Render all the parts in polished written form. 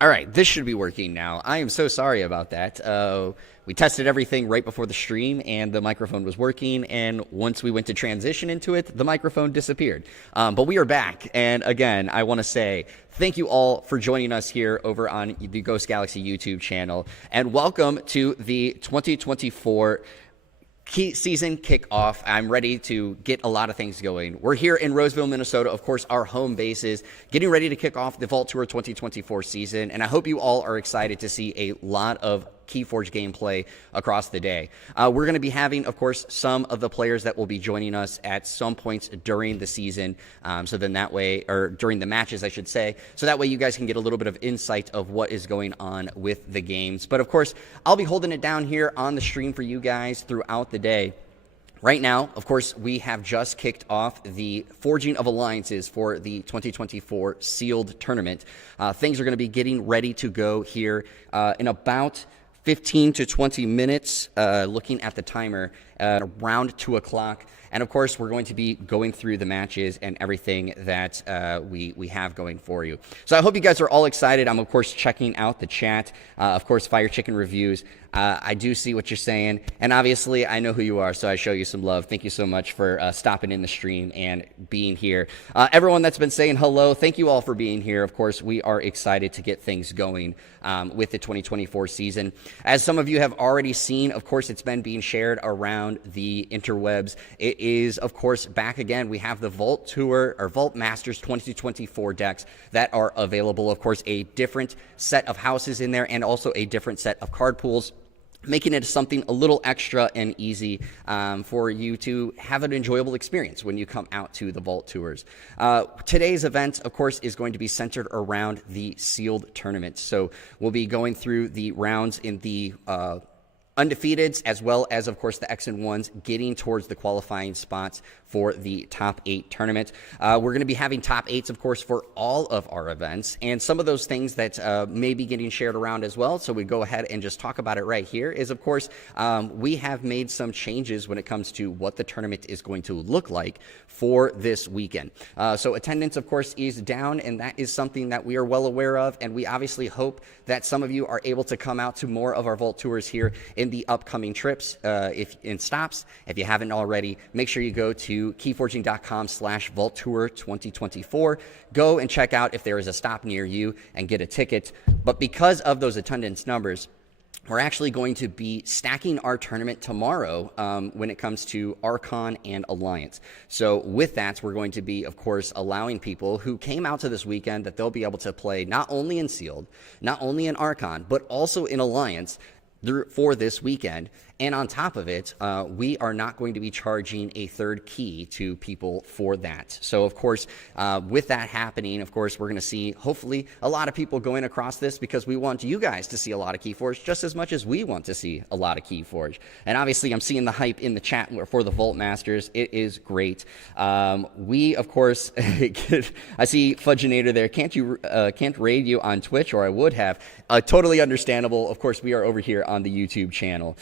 All right, this should be working now. I am so sorry about that. We tested everything right before the stream, and the microphone was working, and once we went to transition into it, the microphone disappeared. But we are back, and again, I want to say thank you all for joining us here over on the Ghost Galaxy YouTube channel, and welcome to the 2024 season kickoff. I'm ready to get a lot of things going. We're here in Roseville, Minnesota, of course, our home base is getting ready to kick off the Vault Tour 2024 season, and I hope you all are excited to see a lot of KeyForge gameplay across the day. We're going to be having, of course, some of the players that will be joining us at some points during the season, so then that way, or during the matches, I should say, so that way you guys can get a little bit of insight of what is going on with the games. But of course, I'll be holding it down here on the stream for you guys throughout the day. Right now, of course, we have just kicked off the Forging of Alliances for the 2024 Sealed Tournament. Things are going to be getting ready to go here in about 15 to 20 minutes, looking at the timer, around 2 o'clock. And of course, we're going to be going through the matches and everything that we have going for you. So I hope you guys are all excited. I'm, of course, checking out the chat. Of course, Fire Chicken Reviews. I do see what you're saying. And obviously, I know who you are, so I show you some love. Thank you so much for stopping in the stream and being here. Everyone that's been saying hello, thank you all for being here. Of course, we are excited to get things going with the 2024 season. As some of you have already seen, of course, it's been being shared around the interwebs. It is, of course, back again. We have the Vault Tour, or Vault Masters 2024 decks that are available. Of course, a different set of houses in there and also a different set of card pools, making it something a little extra and easy for you to have an enjoyable experience when you come out to the Vault Tours. Today's event, of course, is going to be centered around the Sealed Tournament. So we'll be going through the rounds in the undefeateds, as well as, of course, the X and Ones, getting towards the qualifying spots for the top 8 tournament. We're going to be having top 8s, of course, for all of our events, and some of those things that may be getting shared around as well, so we go ahead and just talk about it right here, is, of course, we have made some changes when it comes to what the tournament is going to look like for this weekend. So attendance, of course, is down, and that is something that we are well aware of, and we obviously hope that some of you are able to come out to more of our Vault Tours here in the upcoming trips in stops. If you haven't already, make sure you go to keyforging.com/Vault Tour 2024. Go and check out if there is a stop near you and get a ticket. But because of those attendance numbers, we're actually going to be stacking our tournament tomorrow when it comes to Archon and Alliance. So with that, we're going to be, of course, allowing people who came out to this weekend that they'll be able to play not only in Sealed, not only in Archon, but also in Alliance for this weekend. And on top of it, we are not going to be charging a third key to people for that. So, of course, with that happening, of course, we're going to see, hopefully, a lot of people going across this because we want you guys to see a lot of KeyForge just as much as we want to see a lot of KeyForge. And obviously, I'm seeing the hype in the chat for the Vault Masters. It is great. We, of course, I see Fudginator there. Can't raid you on Twitch, or I would have. Totally understandable. Of course, we are over here on the YouTube channel.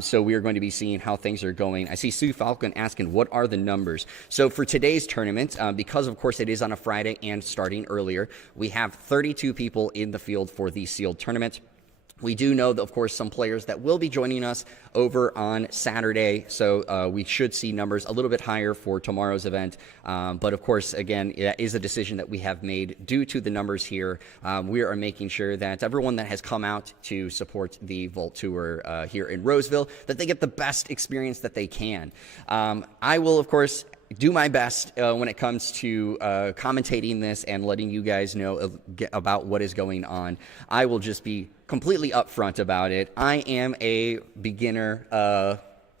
So we are going to be seeing how things are going. I see Sue Falcon asking, what are the numbers? So for today's tournament, because, of course, it is on a Friday and starting earlier, we have 32 people in the field for the Sealed Tournament. We do know, of course, some players that will be joining us over on Saturday, so we should see numbers a little bit higher for tomorrow's event. But, of course, again, that is a decision that we have made due to the numbers here. We are making sure that everyone that has come out to support the Vault Tour here in Roseville, that they get the best experience that they can. I will, of course, do my best when it comes to commentating this and letting you guys know about what is going on. I will just be completely upfront about it. I am a beginner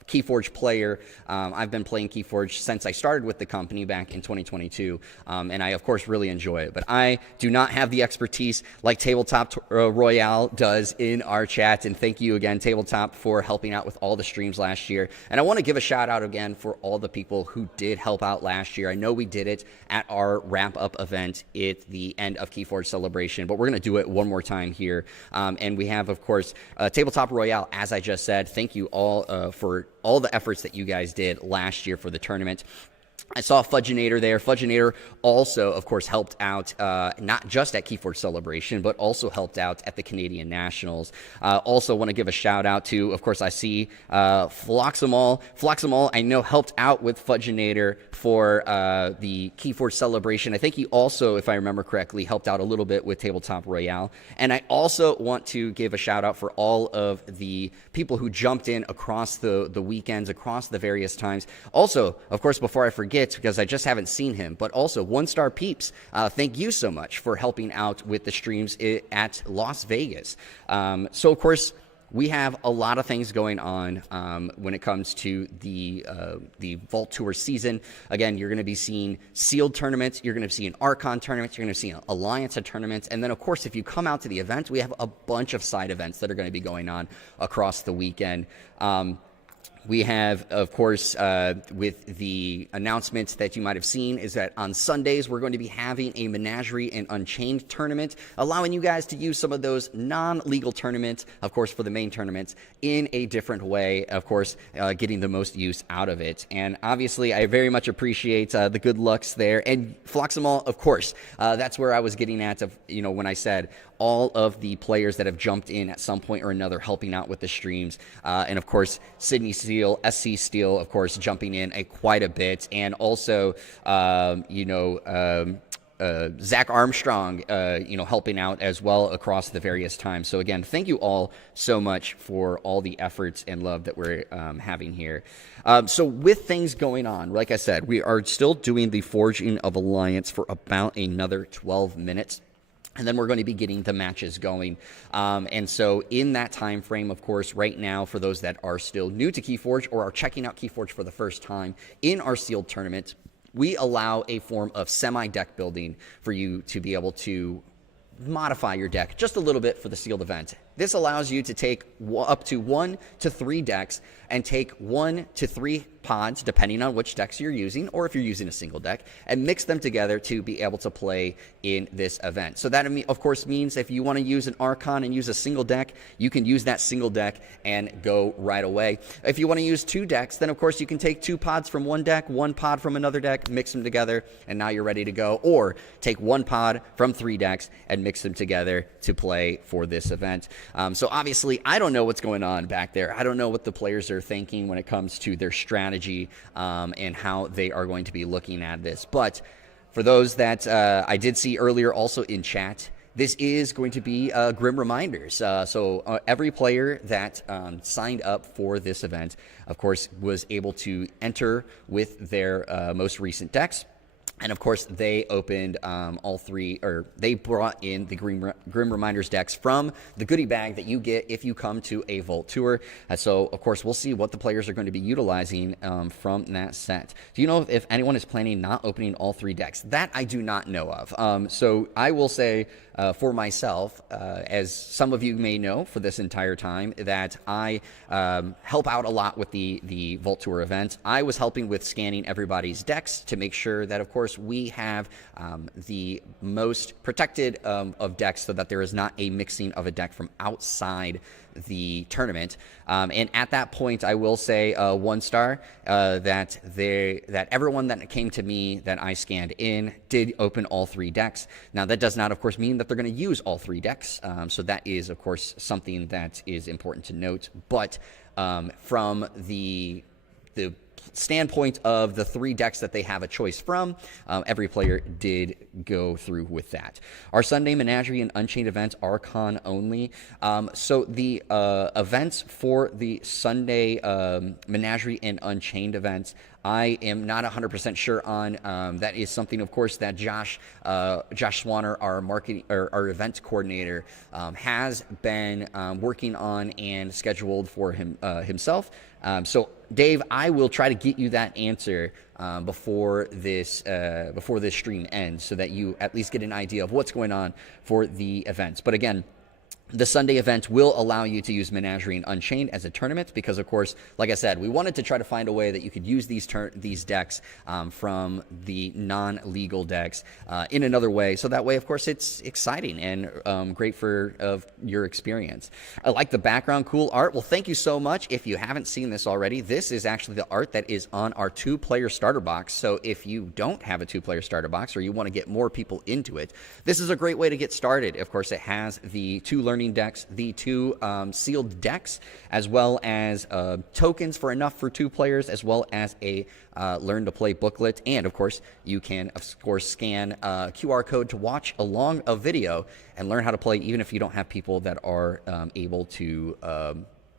KeyForge player. I've been playing KeyForge since I started with the company back in 2022, and I, of course, really enjoy it. But I do not have the expertise like Tabletop Royale does in our chat, and thank you again, Tabletop, for helping out with all the streams last year. And I want to give a shout out again for all the people who did help out last year. I know we did it at our wrap-up event at the end of KeyForge Celebration, but we're going to do it one more time here. And we have, of course, Tabletop Royale, as I just said. Thank you all for all the efforts that you guys did last year for the tournament. I saw Fudginator there. Fudginator also, of course, helped out not just at KeyForge Celebration, but also helped out at the Canadian Nationals. Also want to give a shout out to, of course, I see Floximal. Floximal, I know, helped out with Fudginator for the KeyForge Celebration. I think he also, if I remember correctly, helped out a little bit with Tabletop Royale. And I also want to give a shout out for all of the people who jumped in across the weekends, across the various times. Also, of course, before I forget, because I just haven't seen him, but also One Star Peeps, thank you so much for helping out with the streams at Las Vegas. So, of course, we have a lot of things going on when it comes to the Vault Tour season. Again, you're going to be seeing sealed tournaments. You're going to see an Archon tournament. You're going to see an Alliance tournaments. And then, of course, if you come out to the event, we have a bunch of side events that are going to be going on across the weekend. We have, of course, with the announcements that you might have seen, is that on Sundays we're going to be having a Menagerie and Unchained tournament, allowing you guys to use some of those non-legal tournaments, of course, for the main tournaments in a different way, of course, getting the most use out of it. And obviously, I very much appreciate the good lucks there. And Floximal, of course, that's where I was getting at, when I said all of the players that have jumped in at some point or another helping out with the streams. And, of course, Sydney Steele, SC Steele, of course, jumping in quite a bit. And also, Zach Armstrong, helping out as well across the various times. So, again, thank you all so much for all the efforts and love that we're having here. So with things going on, like I said, we are still doing the Forging of Alliance for about another 12 minutes. And then we're going to be getting the matches going. And so in that time frame, of course, right now, for those that are still new to KeyForge or are checking out KeyForge for the first time, in our sealed tournament, we allow a form of semi-deck building for you to be able to modify your deck just a little bit for the sealed event. This allows you to take up to 1 to 3 decks and take 1 to 3 pods, depending on which decks you're using, or if you're using a single deck, and mix them together to be able to play in this event. So that, of course, means if you want to use an Archon and use a single deck, you can use that single deck and go right away. If you want to use 2 decks, then, of course, you can take 2 pods from one deck, 1 pod from another deck, mix them together, and now you're ready to go. Or take 1 pod from 3 decks and mix them together to play for this event. So obviously, I don't know what's going on back there. I don't know what the players are thinking when it comes to their strategy and how they are going to be looking at this. But for those that I did see earlier also in chat, this is going to be Grim Reminders. So every player that signed up for this event, of course, was able to enter with their most recent decks. And, of course, they opened all 3, or they brought in the Grim Reminders decks from the goodie bag that you get if you come to a Vault Tour. So, of course, we'll see what the players are going to be utilizing from that set. Do you know if anyone is planning not opening all 3 decks? That I do not know of. So I will say for myself, as some of you may know for this entire time, that I help out a lot with the Vault Tour event. I was helping with scanning everybody's decks to make sure that, of course, we have the most protected of decks so that there is not a mixing of a deck from outside the tournament. And at that point, I will say 1 star that everyone that came to me that I scanned in did open all 3 decks. Now, that does not, of course, mean that they're going to use all 3 decks. So that is, of course, something that is important to note. But from the standpoint of the 3 decks that they have a choice from, every player did go through with that. Our Sunday Menagerie and Unchained events are Archon only. So the events for the Sunday Menagerie and Unchained events, I am not 100% sure on. That is something, of course, that Josh Swanner, our marketing or our event coordinator, has been working on and scheduled for himself. So, Dave, I will try to get you that answer before this stream ends, so that you at least get an idea of what's going on for the events. But again, the Sunday event will allow you to use Menagerie and Unchained as a tournament because, of course, like I said, we wanted to try to find a way that you could use these decks from the non-legal decks in another way. So that way, of course, it's exciting and great for your experience. I like the background, cool art. Well, thank you so much. If you haven't seen this already, this is actually the art that is on our 2-player starter box. So if you don't have a 2-player starter box or you want to get more people into it, this is a great way to get started. Of course, it has the 2 learning decks, the 2 sealed decks, as well as tokens for enough for 2 players, as well as a learn to play booklet. And of course, you can scan a QR code to watch along a video and learn how to play, even if you don't have people that are able to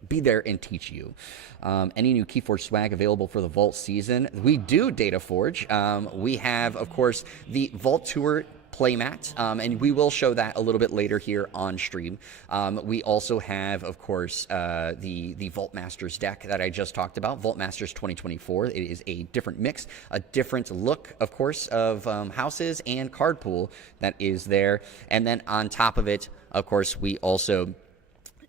be there and teach you. Any new KeyForge swag available for the Vault season? We do, DataForge. We have, of course, the Vault Tour playmat, and we will show that a little bit later here on stream. We also have, of course, the Vault Masters deck that I just talked about, Vault Masters 2024. It is a different mix, a different look, of course, of houses and card pool that is there. And then on top of it, of course, we also,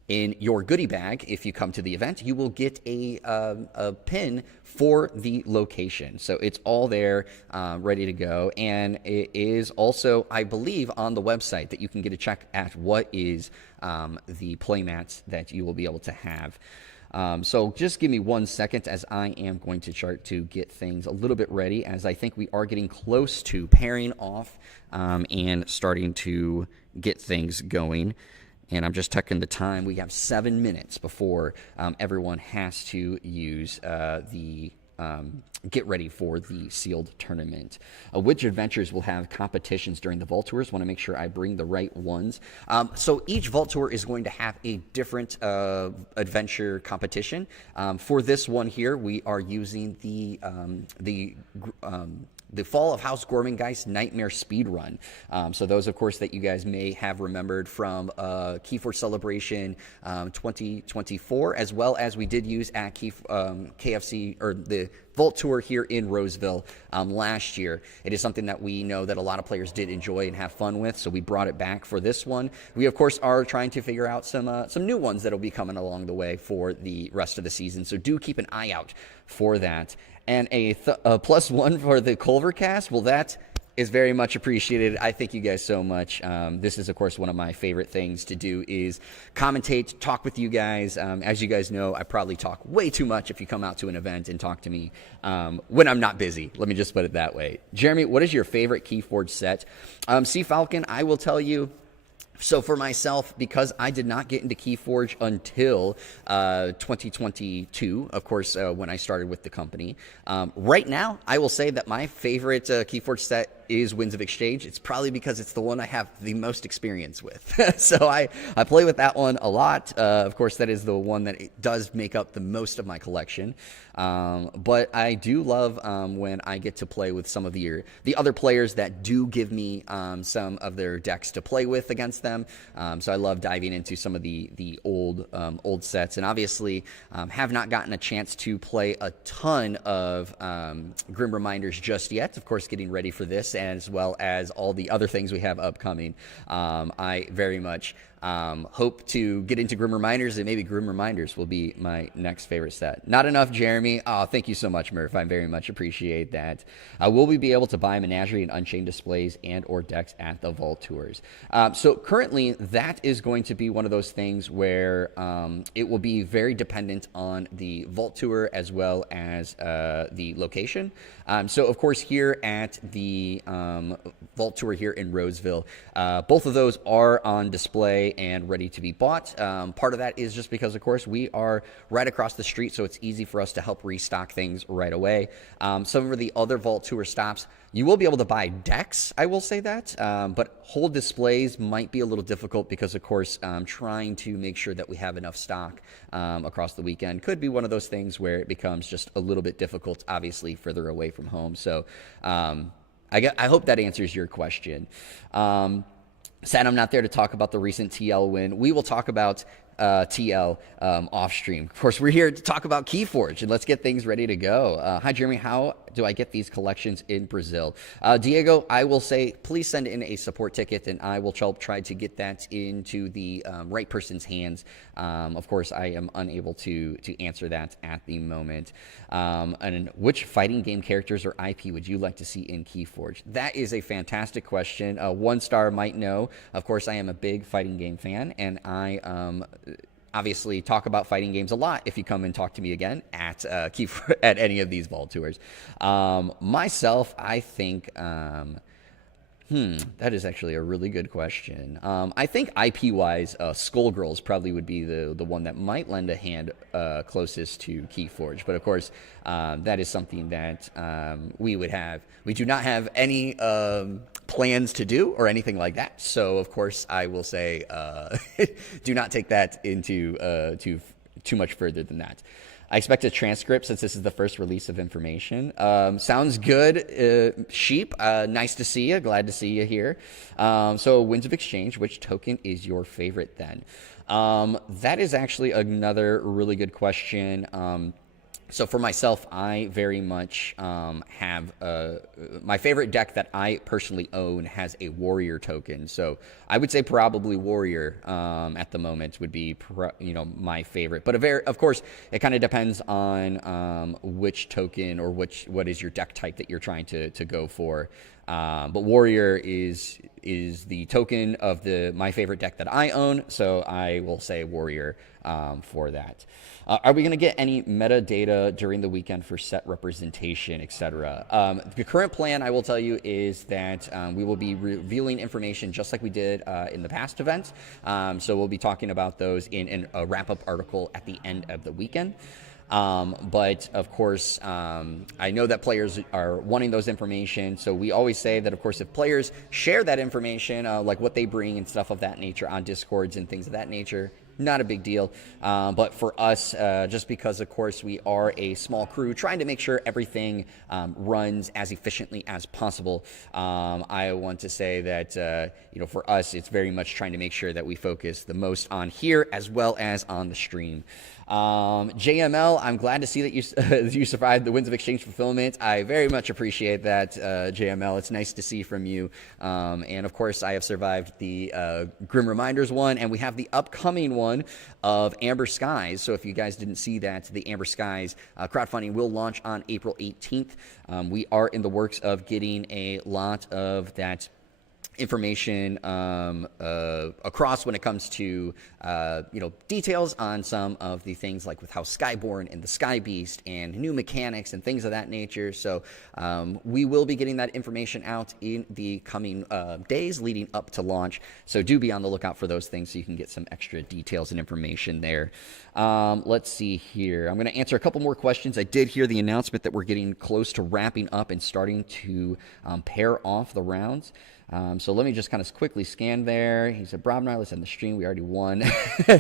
in your goodie bag, if you come to the event, you will get a pin for the location. So it's all there, ready to go. And it is also, I believe, on the website that you can get a check at what is the playmats that you will be able to have. So just give me 1 second as I am going to start to get things a little bit ready, as I think we are getting close to pairing off and starting to get things going. And I'm just checking the time. We have 7 minutes before everyone has to use get ready for the sealed tournament. Which adventures will have competitions during the Vault Tours? Want to make sure I bring the right ones. So each Vault Tour is going to have a different adventure competition. For this one here, we are using the Fall of House Gormengeist Nightmare Speed Run. So those, of course, that you guys may have remembered from KeyForge Celebration 2024, as well as we did use at KFC, or the Vault Tour here in Roseville last year. It is something that we know that a lot of players did enjoy and have fun with, so we brought it back for this one. We, of course, are trying to figure out some new ones that will be coming along the way for the rest of the season, so do keep an eye out for that. And a +1 for the Culver cast, well, that is very much appreciated. I thank you guys so much. This is, of course, one of my favorite things to do is commentate, talk with you guys. As you guys know, I probably talk way too much if you come out to an event and talk to me when I'm not busy. Let me just put it that way. Jeremy, what is your favorite KeyForge set? Sea Falcon, I will tell you. So for myself, because I did not get into KeyForge until 2022, of course, when I started with the company. Right now, I will say that my favorite KeyForge set is Winds of Exchange. It's probably because it's the one I have the most experience with. So I play with that one a lot. Of course, that is the one that it does make up the most of my collection. But I do love when I get to play with some of the other players that do give me some of their decks to play with against them. So I love diving into some of the old sets, and obviously have not gotten a chance to play a ton of Grim Reminders just yet. Of course, getting ready for this, as well as all the other things we have upcoming. I very much hope to get into Grim Reminders, and maybe Grim Reminders will be my next favorite set. Not enough, Jeremy. Oh, thank you so much, Murph. I very much appreciate that. Will we be able to buy Menagerie and Unchained displays and or decks at the Vault Tours? So currently, that is going to be one of those things where it will be very dependent on the Vault Tour as well as the location. So, of course, here at the Vault Tour here in Roseville, both of those are on display. away and ready to be bought. Part of that is just because, of course, we are right across the street, so it's easy for us to help restock things right away. Some of the other Vault Tour stops, you will be able to buy decks, I will say that, but whole displays might be a little difficult because, of course, trying to make sure that we have enough stock across the weekend could be one of those things where it becomes just a little bit difficult, obviously, further away from home. So I hope that answers your question. Sad I'm not there to talk about the recent TL win. We will talk about TL off stream. Of course, we're here to talk about KeyForge, and let's get things ready to go. Hi, Jeremy. How do I get these collections in Brazil? Diego, I will say, please send in a support ticket, and I will try to get that into the right person's hands. Of course, I am unable to answer that at the moment. And which fighting game characters or IP would you like to see in KeyForge? That is a fantastic question. One Star might know. Of course, I am a big fighting game fan, and I obviously talk about fighting games a lot if you come and talk to me again at at any of these Vault Tours. Myself, I think that is actually a really good question. I think IP-wise, Skullgirls probably would be the one that might lend a hand closest to KeyForge. But of course, that is something that we would have. We do not have any plans to do or anything like that. So of course, I will say, do not take that into too much further than that. I expect a transcript since this is the first release of information. Sounds good, Sheep. Nice to see you. Glad to see you here. So Winds of Exchange, which token is your favorite then? That is actually another really good question. So for myself, I very much have my favorite deck that I personally own has a Warrior token. So I would say probably Warrior at the moment would be my favorite. But of course, it kind of depends on which token or what is your deck type that you're trying to go for. But Warrior is the token of my favorite deck that I own. So I will say Warrior for that. Are we going to get any metadata during the weekend for set representation, etc.? The current plan, I will tell you, is that we will be revealing information just like we did in the past events. So we'll be talking about those in a wrap-up article at the end of the weekend. But of course, I know that players are wanting those information. So we always say that, of course, if players share that information, like what they bring and stuff of that nature on Discords and things of that nature, not a big deal. But for us, just because, of course, we are a small crew trying to make sure everything runs as efficiently as possible, I want to say that, for us, it's very much trying to make sure that we focus the most on here as well as on the stream. JML, I'm glad to see that you survived the Winds of Exchange fulfillment. I very much appreciate that, JML. It's nice to see from you. And of course, I have survived the Grim Reminders one, and we have the upcoming one of Amber Skies. So if you guys didn't see that, the Amber Skies crowdfunding will launch on April 18th. We are in the works of getting a lot of that information across when it comes to details on some of the things like with how Skyborn and the Sky Beast and new mechanics and things of that nature. So we will be getting that information out in the coming days leading up to launch. So do be on the lookout for those things so you can get some extra details and information there. Let's see here. I'm going to answer a couple more questions. I did hear the announcement that we're getting close to wrapping up and starting to pair off the rounds. So let me just kind of quickly scan there. He said, Brobnar, let's end the stream. We already won.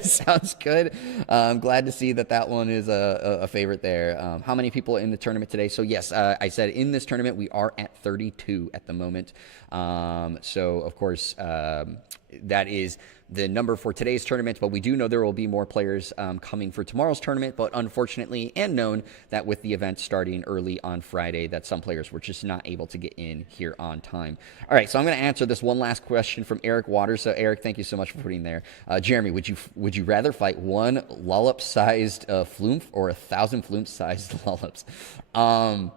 Sounds good. I'm glad to see that one is a favorite there. How many people in the tournament today? So yes, I said in this tournament, we are at 32 at the moment. So of course, that is the number for today's tournament, but we do know there will be more players coming for tomorrow's tournament, but unfortunately, and known that with the event starting early on Friday, that some players were just not able to get in here on time. All right, so I'm going to answer this one last question from Eric Waters. So Eric, thank you so much for putting there. Jeremy, would you rather fight one Lollop-sized Flumph or 1,000 Flumph-sized Lollops? I'm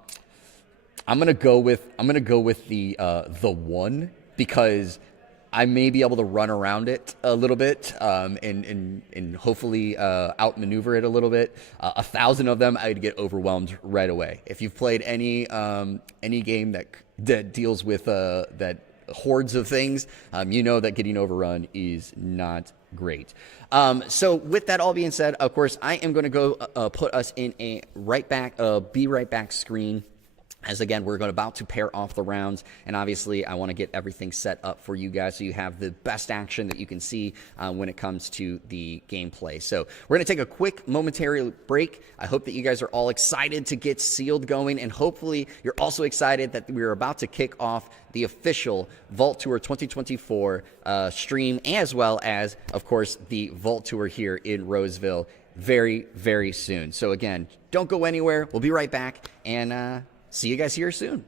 gonna go with the one, because I may be able to run around it a little bit and hopefully outmaneuver it a little bit. 1,000 of them, I'd get overwhelmed right away. If you've played any game that deals with that hordes of things, you know that getting overrun is not Great. So with that all being said, of course, I am going to go put us in a be right back screen. As again, we're about to pair off the rounds, and obviously I want to get everything set up for you guys so you have the best action that you can see when it comes to the gameplay. So we're going to take a quick momentary break. I hope that you guys are all excited to get sealed going, and hopefully you're also excited that we're about to kick off the official Vault Tour 2024 stream, as well as, of course, the Vault Tour here in Roseville very, very soon. So again, don't go anywhere. We'll be right back, and see you guys here soon.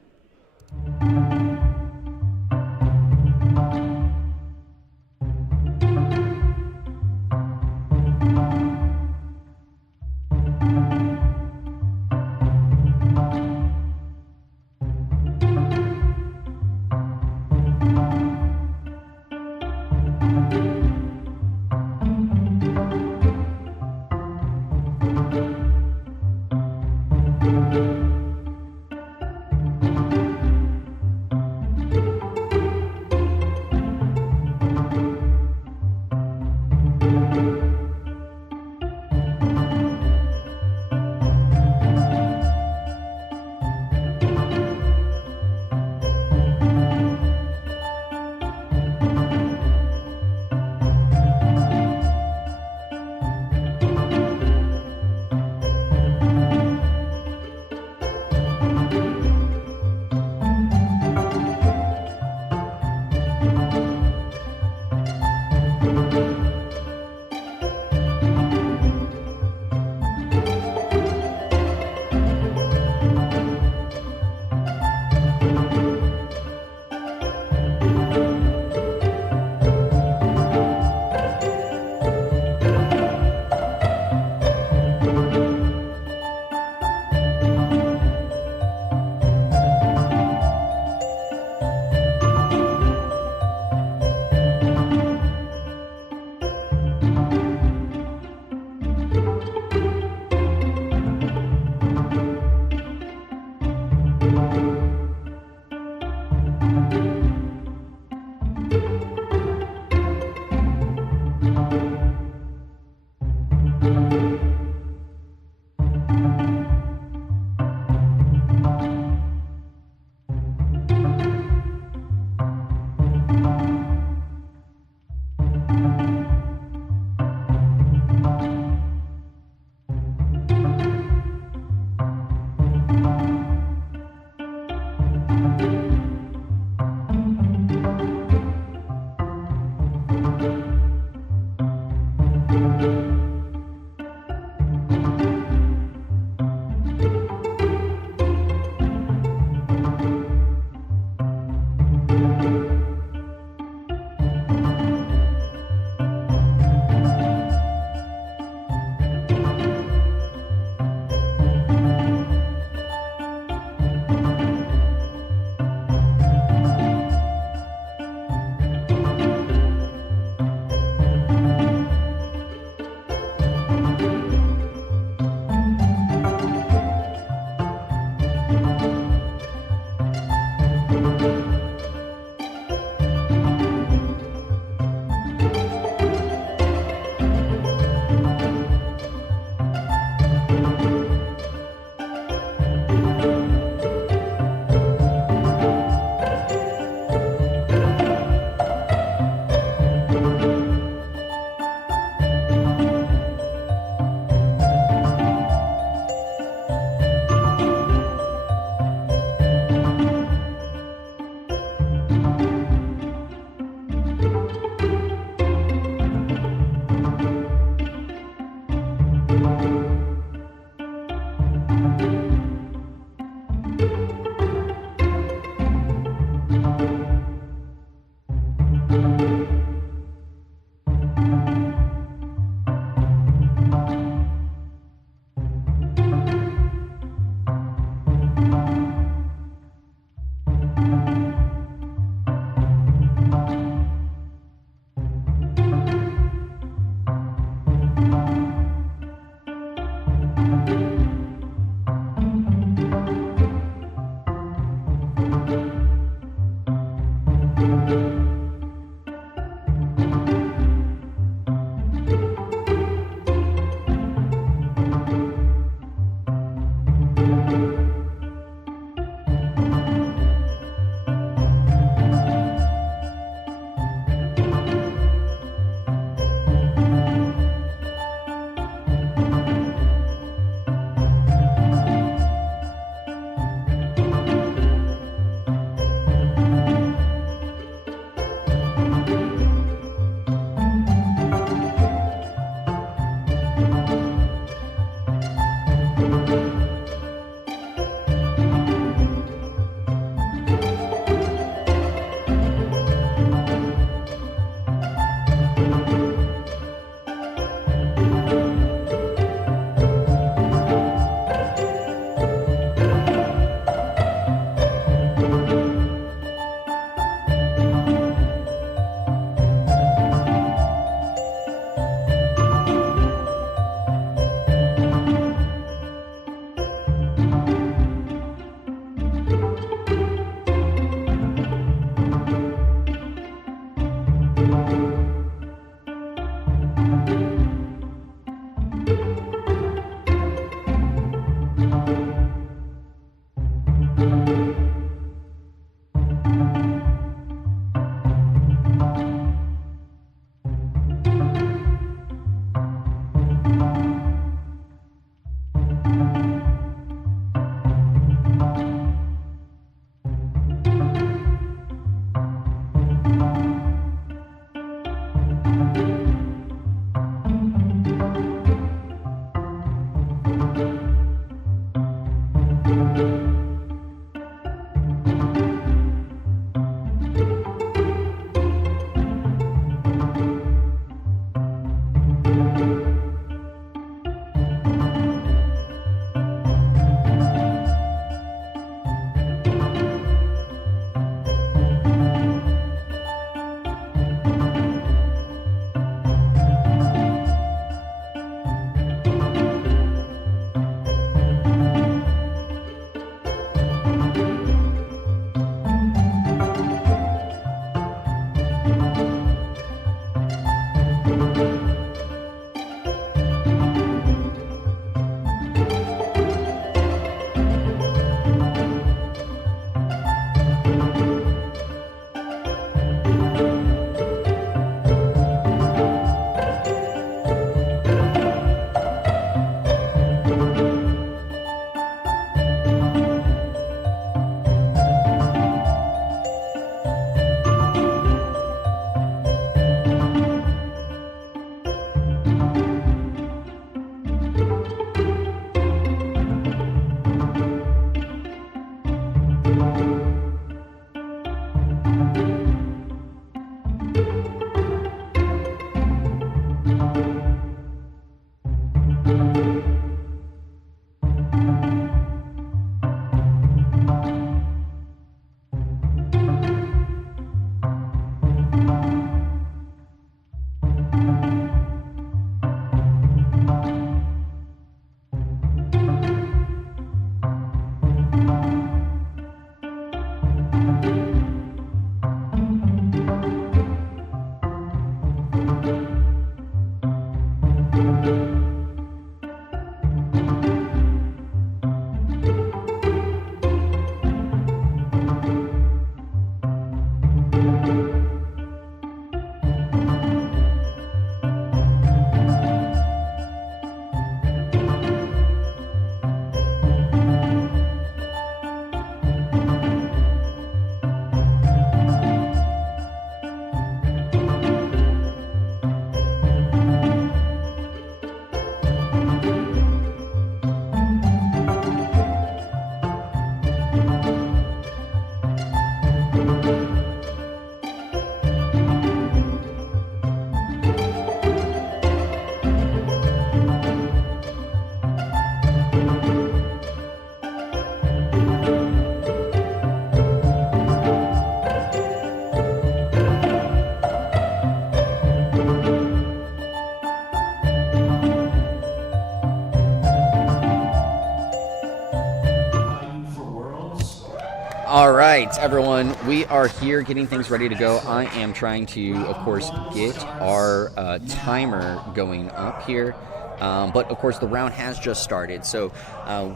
All right, everyone, we are here getting things ready to go. I am trying to, of course, get our timer going up here. But, of course, the round has just started, so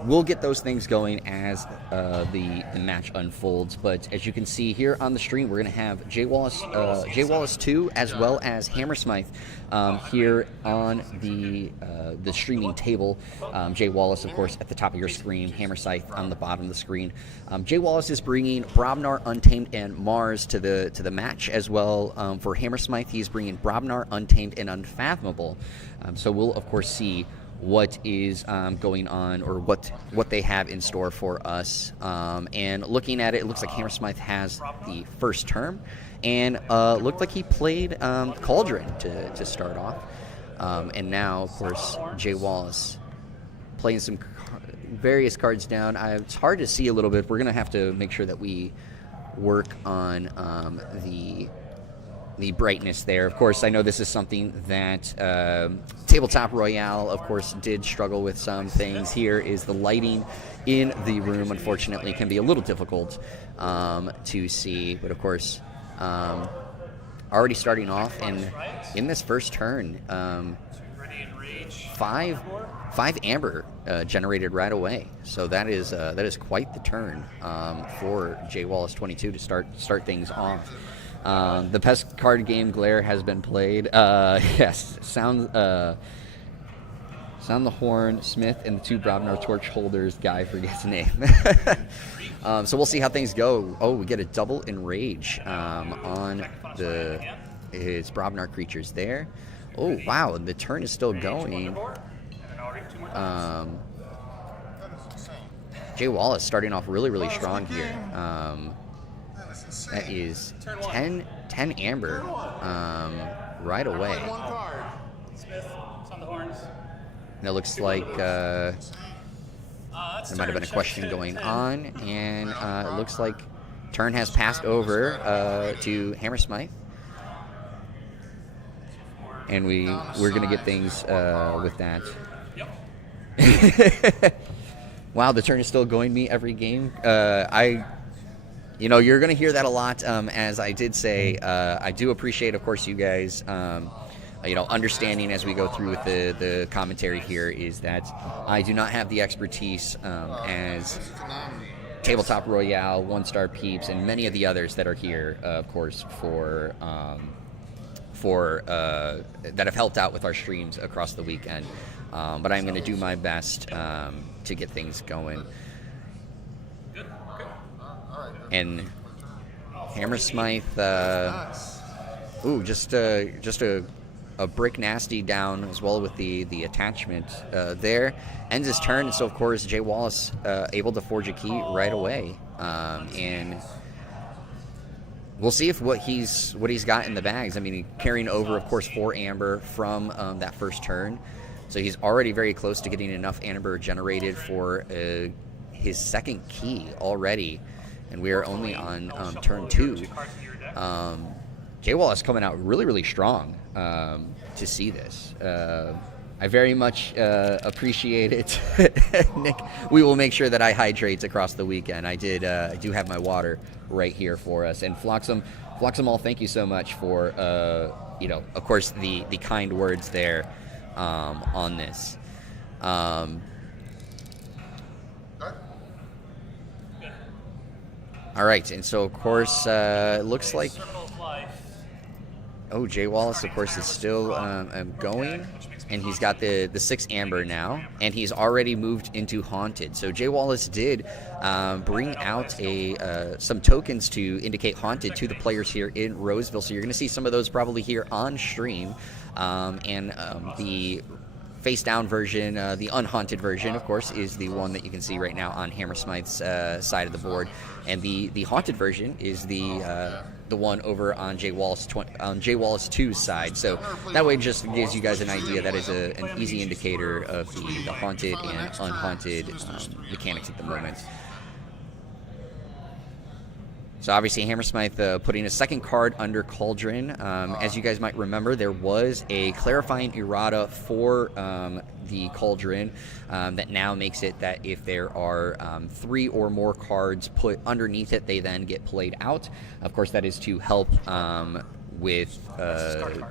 we'll get those things going as the match unfolds. But as you can see here on the stream, we're going to have Jay Wallace 2 as well as Hammersmith here on the streaming table. Jay Wallace, of course, at the top of your screen, Hammersmith on the bottom of the screen. Jay Wallace is bringing Brobnar, Untamed, and Mars to the match as well. For Hammersmith, he's bringing Brobnar, Untamed, and Unfathomable. So we'll, of course, see what is going on or what they have in store for us. And looking at it, it looks like Hammersmith has the first term, and looked like he played Cauldron to start off. And now, of course, Jay Wallace playing some various cards down. It's hard to see a little bit. We're going to have to make sure that we work on the brightness there. Of course, I know this is something that Tabletop Royale, of course, did struggle with some things. Here is the lighting in the room, unfortunately, can be a little difficult to see. But, of course, already starting off, and in this first turn, five amber generated right away. So that is quite the turn for Jay Wallace 22 to start things off. The Pest card game Glare has been played. Yes, Sound the Horn, Smith, and the two Brobnar torch holders. Guy forgets the name. So we'll see how things go. Oh, we get a double enrage on his Brobnar creatures there. Oh, wow, the turn is still going. Jay Wallace starting off really, really strong here. That is 10 amber right away. And it looks like there might have been a question going on, and it looks like turn has passed over to Hammersmith. And we're going to get things with that. Wow, the turn is still going me every game. You're going to hear that a lot. As I did say, I do appreciate, of course, you guys, understanding as we go through with the commentary here is that I do not have the expertise as Tabletop Royale, One Star Peeps, and many of the others that are here, of course, for that have helped out with our streams across the weekend. But I'm going to do my best to get things going. And Hammersmith, just a brick nasty down as well with the attachment there. Ends his turn, and so of course Jay Wallace able to forge a key right away. And we'll see if what he's got in the bags. I mean, carrying over, of course, 4 amber from that first turn. So he's already very close to getting enough amber generated for his second key already. And we are only on turn 2. Jay Wallace coming out really, really strong to see this. I very much appreciate it. Nick, we will make sure that I hydrate across the weekend. I do have my water right here for us. And Floxum all, thank you so much for, of course, the kind words there on this. All right, and so, of course, it looks like... Oh, Jay Wallace, of course, is still going, and he's got the 6 amber now, and he's already moved into Haunted. So Jay Wallace did bring out some tokens to indicate Haunted to the players here in Roseville. So you're going to see some of those probably here on stream, and the face-down version, the unhaunted version, of course, is the one that you can see right now on Hammersmith's side of the board, and the haunted version is the one over on Jay Wallace 2's side. So that way, it just gives you guys an idea. That is an easy indicator of the haunted and unhaunted mechanics at the moment. So obviously Hammersmith putting a second card under Cauldron. As you guys might remember, there was a clarifying errata for the Cauldron that now makes it that if there are 3 or more cards put underneath it, they then get played out. Of course, that is to help with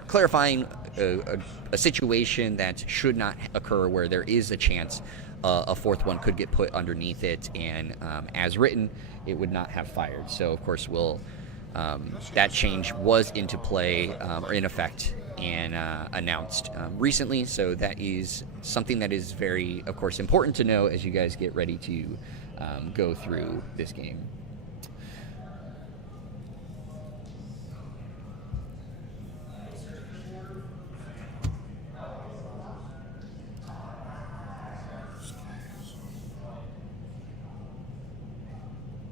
clarifying a situation that should not occur where there is a chance a 4th one could get put underneath it, and as written, it would not have fired. So, of course, that change was into play or in effect and announced recently. So that is something that is very, of course, important to know as you guys get ready to go through this game.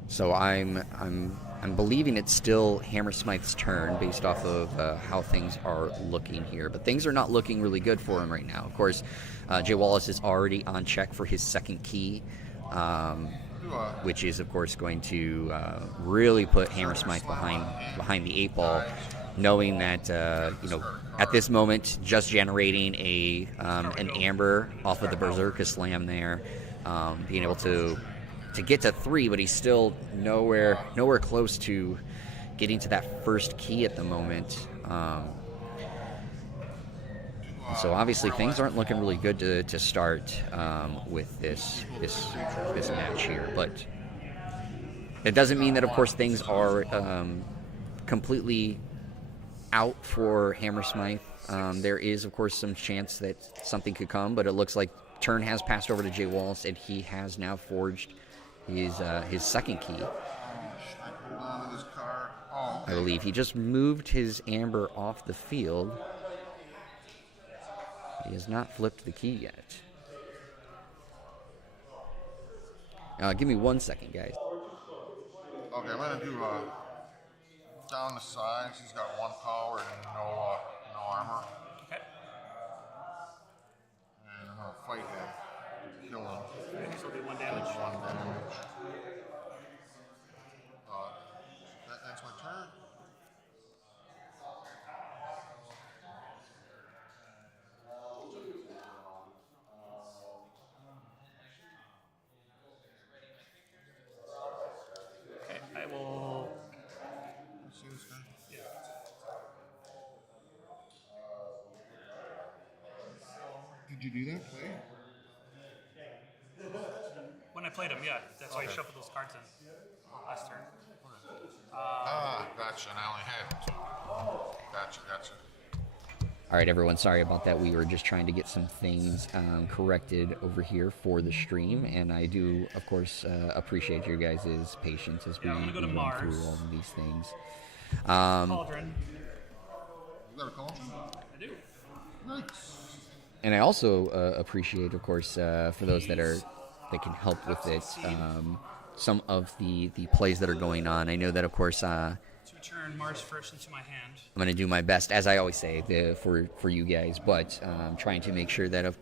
So I'm believing it's still Hammersmith's turn based off of how things are looking here. But things are not looking really good for him right now. Of course, Jay Wallace is already on check for his second key, which is, of course, going to really put Hammersmith behind the 8 ball, knowing that, at this moment, just generating an amber off of the Berserker Slam there, being able to get to 3, but he's still nowhere close to getting to that first key at the moment. So obviously things aren't looking really good to start with this match here, but it doesn't mean that, of course, things are completely out for Hammersmith. There is, of course, some chance that something could come, but it looks like turn has passed over to Jay Wallace, and he has now forged his second key. I believe he just moved his amber off the field. He has not flipped the key yet. Give me 1 second, guys. Okay, I'm gonna do down the sides. He's got 1 power and no armor. Okay. And I'm gonna fight him to kill him. Okay, so will do 1 damage. 1 damage. That's my turn. Okay, I will. See this guy? Yeah. Did you do that play? When I played him, yeah. That's why I shuffled those cards in last turn. Gotcha. And I only had 2. Gotcha. All right, everyone, sorry about that. We were just trying to get some things corrected over here for the stream, and I do, of course, appreciate your guys' patience as we I'm gonna go to run Mars. through all of these things. Cauldron. You got a cauldron? I do. Nice. And I also appreciate, of course, for those that can help with it, some of the plays that are going on. I know that, of course, To turn Mars first into my hand. I'm going to do my best, as I always say, for you guys, but trying to make sure that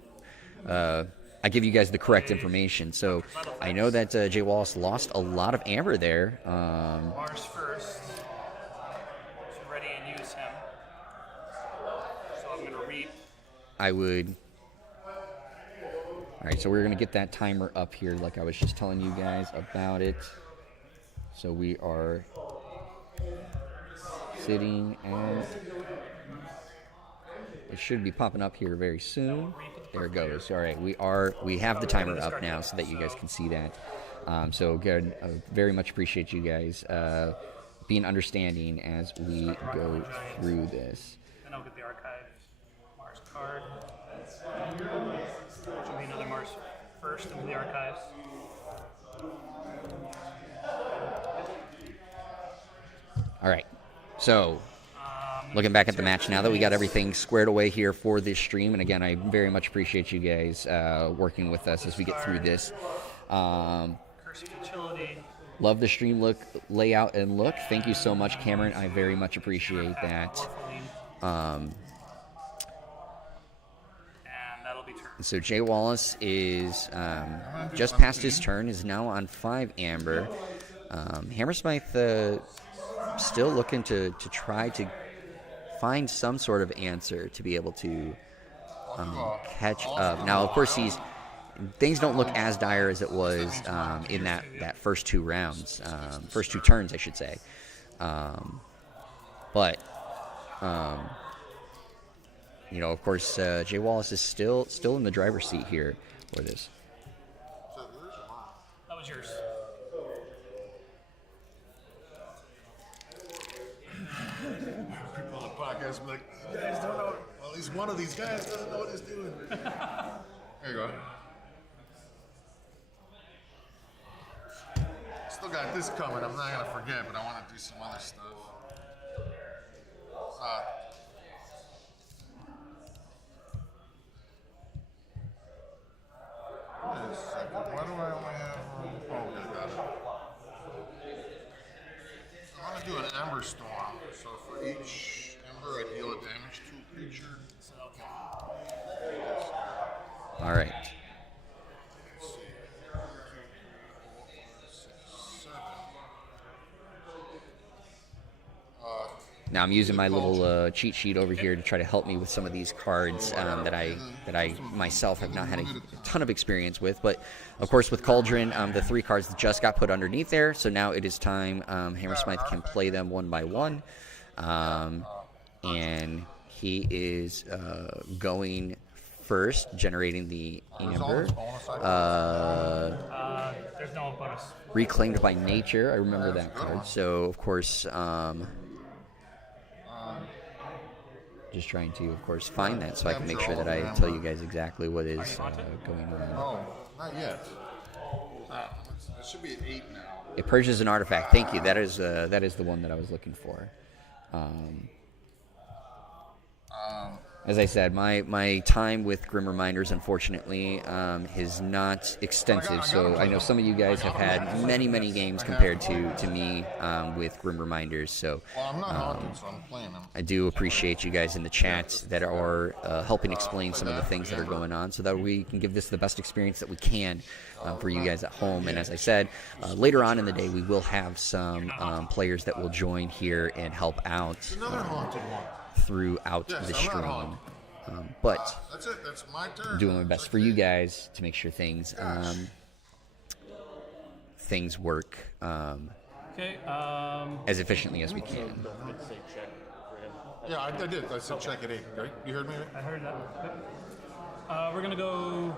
I give you guys the correct information. So I know that Jay Wallace lost a lot of amber there. Mars first. So ready and use him. So I'm going to reap. I would... All right, so we're going to get that timer up here like I was just telling you guys about it. So we are sitting at... It should be popping up here very soon. There it goes. All right, we have the timer up now so that you guys can see that. So good. I very much appreciate you guys being understanding as we go through this. Then I'll get the archive Mars card. Should be another Mars first into the archives. All right. So, looking back at the match now that we got everything squared away here for this stream, and again, I very much appreciate you guys working with us as we get through this. Curse of Futility. Love the stream layout and look. Thank you so much, Cameron. I very much appreciate that. And that'll be turn. So Jay Wallace is just past his turn, is now on 5 amber. Hammersmith still looking to try to find some sort of answer to be able to catch up. Now, of course, things don't look as dire as it was in that first 2 rounds, first 2 turns, I should say. But you know, of course, Jay Wallace is still in the driver's seat here for this. That was yours. People on the podcast be like, you guys don't know. Well, at least one of these guys doesn't know what he's doing. There you go. Still got this coming. I'm not going to forget, but I want to do some other stuff. Wait a second. Why do I only have... Oh, okay, got it. I want to do an Ember Storm. So for each Ember, I deal a damage to a creature. All right. Let's see. 2, 4, 5, 6, 7. Now I'm using my little cheat sheet over here to try to help me with some of these cards that I myself have not had a ton of experience with. But of course, with Cauldron, the 3 cards just got put underneath there. So now it is time. Hammersmith can play them one by one, and he is going first, generating the amber. There's no bonus. Reclaimed by Nature. I remember that card. So of course. Just trying to, of course, find that so I can make sure that I tell you guys exactly what is going on. Oh, not yet. It should be at 8 now. It purges an artifact. Thank you. That is the one that I was looking for. As I said, my time with Grim Reminders, unfortunately, is not extensive. So I know some of you guys have had many games compared to me with Grim Reminders. So Well, I'm not haunted, so I'm playing them. I do appreciate you guys in the chat that are helping explain some of the things that are going on, so that we can give this the best experience that we can for you guys at home. And as I said, later on in the day, we will have some players that will join here and help out Another haunted one. throughout Yes, the I'm not stream. haunted. But That's it. That's my turn. I'm doing my best for you guys to make sure things things work Okay. as efficiently as we can. Yeah, I did. I said check at 8. Right? You heard me? I heard that. Okay. We're gonna go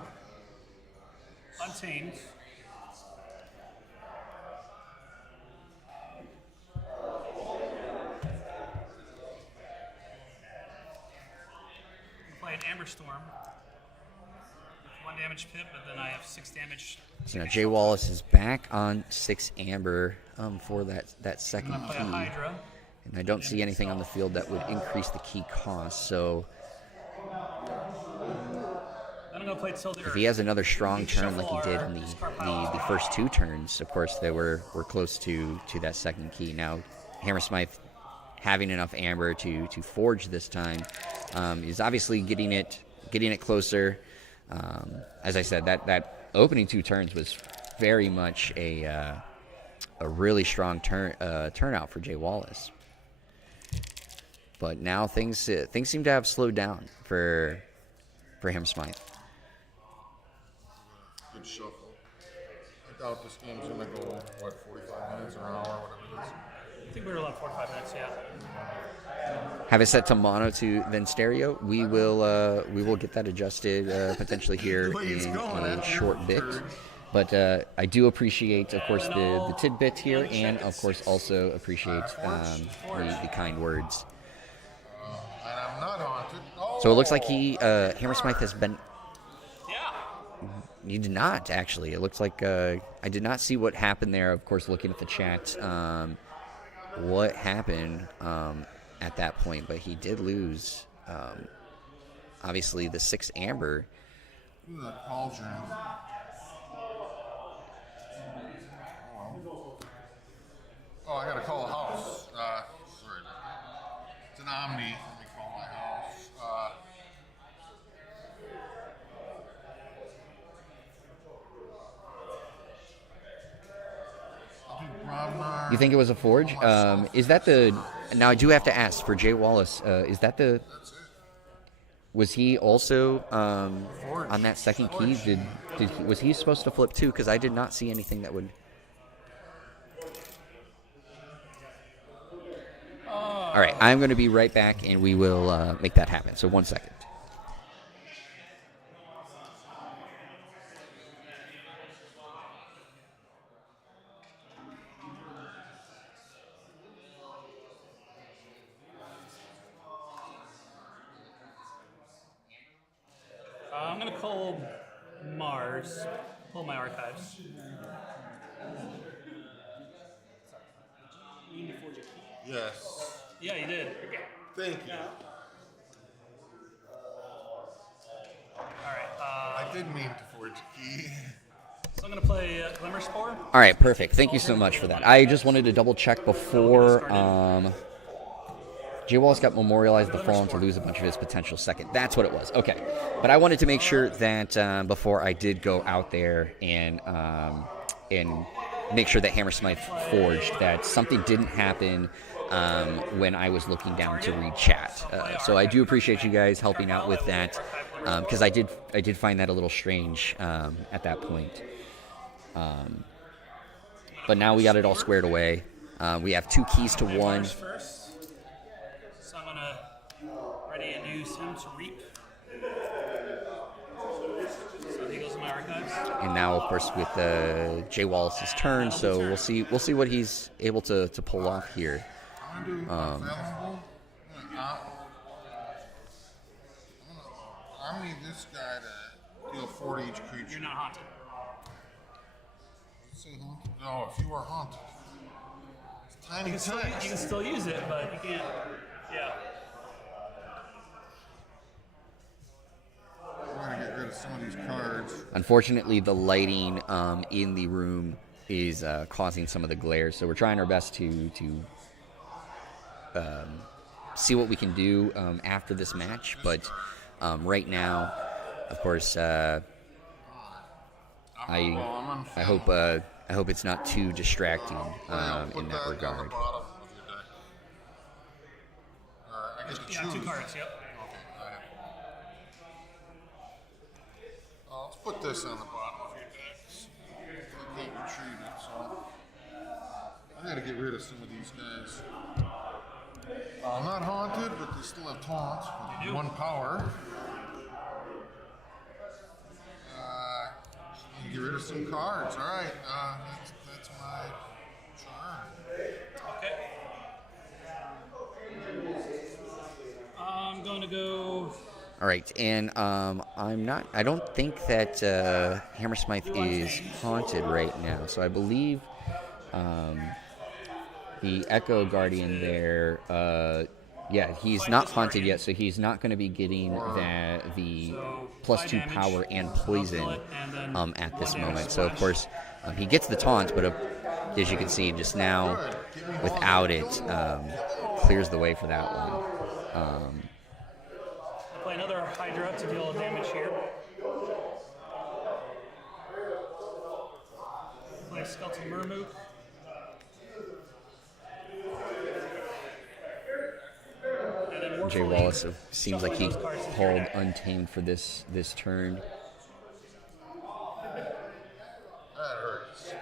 Untamed. Play an Amber Storm. 1 damage pip, but then I have 6 damage. So now Jay Wallace is back on 6 Amber for that second I'm gonna play a key. Hydra. And I don't see anything on the field that would increase the key cost. So Then I'm gonna play Till the if Earth. he has another strong turn like he did in the first 2 turns, of course they were close to that second key. Now Hammersmith having enough Amber to forge this time is obviously getting it closer. As I said, that opening 2 turns was very much a really strong turnout for Jay Wallace. But now things seem to have slowed down for Hammersmith. Good shuffle. I doubt this game's gonna go 45 minutes or an hour, whatever it is. I think we were allowed 45 minutes, yeah. Have it set to mono to then stereo. We will get that adjusted potentially here in a short bit. But I do appreciate, of course, the tidbit here, and of course also appreciate the kind words. And I'm not haunted. Oh, So it looks like Hammersmith has been. Yeah. He did not, actually. It looks like I did not see what happened there. Of course, looking at the chat, what happened at that point, but he did lose. Obviously, the 6 Amber. Look at that cauldron. Oh, I gotta call a house. Sorry. It's an Omni. Let me call my house. I'll do Bromnar. You think it was a forge? Is that the? Now I do have to ask for Jay Wallace. Is that the? That's it. Was he also on that second key? Was he supposed to flip too? Because I did not see anything that would. All right, I'm going to be right back, and we will make that happen. So 1 second. I'm gonna call Mars. Pull my archives. Yes. Yeah, you did. Thank you. Alright, I did mean to forge a key. so I'm gonna play Glimmer Spore. All right, perfect. Thank you so much for that. I just wanted to double check before Jay Wallace got memorialized the Fallen to lose a bunch of his potential second. That's what it was. Okay. But I wanted to make sure that before I did go out there and make sure that Hammersmith forged, that something didn't happen when I was looking down to read chat. So I do appreciate you guys helping out with that, because I did find that a little strange at that point. But now we got it all squared away. We have 2 keys to 1. Mars first. So I'm gonna ready and use him to reap. So he goes in my archives. And now, of course, with Jay Wallace's turn, so we'll see what he's able to pull off here. I'm gonna do Valuable. I need this guy to deal 4 to each creature. You're not haunted. Say haunted? No, if you are haunted. It's tiny You text. can still use it, but you can't. Yeah. some of these cards. Unfortunately, the lighting in the room is causing some of the glare, so we're trying our best to see what we can do after this match. But right now, of course, I hope it's not too distracting in that regard. I get to Yeah, choose. 2 cards, yep. Okay, let's put this on the bottom of your decks. You can't retrieve it, so I gotta get rid of some of these guys. Not haunted, but they still have taunts. With 1 power. Get rid of some cards. All right, that's my turn. Okay. I'm going to go. All right, and I don't think that Hammersmith is haunted right now. So I believe the Echo Guardian there, he's not haunted yet, so he's not going to be getting the +2 power and poison at this moment. So, of course, he gets the taunt, but as you can see, just now, without it, clears the way for that one. Play another Hydra to deal damage here. Play Skeleton Mermook. Jay Wallace seems like he called Untamed for this turn. That hurts.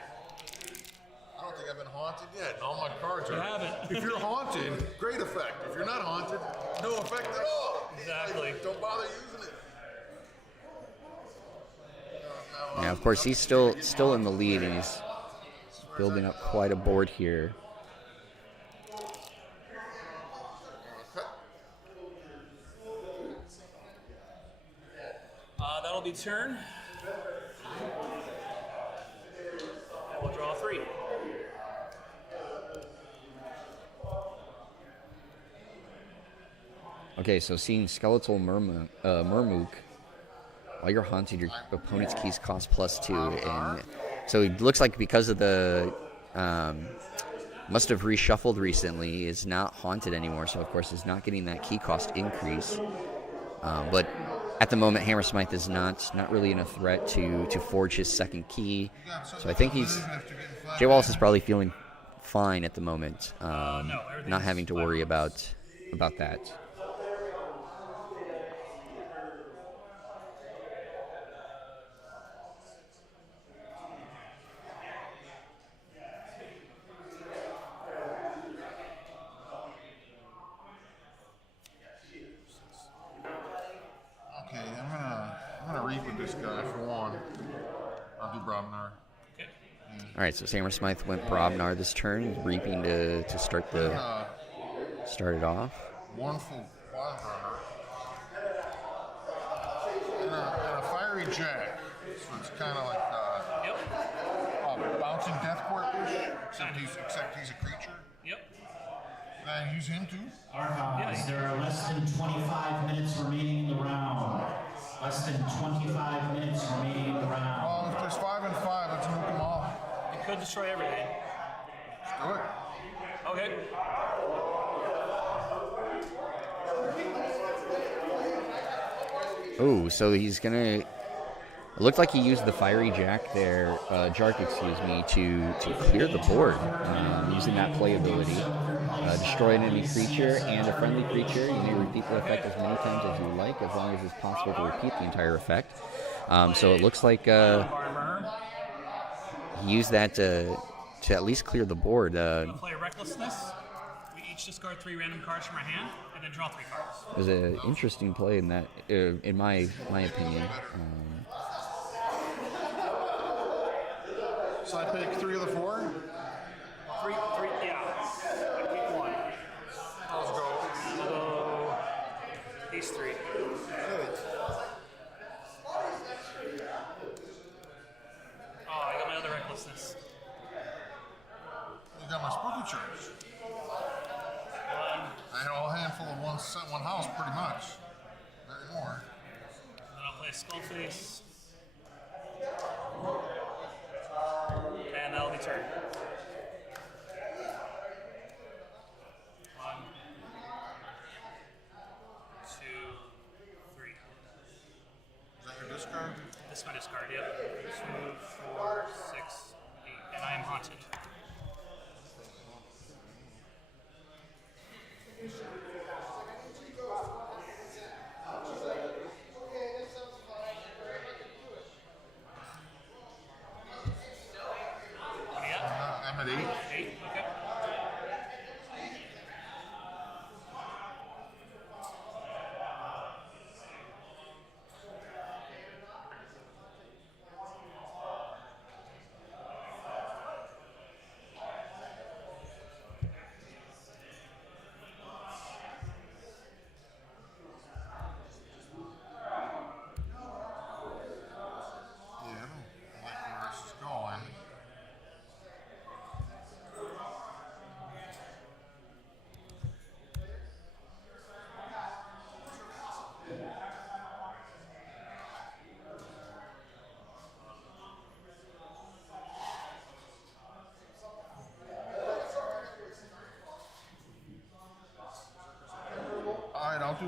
I don't think I've been haunted yet. All my cards are. You haven't. If you're haunted, great effect. If you're not haunted, no effect at all. Exactly. Like, don't bother using it. Now, of course, he's still in the lead, and he's building up quite a board here. That'll be turn. And we'll draw 3. Okay, so seeing Skeletal Mermook, while you're haunted, your opponent's keys cost +2, and so it looks like because of the must have reshuffled recently, is not haunted anymore. So of course, is not getting that key cost increase. But at the moment, Hammersmith is not really in a threat to forge his second key. So I think Jay Wallace is probably feeling fine at the moment, not having to worry about that. Okay, I'm gonna read with this guy for one. I'll do Brobnar. Okay. All right, so Hammersmith went Brobnar this turn, reaping to start it off. One full Brobnar. And a Fiery Jack. So it's kind of like bouncing Death Court-ish, except he's a creature. Yep. Can I use him too? Archons, there are less than 25 minutes remaining in the round. Less than 25 minutes remaining in the round. Well, if there's 5 and 5, let's nuke them all. It could destroy everything. Let's do it. Okay. Oh, so he's gonna. It looked like he used the Fiery Jack there, Jark, to clear the board, using that playability. Destroy an enemy creature and a friendly creature. You may repeat the effect as many times as you like, as long as it's possible to repeat the entire effect. So it looks like he used that to at least clear the board. We'll play Recklessness. We each discard 3 random cards from our hand, and then draw 3 cards. It was an interesting play in that, in my opinion. So I pick 3 of the 4. 3, yeah. I pick 1. Let's go. We'll go these 3. Oh, I got my other Recklessness. You got my spooky charge. 1. I had a whole handful of one house, pretty much. Maybe more. And then I'll play Skull Face. And that'll be turn. 1, 2, 3. Is that your discard? This is my discard, yep. 2, 4, 6, 8. And I am haunted. What do you got? I'm at 8. 8? Okay. Yeah, I don't like where this is going. Alright, I'll do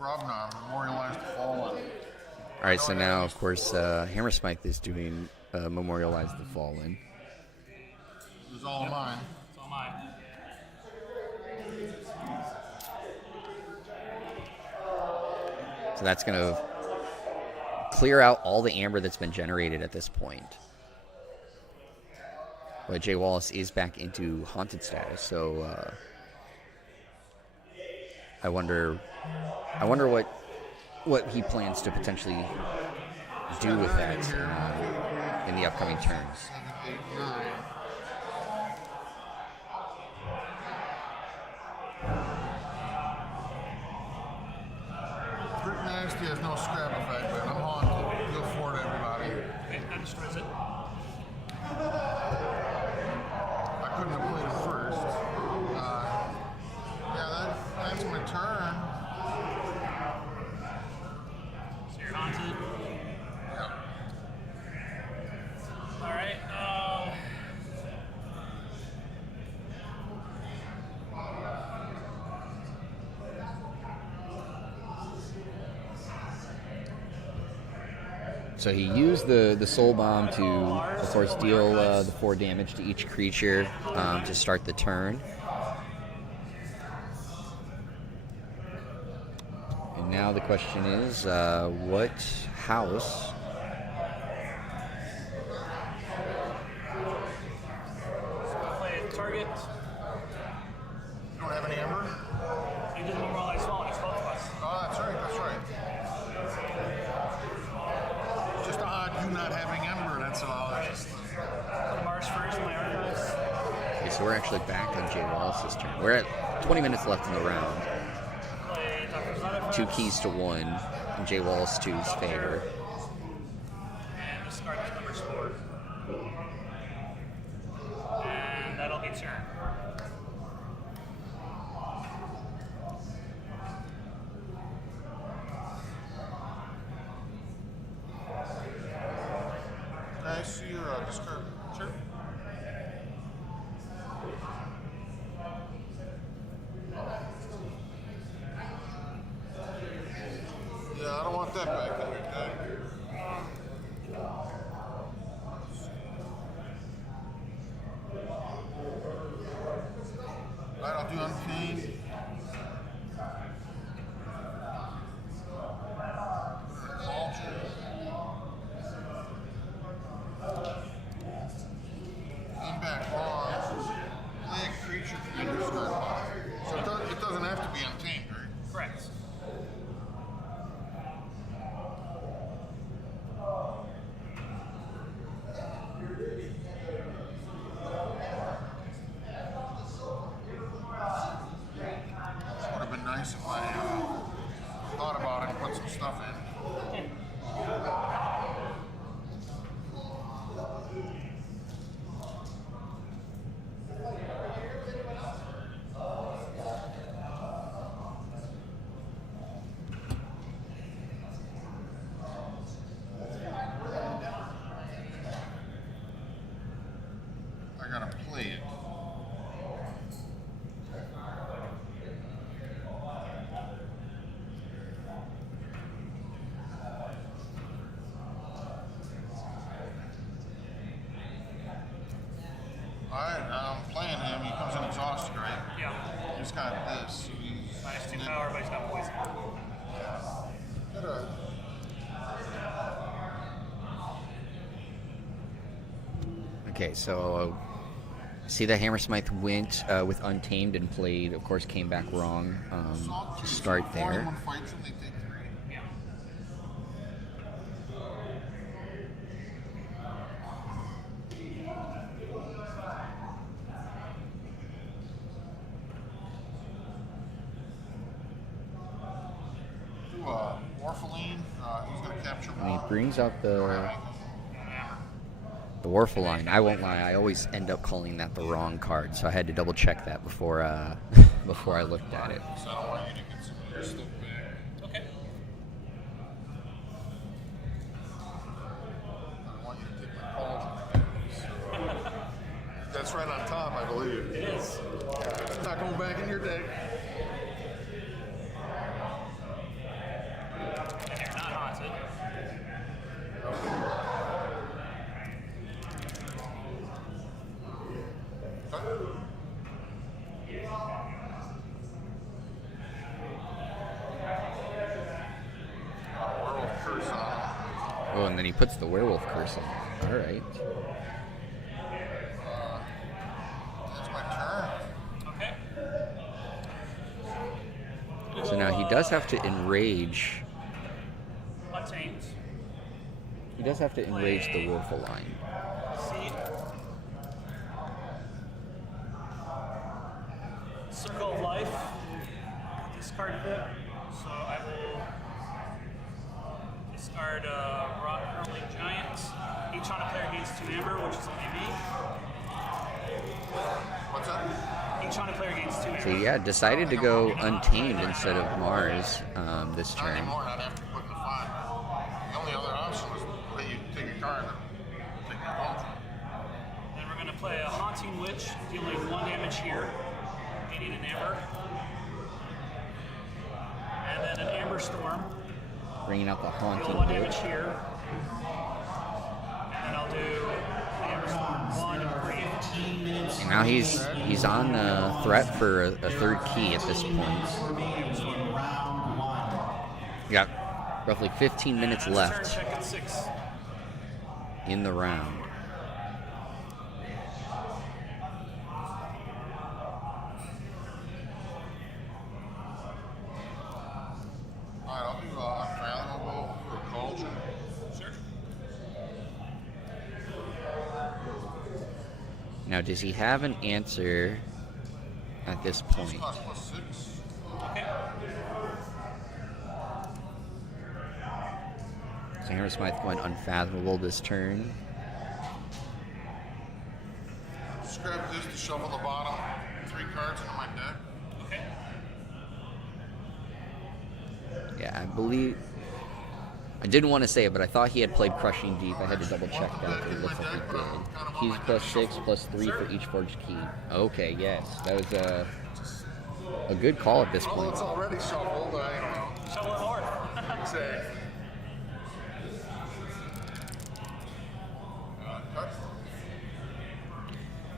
Brobnar, Memorialize the Fallen. All right, so now, of course, Hammersmith is doing Memorialize the Fallen. It was all mine. It's all mine. So that's going to clear out all the amber that's been generated at this point. But Jay Wallace is back into haunted status, so I wonder what he plans to potentially do with that in the upcoming turns. 7, 8, 9. Brick Nasty has no scrap effect, but I'm haunted. Go for it, everybody. Okay, that destroys it. I couldn't have played it first. Yeah, that's my turn. So you're haunted. Yep. Alright, So he used the soul bomb to, of course, deal the 4 damage to each creature to start the turn. And now the question is, what house? play target. You don't have any amber? You did Memorialize Fallen, it's both of us. Oh, that's right, that's right. It's just odd you not having ember, that's all. Play Mars first, my Archons. Okay, so we're actually back on Jay Wallace's turn. We're at 20 minutes left in the round. Play Doctor's Leather 2 keys to 1 in Jay Wallace 2's favor. And discard this number 4. And that'll be turn. Can I see your discard? Sure. Yeah, I don't want that back in your deck. Alright, I'll do Unchained. Cauldron. I'm playing him. He comes in exhausted, right? Yeah. He's got this. So he's -2 power, but he's got poison. Gotta, Okay, so see that Hammersmith went with Untamed and played, of course, came back wrong to start there. 41 fights and they take 3. Yeah. Do Morpholine. He's gonna capture And he ball. brings out the Warfaline. I won't lie, I always end up calling that the wrong card, so I had to double check that before before I looked at it. So I don't want you to get some of your stuff back. Okay. I don't want you to take my calls. That's right on time, I believe. It is. Not going back in your deck. And you're not haunted. Werewolf curse on him. Oh, and then he puts the werewolf curse on. All right. That's my turn. Okay. So now he does have to enrage. Untamed. He does have to enrage the Warfaline. Seed. Circle of Life. Discard bit. So I will discard Rock Hurling Giant. Each on a player gains 2 amber, which is only me. What's that? Each on a player gains 2 amber. So yeah, decided to go Untamed instead of Mars this Not turn. anymore, not after putting the 5. The only other option was let you take a card and take your ball. Then we're going to play a Haunting Witch, dealing 1 damage here, gaining an amber. And then an Amber Storm, Bringing out the deal Haunting 1 damage Witch. here. And then I'll do the Amber Storm 1 and 3. 15 minutes And now he's on the threat for a third key at this point. remaining in round 1. Got roughly 15 minutes Turn left check at 6. in the round. Alright, I'll do Unfathomable for Culture. Sure. Now, does he have an answer at this This point? costs +6. Okay. So Hammersmith went Unfathomable this turn. Just grab this to shuffle the bottom 3 cards into my deck. Okay. Yeah, I believe. I didn't want to say it, but I thought he had played Crushing Deep. I had to double check that, but it looks like he did. He's +6, +3 for each forged key. Okay, yes, that was a good call at this Although point. it's already shuffled, I don't know. Shovel it hard. Exactly. Cut.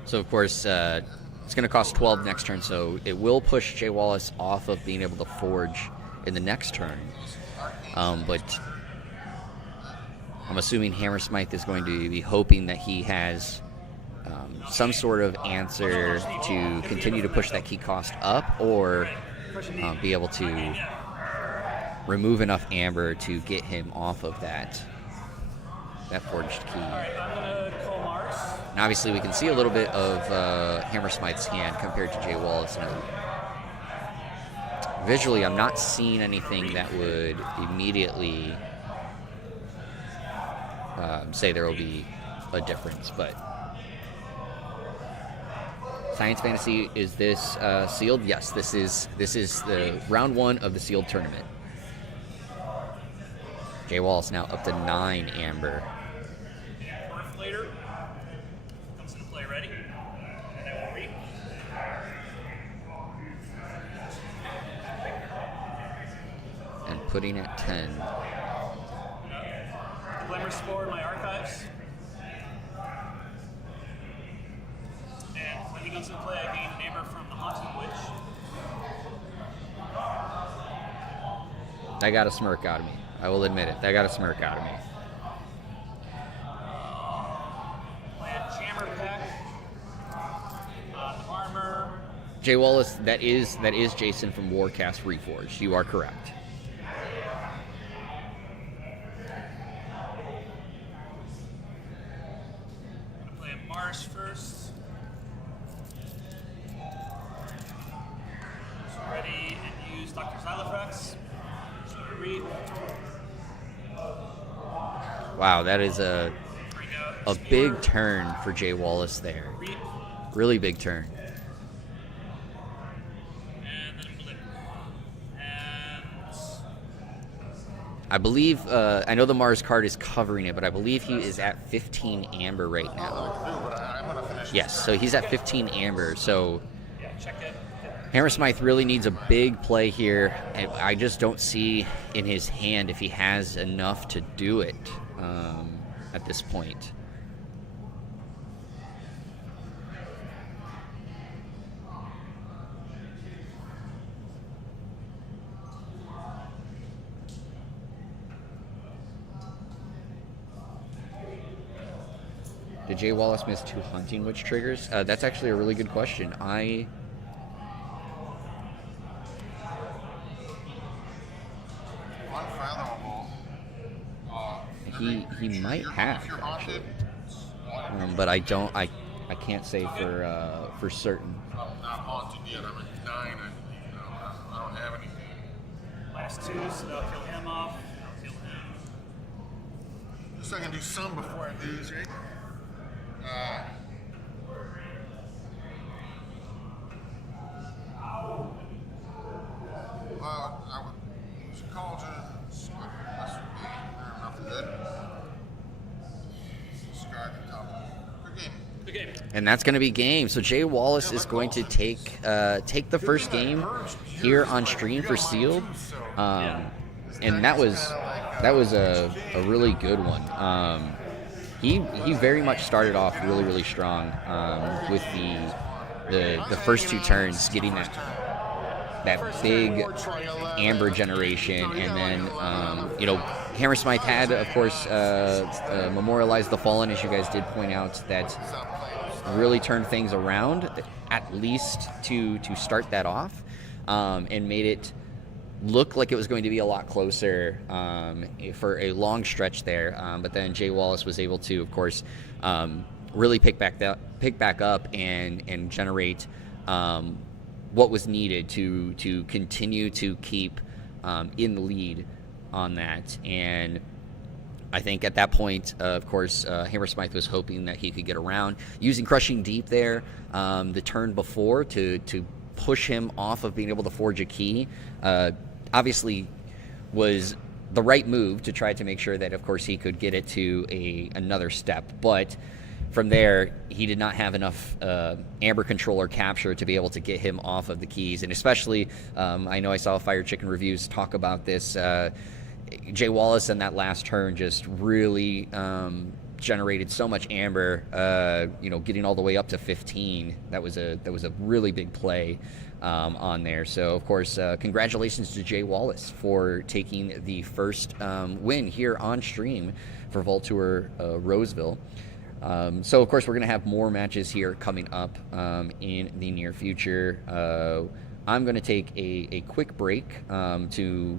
So of course, it's going to cost 12 next turn, so it will push Jay Wallace off of being able to forge in the next turn. But I'm assuming Hammersmith is going to be hoping that he has some sort of answer to continue to push that key cost up, or be able to remove enough amber to get him off of that forged key. Alright, I'm going to call Mars. And obviously, we can see a little bit of Hammersmith's hand compared to Jay Wallace now. Visually, I'm not seeing anything that would immediately say there will be a difference, but Science Fantasy, is this sealed? Yes, this is the round 1 of the sealed tournament. Jay Wallace now up to 9 amber. Birth later. Comes into play ready. And I will read. And putting at 10. Glimmer Spore in my archives. he goes to play, I gain an amber from the Haunted Witch. That got a smirk out of me. I will admit it. That got a smirk out of me. Play a Jammer Pack. Armor. Jay Wallace, that is Jason from Warcast Reforged. You are correct. Play a Mars first. So ready and use Dr. Xylophrex. So read. Wow, that is a Bring out big turn for Jay Wallace there. Read. Really big turn. And then blip. And I believe, I know the Mars card is covering it, but I believe he is at 15 amber right now. I'm gonna finish. Yes, so he's at 15 amber. So yeah, check it. Hammersmith really needs a big play here. And I just don't see in his hand if he has enough to do it at this point. Did Jay Wallace miss 2 Hunting Witch triggers? That's actually a really good question. Unfathomable. He might have, If you're haunted, but I can't say for certain. I'm not haunted yet. I'm at 9, I believe. I don't have anything. Last 2, so that'll kill him off. I'll kill him. Just so I can do some before I lose, right? Well, I would use cauldrons, but this would be nothing good. Discard the top. Good game. Good game. And that's going to be game. So Jay Wallace is going to take the first game here on stream for Sealed, and that was a really good one. He very much started off really strong with the first 2 turns, getting that big amber generation, and then Hammersmith had, of course, memorialized the Fallen, as you guys did point out, that really turned things around, at least to start that off, and made it look like it was going to be a lot closer for a long stretch there. But then Jay Wallace was able to, of course, really pick back up and generate what was needed to continue to keep in the lead on that. And I think at that point, of course, Hammersmith was hoping that he could get around using Crushing Deep there the turn before to push him off of being able to forge a key. Obviously was the right move to try to make sure that, of course, he could get it to another step. But from there, he did not have enough Amber Controller capture to be able to get him off of the keys. And especially, I know I saw Fire Chicken Reviews talk about this, Jay Wallace in that last turn just really generated so much amber, getting all the way up to 15. That was a really big play on there. So, of course, congratulations to Jay Wallace for taking the first win here on stream for Vault Tour Roseville. So, of course, we're going to have more matches here coming up in the near future. I'm going to take a quick break to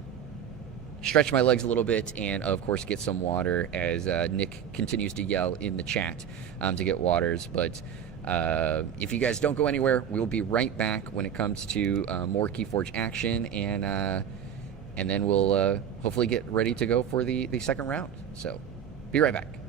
stretch my legs a little bit and, of course, get some water as Nick continues to yell in the chat to get waters. But if you guys don't go anywhere, we'll be right back when it comes to more KeyForge action, and then we'll hopefully get ready to go for the second round. So be right back.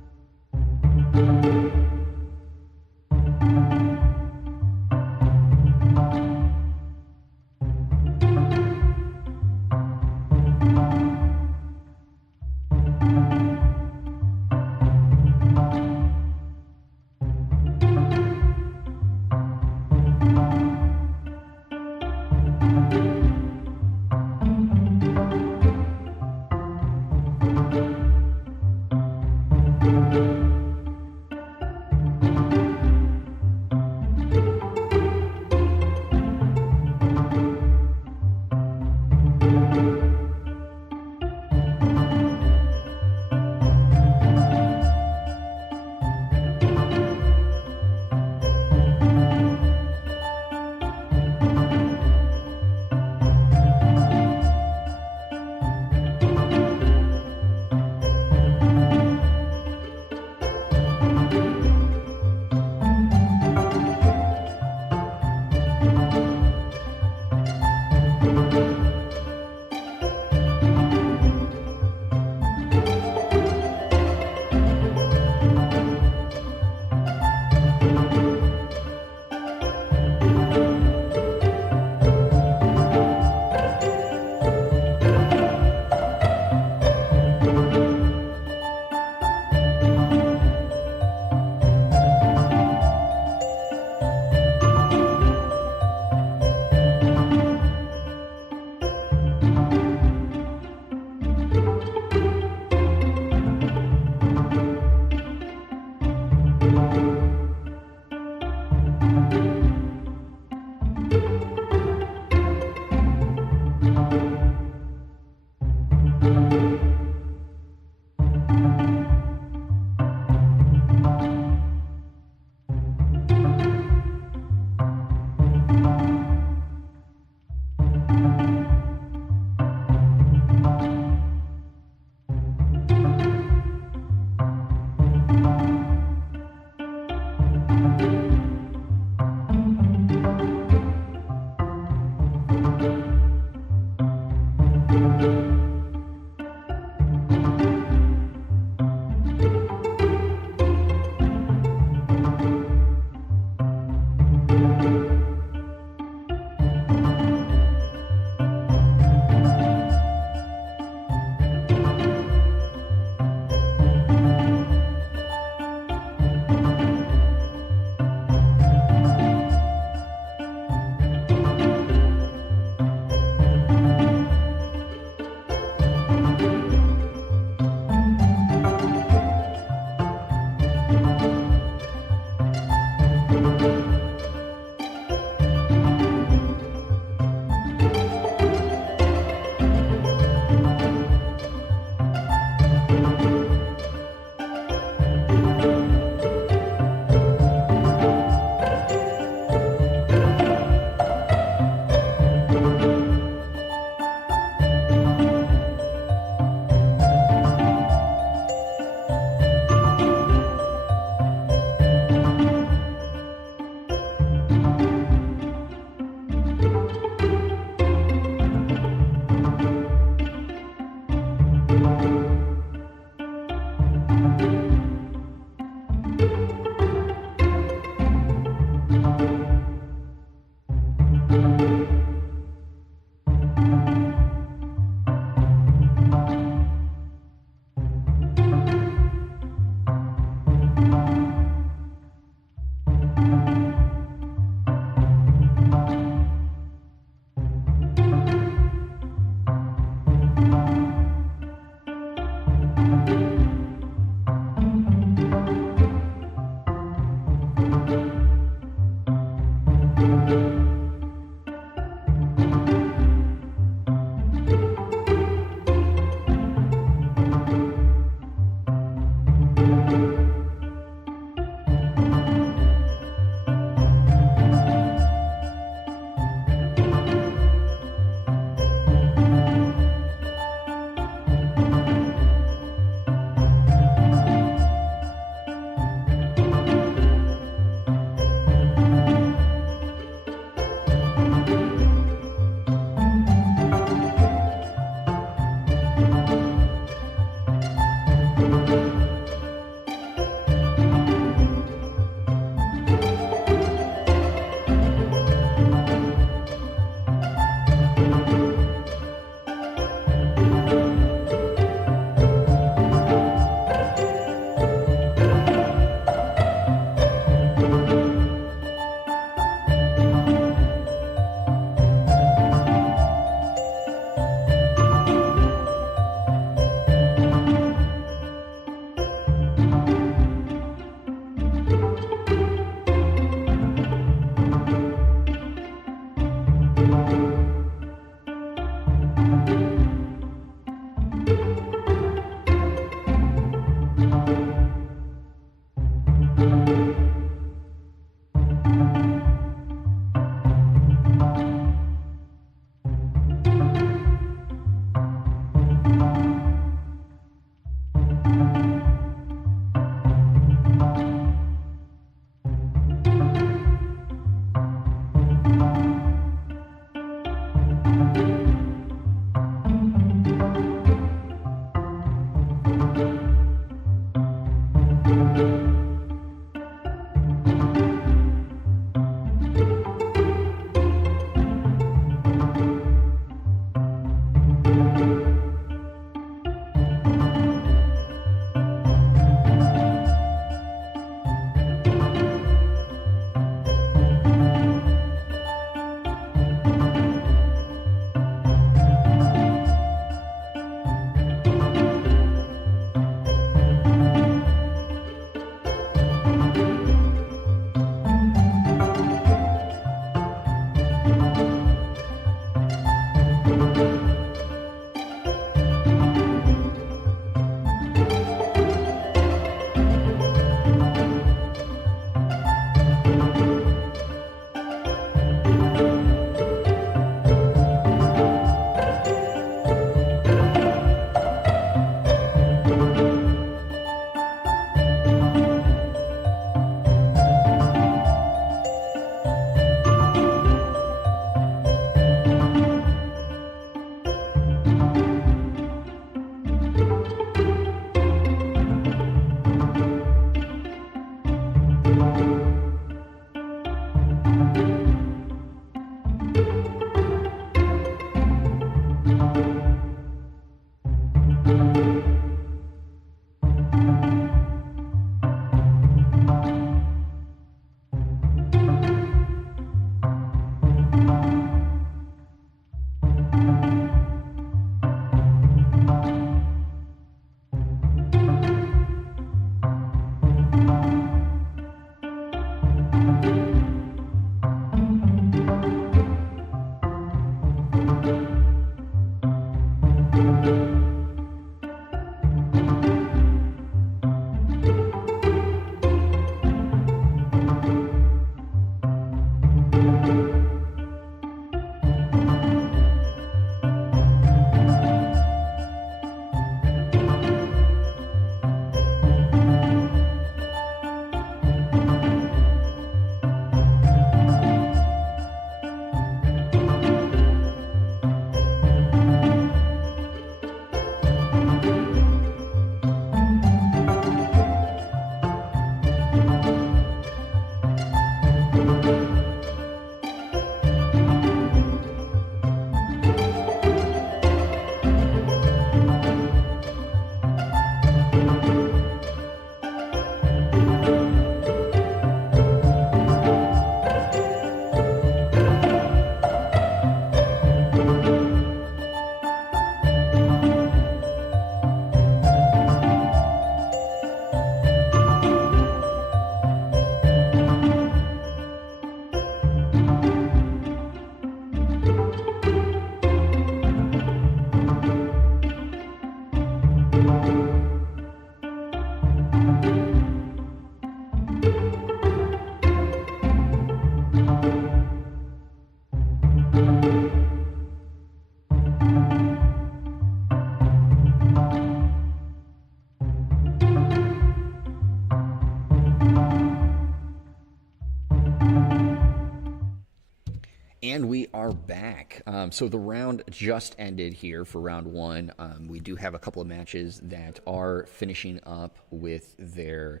And we are back. So the round just ended here for round one. We do have a couple of matches that are finishing up with their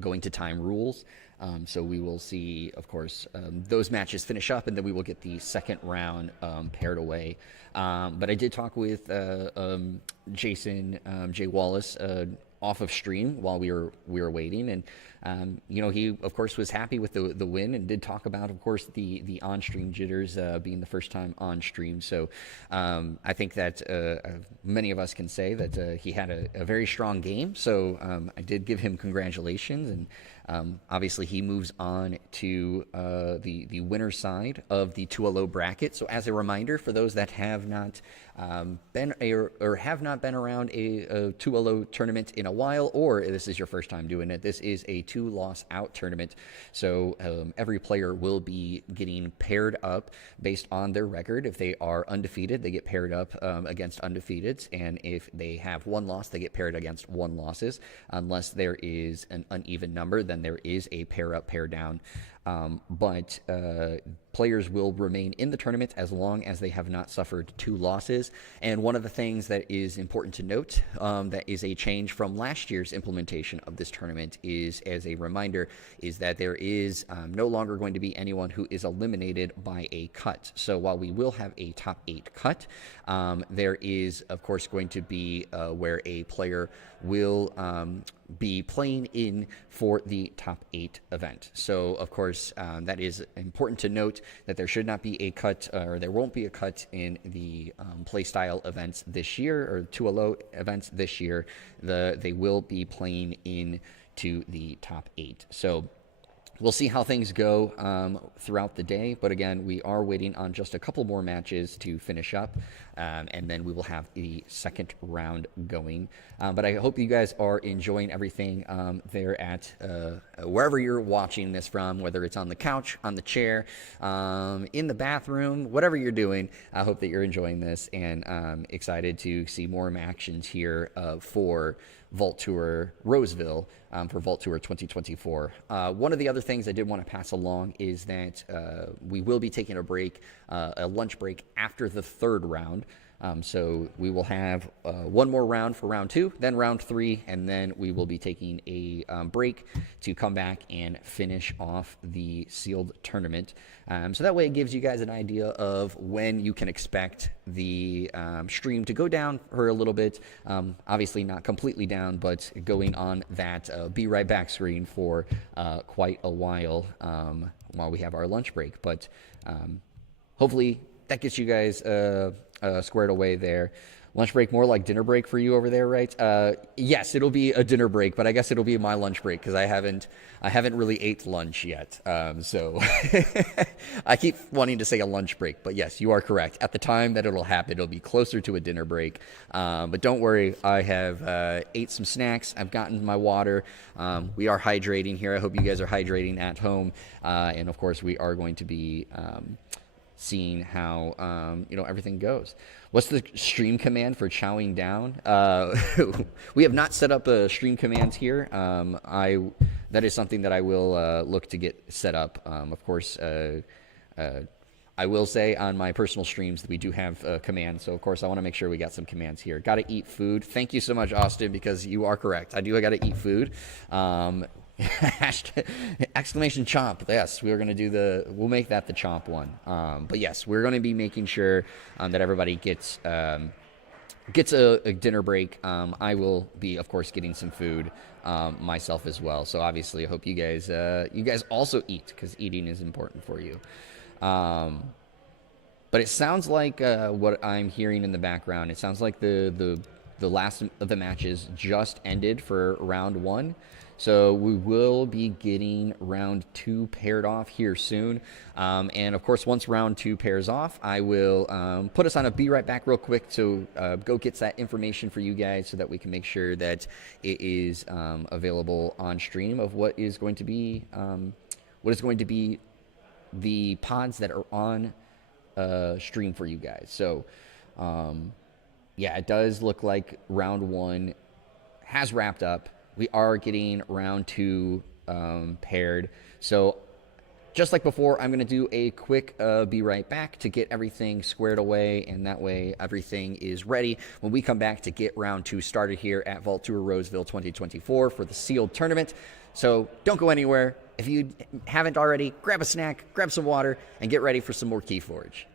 going to time rules. So we will see, of course, those matches finish up, and then we will get the second round paired away. But I did talk with Jason J. Wallace off of stream while we were waiting, and he of course was happy with the win, and did talk about, of course, the on stream jitters being the first time on stream. So I think that many of us can say that he had a very strong game. So I did give him congratulations, and obviously he moves on to the winner's side of the 2-0 bracket. So as a reminder for those that have not been around a 2-0 tournament in a while, or this is your first time doing it, this is a 2-loss out tournament. So every player will be getting paired up based on their record. If they are undefeated, they get paired up against undefeateds, and if they have one loss, they get paired against one losses. Unless there is an uneven number, then there is a pair up, pair down But players will remain in the tournament as long as they have not suffered 2 losses. And one of the things that is important to note, that is a change from last year's implementation of this tournament, is, as a reminder, is that there is no longer going to be anyone who is eliminated by a cut. So while we will have a top 8 cut, there is, of course, going to be where a player will be playing in for the top 8 event. So, of course, that is important to note, that there should not be a cut, or there won't be a cut in the playstyle events this year, or 2-0 events this year. They will be playing in to the top 8. So we'll see how things go throughout the day, but again, we are waiting on just a couple more matches to finish up, and then we will have the second round going. But I hope you guys are enjoying everything there at wherever you're watching this from, whether it's on the couch, on the chair, in the bathroom, whatever you're doing. I hope that you're enjoying this, and excited to see more actions here for Vault Tour Roseville, for Vault Tour 2024. One of the other things I did want to pass along is that we will be taking a break, a lunch break after the 3rd round. So we will have one more round for round 2, then round 3, and then we will be taking a break to come back and finish off the sealed tournament. So that way it gives you guys an idea of when you can expect the stream to go down for a little bit. Obviously not completely down, but going on that be right back screen for quite a while we have our lunch break. But hopefully that gets you guys squared away there. Lunch break, more like dinner break for you over there, right? Yes, it'll be a dinner break, but I guess it'll be my lunch break because I haven't really ate lunch yet. So I keep wanting to say a lunch break, but yes, you are correct. At the time that it'll happen, it'll be closer to a dinner break. But don't worry, I have ate some snacks. I've gotten my water. We are hydrating here. I hope you guys are hydrating at home. And of course, we are going to be seeing how everything goes. What's the stream command for chowing down? We have not set up a stream commands here. That is something that I will look to get set up. Of course, I will say on my personal streams that we do have commands. So of course I want to make sure we got some commands here. Got to eat food. Thank you so much, Austin, because you are correct. I got to eat food. Exclamation chomp. Yes, we're going to do we'll make that the chomp one. But yes, we're going to be making sure that everybody gets a dinner break. I will be, of course, getting some food myself as well. So obviously I hope you guys also eat, because eating is important for you. But it sounds like what I'm hearing in the background, it sounds like the last of the matches just ended for round 1. So we will be getting round 2 paired off here soon. And of course, once round 2 pairs off, I will put us on a be right back real quick to go get that information for you guys so that we can make sure that it is available on stream of what is going to be the pods that are on stream for you guys. So yeah, it does look like round 1 has wrapped up. We are getting round 2 paired. So just like before, I'm going to do a quick be right back to get everything squared away, and that way everything is ready when we come back to get round 2 started here at Vault Tour Roseville 2024 for the sealed tournament. So don't go anywhere. If you haven't already, grab a snack, grab some water, and get ready for some more KeyForge.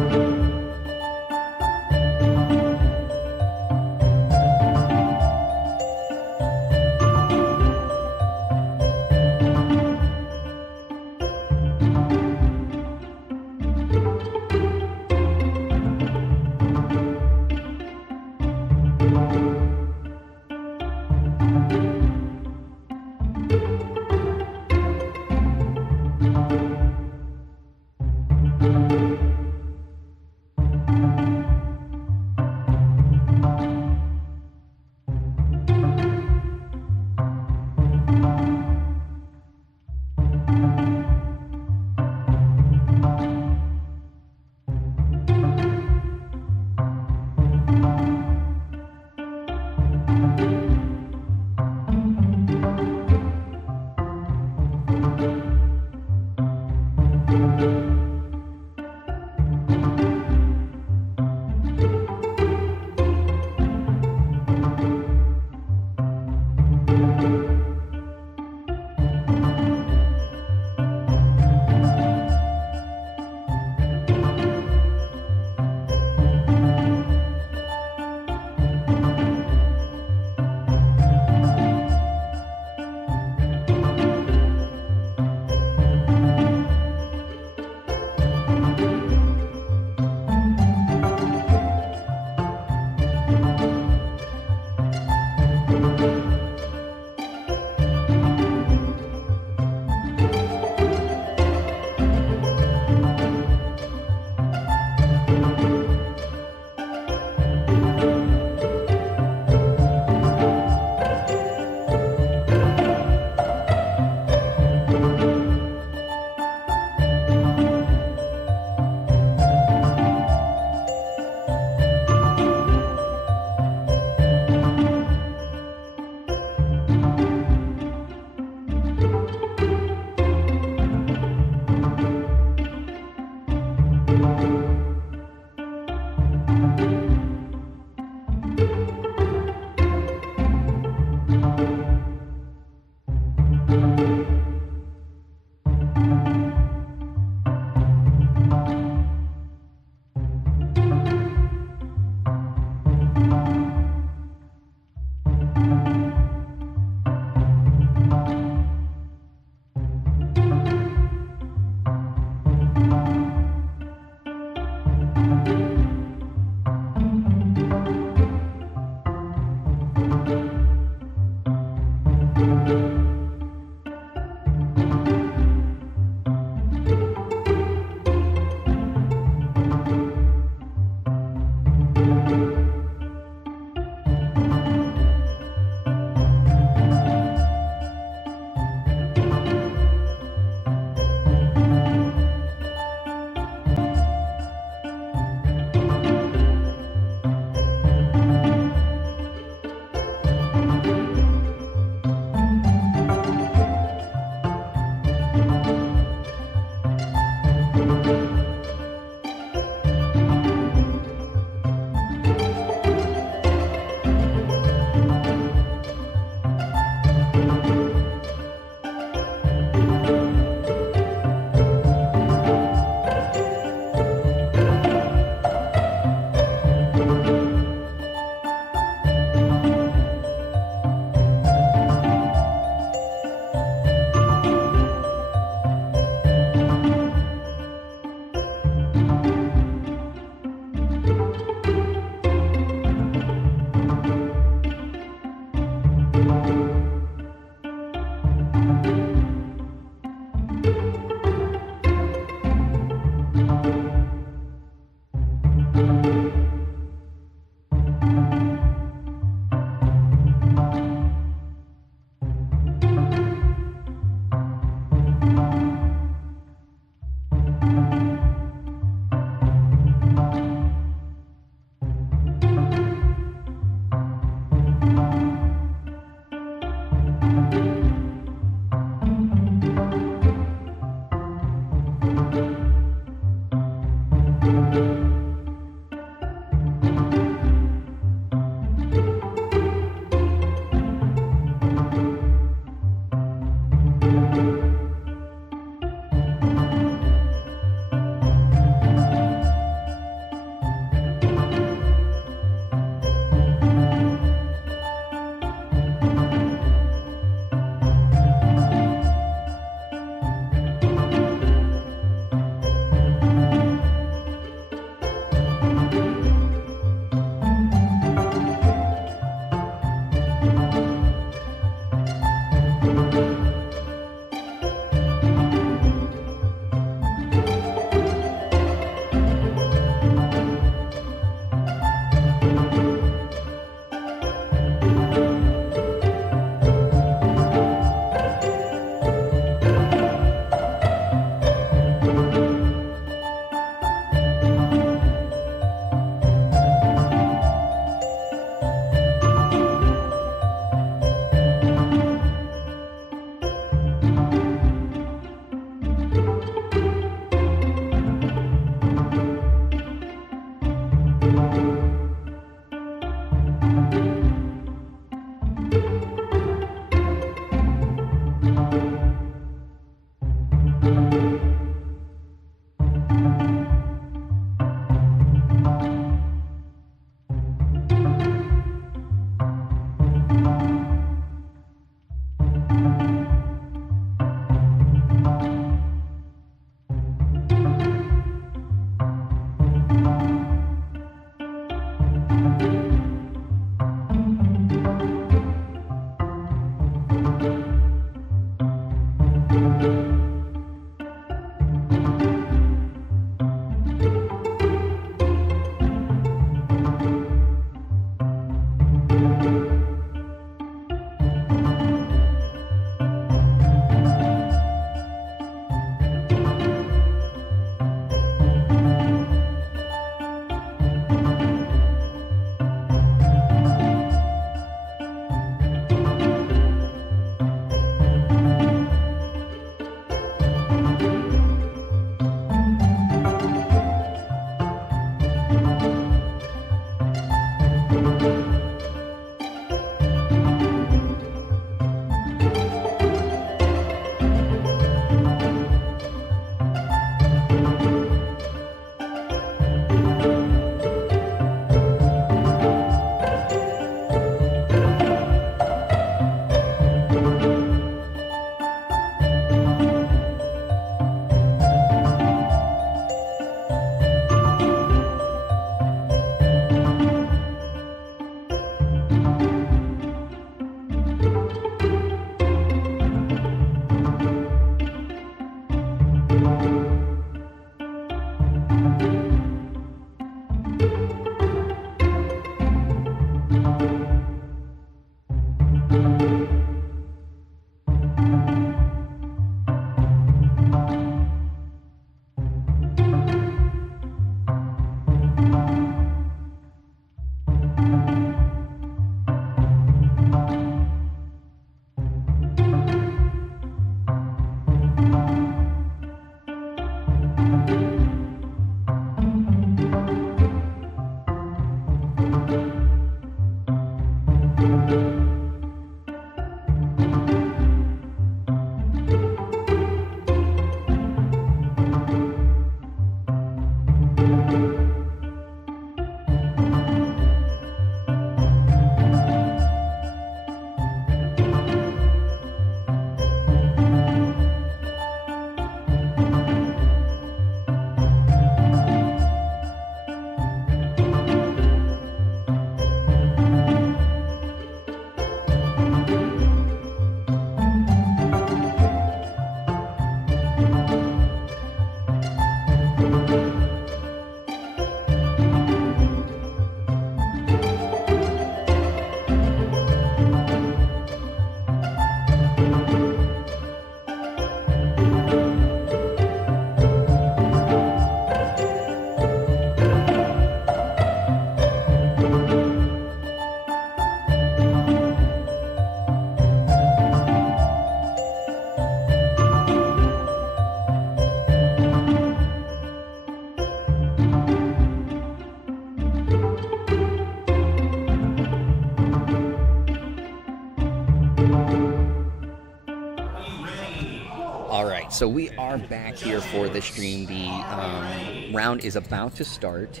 All right, so we are back here for the stream. The round is about to start.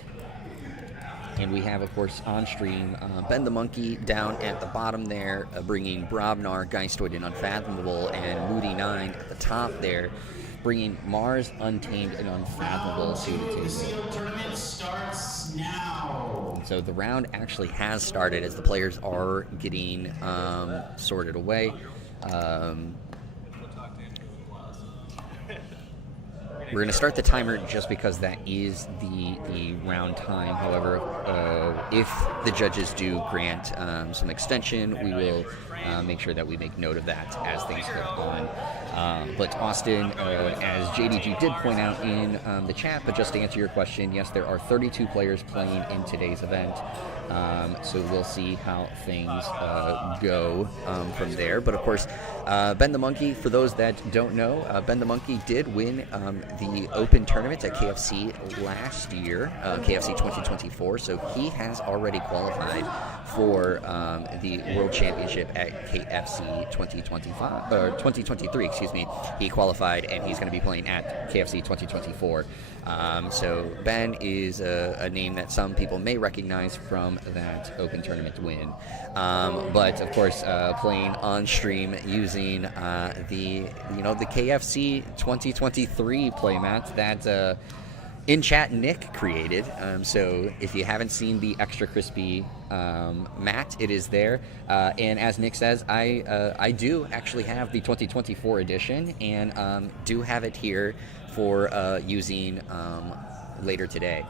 And we have, of course, on stream, Ben the Monkey down at the bottom there, bringing Brobnar, Geistoid, and Unfathomable, and Moody 9 at the top there, bringing Mars, Untamed, and Unfathomable to the table. The sealed tournament starts now. So the round actually has started as the players are getting sorted away. We're going to start the timer just because that is the round time. However, if the judges do grant some extension, we will make sure that we make note of that as things go on. But Austin, as JDG did point out in the chat, but just to answer your question, yes, there are 32 players playing in today's event. So we'll see how things go from there. But of course, Ben the Monkey, for those that don't know, Ben the Monkey did win the Open Tournament at KFC last year, KFC 2024. So he has already qualified for the World Championship at KFC 2023. Excuse me. He qualified, and he's going to be playing at KFC 2024. So Ben is a name that some people may recognize from that Open Tournament win. But of course, playing on stream using the KFC 2023 playmat that in chat Nick created. So if you haven't seen the extra crispy mat, it is there. And as Nick says, I do actually have the 2024 edition, and do have it here for using later today.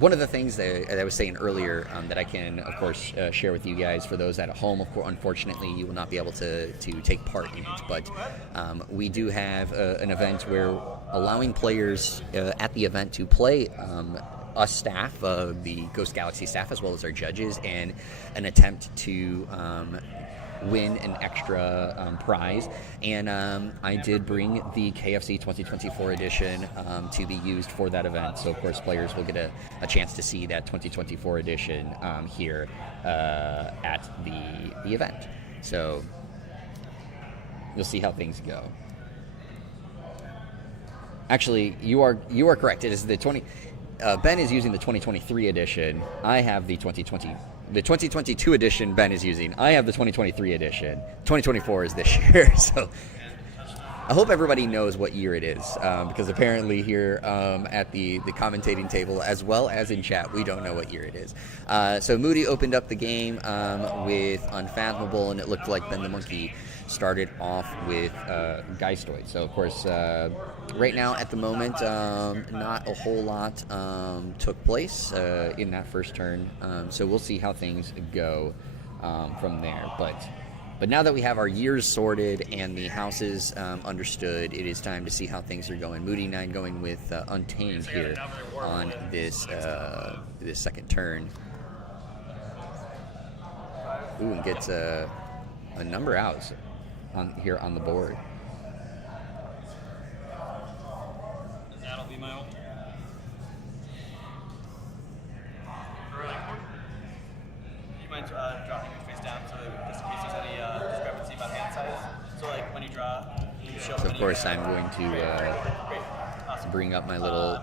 One of the things that I was saying earlier that I can, of course, share with you guys, for those at home, of course, unfortunately, you will not be able to take part in it, but we do have an event where allowing players at the event to play us staff, the Ghost Galaxy staff, as well as our judges, and an attempt to win an extra prize. And I did bring the KFC 2024 edition to be used for that event. So of course players will get a chance to see that 2024 edition here at the event. So you'll see how things go. Actually, you are correct. It is the 20. Ben is using the 2023 edition. I have the 2022 edition Ben is using. I have the 2023 edition. 2024 is this year. So I hope everybody knows what year it is, because apparently here at the commentating table, as well as in chat, we don't know what year it is. So Moody opened up the game with Unfathomable, and it looked like Ben the Monkey started off with Geistoid. So of course, right now at the moment, not a whole lot took place in that first turn. So we'll see how things go from there. But now that we have our years sorted and the houses understood, it is time to see how things are going. Moody 9 going with Untamed here on this second turn. Ooh, and gets a number out here on the board. That'll be my ult. You mind dropping your face down so that just in case there's any discrepancy about hand size? So like when you draw, you show. So of course I'm going to bring up my little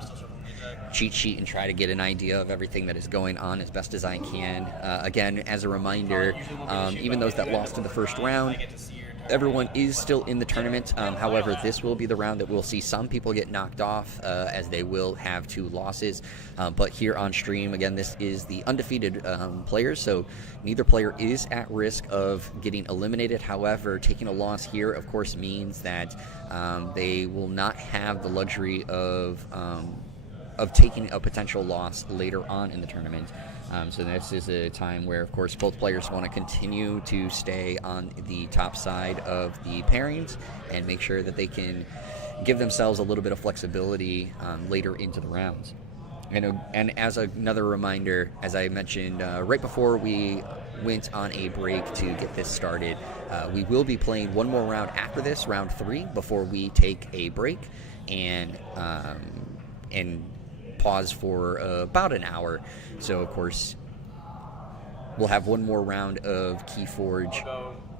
cheat sheet and try to get an idea of everything that is going on as best as I can. Again, as a reminder, even those that lost in the first round, everyone is still in the tournament. However, this will be the round that we'll see some people get knocked off, as they will have 2 losses. But here on stream, again, this is the undefeated players, so neither player is at risk of getting eliminated. However, taking a loss here, of course, means that they will not have the luxury of taking a potential loss later on in the tournament. So this is a time where, of course, both players want to continue to stay on the top side of the pairings and make sure that they can give themselves a little bit of flexibility later into the rounds. And as another reminder, as I mentioned right before we went on a break to get this started, we will be playing one more round after this, round 3, before we take a break and pause for about an hour. So of course we'll have one more round of KeyForge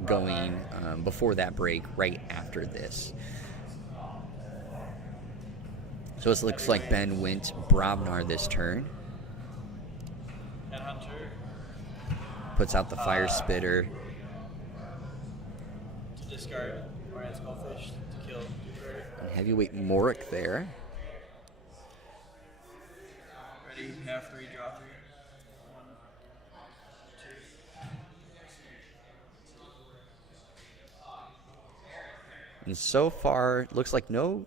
going before that break, right after this. So it looks like Ben went Brobnar this turn. Headhunter. Puts out the Fire Spitter. To discard Orion Skullfish to kill Duper. And Heavyweight Morik there. Ready, have 3, draw 3. 1, 2. And so far, it looks like no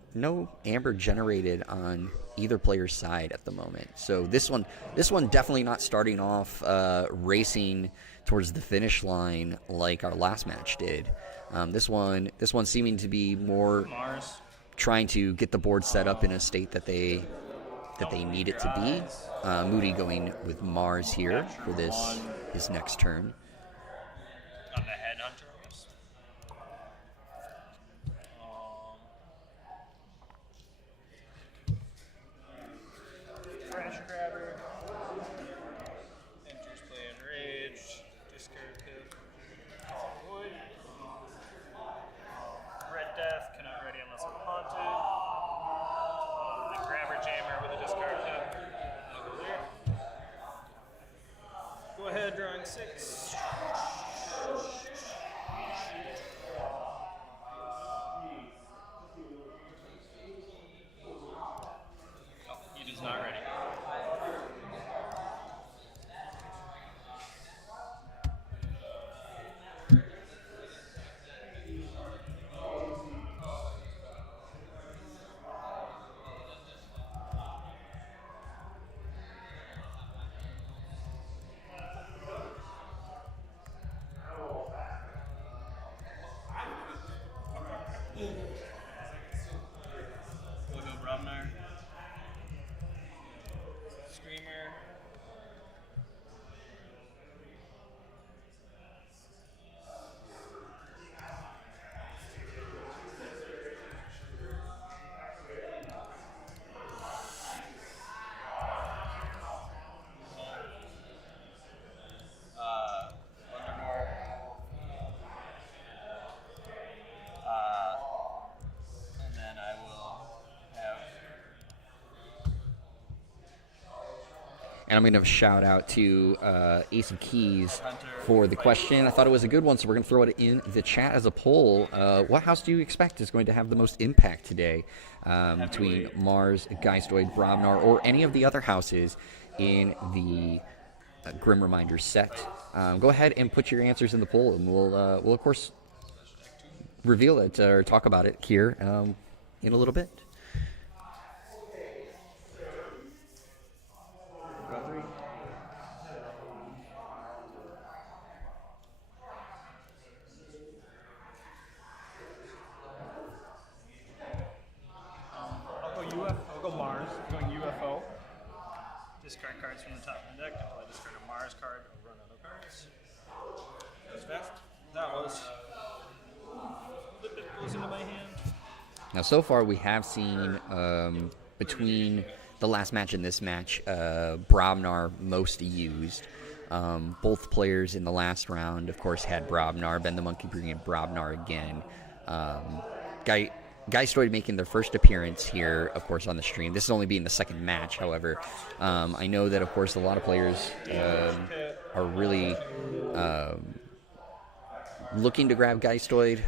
amber generated on either player's side at the moment. So this one definitely not starting off racing towards the finish line like our last match did. This one seeming to be more Mars. trying to get the board set up in a state that they need it to be. Moody going with Mars here for his next turn. On the Headhunter, I guess. Trash Grabber. Enters play Enraged. Discard pip. Void. Red Death, cannot ready unless I'm haunted. The Grabber Jammer with a discard pip. I'll go there. Go ahead, drawing 6. Oh, he is not ready. We'll go Brobnar. Screamer. Wondermore. And then I will have. And I'm going to shout out to Ace of Keys for the question. I thought it was a good one, so we're going to throw it in the chat as a poll. What house do you expect is going to have the most impact today between Mars, Geistoid, Brobnar, or any of the other houses in the Grim Reminder set? Go ahead and put your answers in the poll, and we'll of course reveal it or talk about it here in a little bit. I'll go Mars. Going UFO. Discard cards from the top of the deck until I discard a Mars card or run out of cards. That was fast. That was. It goes into my hand. Now, so far we have seen between the last match and this match, Brobnar most used. Both players in the last round, of course, had Brobnar. Ben the Monkey bringing Brobnar again. Geistoid making their first appearance here, of course, on the stream. This is only being the second match, however. I know that, of course, a lot of players are really looking to grab Geistoid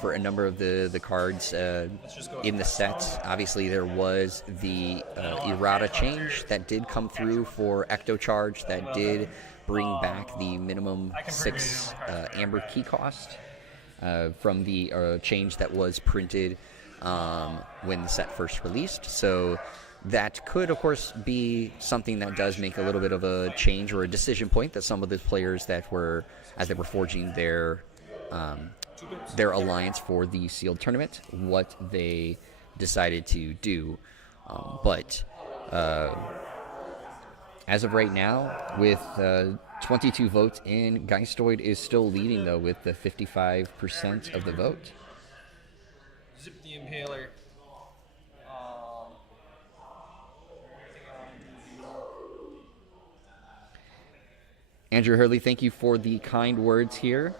for a number of the cards in the set. Obviously, there was the errata change that did come through for Ecto Charge that did bring back the minimum 6 amber key cost from the change that was printed when the set first released. So that could, of course, be something that does make a little bit of a change or a decision point that some of the players that were, as they were forging their alliance for the sealed tournament, what they decided to do. But as of right now, with 22 votes in, Geistoid is still leading, though, with the 55% of the vote. Zip the Impaler. Andrew Hurley, thank you for the kind words here.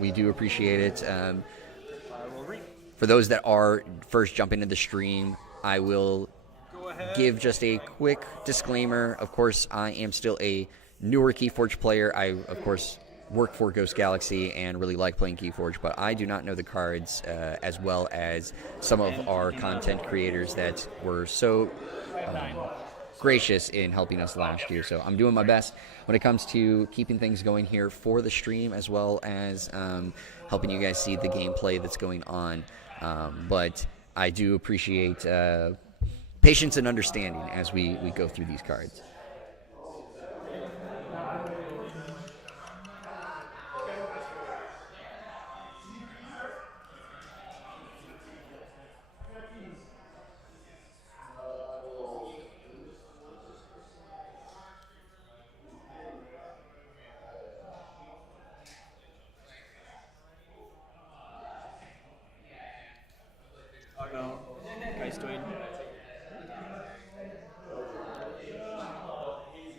We do appreciate it. I will read. For those that are first jumping into the stream, I will Go ahead. give just a quick disclaimer. Of course, I am still a newer KeyForge player. I, of course, work for Ghost Galaxy and really like playing KeyForge, but I do not know the cards as well as some of our content creators that were so gracious in helping us last year. So I'm doing my best when it comes to keeping things going here for the stream, as well as helping you guys see the gameplay that's going on. But I do appreciate patience and understanding as we go through these cards.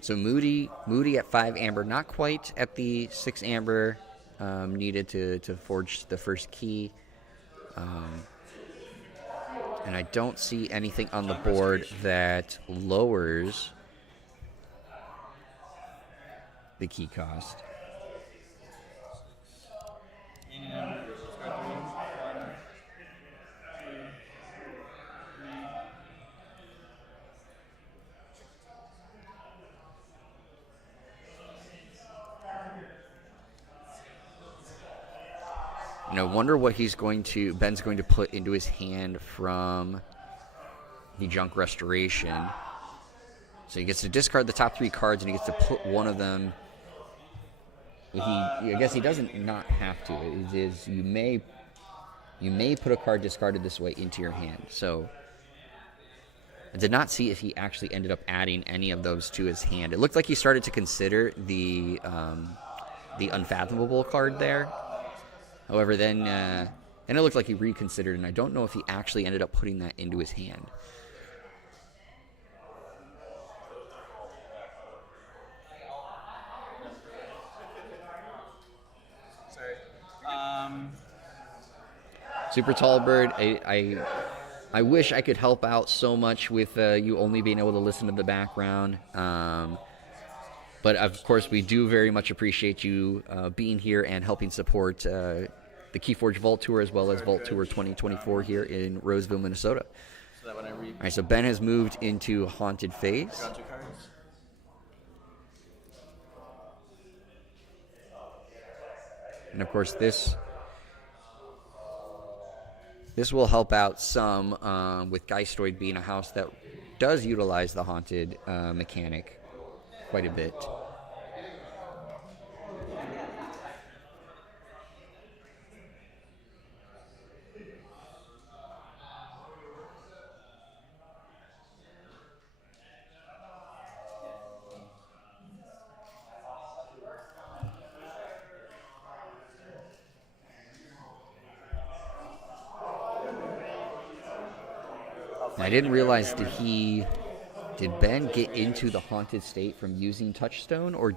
So Moody at 5 amber, not quite at the 6 amber needed to forge the first key. And I don't see anything on the board that lowers the key cost. And I wonder what Ben's going to put into his hand from the Junk Restoration. So he gets to discard the top 3 cards, and he gets to put one of them. I guess he doesn't not have to. It is you may put a card discarded this way into your hand. So I did not see if he actually ended up adding any of those to his hand. It looked like he started to consider the Unfathomable card there. However, then it looked like he reconsidered, and I don't know if he actually ended up putting that into his hand. Sorry. Super Tall Bird, I wish I could help out so much with you only being able to listen to the background. But, of course, we do very much appreciate you being here and helping support the KeyForge Vault Tour, as well as Vault Tour 2024 here in Roseville, Minnesota. So that when I read, All right, so Ben has moved into Haunted Phase. got 2 cards. And, of course, this will help out some with Geistoid being a house that does utilize the Haunted mechanic quite a bit. I didn't realize, did Ben get into the haunted state from using Touchstone, or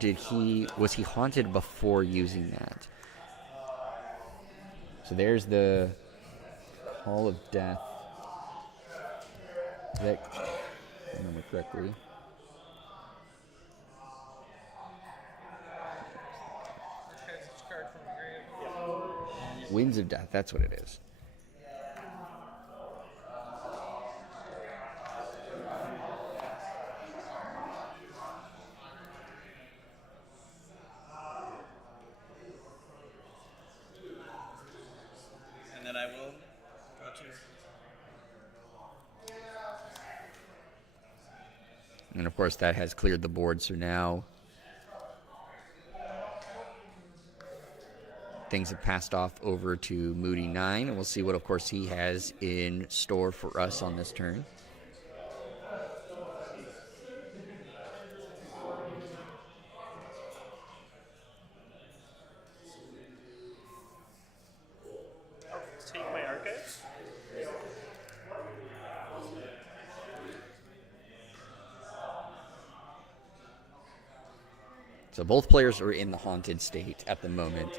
was he haunted before using that? So there's the Hall of Death. Is that, if I remember correctly? Winds of Death, that's what it is. And then I will go to. And of course that has cleared the board, so now things have passed off over to Moody 9, and we'll see what, of course, he has in store for us on this turn. Take my archives. So both players are in the haunted state at the moment.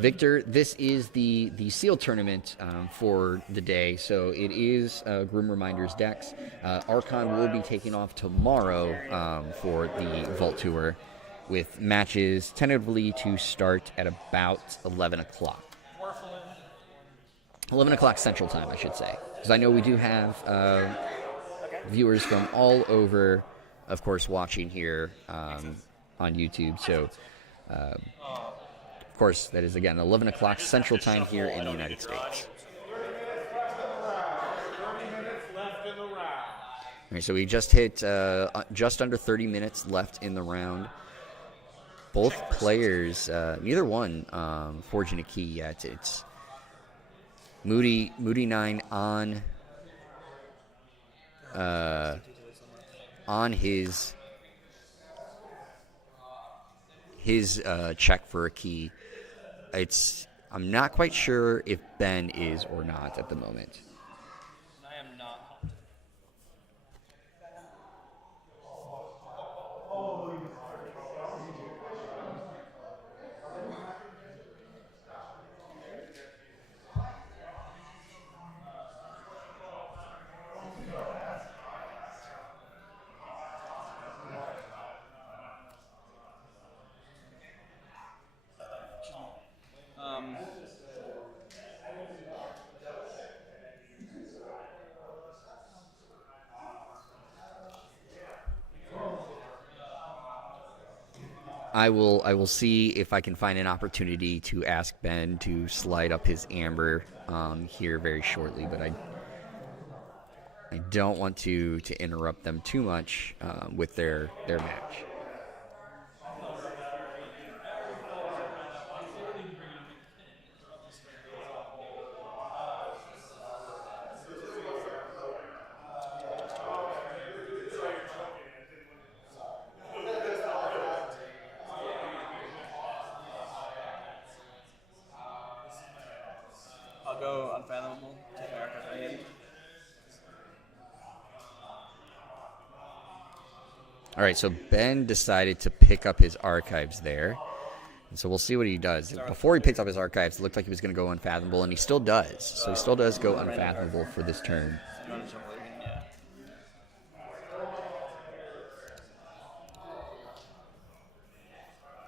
Victor, this is the seal tournament for the day, so it is Grim Reminders decks. Archon will be taking off tomorrow for the Vault Tour, with matches tentatively to start at about 11 o'clock. 11 o'clock Central Time, I should say. Because I know we do have viewers from all over, of course, watching here on YouTube, so... Of course, that is, again, 11 o'clock Central Time here in the United States. All right, so we just hit just under 30 minutes left in the round. Both players, neither one forging a key yet. It's Moody 9 on his check for a key. I'm not quite sure if Ben is or not at the moment. I am not. I will see if I can find an opportunity to ask Ben to slide up his amber here very shortly, but I don't want to interrupt them too much with their match. I'll go Unfathomable. Take my Archons right in. All right, so Ben decided to pick up his archives there. And so we'll see what he does. Before he picked up his archives, it looked like he was going to go Unfathomable, and he still does. So he still does go Unfathomable for this turn. You want to jump over? Yeah.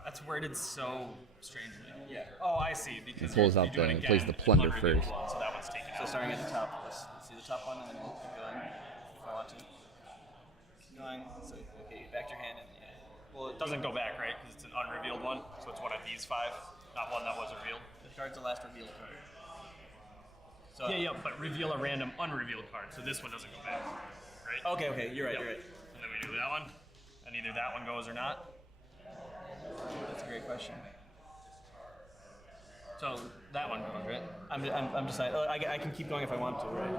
That's worded so strangely. Yeah. Oh, I see. Because He pulls you're out doing the- again, plays the plunder reveal first. one, so that one's taken out. So starting at the top, let's see the top one, and then we'll keep going if I want to. Keep going. So okay, back to your hand, and yeah. Well, it doesn't go back, right? Because it's an unrevealed one, so it's one of these 5, not one that was revealed. The card's the last revealed card. So yeah, but reveal a random unrevealed card, so this one doesn't go back, right? Okay, you're right, you're right. And then we do that one, and either that one goes or not. That's a great question. So that one goes, right? I'm deciding. Oh, I can keep going if I want to, right?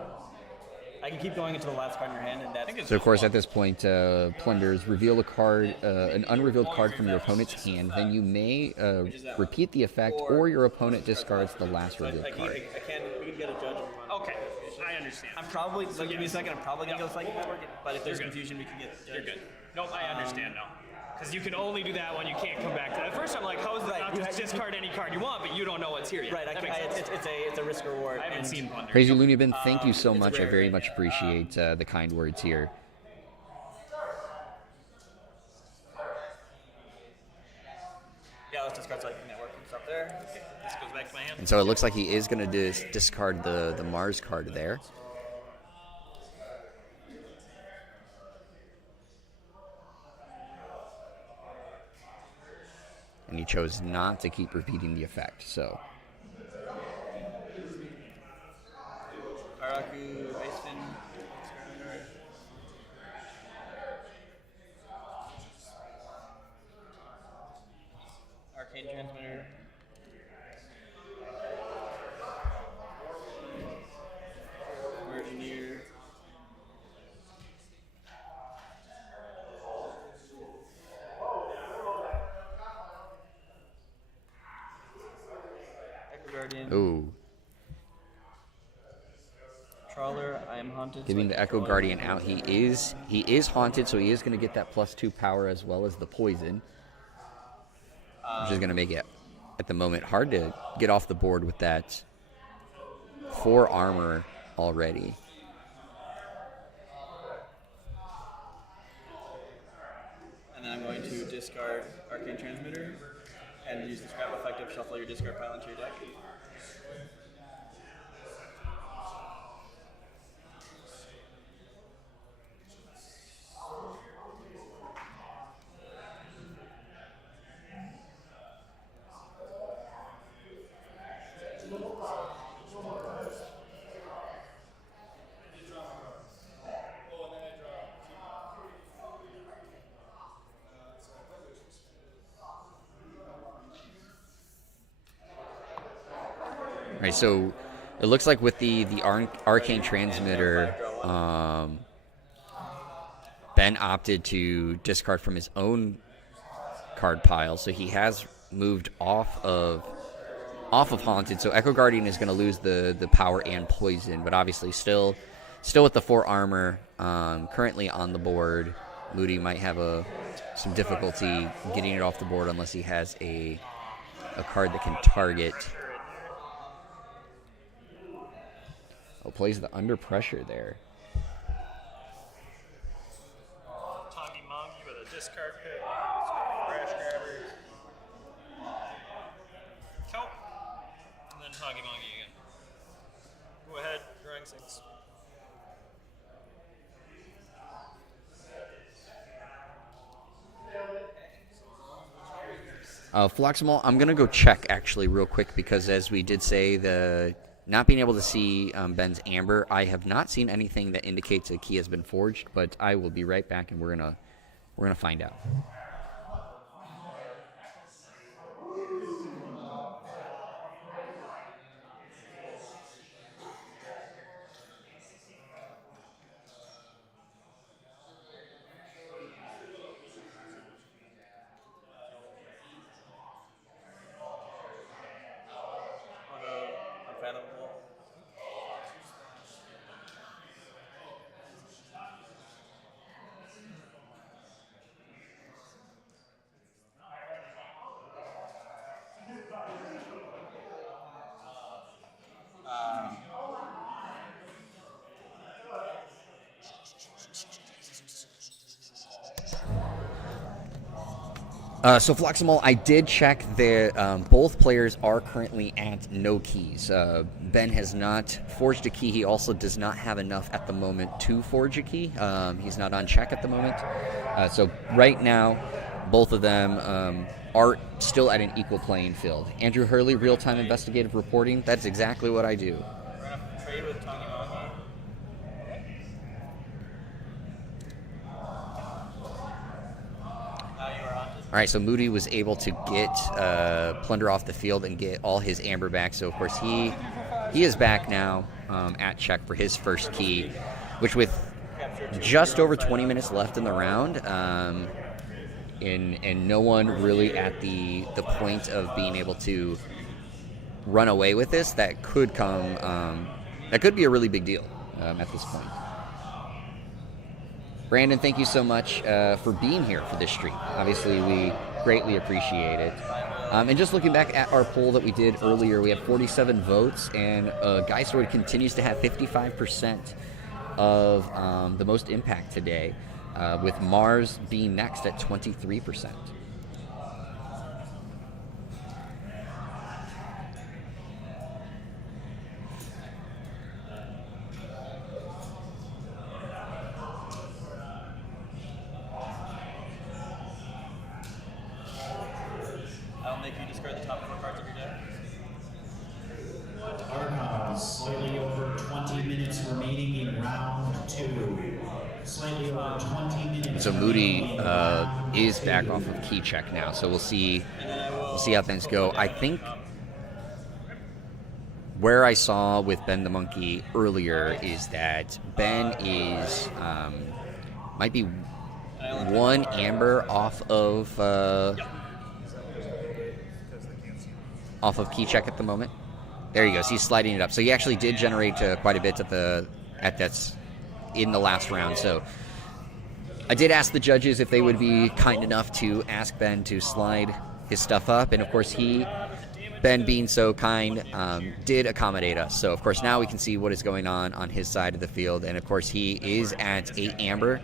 I can keep going until the last card in your hand, and that's... So, of course, at this point, plunders reveal a card, an unrevealed card from your opponent's hand. Then you may repeat the effect, or your opponent discards the last revealed card. I can't... We can get a judge. Okay, I understand. I'm probably... So give me a second. I'm probably going to go Psychic Network, but if there's confusion, we can get judge. You're good. Nope, I understand now. Because you can only do that one, you can't come back to that. At first I'm like, how is that not just discard any card you want, but you don't know what's here yet. Right, it's a risk reward. I haven't seen Plunder. Crazy Looney Bin, thank you so much. I very much appreciate the kind words here. Yeah, let's discard Psychic Network and stuff there. Okay, this goes back to my hand. And so it looks like he is going to discard the Mars card there. And he chose not to keep repeating the effect, so... Araku, Iceman. Arcane Transmitter. Ooh. Trawler, I am haunted. Giving the Echo Guardian out. He is haunted, so he is going to get that +2 power as well as the poison. Which is going to make it, at the moment, hard to get off the board with that 4 armor already. And then I'm going to discard Arcane Transmitter and use the scrap effect of shuffle your discard pile into your deck. Right, so it looks like with the Arcane Transmitter, Ben opted to discard from his own card pile, so he has moved off of Haunted. So Echo Guardian is going to lose the power and poison, but obviously still with the 4 armor currently on the board. Moody might have some difficulty getting it off the board unless he has a card that can target. Oh, plays the Under Pressure there. Tommy Monkey with a discard pick. Crash Grabbers. Kelp. And then Hoggy Monkey again. Go ahead, drawing 6. Floxamol, I'm going to go check actually real quick because as we did say, not being able to see Ben's Amber, I have not seen anything that indicates a key has been forged, but I will be right back and we're gonna find out. Unfathomable. So Floxamol, I did check that both players are currently at no keys. Ben has not forged a key. He also does not have enough at the moment to forge a key. He's not on check at the moment. So right now, both of them are still at an equal playing field. Andrew Hurley, real-time investigative reporting. That's exactly what I do. We're going to trade with Tommy Monkey. Now you are haunted. All right, so Moody was able to get Plunder off the field and get all his Amber back. So, of course, he is back now at check for his first key, which with just over 20 minutes left in the round, and no one really at the point of being able to run away with this, that could come, that could be a really big deal at this point. Brandon, thank you so much for being here for this stream. Obviously, we greatly appreciate it. And just looking back at our poll that we did earlier, we had 47 votes, and Guy Sword continues to have 55% of the most impact today, with Mars being next at 23%. I'll make you discard the top 4 cards of your deck. Archons, slightly over 20 minutes remaining in round 2. Slightly over 20 minutes. So Moody is back off of key check now, so we'll see how things go. I think where I saw with Ben the Monkey earlier is that Ben is might be 1 Amber off of key check at the moment. There he goes. He's sliding it up. So he actually did generate quite a bit that's in the last round. So I did ask the judges if they would be kind enough to ask Ben to slide his stuff up, and of course Ben being so kind, did accommodate us. So of course now we can see what is going on his side of the field, and of course he is at 8 amber.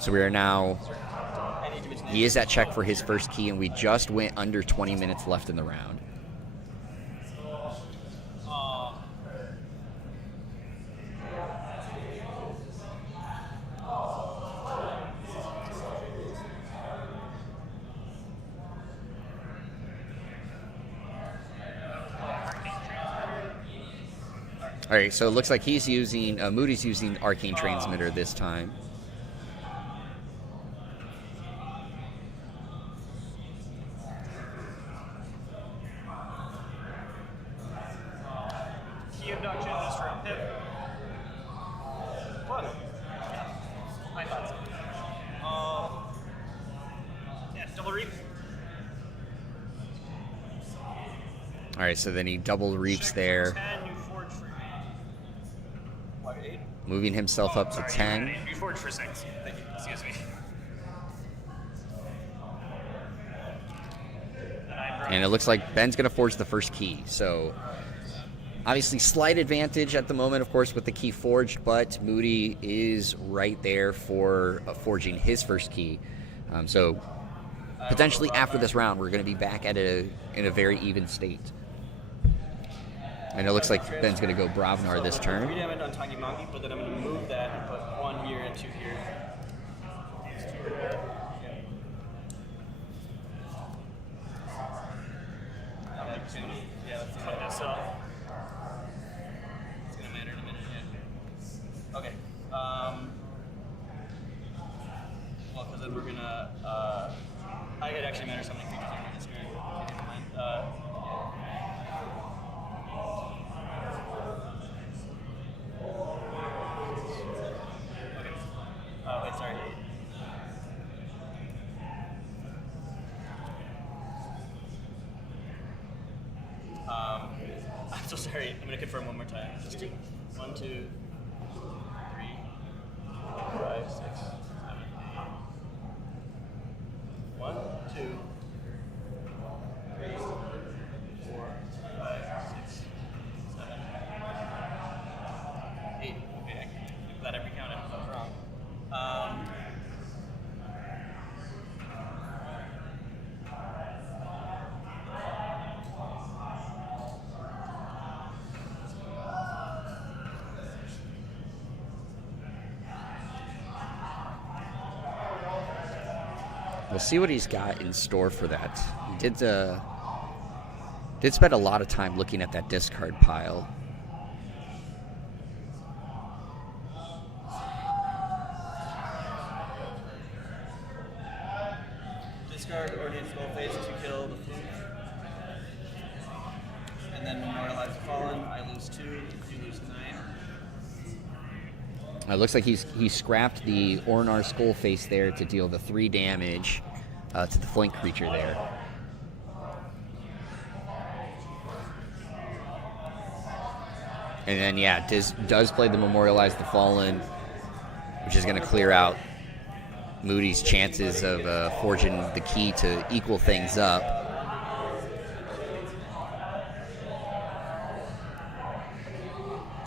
So we are now. He is at check for his first key, and we just went under 20 minutes left in the round. All right, so it looks like he's using, Moody's using Arcane Transmitter this time. Key abduction just for a pip. Fun. I thought so. Yeah, double reap. All right, so then he double reaps there, 10, you forge for 8. moving himself up to 10. You forge for 6. Thank you. Excuse me. And it looks like Ben's going to forge the first key. So obviously slight advantage at the moment, of course, with the key forged, but Moody is right there for forging his first key. So potentially after this round, we're going to be back in a very even state. And it looks like Ben's going to go Bravnar this turn. 3 damage on Tiny Monkey, but then I'm going to move that and put 1 here and 2 here. Yeah, let's cut this off. It's going to matter in a minute, yeah. Okay. Well, because then we're going to... it actually matters how many creatures are in this game. If you didn't mind. Yeah. Okay. Wait, sorry. I'm so sorry. I'm going to confirm one more time. Just 2. 1, 2, 3, 5, 6, 7, 8. 1, 2, 3, 4, 5, 6, 7, 8. Okay, I'm glad I recounted. I was wrong. We'll see what he's got in store for that. He did spend a lot of time looking at that discard pile. Discard Ornate Skull Face to kill the fluke. And then Memorialize the Fallen. I lose 2. You lose 9. It looks like he scrapped the Ornar Skullface there to deal the 3 damage to the flank creature there. And then, yeah, does play the Memorialize the Fallen, which is going to clear out Moody's chances of forging the key to equal things up.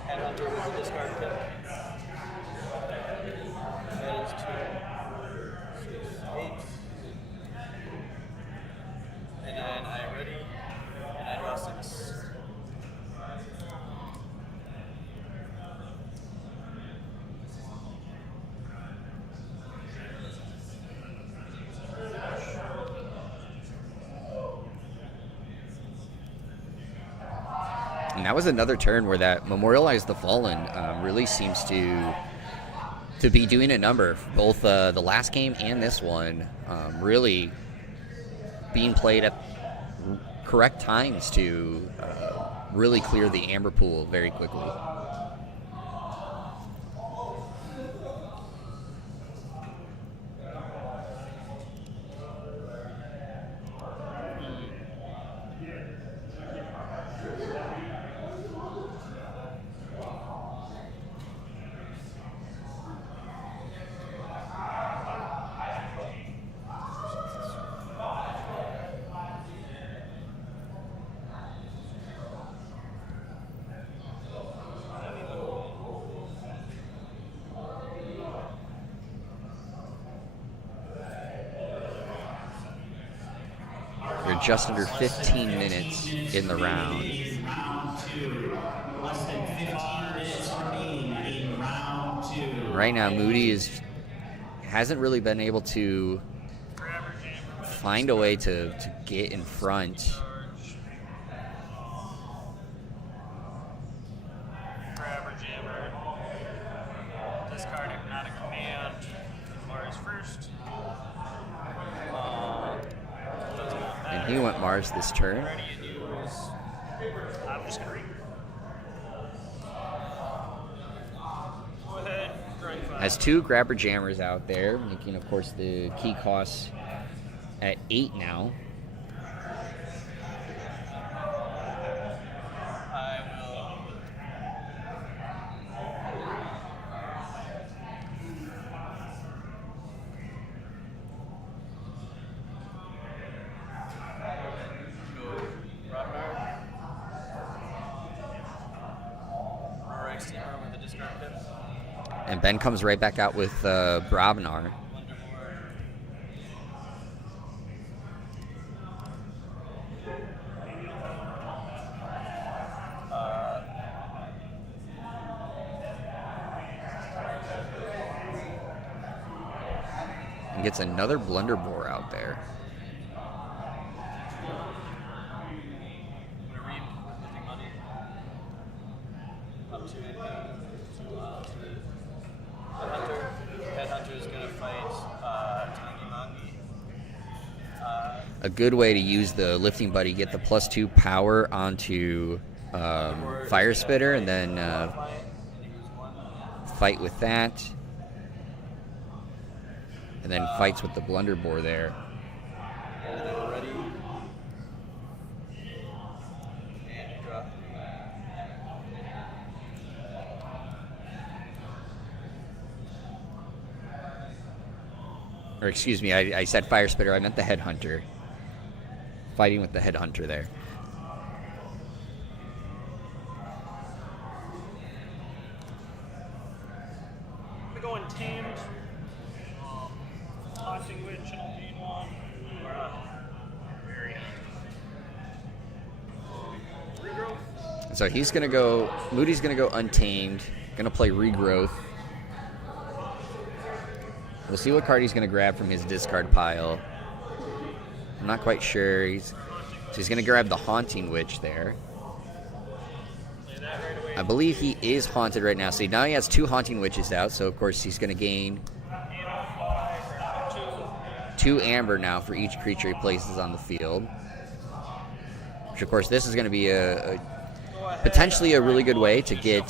Headhunter was a discard pick. That is 2, 6, 8. And then I ready, and I draw 6. And that was another turn where that Memorialize the Fallen really seems to be doing a number. Both the last game and this one really being played at correct times to really clear the amber pool very quickly. just under 15 minutes in the round. Round 2. Less than 15 minutes remaining in round 2. Right now, Moody hasn't really been able to find a way to get in front. Grabber jammer. Discard hypnotic command. Mars first. Doesn't matter. And he went Mars this turn. Ready and use. I'm just gonna read. Go ahead. Drawing 5. Has 2 grabber jammers out there, making, of course, the key costs at 8 now. I will. Go Rodnar. Rorik Steamer with the discard pip. And Ben comes right back out with Brobnar. And gets another Blunderbore out there. I'm gonna read Lifting Money. Up to the Hunter. Headhunter is gonna fight Tangi Mangi. A good way to use the Lifting Buddy, get the +2 power onto Fire Spitter, and then fight with that. And then fights with the Blunderbore there. And then we're ready. And draw. Or excuse me, I said Fire Spitter, I meant the Headhunter. Fighting with the Headhunter there. We're going tamed. Tossing Witch and a Bean one. We're very regrowth. So he's gonna go, Moody's gonna go Untamed, gonna play Regrowth. We'll see what card he's gonna grab from his discard pile. I'm not quite sure. So he's gonna grab the Haunting Witch there. I believe he is haunted right now. So now he has 2 Haunting Witches out. So of course he's gonna gain 2 amber now for each creature he places on the field. Which of course this is gonna be a potentially a really good way to get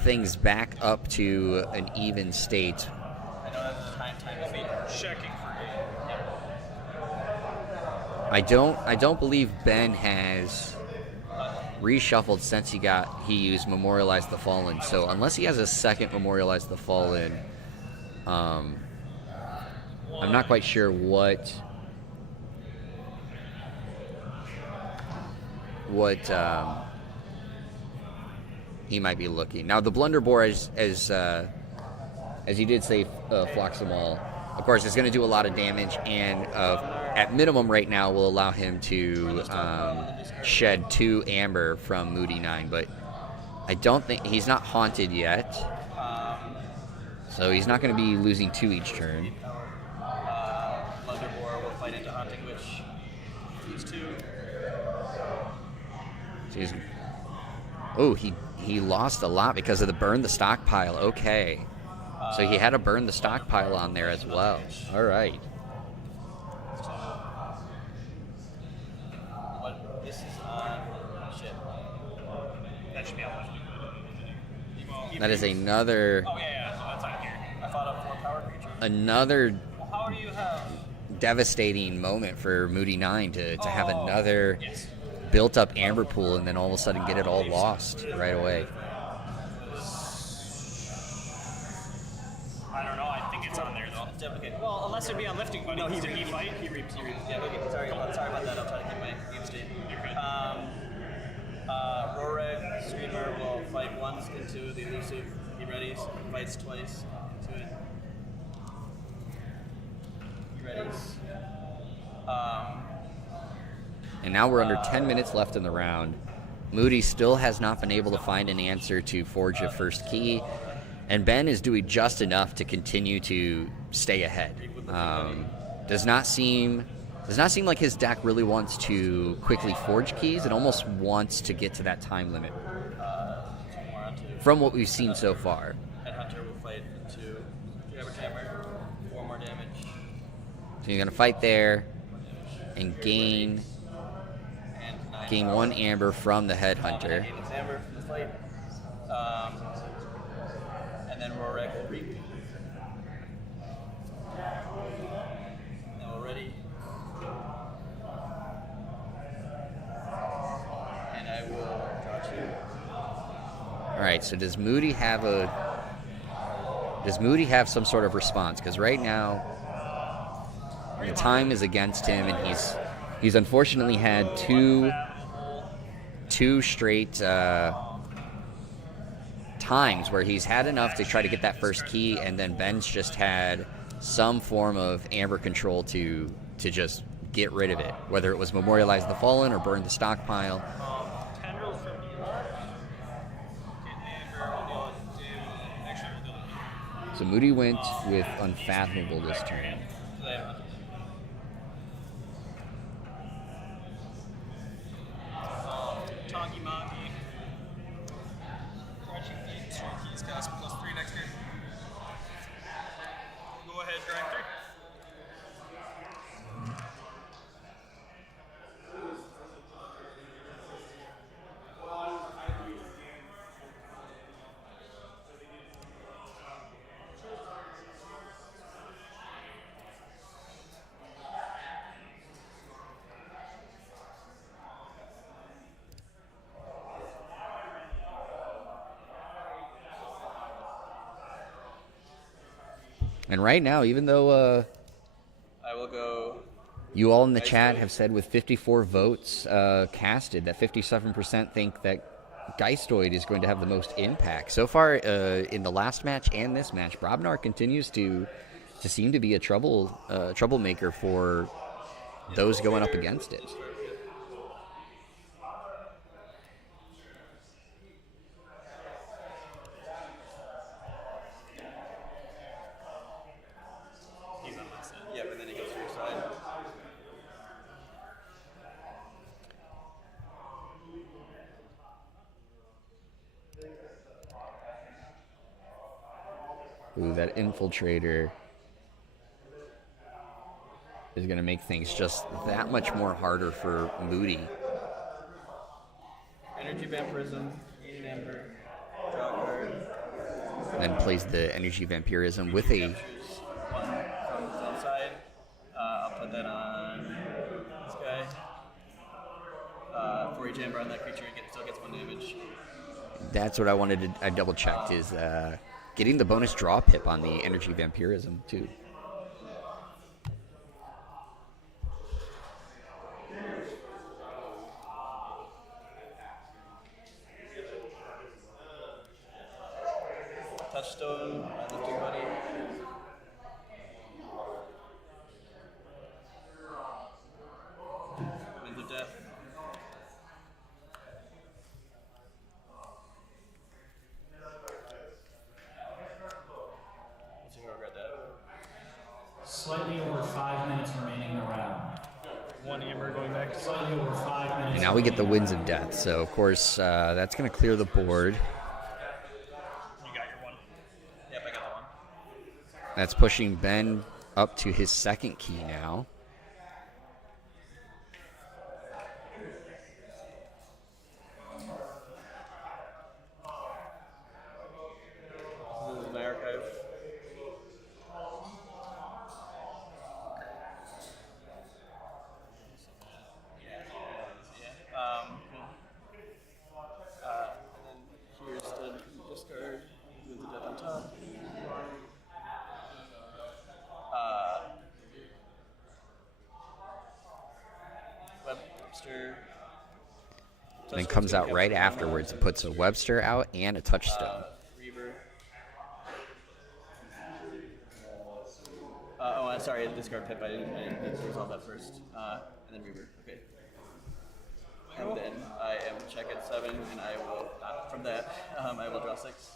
things back up to an even state. I know that's time to be checking for I don't believe Ben has reshuffled since he used Memorialize the Fallen. So unless he has a second Memorialize the Fallen, I'm not quite sure what he might be looking. Now the Blunderbore, as you did say, Floximal, of course, is going to do a lot of damage, and at minimum right now will allow him to shed 2 amber from Moody 9, but I don't think he's not haunted yet, so he's not going to be losing 2 each turn. Blunderbore will fight into Haunting Witch. These 2. Oh, he lost a lot because of the burn the stockpile. Okay. So he had to burn the stockpile on there as well. All right. What? This is on shit. That should be on That is another Oh, yeah, so that's on here. I fought up 4 power creatures. another Well, how do you have? devastating moment for Moody 9 to have another Yes. built up amber pool and then all of a sudden get it all lost right away. I don't know. I think it's on there though. It's definitely well, unless it'd be on Lifting Buddy. No, he fight. He reaps. Yeah. Okay. Sorry about that. I'll try to keep my game state. You're good. Rorik Screamer will fight once into the elusive. He readies. Fights twice into it. He readies. And now we're under 10 minutes left in the round. Moody still has not been able to find an answer to forge a first key, and Ben is doing just enough to continue to stay ahead. Does not seem like his deck really wants to quickly forge keys. It almost wants to get to that time limit. From what we've seen so far. And Hunter will fight 2 Hammer, 4 more damage. So you're going to fight there and gain 1 amber from the Headhunter. Gain this amber from the fight. And then Rorek will reap. And we're ready. And I will draw 2. All right, so does Moody have some sort of response? Because right now the time is against him, and he's unfortunately had two straight times where he's had enough to try to get that first key, and then Ben's just had some form of amber control to just get rid of it, whether it was memorialize the fallen or burn the stockpile. So Moody went with Unfathomable this turn. Tongi Monkey. Crushing the 2 keys cost +3 next turn. Go ahead, drawing 3. And right now, even though I will go. you all in the chat have said with 54 votes casted that 57% think that Geistoid is going to have the most impact. So far in the last match and this match, Brobnar continues to seem to be a troublemaker for those going up against it. He's on my side. Yeah, but then he goes to your side. Ooh, that Infiltrator is going to make things just that much more harder for Moody. Energy Vampirism, gain an amber, draw a card. Then plays the Energy Vampirism with a... Choose 1 from his own side. I'll put that on this guy. For each amber on that creature, it still gets 1 damage. That's what I double checked, is getting the bonus draw pip on the Energy Vampirism too. Touchstone, my lifting buddy. Winds of Death. Let's see who regret that. Slightly over 5 minutes remaining in the round. 1 amber going back to Slightly over 5 minutes. And now we get the Winds of Death, so of course that's going to clear the board. You got your 1. Yep, I got the 1. That's pushing Ben up to his second key now. This is my archive. Cool. And then here's the discard with the death on top. Webster. And then comes out right afterwards and puts a Webster out and a Touchstone. Reaver. Oh, I'm sorry, discard pip. I didn't need to resolve that first. And then reaver. Okay. And then I am check at 7, and I will, from that, I will draw 6.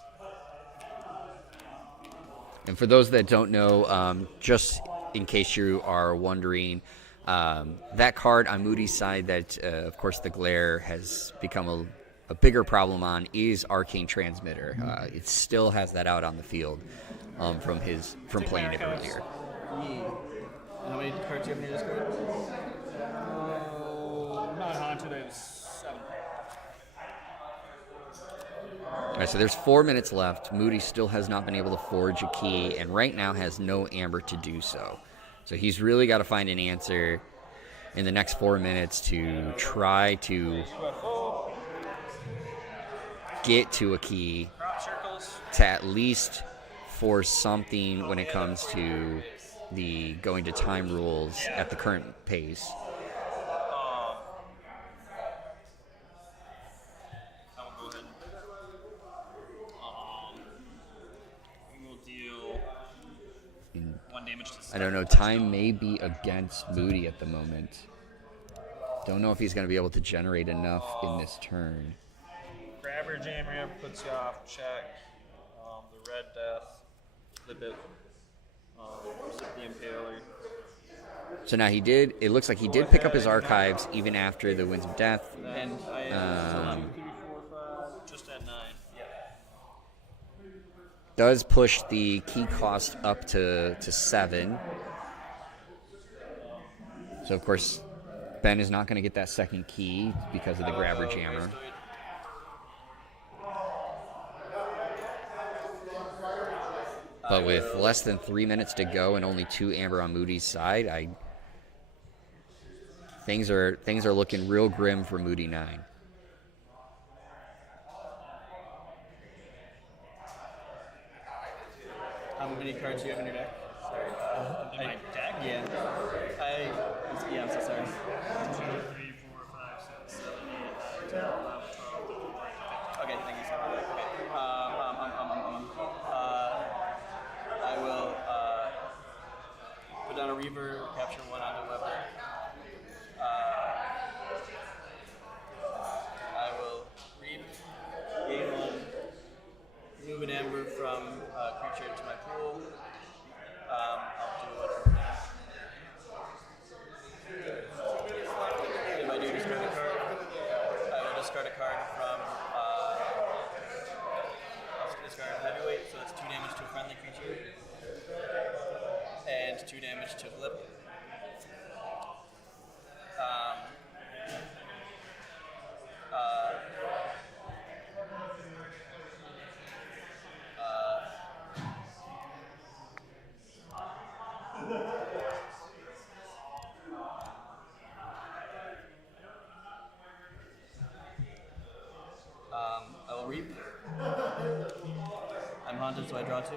And for those that don't know, just in case you are wondering, that card on Moody's side that, of course, the glare has become a bigger problem on is Arcane Transmitter. It still has that out on the field from playing it earlier. And how many cards do you have in your discard? Not haunted, I have 7. All right, so there's 4 minutes left. Moody still has not been able to forge a key, and right now has no amber to do so. So he's really got to find an answer in the next 4 minutes to try to get to a key to at least force something when it comes to the going to time rules at the current pace. I don't know, time may be against Moody at the moment. Don't know if he's going to be able to generate enough in this turn. Grabber Jammer puts you off check. The Red Death, Flip it. The Impaler. So now it looks like he did pick up his archives even after the Winds of Death. And I am 2, 3, 4, 5, just at 9. yeah. Does push the key cost up to 7. So, of course, Ben is not going to get that second key because of the Grabber Jammer. But with less than 3 minutes to go and only 2 amber on Moody's side, things are looking real grim for Moody 9. How many cards do you have in your deck? Sorry. In my deck? Yeah. I'm so sorry. 2, 3, 4, 5, 6, 7, 8, 9, 10, 11, 12, 13, 14, 15. Okay, thank you so much. Okay. I will put down a Reaver, capture 1 onto Weapon. I will read, gain 1, remove an amber from creature to my pool. I'll do what? If I do discard a card, I will discard a card from. I'll discard a heavyweight, so that's 2 damage to a friendly creature, and 2 damage to flip. I will reap. I'm haunted, so I draw 2.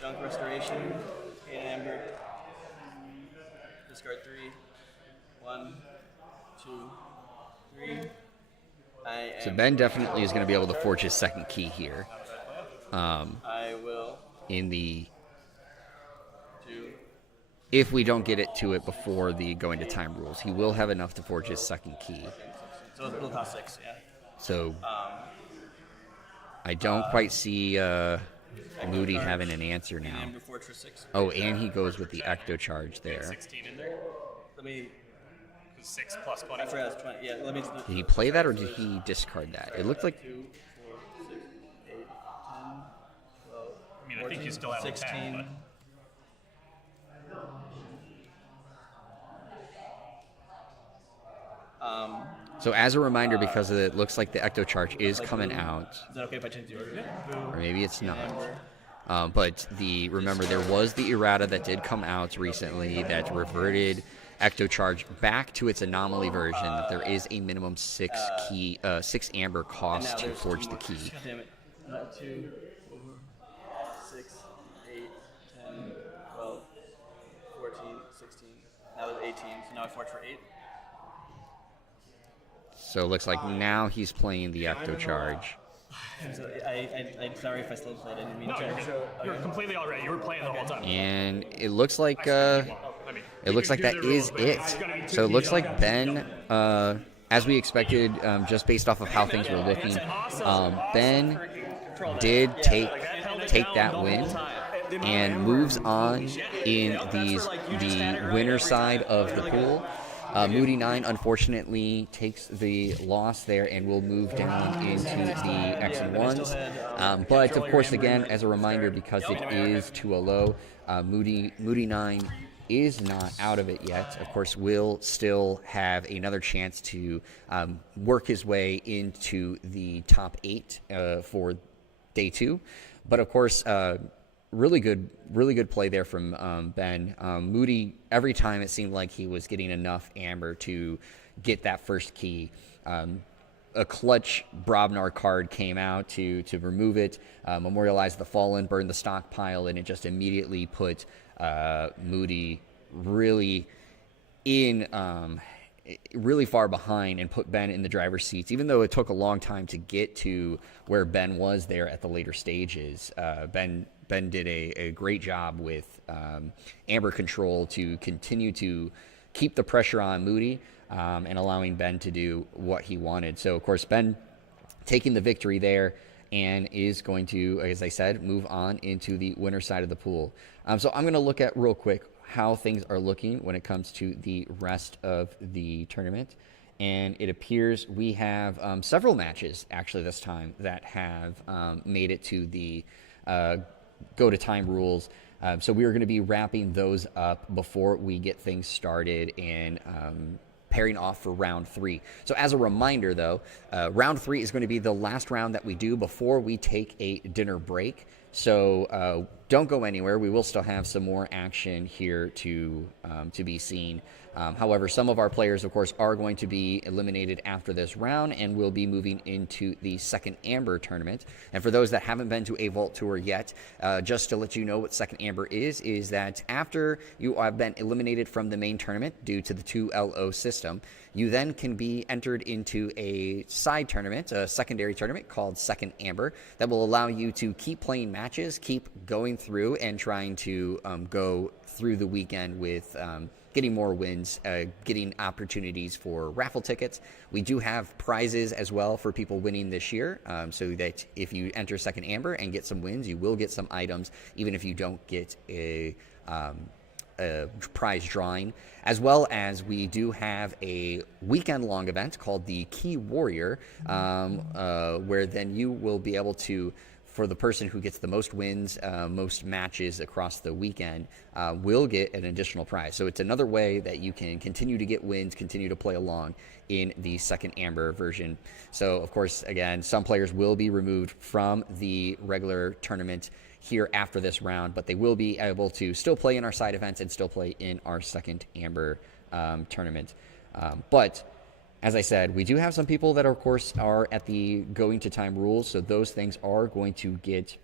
Junk Restoration, 8 amber. Discard 3. 1, 2, 3. So Ben definitely is going to be able to forge his second key here. I will If we don't get it to it before the going to time rules, he will have enough to forge his second key. So it'll cost 6, yeah. So I don't quite see Moody having an answer now. Amber Fortress 6. Oh, and he goes with the Ecto Charge there. 16 in there. Let me. 6 plus 20. I forgot it's 20. Yeah, let me. Did he play that or did he discard that? It looked like 2, 4, 6, 8, 10, 12. I mean, I think you still have 16. a 10, but. so. As a reminder, because it looks like the Ecto Charge is coming out, Is that okay if I change the order? or maybe it's not. But remember, there was the errata that did come out recently that reverted Ecto Charge back to its anomaly version. That there is a minimum 6 amber cost to forge the key. God damn it. 2, 4, 6, 8, 10, 12, 14, 16. Now there's 18. So now I forge for 8. So it looks like now he's playing the Ecto Charge. So I'm sorry if I slow played. I didn't mean No, to. you're good. You're completely all right. You were playing the whole time. And it looks like I mean, it looks like do that the rules, is but it. it's gonna be So it too looks easy. like Ben, as we expected, just based off of how things were looking, Ben did take that win and moves on in the winner side of the pool. Moody 9 unfortunately takes the loss there and will move down into the X and ones. But of course, again, as a reminder, because it is to a low, Moody 9 is not out of it yet. Of course, will still have another chance to work his way into the top 8 for day 2. But of course, really good play there from Ben. Moody, every time it seemed like he was getting enough amber to get that first key. A clutch Brobnar card came out to remove it, memorialize the fallen, burn the stockpile, and it just immediately put Moody really really far behind and put Ben in the driver's seats, even though it took a long time to get to where Ben was there at the later stages. Ben did a great job with amber control to continue to keep the pressure on Moody and allowing Ben to do what he wanted. So, of course, Ben taking the victory there and is going to, as I said, move on into the winner side of the pool. So I'm going to look at real quick how things are looking when it comes to the rest of the tournament. And it appears we have several matches, actually, this time that have made it to the go to time rules. So we are going to be wrapping those up before we get things started and pairing off for round 3. So as a reminder, though, round 3 is going to be the last round that we do before we take a dinner break. So don't go anywhere. We will still have some more action here to be seen. However, some of our players, of course, are going to be eliminated after this round and will be moving into the second Amber tournament. And for those that haven't been to a Vault Tour yet, just to let you know what second Amber is that after you have been eliminated from the main tournament due to the 2LO system, you then can be entered into a side tournament, a secondary tournament called Second Amber, that will allow you to keep playing matches, keep going through and trying to go through the weekend with getting more wins, getting opportunities for raffle tickets. We do have prizes as well for people winning this year, so that if you enter Second Amber and get some wins, you will get some items, even if you don't get a prize drawing. As well as we do have a weekend-long event called the Key Warrior, where then you will be able to, for the person who gets the most wins, most matches across the weekend, will get an additional prize. So it's another way that you can continue to get wins, continue to play along in the second Amber version. So, of course, again, some players will be removed from the regular tournament here after this round, but they will be able to still play in our side events and still play in our second Amber tournament. But as I said, we do have some people that, of course, are at the going to time rules, so those things are going to get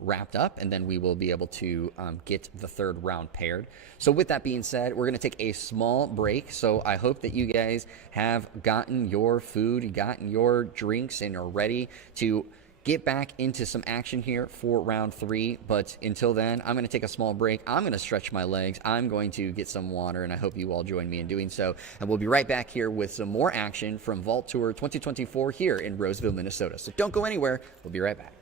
wrapped up, and then we will be able to get the third round paired. So with that being said, we're going to take a small break. So I hope that you guys have gotten your food, gotten your drinks, and are ready to get back into some action here for round 3. But until then, I'm going to take a small break. I'm going to stretch my legs. I'm going to get some water, and I hope you all join me in doing so. And we'll be right back here with some more action from Vault Tour 2024 here in Roseville, Minnesota. So don't go anywhere. We'll be right back.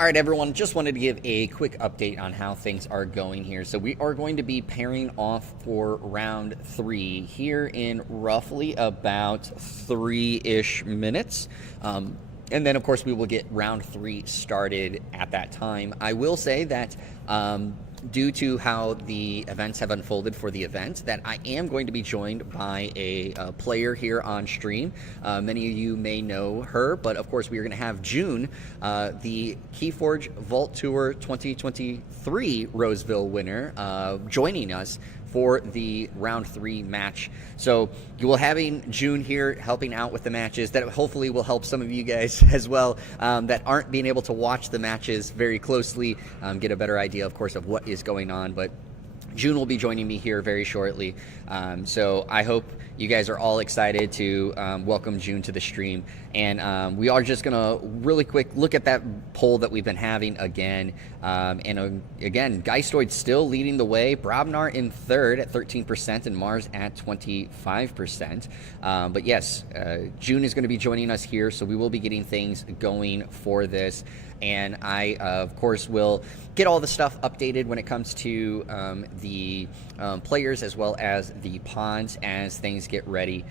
All right, everyone, just wanted to give a quick update on how things are going here. So we are going to be pairing off for round 3 here in roughly about 3-ish minutes. And then, of course, we will get round 3 started at that time. I will say that due to how the events have unfolded for the event, that I am going to be joined by a player here on stream. Many of you may know her, but of course we are going to have June, the KeyForge Vault Tour 2023 Roseville winner, joining us for the round 3 match. So you will having June here helping out with the matches. That hopefully will help some of you guys as well that aren't being able to watch the matches very closely, get a better idea, of course, of what is going on. But June will be joining me here very shortly. So I hope you guys are all excited to welcome June to the stream. And we are just going to really quick look at that poll that we've been having again. Again, Geistoid still leading the way. Brobnar in third at 13% and Mars at 25%. But yes, June is going to be joining us here, so we will be getting things going for this. And I, of course, will get all the stuff updated when it comes to the players as well as the pods as things get ready.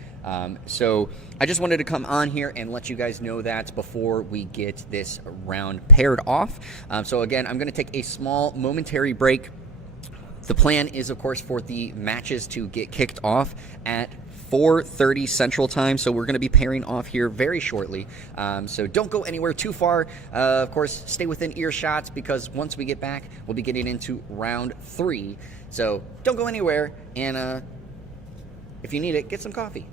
So I just wanted to come on here and let you guys know that before we get this round paired off. So again, I'm going to take a small momentary break. The plan is, of course, for the matches to get kicked off at 4:30 Central Time, so we're going to be pairing off here very shortly. So don't go anywhere too far. Of course, stay within earshot, because once we get back, we'll be getting into round 3. So don't go anywhere, and if you need it, get some coffee.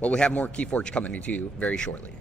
Well, we have more KeyForge coming to you very shortly.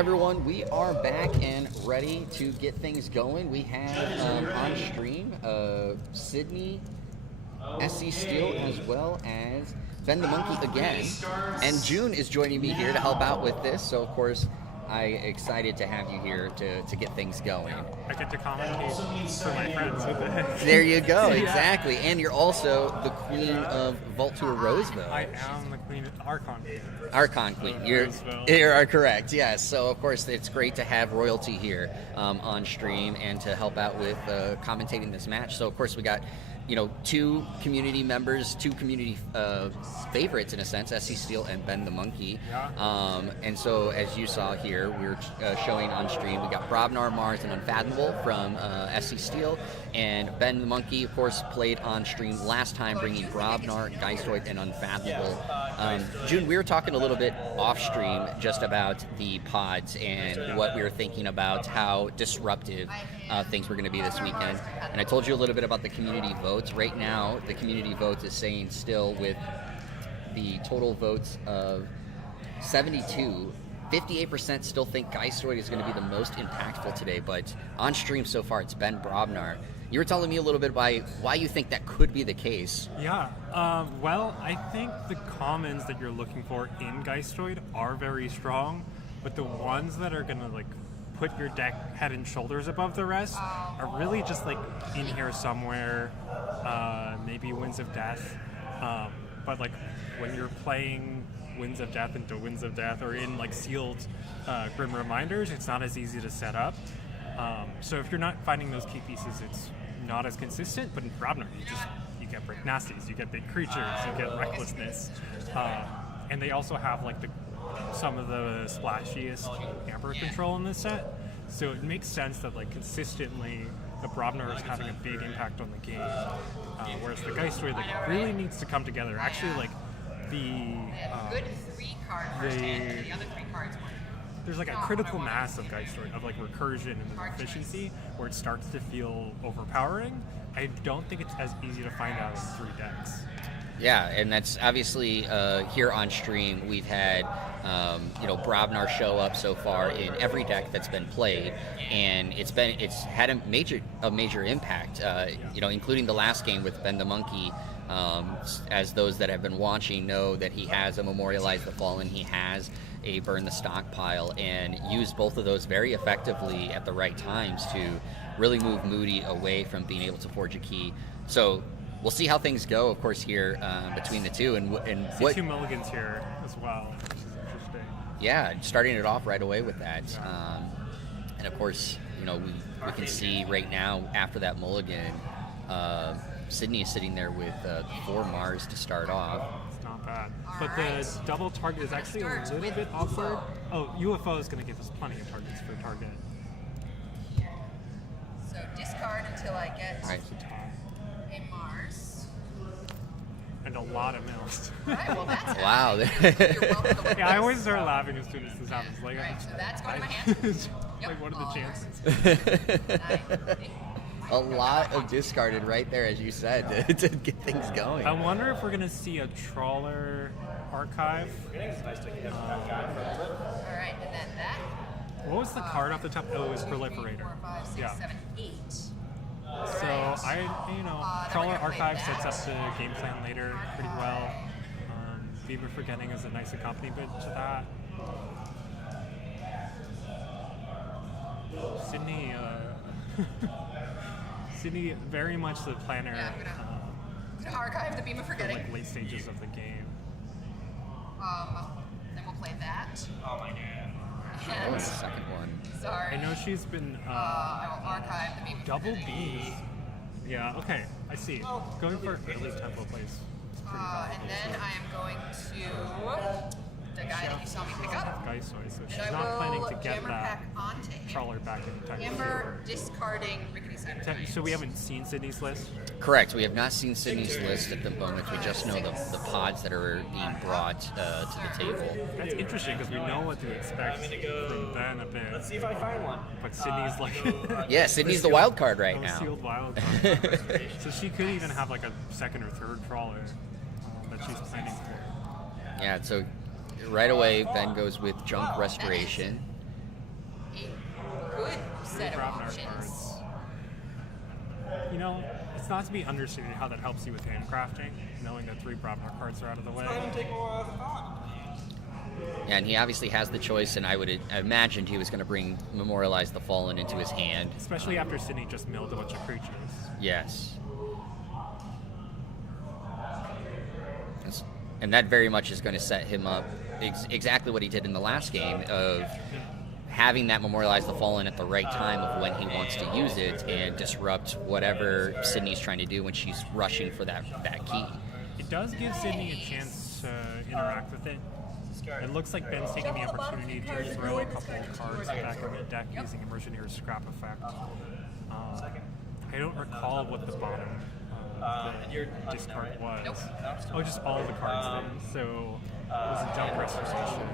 everyone, we are back and ready to get things going. We have on stream Sydney, SC Steel, as well as Ben the Monkey again. And June is joining me here to help out with this. So, of course, I'm excited to have you here to get things going. I get to commentate for my friends. What the heck? There you go, exactly. And you're also the queen of Vault Tour Roseville. I am the queen of Archon. Archon Queen. Roseville. You are correct, yes. So, of course, it's great to have royalty here on stream and to help out with commentating this match. So, of course, we got, two community members, two community favorites, in a sense, SC Steel and Ben the Monkey. Yeah. And so, as you saw here, we're showing on stream, we got Brobnar, Mars, and Unfathomable from SC Steel. And Ben the Monkey, of course, played on stream last time, bringing Brobnar, Geistoid, and Unfathomable. June, we were talking a little bit off stream just about the pods and what we were thinking about, how disruptive things were going to be this weekend. And I told you a little bit about the community votes. Right now, the community votes is saying still with the total votes of 72, 58% still think Geistoid is going to be the most impactful today, but on stream so far, it's Ben Brobnar. You were telling me a little bit about why you think that could be the case. Yeah. Well, I think the commons that you're looking for in Geistoid are very strong, but the ones that are going to put your deck head and shoulders above the rest are really just in here somewhere, maybe Winds of Death. But when you're playing Winds of Death into Winds of Death or in sealed Grim Reminders, it's not as easy to set up. So if you're not finding those key pieces, it's not as consistent. But in Brobnar, you get Break Nasties, you get big creatures, you get Recklessness, and they also have some of the splashiest Amber control in this set. So it makes sense that consistently the Brobnar is having a big impact on the game, whereas the Geistoid really needs to come together. Actually, good 3 card first hand, and the other 3 cards were. there's a critical mass of Geistoid, of recursion and efficiency, where it starts to feel overpowering. I don't think it's as easy to find out in 3 decks. Yeah, and that's obviously here on stream. We've had Brobnar show up so far in every deck that's been played, and it's had a major impact. Including the last game with Ben the Monkey. As those that have been watching know that he has a Memorialize the Fallen, he has a Burn the Stockpile, and used both of those very effectively at the right times to really move Moody away from being able to forge a key. So we'll see how things go, of course, here between the two. And what 2 mulligans here as well, which is interesting. Yeah, starting it off right away with that. And of course, we can see right now after that mulligan, Sydney is sitting there with 4 Mars to start off. It's not bad. But the double target is actually a little bit awkward. Oh, UFO is going to give us plenty of targets for target. So discard until I get Right. a Mars. And a lot of mills. Alright, well that's Wow. You're welcome to Yeah, I always start laughing as soon as this happens. Right, so that's going to my hand. Yep, what are the all chances? A lot of discarded right there, as you said, to get things going. I wonder if we're going to see a Trawler archive. Alright, and then that. What was the card off the top? Oh, it was 2, 3, Proliferator. 4, 5, 6, Yeah. 7, 8. So Trawler archive sets up the game plan later pretty well. Beaver Forgetting is a nice accompaniment to that. Sydney, Sydney, very much the planner. Yeah, I'm gonna archive the Beam of for Forgetting. late stages of the game. Then we'll play that. Oh my god. That was And, the second one. sorry. I know she's been I will archive the Beam of double Forgetting. B's. Yeah, okay, I see. Going for early tempo plays is pretty valuable. And then I am going to the guy that you saw me pick up. Geisoy, so she's And I not planning will to get Jammer that Pack onto him. Trawler back in time. Amber discarding Rickety Cyber. So we haven't seen Sydney's list? Correct. We have not seen Sydney's list at the moment. We just know the pods that are being brought to the table. That's interesting because we know what to expect from Ben a bit. Let's see if I find one. But Sydney's Yeah, Sydney's the wild card right now. Sealed wild card. So she could even have like a second or third Trawler that she's planning for. Yeah, so right away, Ben goes with Junk Restoration. set of Brobnar options. cards. You know, it's not to be understated how that helps you with handcrafting, knowing that 3 Brobnar cards are out of the way. Yeah, and he obviously has the choice, and I imagined he was going to bring Memorialize the Fallen into his hand. Especially after Sydney just milled a bunch of creatures. Yes. And that very much is going to set him up exactly what he did in the last game of having that Memorialize the Fallen at the right time of when he wants to use it and disrupt whatever Sydney's trying to do when she's rushing for that key. It does give Sydney a chance to interact with it. It looks like Ben's taking the opportunity to throw a couple of cards back in the deck using Immersioneer's Scrap Effect. I don't recall what the bottom the discard was. Oh, just all the cards then. So it was a jump restoration.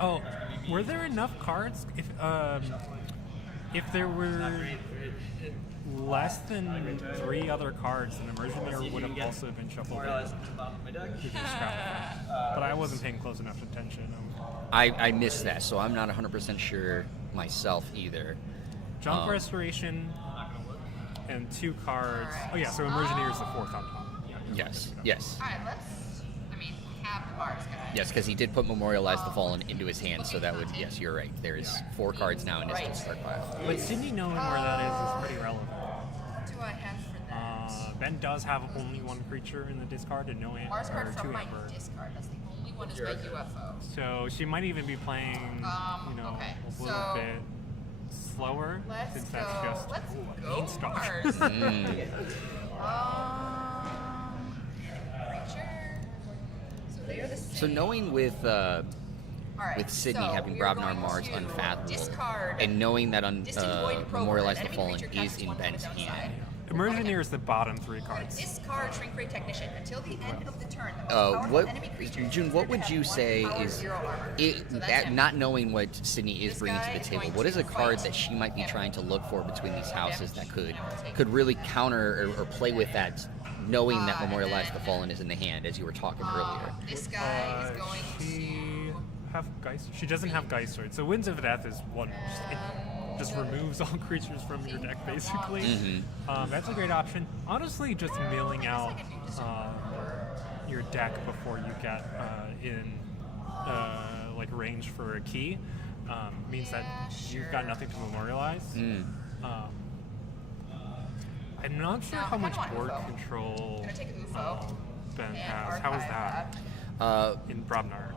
Oh, were there enough cards? If there were less than 3 other cards, then Immersioneer would have also been shuffled in. But I wasn't paying close enough attention. I missed that, so I'm not 100% sure myself either. Jump Restoration and 2 cards. Oh yeah, so Immersioneer is the 4th on top. Yes. Alright, have the Mars guy. Yes, because he did put Memorialize the Fallen into his hand, so that would, yes, you're right. There's 4 cards now in his discard pile. But Sydney knowing where that is pretty relevant. What do I have for that? Ben does have only 1 creature in the discard and no Mars card or from 2 my Amber. discard. That's the only one is my UFO. So she might even be playing, Okay, a little bit slower, Let's since go. that's just Let's a go beanstalk. Mars. Creature. So they are the same. So knowing with Sydney so having we're Brobnar going Mars to Unfathomable, discard and knowing that Distant Void Program. Memorialize the Enemy Fallen creature is casts in 1 Ben's on the hand. downside. Immersioneer is the bottom 3 cards. Discard Shrink Ray Technician until the end of the turn. The most powerful What, enemy creature June, what would you say is, So that's that, him. not knowing what Sydney is This bringing to guy the is table, going what is to a card fight that she might be him. trying to look for between these houses that could really counter or play with that, knowing that Memorialize the Fallen is in the hand, as you were talking earlier? This guy is going She doesn't have Geistoid, so Winds of Death is one. It just removes all creatures from your deck, basically. That's a great option. Honestly, just milling out your deck before you get in range for a key means that you've got nothing to memorialize. I'm not sure how much board control Gonna take Ufo. Ben And has. How is that in Brobnar?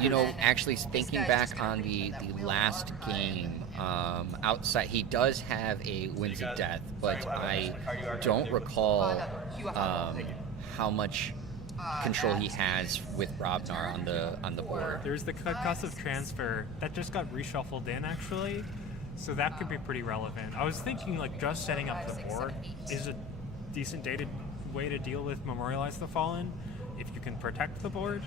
You know, actually thinking back on the last game, outside, he does have a Winds of Death, but I don't recall how much control he has with Brobnar on the board. There's the concussive transfer that just got reshuffled in, actually, so that could be pretty relevant. I was thinking just setting up the board is a decent way to deal with Memorialize the Fallen if you can protect the board.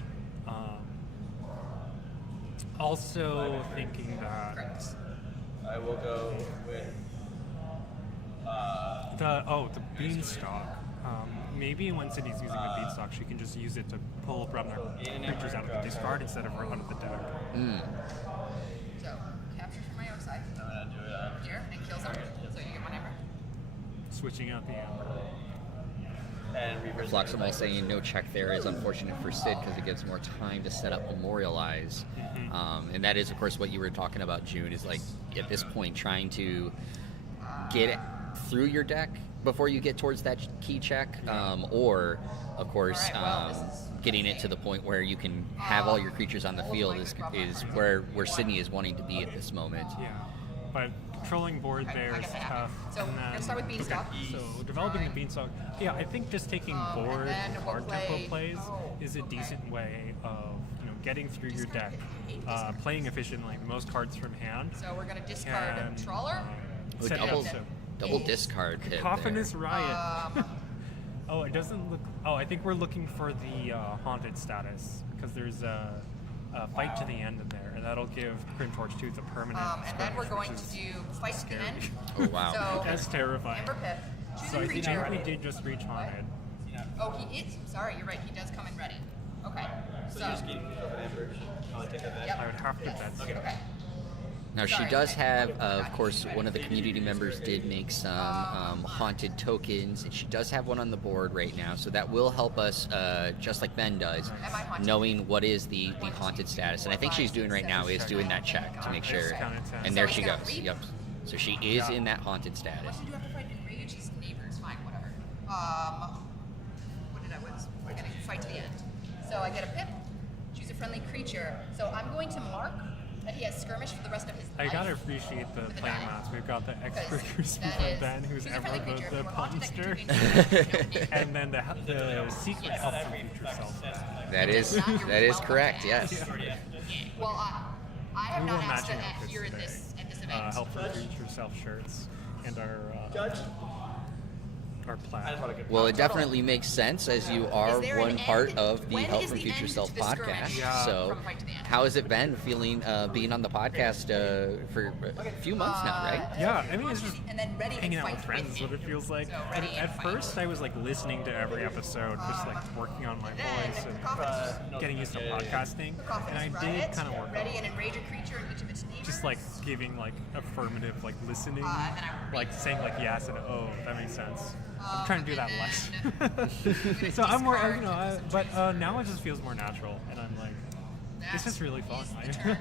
Also thinking that I will go with the beanstalk. Maybe when Sydney's using the beanstalk, she can just use it to pull Brobnar creatures out of the discard instead of out of the deck. So, capture from my outside. Here, and kills him. So you get 1 Amber. Switching out the Amber. and reverse. Fluximal saying no check there is unfortunate for Sid because it gives more time to set up Memorialize. And that is, of course, what you were talking about, June, is at this point trying to get through your deck before you get towards that key check, or, of course, getting it to the point where you can have all your creatures on the field is where Sydney is wanting to be at this moment. Yeah, but controlling board there is tough. So, and we're gonna start with Beanstalk. So developing the Beanstalk, yeah, I think just taking board and then hard we'll tempo play- plays is a decent way of getting through your deck, playing efficiently, the most cards from hand. So we're gonna discard And, Trawler. set double, up- double discard pit Cacophonous there. Riot. Oh, it doesn't look. Oh, I think we're looking for the haunted status because there's a fight to the end in there, and that'll give KeyForge 2 the permanent. And then we're skirmish, going which to is do Fight to the scary. End. Oh, wow. So, That's terrifying. Amber Pip. Choose So a I think creature. we did just reach haunted. Oh, he is. Sorry, you're right. He does come in ready. Okay. So you just keep Amber. I'll take that back. Yep. I would have to Yes. bet so. Okay. Now she Sorry, does I have, forgot of course, to one of the community members did make some haunted tokens, and she does have one on the board right now, so that will help us, just like Ben does, Am I haunted? knowing what is the haunted status. And I think she's doing right now is doing that check to make sure. And there she goes. Yep. So she is in that haunted status. What did you have to fight? Enrage his neighbors. Fine, whatever. What did I was? We're gonna fight to the end. So I get a pip. Choose a friendly creature. So I'm going to mark that he has skirmish for the rest of his I life. gotta appreciate the With a play die. mats. We've got the extra Because crispy that from is- Ben, who's choose a ever friendly creature. the If we're haunted, that punster, creature and then the secret help for future self. That is correct. Yes. Well, I have We were not asked matching that outfits here in today. this event. Help for future self shirts and our plaid. Well, it definitely makes sense as you are Is there an one part end? of the When Help is from the Future end Self to the skirmish? podcast. Yeah. So, From fight to the end. how has it been feeling being on the podcast for a few months now, right? Yeah, I mean, it's just And then ready hanging and out fight with friends is what it feels like. So ready and At fight. first, I was like listening to every episode, just like working on my voice and getting used to podcasting, and I did kind of work Ready on and enrage a creature in each of its neighbors. just like giving like affirmative like listening, and then I like saying like yes and oh, that makes sense. I'm trying to do that less. then- So I'm more, but now it just feels more natural, and I'm like, this is really fun.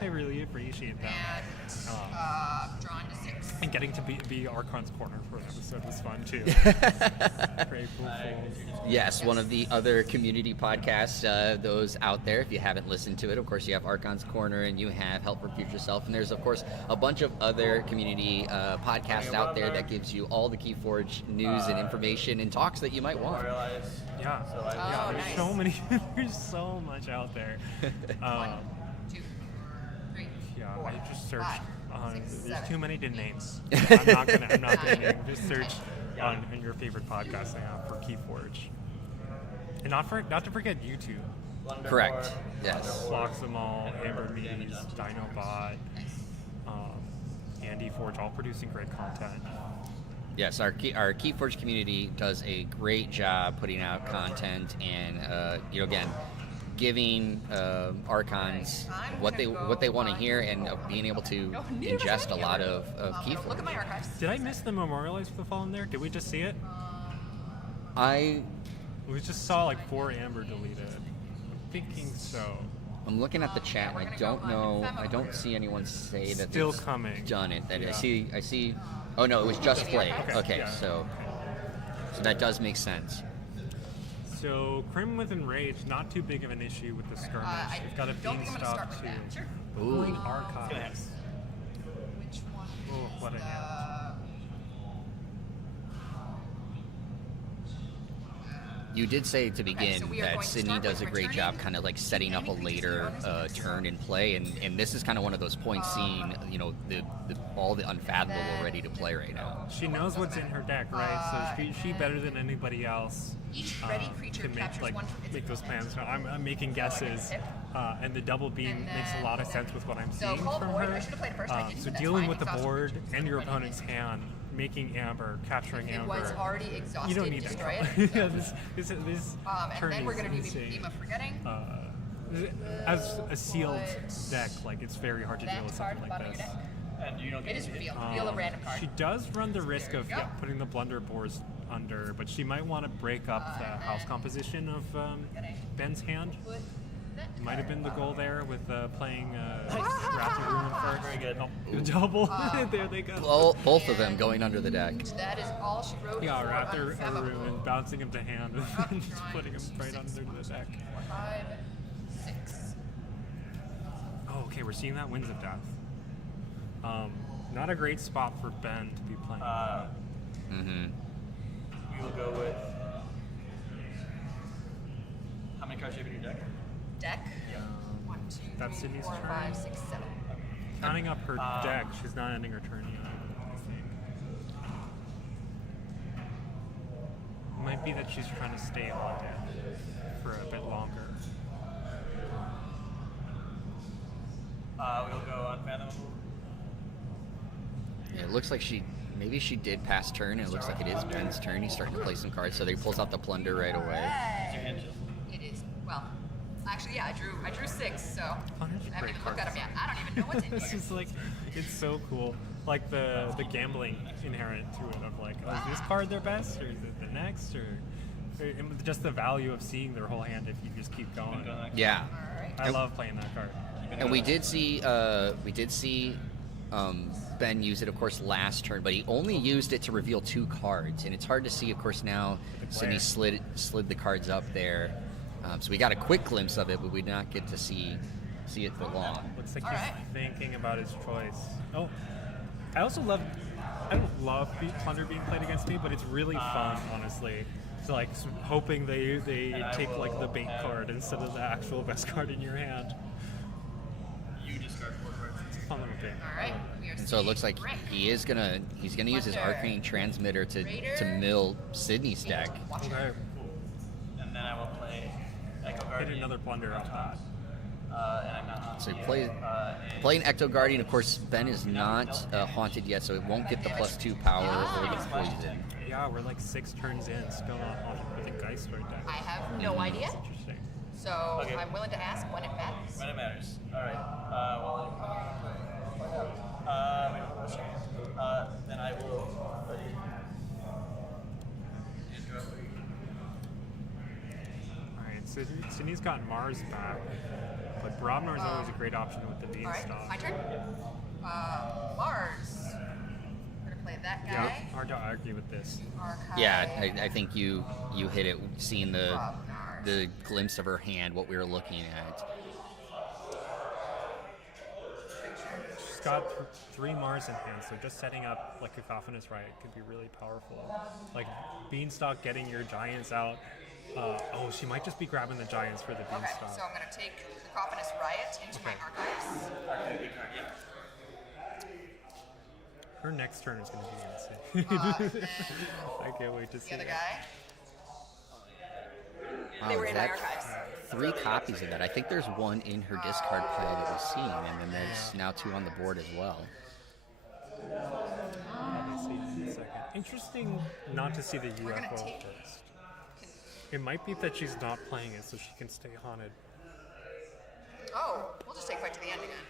I really appreciate that. And drawn to 6. And getting to be Archons Corner for an episode was fun too. Very cool. Yes, one of the other community podcasts, those out there, if you haven't listened to it, of course, you have Archon's Corner and you have Help for Future Self. And there's, of course, a bunch of other community podcasts out there that gives you all the KeyForge news and information and talks that you might want. Yeah, Oh, there's nice. so many, there's so much out there. 1, 2, 3, Yeah, 4, I just searched 5, on. 6, There's 7. too many to name. I'm not gonna name. Just search on your favorite podcasting app for KeyForge, and not to forget YouTube. Correct. Yes. Blocks them all. Amber Mees, Dinobot, Andy Forge, all producing great content. Yes, our KeyForge community does a great job putting out content and, again, giving Archons what they want to hear and being able to ingest a lot of Look at KeyForge. my archives. Did I miss the Memorialize for the Fallen there? Did we just see it? I'm We just saw like 4 Amber deleted. I'm thinking so. looking at the chat and I don't know. I don't see anyone say that Still they've coming. done it. That Yeah. I see. Oh no, it was just played. Okay, yeah. so that does make sense. So Crim with Enrage, not too big of an issue with the skirmish. I We've got a don't think I'm gonna beanstalk start with that. too. Sure. Pulling archives. Which one? Oh, what a hand. You did say to begin so we are that going to Sydney start does a with great job returning kind of like setting up a enemy creatures later in the bonus turn in play, and this is kind of one of those points seeing, all the unfathomable ready to play right now. She knows what's in her deck, right? So she better than anybody else Each ready creature can make captures like one from its make those opponent's plans. So I'm making guesses, and the double beam And makes a then- lot of sense with what I'm So seeing call from board. her. I should have played first. I didn't, So but that's dealing fine. with the Exhausted board creatures and your ready. opponent's hand, making Amber, capturing If it Amber. was already exhausted, You don't need that. destroy color. it. Yeah, this And turn then we're is going to do insane. Beam of Forgetting. As a sealed deck, like it's very hard to deal That with card something at the like bottom of your this. deck. And you don't It get is reveal. Reveal a random card. She does run the risk of Go. putting the blunderboards under, but she might want to break up the house composition of Ben's hand. Put that Might have been the goal there with playing Ah! Raptor Ruin first. Very good. Oh, double. There they go. Well, both of them going under the deck. That is all she wrote. Yeah, for Raptor Unfathomable. Ruin, bouncing him to hand and then just putting him right under the deck. 5, 6. Oh, okay, we're seeing that Winds of Death. Not a great spot for Ben to be playing. We will go with. How many cards do you have in your deck? Deck. 1, 2, That's 3, Sydney's 4, turn. 5, 6, 7. Counting up her deck, she's not ending her turn yet, I think. It might be that she's trying to stay on it for a bit longer. We'll go Unfathomable. Yeah, it looks like maybe she did pass turn. It looks like it is Ben's turn. He's starting to play some cards, so he pulls out the plunder right away. Your hand chill. It is. Well, I Actually, yeah, I drew 6, so Punter's I haven't great even looked card. at them yet. I don't even know what's in This here. is like, it's so cool. Like the gambling inherent to it of like, oh, is this card their best, or is it the next, or just the value of seeing their whole hand if you just keep going. Yeah. I love playing that card. And we did see Ben use it, of course, last turn, but he only used it to reveal 2 cards, and it's hard to see, of course, now Sydney slid the cards up there, so we got a quick glimpse of it, but we did not get to see it for long. Looks like he's thinking about his choice. Oh, I don't love Plunder being played against me, but it's really fun, honestly. So like hoping they take like the bait card instead of the actual best card in your hand. You discard 4 cards. It's a fun little thing. All right. We are And so it looks like Rick. he's gonna use his Arcane Transmitter to mill Sydney's deck. Okay. And then I will play Echo Hit Guardian. another Plunder on top. And I'm not. So playing Ecto Guardian, of course, Ben is not haunted yet, so it won't get the +2 power or the poison. Yeah, we're like 6 turns in, still not on with the Geistord deck. I have no idea, That's interesting. so Okay. I'm willing to ask when it matters. When it matters. All right. Then I will. Alright, so Sydney's got Mars back, but Brobnor's always a great option with the All right, Beanstalk. my turn. Mars. We're gonna play that Yeah, guy. hard to argue with this. Archive. Yeah, I think you hit it, seeing the Brobnar. glimpse of her hand, what we were looking at. She's got 3 Mars in hand, so just setting up like Cacophonous Riot could be really powerful. Like Beanstalk getting your Giants out. Oh, she might just be grabbing the Giants for the Okay, Beanstalk. so I'm gonna take the Cacophonous Riot into my archives. Her next turn is going to be insane. I can't wait to see The other it. guy. Wow, They were in my that's archives. 3 copies of that. I think there's 1 in her discard pile that we've seen, and then there's now 2 on the board as well. Let's see in a second. Interesting not to see the We're gonna UFO take- first. It might be that she's not playing it so she can stay haunted. Oh, we'll just take fight to the end again.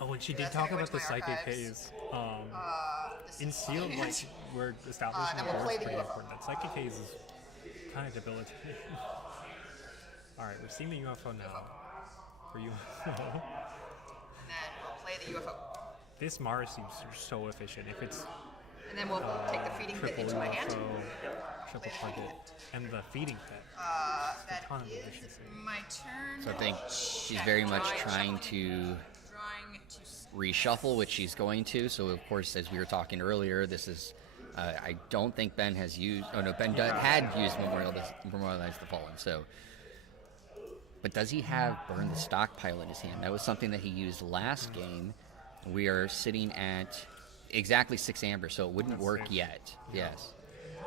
Oh, and she Yeah, did that's talk gonna go about the into my Psychic archives. Haze. This In is Seal, fine. like, we're establishing then the we'll board's play the pretty UFO. important. That Psychic Haze is kind of debilitating. Alright, we're seeing the UFO now. For UFO. And then we'll play the UFO. This Mars seems so efficient. If it's And then we'll take the feeding pit triple into my hand. UFO, triple the plug feeding it, and the feeding pit. That ton of is efficiency. my turn. So I think she's very much trying to Drawing to reshuffle, which she's going to. So of course, as we were talking earlier, this is I don't think Ben has used. Oh no, Ben had used Memorialize the Fallen. So, but does he have Burn the Stockpile in his hand? That was something that he used last game. We are sitting at exactly 6 amber, so it wouldn't work safe. yet. Yes.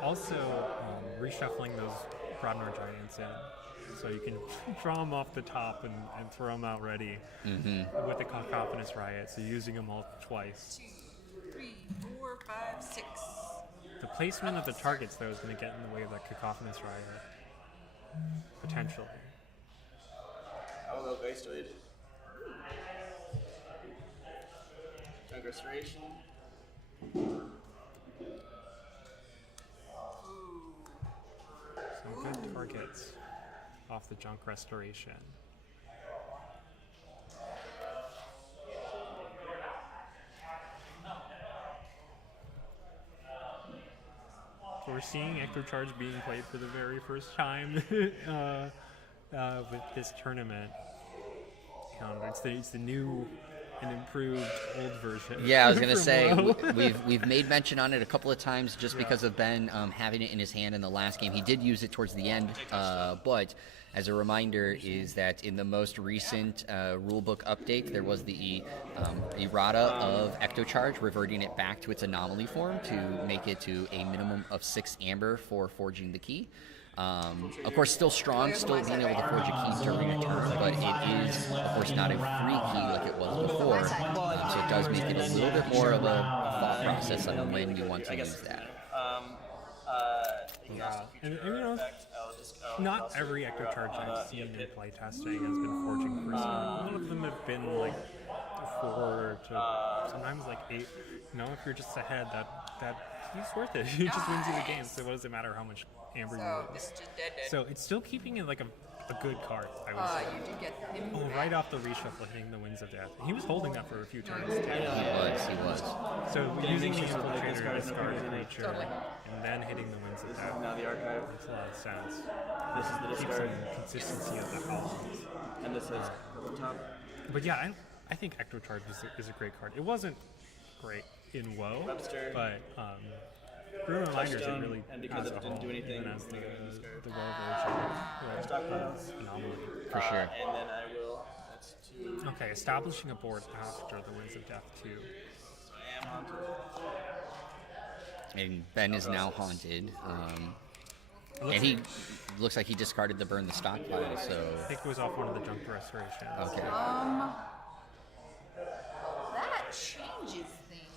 Also, reshuffling those Brobnar Giants in, so you can draw them off the top and throw them out ready with the Cacophonous Riot, so using them all twice. 2, 3, 4, 5, 6. The placement of the targets, though, is going to get in the way of that Cacophonous Riot, potentially. I will go Geistoid. Junk Restoration. Some good targets off the Junk Restoration. So we're seeing Ectocharge being played for the very first time with this tournament. It's the new and improved old version. Yeah, I was gonna from say WoW. we've made mention on it a couple of times just because of Ben having it in his hand in the last game. He did use it towards the end, but as a reminder, is that in the most recent rulebook update, there was the errata of Ectocharge, reverting it back to its anomaly form to make it to a minimum of 6 amber for forging the key. Of course, still strong, still being able to forge a key during a turn, but it is, of course, not a free key like it was before. So it does make it a little bit more of a thought process on when you want to use that. Exhaustive And, Future you know, Artifact. I'll just Not every Ecto Charge I've seen in playtesting has been forging for a lot of them have been like 4 to sometimes like 8. You know, if you're just ahead, that he's worth it. He just wins you the game. So what does it matter how much amber you So lose? this is just dead. So it's still keeping it like a good card, I would say. You do get him. Oh, right off the reshuffle, hitting the Winds of Death. He was holding that for a few turns too. He was. So using the Infiltrator to discard discard a is creature Totally. and then hitting the Winds of Death Now the archive. makes a lot of sense. This is the Keeps discard. some consistency of the Archons. And this is purple top. But yeah, I think Ecto Charge is a great card. It wasn't great in WoW, Webster. but Grim Reminders it Touchstone, really and because as it a didn't whole, do anything, even as they got a discard. the WoW version Stockpile. was anomaly. For sure. And then I will. That's 2. Okay, establishing a board after the Winds of Death too. So I am haunted. And Ben is now haunted. And he looks like he discarded the burn the stockpile, so. I think it was off one of the junk restorations. Okay. That changes things.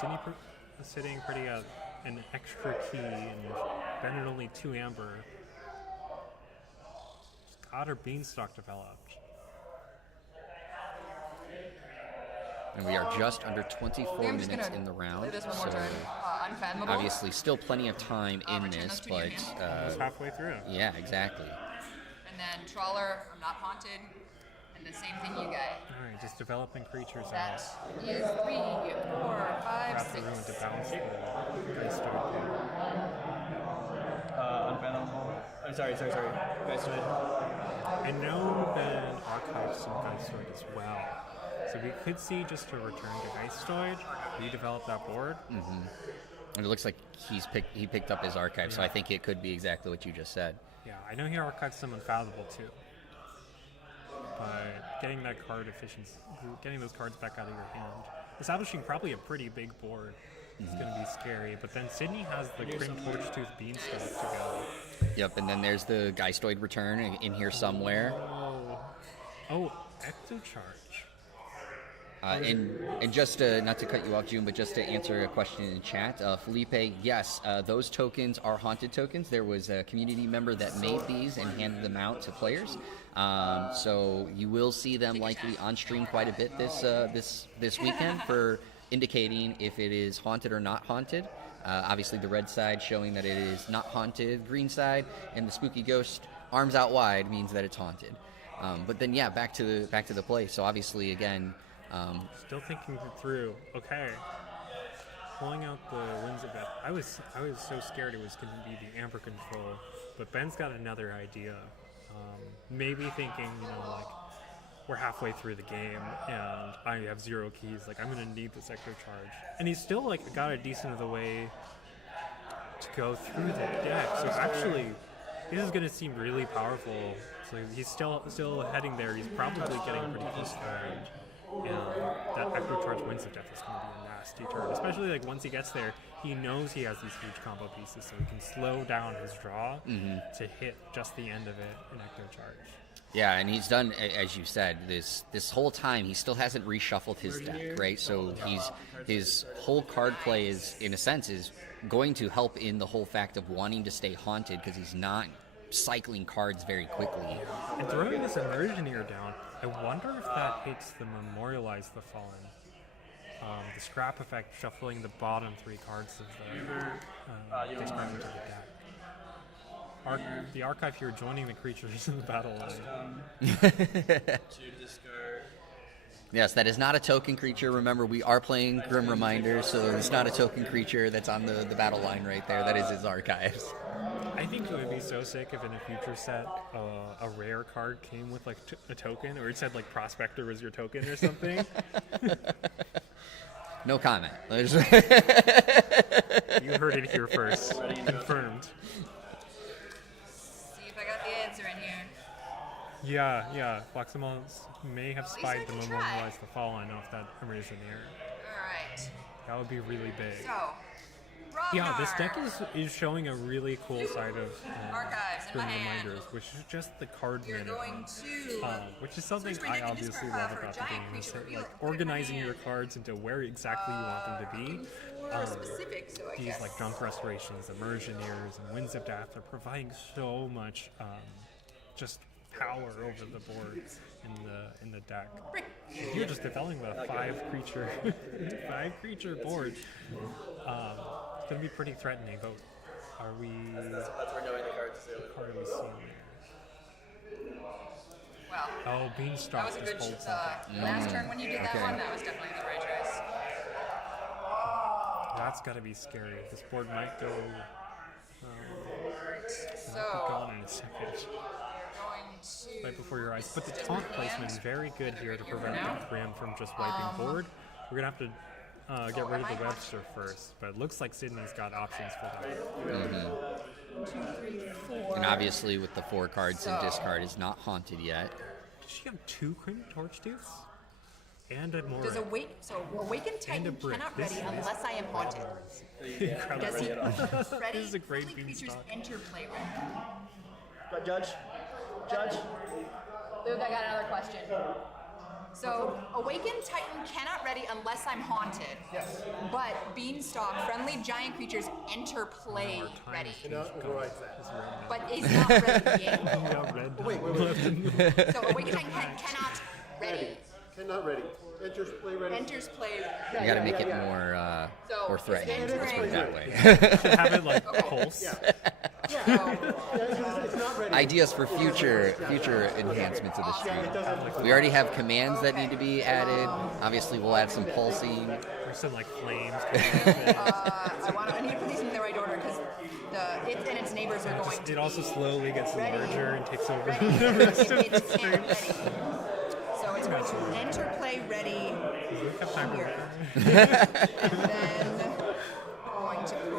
So sitting pretty at an extra key and Ben had only 2 amber. She's got her beanstalk developed. And we are just under 24 I'm just minutes gonna in the round. play this one more So turn. Unfathomable. obviously still plenty of time in return this, those 2 but to your Almost halfway through. yeah, exactly. And then Trawler, I'm not haunted. And the same thing you get. Alright, just developing creatures That out. is 3, 4, 5, Grab the ruin to 6. bounce the Geist Sword. Unfathomable. Oh, sorry. Guys, do it. I know Ben archives some Geistoid as well. So we could see just a return to Geistoid, redevelop that board. And it looks like he picked up his archive, so I think it could be exactly what you just said. Yeah, I know he archives some Unfathomable too. But getting that card efficiency, getting those cards back out of your hand, establishing probably a pretty big board is going to be scary. But then Sydney has the Grim Torchtooth Beanstalk to go. Yep, and then there's the Geistoid return in here somewhere. Oh, Ecto Charge. And just not to cut you off, June, but just to answer a question in the chat, Felipe, yes, those tokens are haunted tokens. There was a community member that made these and handed them out to players. So you will see them likely on stream quite a bit this weekend for indicating if it is haunted or not haunted. Obviously, the red side showing that it is not haunted, green side, and the spooky ghost arms out wide means that it's haunted. But then, yeah, back to the play. So obviously, again. Still thinking it through. Okay. Pulling out the Winds of Death. I was so scared it was going to be the Amber control, but Ben's got another idea. Maybe thinking, like we're halfway through the game and I have 0 keys. Like I'm going to need this Ecto Charge, and he's still like got a decent of the way to go through the deck. So actually, this is going to seem really powerful. So he's still heading there. He's probably getting pretty close to it. And that Ecto Charge Winds of Death is going to be a nasty turn. Especially like once he gets there, he knows he has these huge combo pieces, so he can slow down his draw to hit just the end of it in Ecto Charge. Yeah, and he's done, as you said, this whole time he still hasn't reshuffled his deck, right? So his whole card play is, in a sense, is going to help in the whole fact of wanting to stay haunted because he's not cycling cards very quickly. And throwing this Immersion Ear down, I wonder if that hits the Memorialize the Fallen. The scrap effect shuffling the bottom 3 cards of the discard into the deck. The archive here joining the creatures in the battle line. 2 to discard. Yes, that is not a token creature. Remember, we are playing Grim Reminder, so it's not a token creature that's on the battle line right there. That is his archives. I think it would be so sick if in a future set a rare card came with like a token, or it said like Prospector was your token or something. No comment. You heard it here first. Confirmed. See if I got the answer in here. Yeah. Flaximals may have At least spied I the can try. Memorialize the Fallen off that Immersion Ear. Alright. That would be really big. So, Yeah, this deck is showing a really cool side of Archives in Grim my hand. Reminders, which is just the card You're management. going to. Which is something Search my I deck and obviously discard love for a about the giant game, is creature, that, reveal like it, put it in my organizing your hand. cards into where exactly you want them to be. More specific, so I These guess. like Junk Restorations, Immersioneers, and Winds of Death are providing so much just power over the board in the deck. You're just developing with a 5-creature board. It's gonna be pretty threatening. But are we? That's where knowing the cards is What card are we seeing? Well, Oh, Beanstalk that was a just good holds something. last turn when you did that Okay. one. That was definitely the right choice. That's gotta be scary. This board might go. So Gone in a second. you're going to. Right before your eyes. But the taunt placement is very good here to prevent the Grim from just wiping board. We're gonna have to get rid of the Webster first, but it looks like Sydney's got options for that. 1, 2, 3, 4. And obviously, with the 4 cards in discard, is not haunted yet. Does she have 2 Crimson Torch Tooths? And a more. Does Awakened Titan brick. cannot This ready is- unless I am haunted. Incredible. Does he ready? This is a great only creatures Beanstalk. enter play ready? Judge. Luke, I got another question. So, Awakened Titan cannot ready unless I'm haunted. Yes. But Beanstalk, friendly giant creatures enter play ready. But is not ready yet. So, Awakened Titan cannot ready. Cannot ready. Enters play ready. Enters play You ready. gotta make it more threatening. it's Let's put it that way. Have it like pulse. It's not ready. Ideas for future enhancements of the stream. We already have commands that need to be added. Obviously, we'll add some pulsing. Or some like flames. I need to put these in the right order because it and its neighbors are going to It also slowly gets larger and takes over ready. the rest of It the can't stream. ready. So it's going to enter play ready here. And then going to put All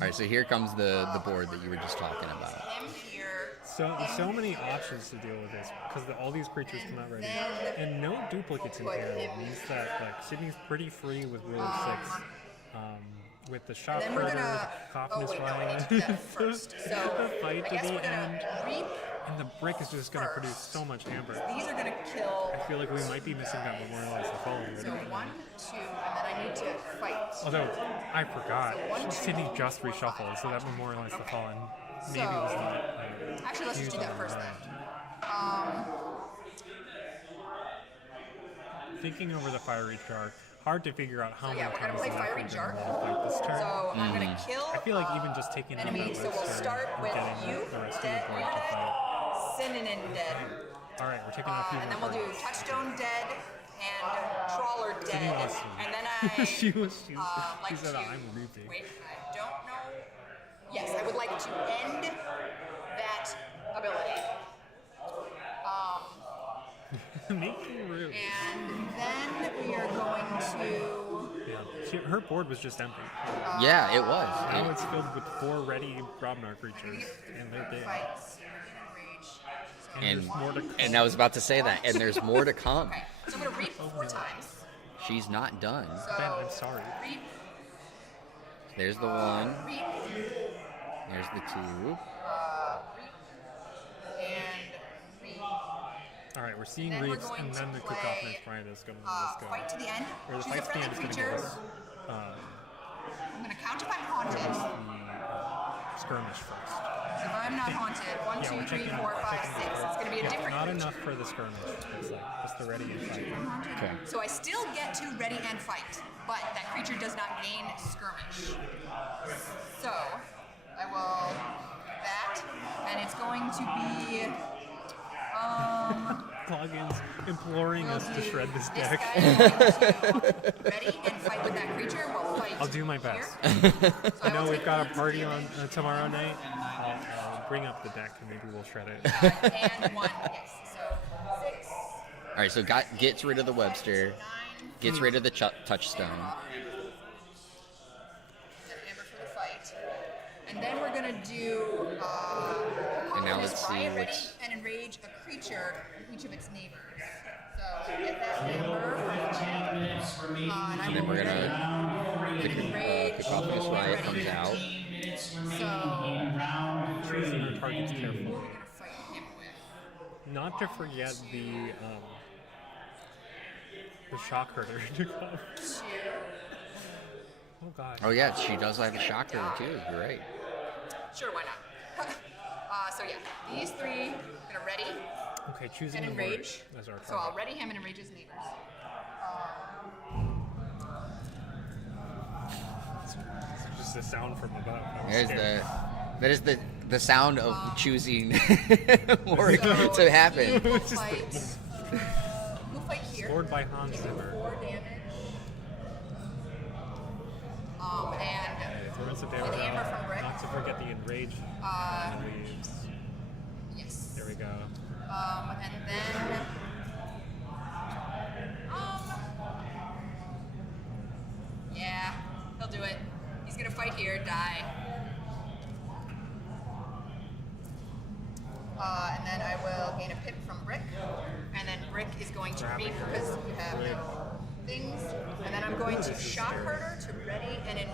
right, so here comes the board that you were just talking about. him here. So many options to deal with this because all these creatures come out ready, and no duplicates in hand means that like Sydney's pretty free with rule of 6. With the shop Then we're brothers, gonna. Coffin Oh is wait, no, I need to flying. do that first. So The fight I to guess the we're end. gonna reap. And the brick is just going to produce so much amber. These are gonna kill. I feel like we might be missing that Memorialize the Fallen. So 1, 2, and then I need to fight. Although, I forgot. So 1, 2, Sydney just 3, 4, reshuffled, so that Memorialize the Fallen maybe So- was not. Actually, let's just do used that on first the then. Thinking over the Fiery Shark, hard to figure out how So many yeah, we're gonna times play left Fiery we're gonna Shark. fight this turn. So I'm gonna kill. I feel like even just taking out enemy. that So we'll Webster start and with getting you, the rest of dead, the board to fight. Synonym dead, Alright, we're taking out a few and then more we'll do cards. Touchstone dead and Trawler dead, wants to- and then I she like said, to. I'm reaping. Wait, I don't know. Yes, I would like to end that ability. Making room. And then we are going to. Yeah, her board was just empty. Yeah, it was. Now it's filled with 4 ready Grobnar creatures, and they're dead. Fights, rage. So And There's more to come. and I was about to say that. And there's more to come. Okay, so I'm gonna reap 4 times. She's not done. So Ben, I'm sorry. reap, There's the 1. reap, There's the 2. and reap. Alright, we're seeing Then we're Reaps, going and to then the cook-off play, next Friday is going to Fight to the end. Or the Choose a fight friendly stand is going to creature. give us I'm gonna count if I'm haunted. the skirmish first. So if I'm not haunted, 1, Yeah, 2, we're 3, checking 4, 5, checking 6. the It's gonna be a yeah, different not creature. enough for the skirmish. It's like just the ready and fight. Okay. So I still get to ready and fight, but that creature does not gain skirmish. So I will that, and it's going to be Plugins imploring us to shred this deck. guy is going to ready and fight with that creature. We'll fight. I'll do my best. Here. So I will know we've take got a these party three on tomorrow night. I'll bring up the deck and maybe we'll shred it. and 1. Yes. So 6, All right, so gets rid of the Webster, 9. gets rid of the touchstone. And Amber for the fight. And then we're gonna do. And now this let's see riot ready what's- and enrage a creature in each of its neighbors. So get that Amber. 10 minutes remaining. And I And then will we're ready. gonna Cacophonous Riot comes out. So Choosing your targets carefully. we're gonna fight him with. Not to forget the shock herder to come. Oh god. Oh yeah, she does have a shocker too. You're right. Sure, why not? So yeah, these three gonna ready Okay, choosing and the word enrage. as our So I'll target. ready him and enrage his neighbors. It's just the sound from above. I'm There's scared. that is the sound of choosing for it to happen. Who fight here? Scored by Hans Zimmer. 4 damage. And Throws the damage An amber out. from Brick. Not to forget the enrage. Leaves. yes. There we go. And then yeah, he'll do it. He's gonna fight here, die. And then I will gain a pip from Brick. And then Brick is going to reap because you have no things. And then I'm going to shock herder to ready and in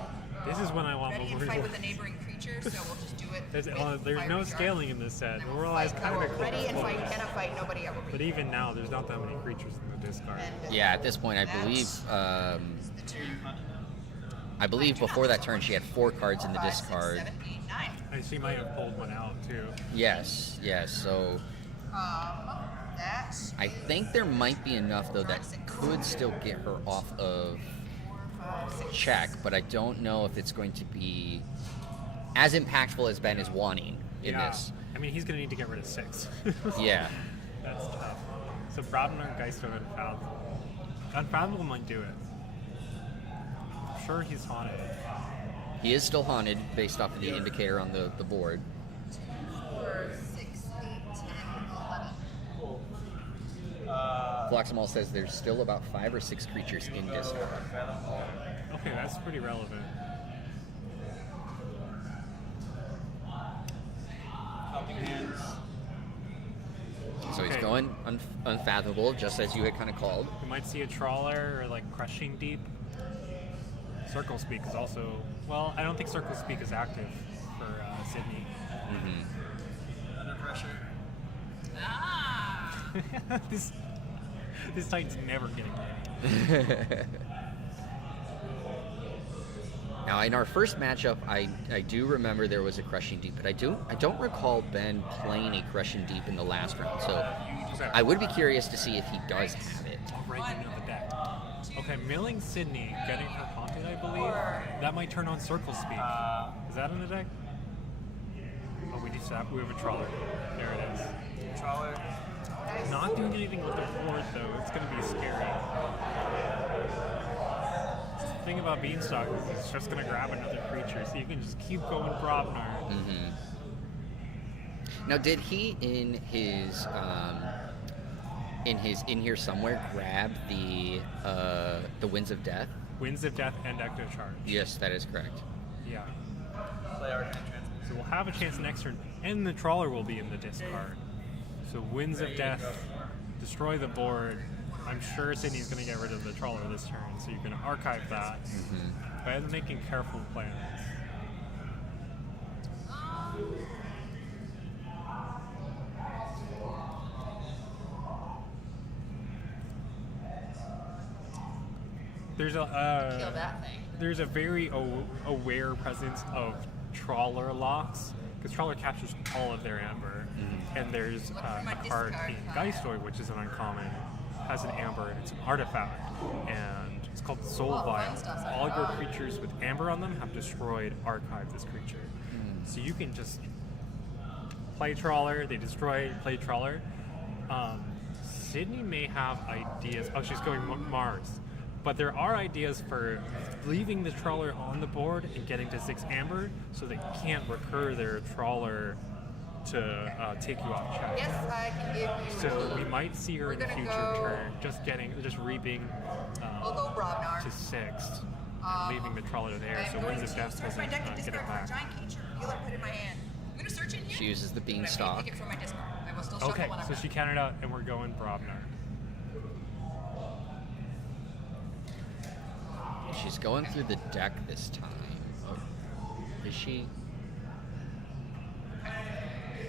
This is when I want ready and Memorial. fight with a neighboring creature, so we'll just do it. There's with no fiery dart. scaling in this set. And We're we'll always fight. kind I of will ready and fight, cannot fight, nobody ever But even now, there's not that many creatures in the discard. Yeah, at this point, I believe before that turn she had 4 cards in the discard. 7, 8, 9. And she might have pulled one out too. Yes. So That I think there might be enough though that could still get her off of check, but I don't know if it's going to be as impactful as Ben is wanting in this. I mean, he's going to need to get rid of 6. Yeah. That's tough. So Brabner, Geisto, Unfathomable. Unfathomable might do it. I'm sure he's haunted. He is still haunted based off of the indicator on the board. 4, 6, 8, 10, 11. Floxamal says there's still about 5 or 6 creatures in discard. Okay, that's pretty relevant. Helping hands. So he's Okay. going unfathomable, just as you had kind of called. We might see a Trawler or like Crushing Deep. Circle Speak is also... Well, I don't think Circle Speak is active for Sydney. Under pressure. this Titan's never getting it. Now, in our first matchup, I do remember there was a Crushing Deep, but I don't recall Ben playing a Crushing Deep in the last round. So I would be curious to see if he does have it. All right, you know the deck. Okay, Milling Sydney, getting her haunted, I believe. That might turn on Circle Speak. Is that in the deck? Oh, we just have a Trawler. There it is. Trawler. Not doing anything with the board, though. It's going to be scary. The thing about Beanstalk is it's just going to grab another creature, so you can just keep going Brobnar. Now, did he in here somewhere grab the Winds of Death? Winds of Death and Ecto Charge. Yes, that is correct. Yeah. Play Archon Transmute. So we'll have a chance next turn, and the Trawler will be in the discard. So Winds of Death, destroy the board. I'm sure Sydney's going to get rid of the Trawler this turn, so you can archive that. By making careful plans. There's Kill a that thing. there's a very aware presence of Trawler locks, because Trawler captures all of their amber, and there's Look for my a card discard in pile. Geistoid, which is an uncommon, has an amber, and it's an artifact, and it's called Soul Vial. fun stuff. All your creatures with amber on them have destroyed archive this creature, so you can just play Trawler, they destroy, play Trawler. Sydney may have ideas. Oh, she's going Mars. But there are ideas for leaving the Trawler on the board and getting to 6 amber, so they can't recur their Trawler to take you off check. Yes, I can give you. So we might see her in a We're gonna future go- turn, just reaping We'll go Brobnar. to 6, and leaving the Trawler there, so I'm going Winds of to Death search doesn't my deck and get it discard for a back. giant creature. Feel it, put it in my hand. I'm gonna search in here. She uses the but I may Beanstalk. take it from my discard. I will still shuffle Okay, when I'm so ready. she counted out, and we're going Brobnar. She's going through the deck this time. Oh, is she?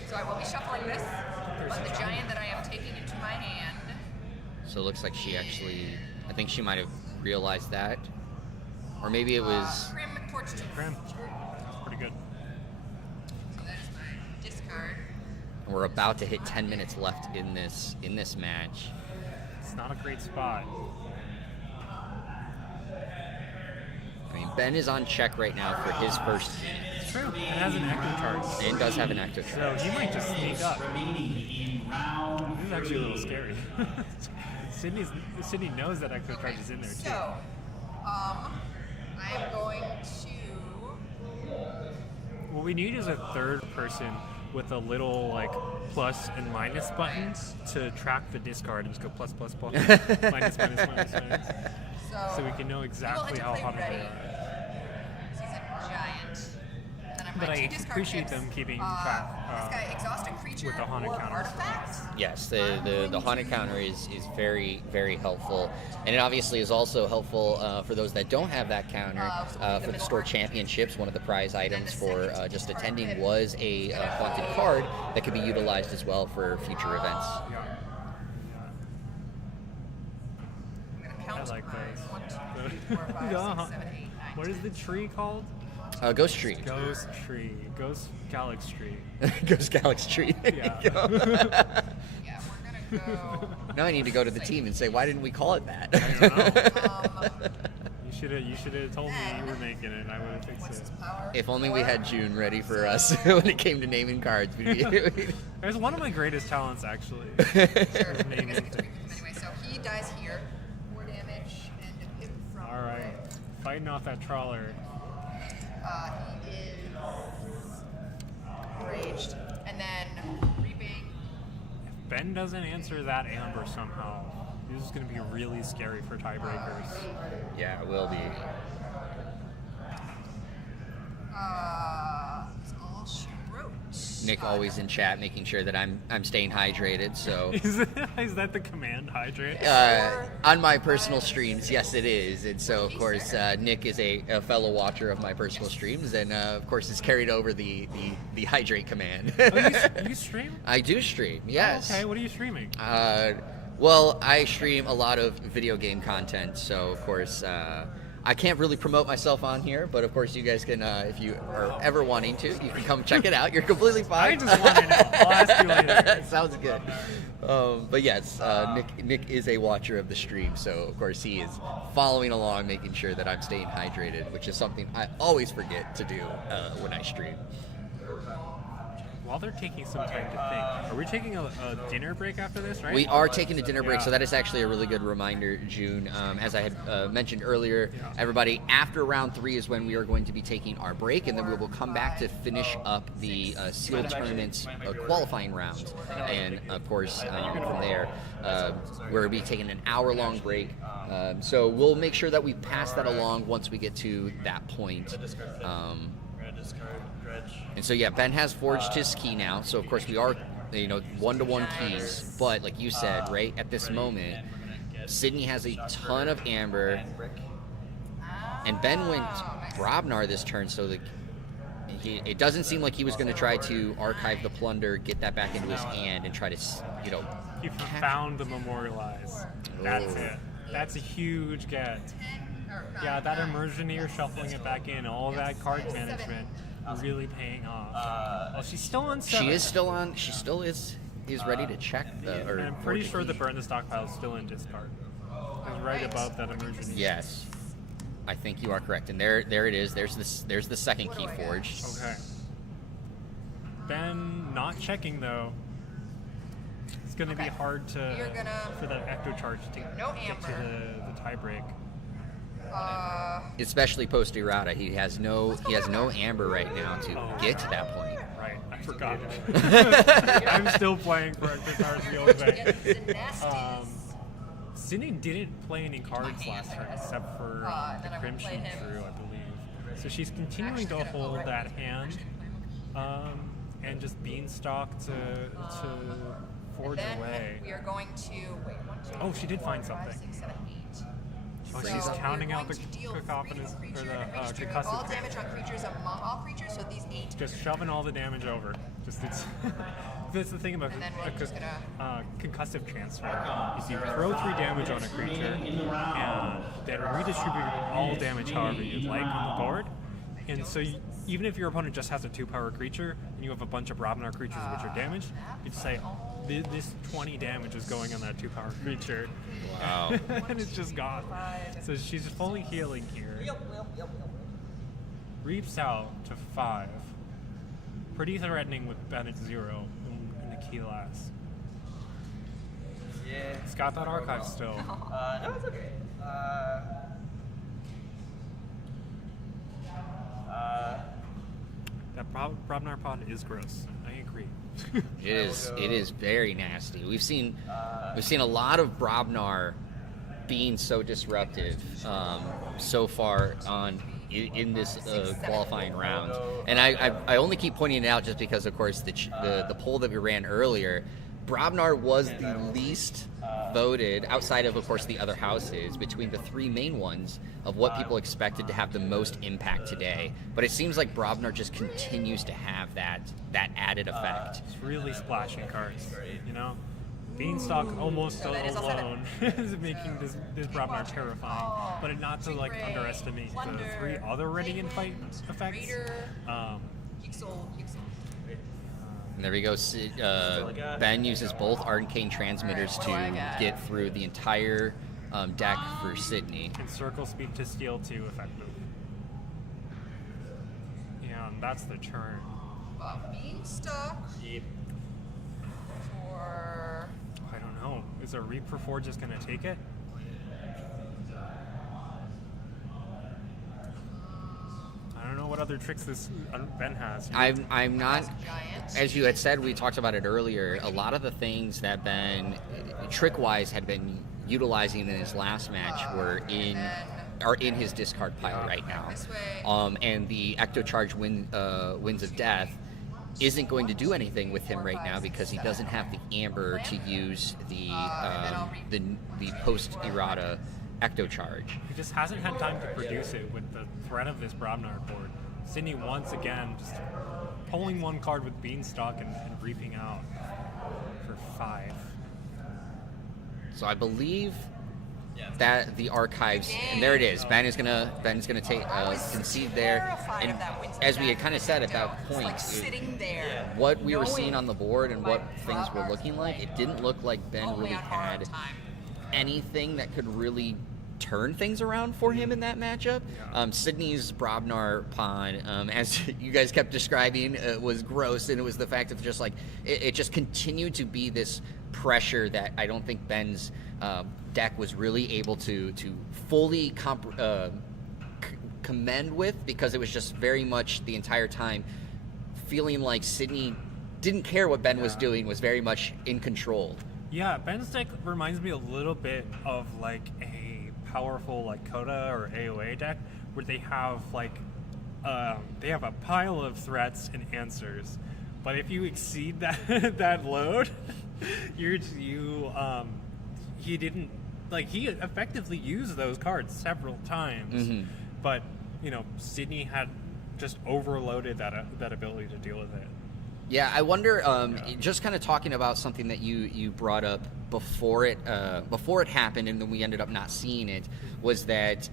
So I will be shuffling this, but the giant that I am taking into my hand. So it looks like she actually, I think she might have realized that. Or maybe it was... Grim Torch 2. Grim. That's pretty good. So that is my discard. We're about to hit 10 minutes left in this match. It's not a great spot. I mean, Ben is on check right now for his first hit. It's true. It has an ecto charge. And does have an active So charge. he might just sneak up. Remaining in round This is actually a little scary. Sydney knows that ecto charge is in there too. So, I am going to. What we need is a third person with a little like plus and minus buttons to track the discard and just go plus plus plus minus minus minus minus. So we can know exactly how hot they are. He's a giant. And then I'm But my I 2 discard appreciate chips. them keeping track This guy exhaust a creature with the haunted or counters. artifact. Yes, the haunted counter is very, very helpful. And it obviously is also helpful for those that don't have that counter. For the store championships, one of the prize items for just attending was a haunted card that could be utilized as well for future events. I'm gonna count I like my those. 1, 2, 3, 4, 5, 6, 7, 8, 9. What is the tree called? Ghost Tree. Ghost Tree. Ghost Galaxy Tree. Ghost Galaxy Tree. There Yeah. you go. Yeah, we're gonna go. Now I need to go to the team and say, why didn't we call it that? I don't know. You should have told me you were making it and I would have fixed it. Power. If only we had June ready for us when it came to naming cards. It was one of my greatest talents actually. Sure. I Naming guess I can things. tweak with him anyway. So he dies here. 4 damage and him from. Alright. Fighting off that trawler. He is raged. And then reaping. Ben doesn't answer that amber somehow. This is going to be really scary for tiebreakers. Yeah, it will be. It's all she wrote. Nick always in chat making sure that I'm staying hydrated. So Is that the command hydrate? on my personal streams, yes, it is. And so of course Nick is a fellow watcher of my personal streams, and of course has carried over the hydrate command. You stream? I do stream. Yes. Okay, what are you streaming? Well, I stream a lot of video game content, so of course I can't really promote myself on here, but of course you guys can, if you are ever wanting to, you can come check it out. You're completely fine. I just want to know. I'll ask you later. Sounds good. But yes, Nick is a watcher of the stream, so of course he is following along, making sure that I'm staying hydrated, which is something I always forget to do when I stream. While they're taking some time to think, are we taking a dinner break after this, right? We are taking a dinner break, Yeah. so that is actually a really good reminder, June. As I had mentioned earlier, everybody, after round 3 is when we are going to be taking our break, and then we will come back to finish up the sealed tournaments qualifying rounds. And of course, from there, we'll be taking an hour-long break. So we'll make sure that we pass that along once we get to that point. And so yeah, Ben has forged his key now. So of course we are, 1-to-1 keys. But like you said, right at this moment, Sydney has a ton of amber, and Ben went Brobnar this turn. So it doesn't seem like he was going to try to archive the plunder, get that back into his hand, and try to, He found the memorialize. That's it. That's a huge get. Yeah, that Immersioneer shuffling it back in, all that card management really paying off. Well, she's still on 7. She is still on. She still is ready to check the. Or And I'm pretty forge sure the key. burn the stockpile is still in discard. It's right above that Immersioneer. Yes, I think you are correct. And there it is. There's the second key forged. Okay. Ben not checking though. It's going to be hard to You're gonna- for that ecto charge to No get to amber. the tie break. Especially post errata, he has no amber right now to get to that point. Right, I forgot. I'm still playing for ecto charge the old way. The nest is. Sydney didn't play any cards last turn except for then the I will play Crimson him. Shrew, I believe. So she's continuing to hold that hand and just beanstalk to forge Then away. we are going to wait. 1, 2, Oh, she did find 4, 5, something. 6, 7, 8. Oh, So she's counting you're out the going to deal cacophonous three or creature the damage to all concussive. damage on creatures among all creatures. So these 8. Just shoving all the damage over. Just it's that's the thing about And then we're just gonna- concussive transfer. Is you throw 3 damage on a creature and then redistribute all damage however you'd like on the board. And so even if your opponent just has a 2-power creature and you have a bunch of Brobnar creatures which are damaged, you just say, this 20 damage is going on that 2-power creature. Wow. And it's just gone. So she's fully healing here. Reaps out to 5. Pretty threatening with Ben at 0 in the key last. Yeah. He's got that archive still. No, it's okay. That Brobnar pod is gross. I agree. It is very nasty. We've seen a lot of Brobnar being so disruptive so far in this qualifying round, and I only keep pointing it out just because, of course, the poll that we ran earlier, Brobnar was the least voted outside of course, the other houses between the 3 main ones of what people expected to have the most impact today. But it seems like Brobnar just continues to have that added effect. It's really splashing cards, you know? Beanstalk almost alone is making this Brobnar terrifying, but not to like underestimate the 3 other ready in fight effects. And there we go. Ben uses both Arcane Transmitters to get through the entire deck for Sydney. And Circle Speed to Steal 2 effective. And that's the turn. Beanstalk. Yep. For I don't know. Is a Reap for 4 just going to take it? I don't know what other tricks this Ben has. I'm not, giant. as you had said, we talked about it earlier, a lot of the things that Ben, trick-wise, had been utilizing in his last match are in his discard pile right now. And the Ectocharge Winds of Death isn't going to do anything with him right now because he doesn't have the Amber to use the post-errata Ectocharge. He just hasn't had time to produce it with the threat of this Brobnar board. Sydney once again just pulling 1 card with Beanstalk and reaping out for 5. So I believe that the archives, and there it is. Ben's gonna take concede there, and as we had kind of said at that point, like sitting there. what we were seeing on the board and what things were looking like, it didn't look like Ben really had anything that could really turn things around for him in that matchup. Sydney's Brobnar pawn, as you guys kept describing, was gross, and it was the fact of just like it just continued to be this pressure that I don't think Ben's deck was really able to fully commend with, because it was just very much the entire time feeling like Sydney didn't care what Ben was doing, was very much in control. Yeah, Ben's deck reminds me a little bit of like a powerful like Coda or AOA deck where they have like they have a pile of threats and answers, but if you exceed that load, he didn't like he effectively used those cards several times, but you know Sydney had just overloaded that ability to deal with it. Yeah, I wonder. Just kind of talking about something that you brought up before it happened, and then we ended up not seeing it, was that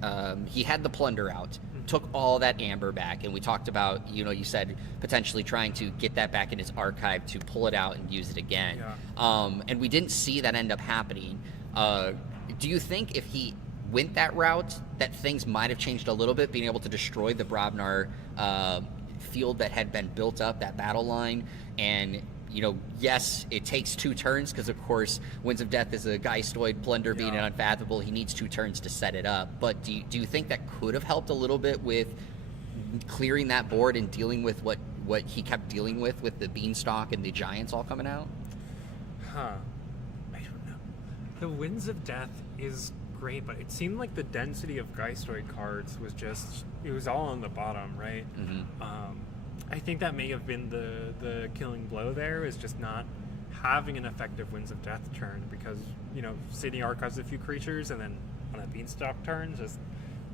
he had the plunder out, took all that amber back, and we talked about, you said potentially trying to get that back in his archive to pull it out and use it again. Yeah. And we didn't see that end up happening. Do you think if he went that route, that things might have changed a little bit, being able to destroy the Brobnar field that had been built up, that battle line? And yes, it takes 2 turns, because of course Winds of Death is a Geistoid, Plunder being unfathomable, he needs 2 turns to set it up. But do you think that could have helped a little bit with clearing that board and dealing with what he kept dealing with the Beanstalk and the Giants all coming out? I don't know. The Winds of Death is great, but it seemed like the density of Geistoid cards it was all on the bottom, right? I think that may have been the killing blow there, is just not having an effective Winds of Death turn, because Sydney archives a few creatures and then on a Beanstalk turn just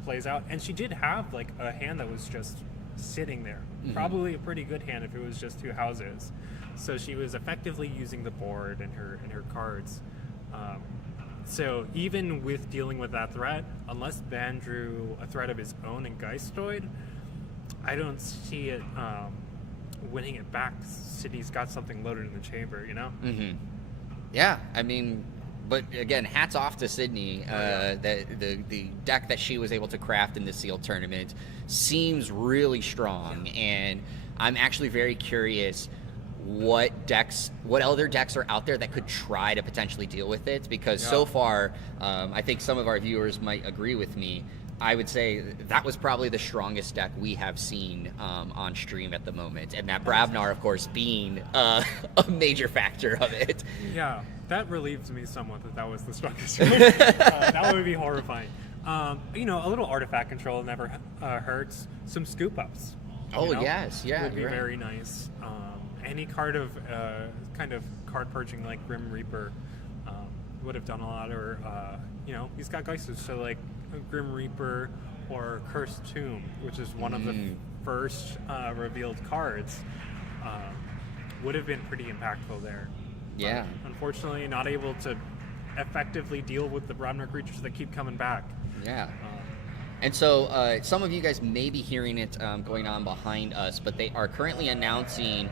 plays out. And she did have like a hand that was just sitting there. Probably a pretty good hand if it was just 2 houses. So she was effectively using the board and her cards. So even with dealing with that threat, unless Ben drew a threat of his own in Geistoid, I don't see it winning it back. City's got something loaded in the chamber, you know? Yeah, I mean, but again, hats off to Sydney. The deck that she was able to craft in the sealed tournament seems really strong, and I'm actually very curious what other decks are out there that could try to potentially deal with it, because so far, I think some of our viewers might agree with me. I would say that was probably the strongest deck we have seen on stream at the moment, and that Bravnar, of course, being a major factor of it. Yeah, that relieves me somewhat that was the strongest. That would be horrifying. You know, a little artifact control never hurts. Some scoop ups. Yes, yeah, would be very nice. Any card of kind of card purging like Grim Reaper would have done a lot, or you know, he's got Geisters, so like Grim Reaper or Cursed Tomb, which is one of the first revealed cards, would have been pretty impactful there. Yeah. But unfortunately, not able to effectively deal with the Bravnar creatures that keep coming back. Yeah. And so some of you guys may be hearing it going on behind us, but they are currently announcing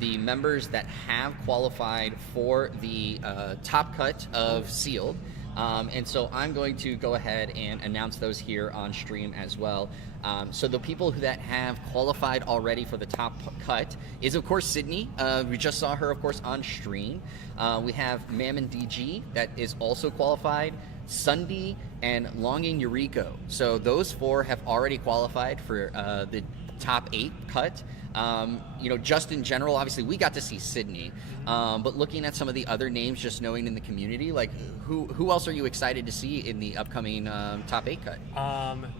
the members that have qualified for the top cut of Sealed. And so I'm going to go ahead and announce those here on stream as well. So the people that have qualified already for the top cut is, of course, Sydney. We just saw her, of course, on stream. We have Mammon DG that is also qualified, Sunday, and Longing Eureka. So those 4 have already qualified for the top 8 cut. You know, just in general, obviously we got to see Sydney, but looking at some of the other names, just knowing in the community, like who else are you excited to see in the upcoming top 8 cut?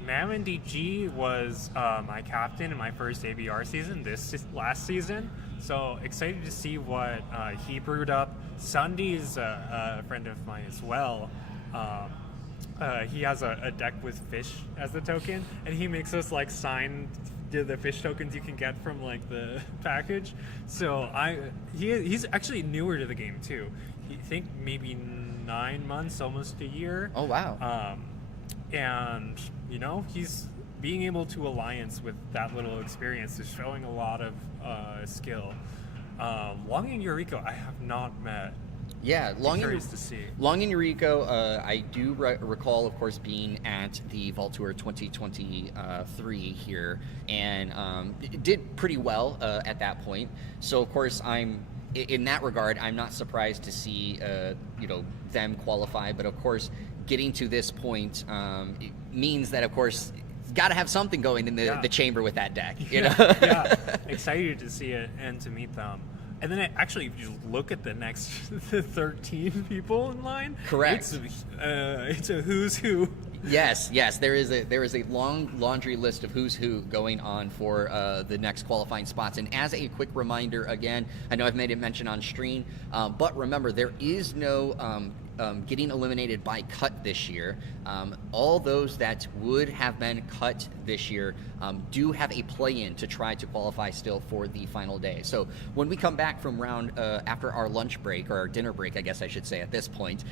Mammon DG was my captain in my first ABR season, last season. So excited to see what he brewed up. Sunday's a friend of mine as well. He has a deck with fish as the token, and he makes us like sign the fish tokens you can get from like the package. So he's actually newer to the game too. I think maybe 9 months, almost a year. Oh wow. And you know, he's being able to alliance with that little experience is showing a lot of skill. Longing Eureka I have not met. Yeah, curious to see. Longing Eureka, I do recall, of course, being at the Vault Tour 2023 here, and it did pretty well at that point. So, of course, in that regard, I'm not surprised to see you know, them qualify. But of course, getting to this point it means that, of course, got to have something going in the chamber with that deck. You know? Yeah, excited to see it and to meet them. And then actually, if you look at the next 13 people in line, correct, it's a who's who. Yes, there is a long laundry list of who's who going on for the next qualifying spots. And as a quick reminder, again, I know I've made it mention on stream, but remember, there is no getting eliminated by cut this year. All those that would have been cut this year do have a play-in to try to qualify still for the final day. So when we come back from round after our lunch break, or our dinner break, I guess I should say at this point,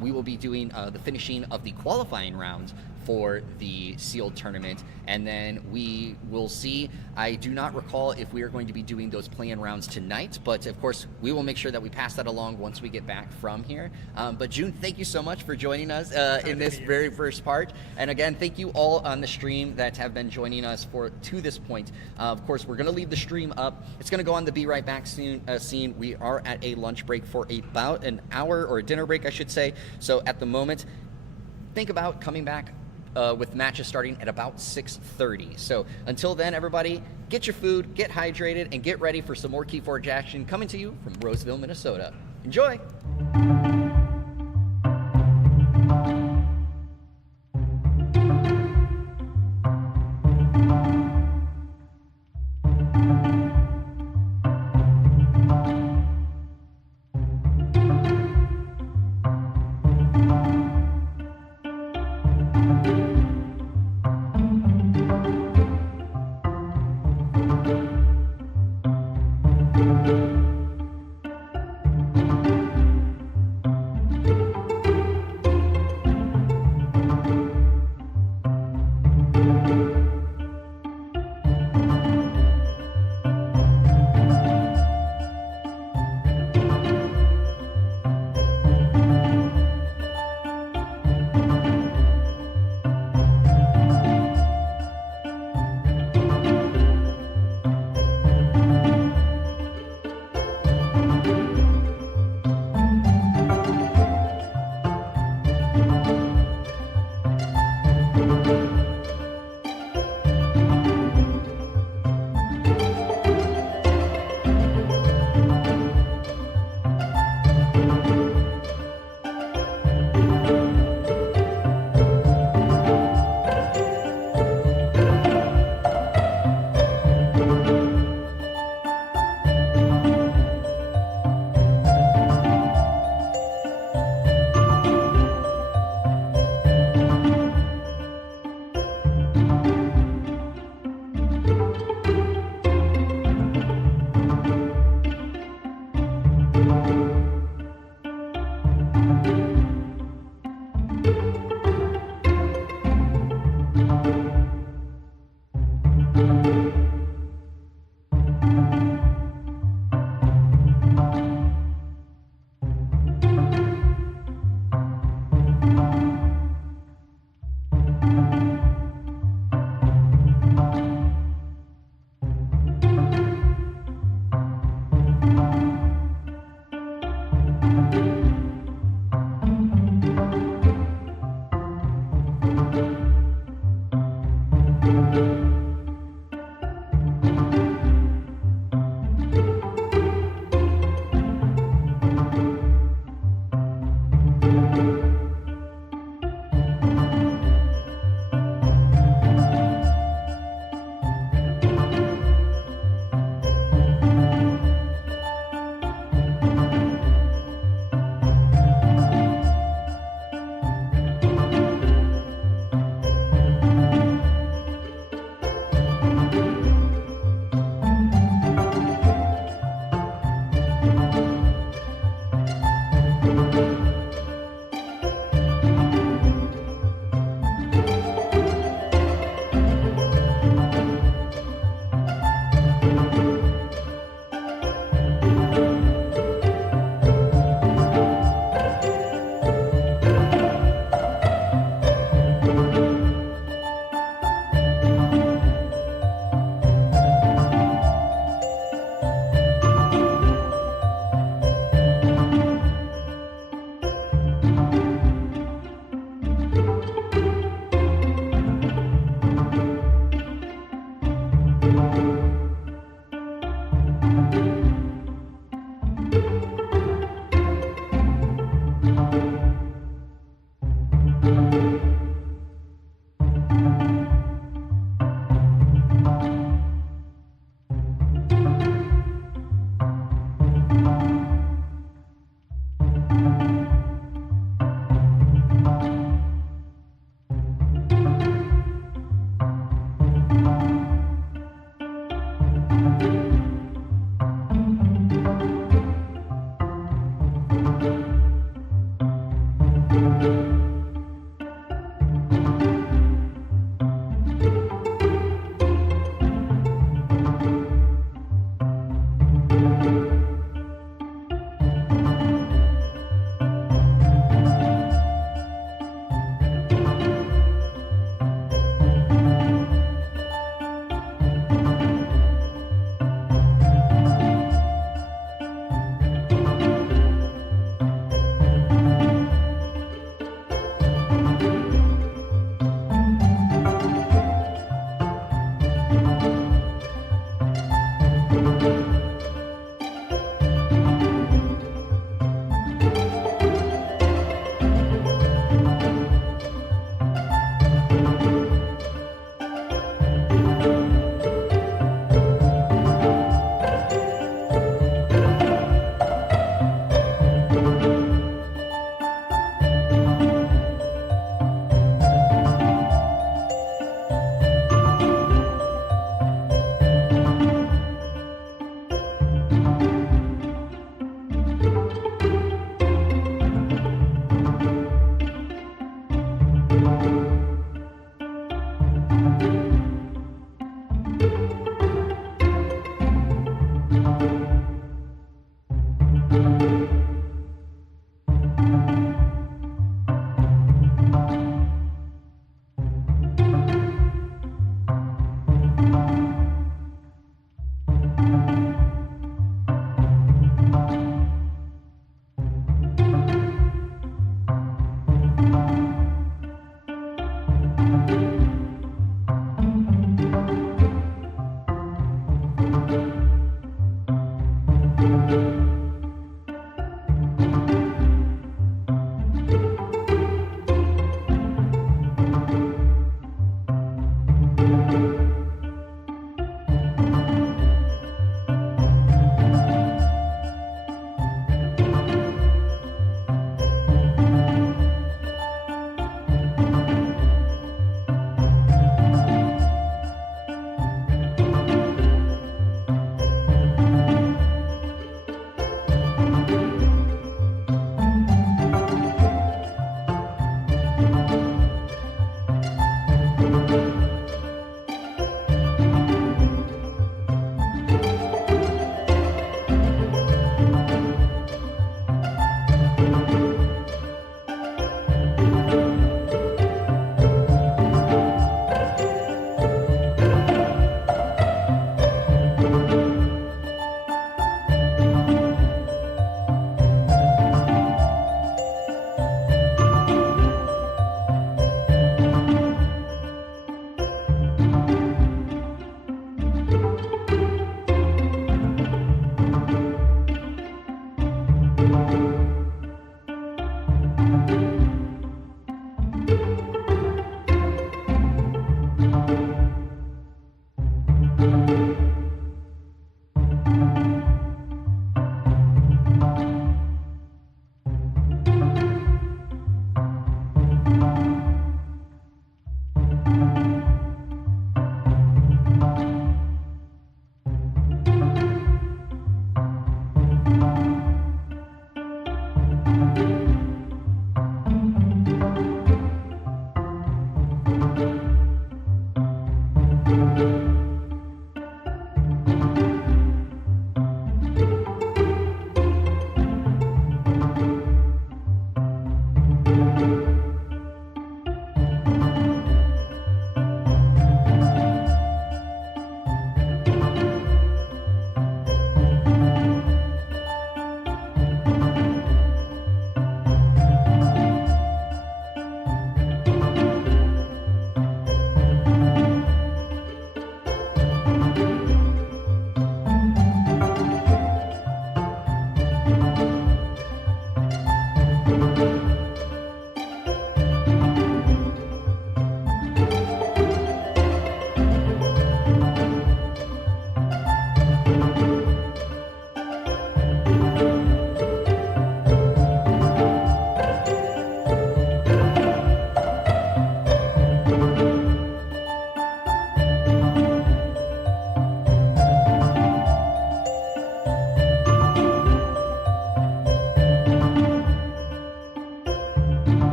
we will be doing the finishing of the qualifying rounds for the sealed tournament, and then we will see. I do not recall if we are going to be doing those play-in rounds tonight, but of course we will make sure that we pass that along once we get back from here. But June, thank you so much for joining us in this very first part, and again, thank you all on the stream that have been joining us to this point. Of course, we're going to leave the stream up. It's going to go on the Be Right Back scene. We are at a lunch break for about an hour, or a dinner break, I should say. So at the moment, think about coming back with matches starting at about 6:30. So until then, everybody, get your food, get hydrated, and get ready for some more KeyForge action coming to you from Roseville, Minnesota. Enjoy!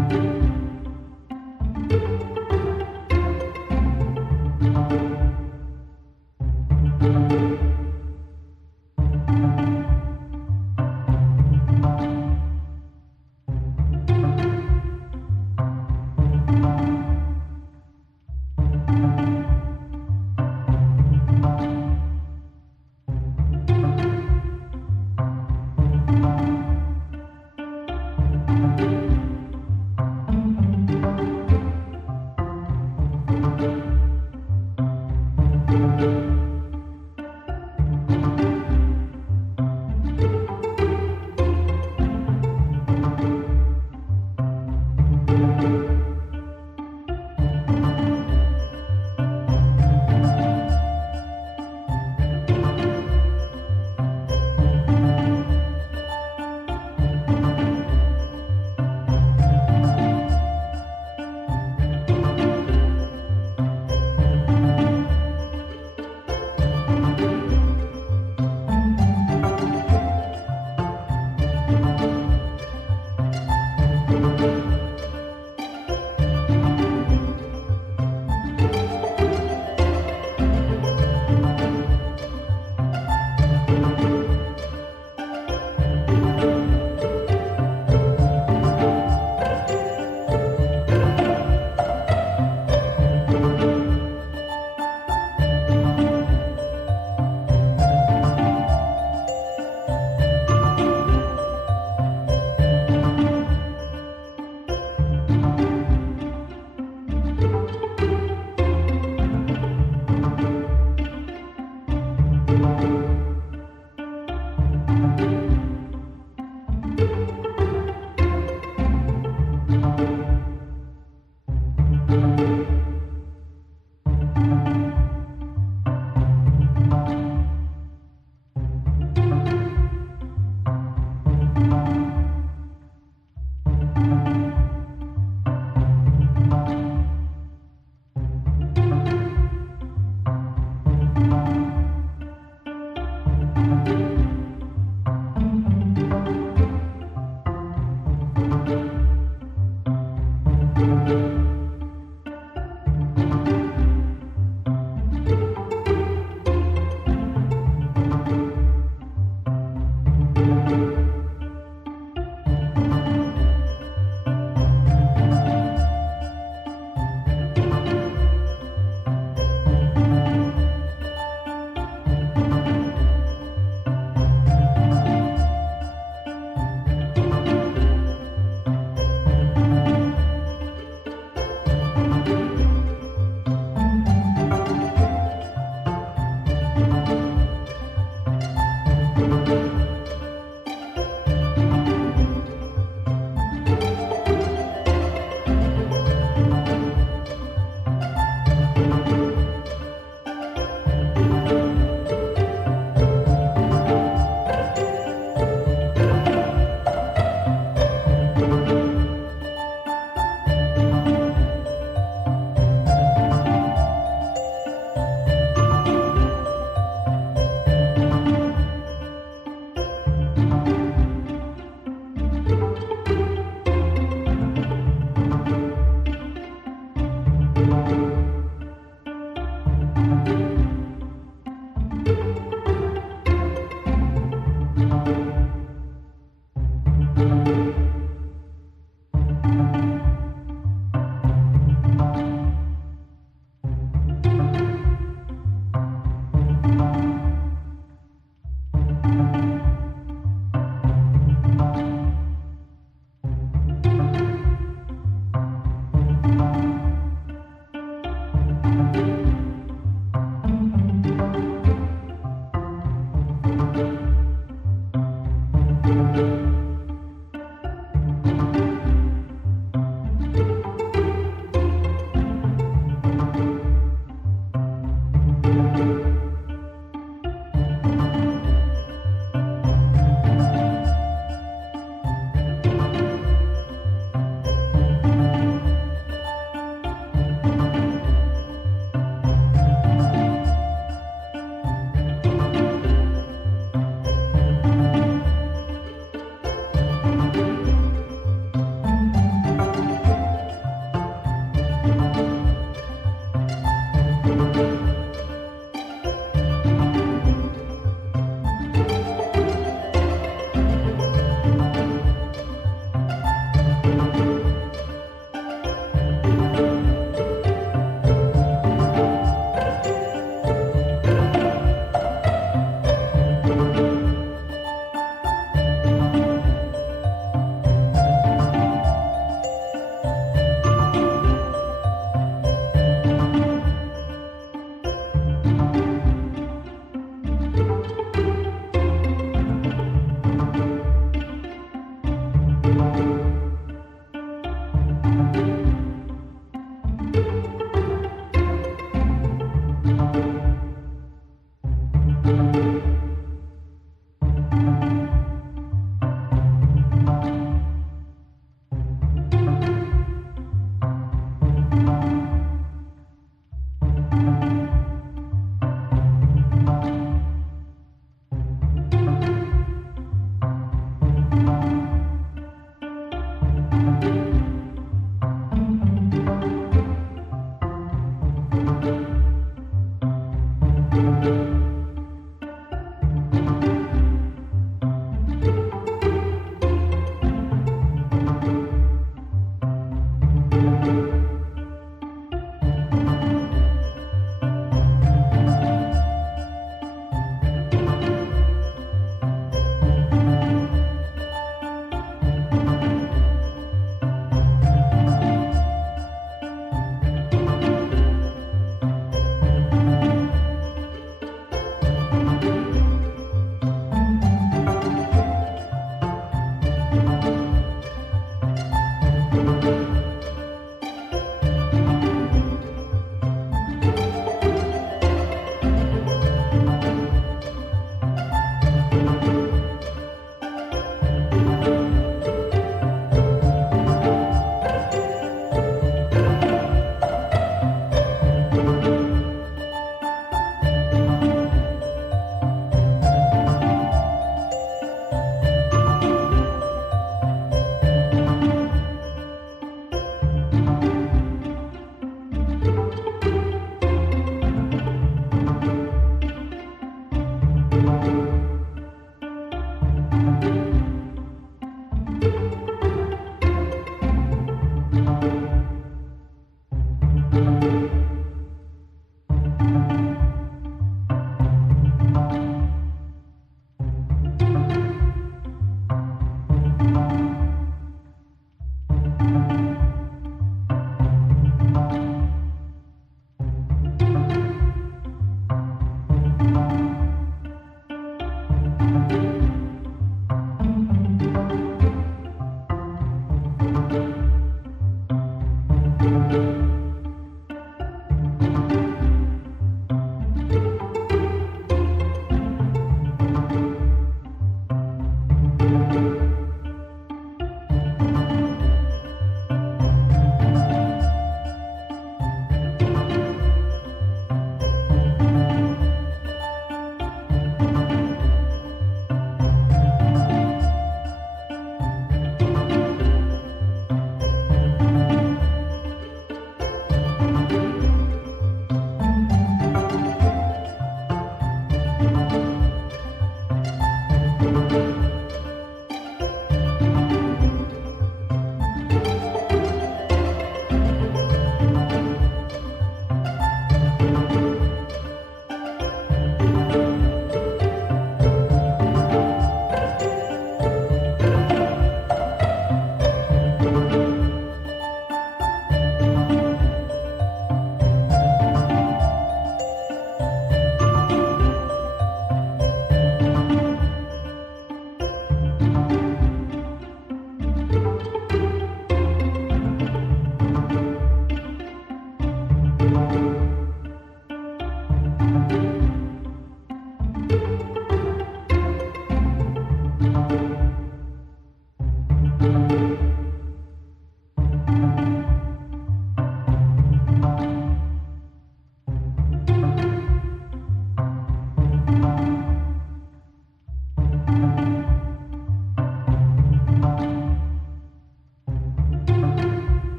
Thank you.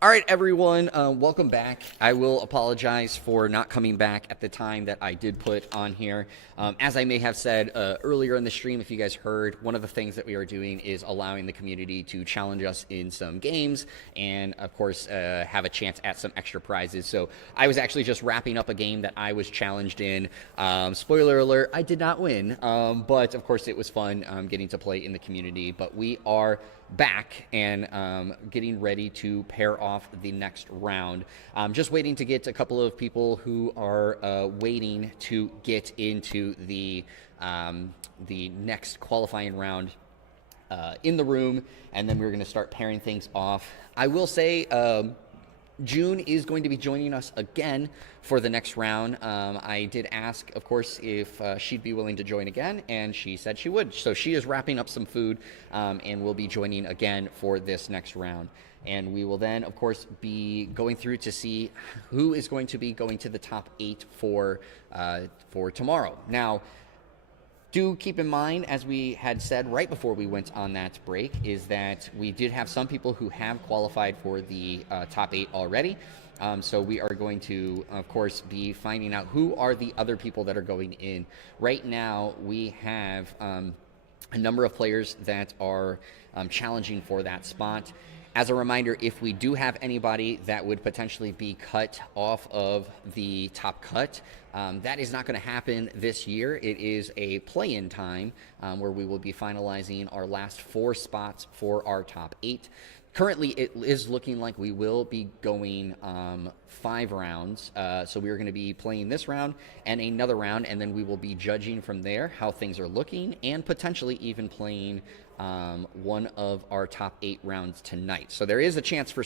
All right, everyone, welcome back. I will apologize for not coming back at the time that I did put on here. As I may have said earlier in the stream, if you guys heard, one of the things that we are doing is allowing the community to challenge us in some games and, of course, have a chance at some extra prizes. So I was actually just wrapping up a game that I was challenged in. Spoiler alert, I did not win, but, of course, it was fun getting to play in the community. But we are back and getting ready to pair off the next round. Just waiting to get a couple of people who are waiting to get into the next qualifying round in the room, and then we're going to start pairing things off. I will say June is going to be joining us again for the next round. I did ask, of course, if she'd be willing to join again, and she said she would. So she is wrapping up some food and will be joining again for this next round. And we will then, of course, be going through to see who is going to be going to the top 8 for tomorrow. Now, do keep in mind, as we had said right before we went on that break, is that we did have some people who have qualified for the top 8 already. So we are going to, of course, be finding out who are the other people that are going in. Right now, we have a number of players that are challenging for that spot. As a reminder, if we do have anybody that would potentially be cut off of the top cut, that is not going to happen this year. It is a play-in time where we will be finalizing our last 4 spots for our top 8. Currently, it is looking like we will be going 5 rounds. So we are going to be playing this round and another round, and then we will be judging from there how things are looking and potentially even playing one of our top 8 rounds tonight. So there is a chance for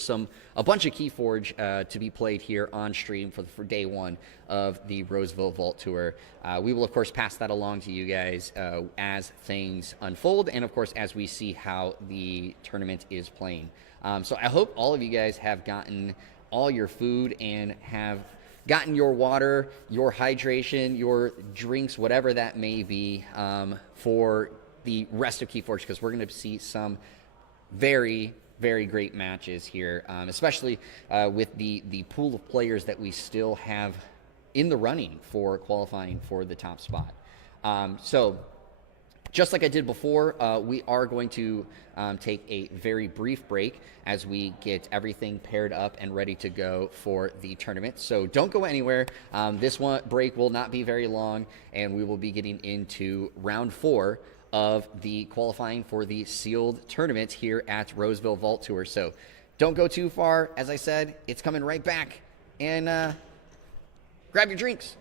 a bunch of KeyForge to be played here on stream for day 1 of the Roseville Vault Tour. We will, of course, pass that along to you guys as things unfold and, of course, as we see how the tournament is playing. So I hope all of you guys have gotten all your food and have gotten your water, your hydration, your drinks, whatever that may be, for the rest of KeyForge, because we're going to see some very, very great matches here, especially with the pool of players that we still have in the running for qualifying for the top spot. So just like I did before, we are going to take a very brief break as we get everything paired up and ready to go for the tournament. So don't go anywhere. This break will not be very long, and we will be getting into round 4 of the qualifying for the sealed tournament here at Roseville Vault Tour. So don't go too far. As I said, it's coming right back. And grab your drinks.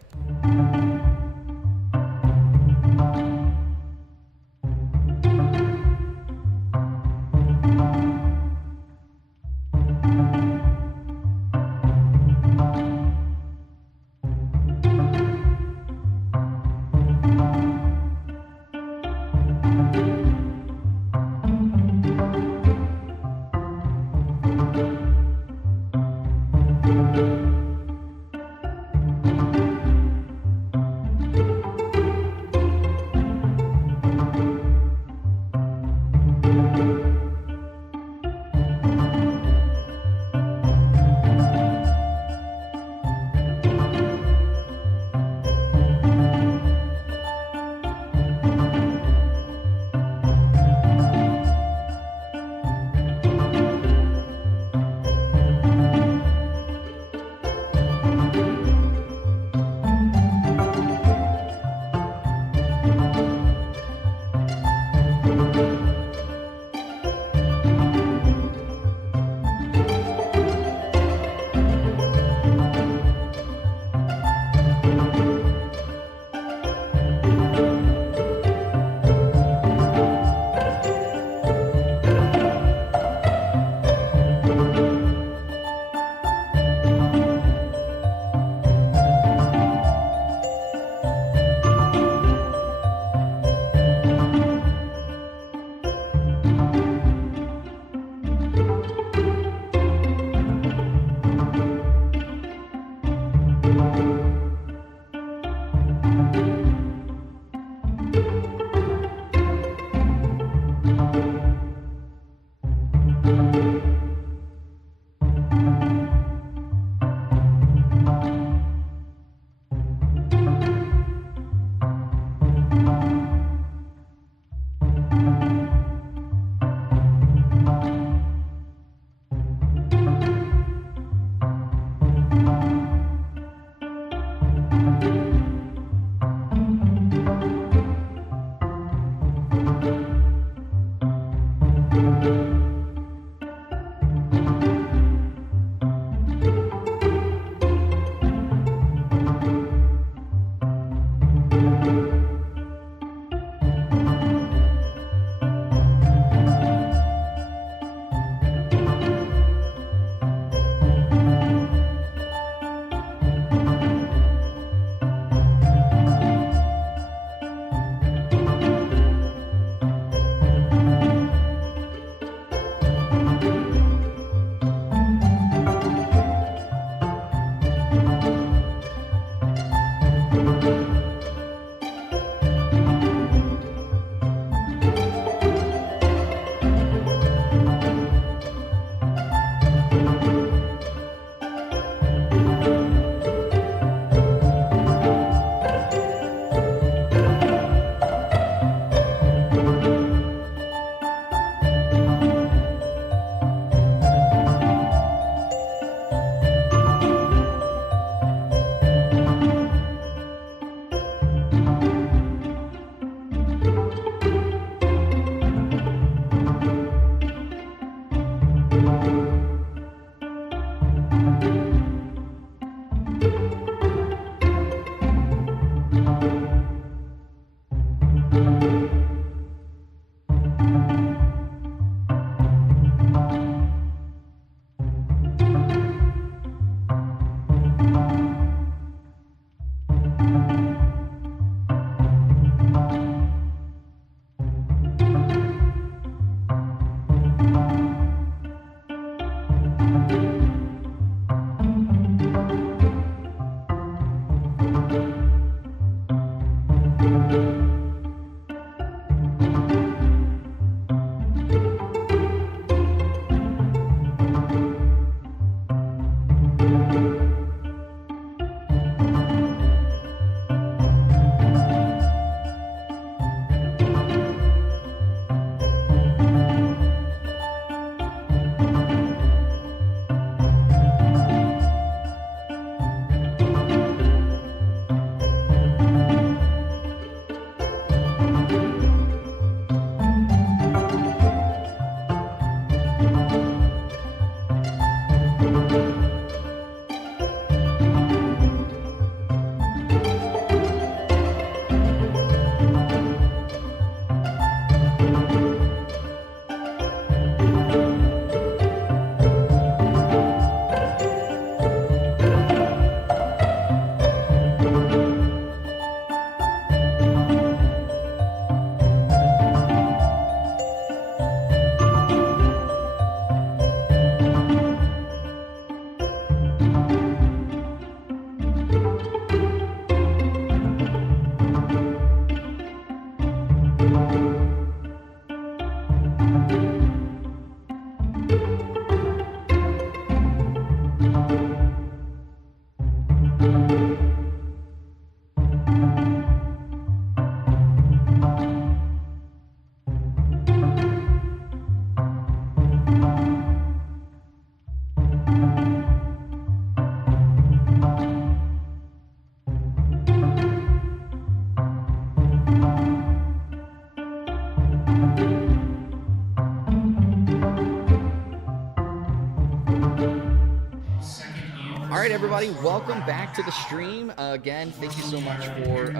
All right, everybody, welcome back to the stream. Again, thank you so much for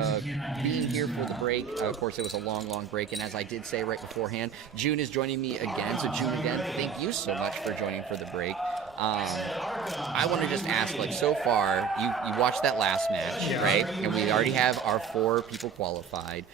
being here for the break. Of course, it was a long break, and as I did say right beforehand, June is joining me again. So, June, again, thank you so much for joining for the break. I want to just ask, like, so far, you watched that last match, right? And we already have our 4 people qualified.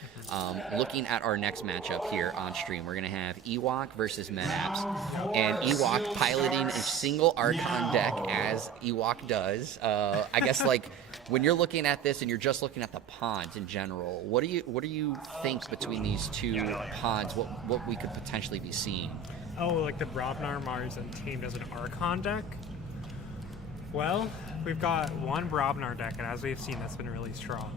Looking at our next matchup here on stream, we're going to have Ewok versus Menaps. And Ewok piloting a single Archon deck as Ewok does. I guess, like, when you're looking at this and you're just looking at the pawns in general, what do you think between these two pawns, what we could potentially be seeing? Oh, like the Brobnar Mars and teamed as an Archon deck? Well, we've got one Brobnar deck, and as we've seen, that's been really strong.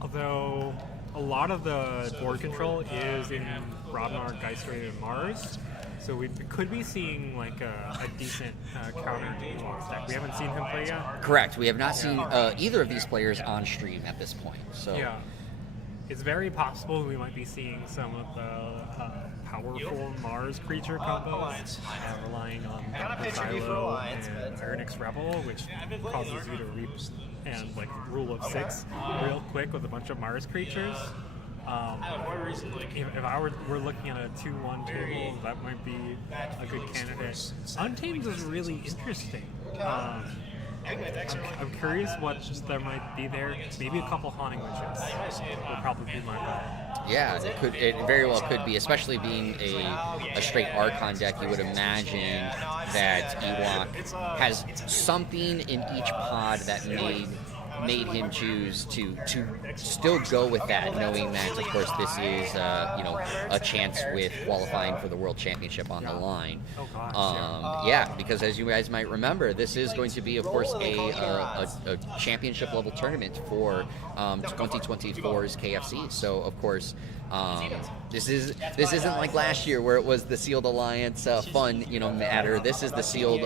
Although a lot of the board control is in Brobnar, Geistroid, and Mars, So we could be seeing like a decent counter to Ewok's deck. We haven't seen him play yet. Correct. We have not seen either of these players on stream at this point. So Yeah. It's very possible we might be seeing some of the powerful Mars creature combos, relying on Silo and Ironix Rebel, which causes you to reap and like rule of 6 real quick with a bunch of Mars creatures. If we're looking at a 2-1 table, that might be a good candidate. Untamed is really interesting. I'm curious what there might be there. Maybe a couple Haunting Witches would probably be my bet. yeah, it very well could be, especially being a straight Archon deck. You would imagine that Ewok has something in each pod that made him choose to still go with that, knowing that, of course, this is a chance with qualifying for the World Championship on the line. Oh gosh, because as you guys might remember, this is going to be, of course, a championship level tournament for 2024's KFC. So, of course, this isn't like last year where it was the Sealed Alliance fun matter. This is the sealed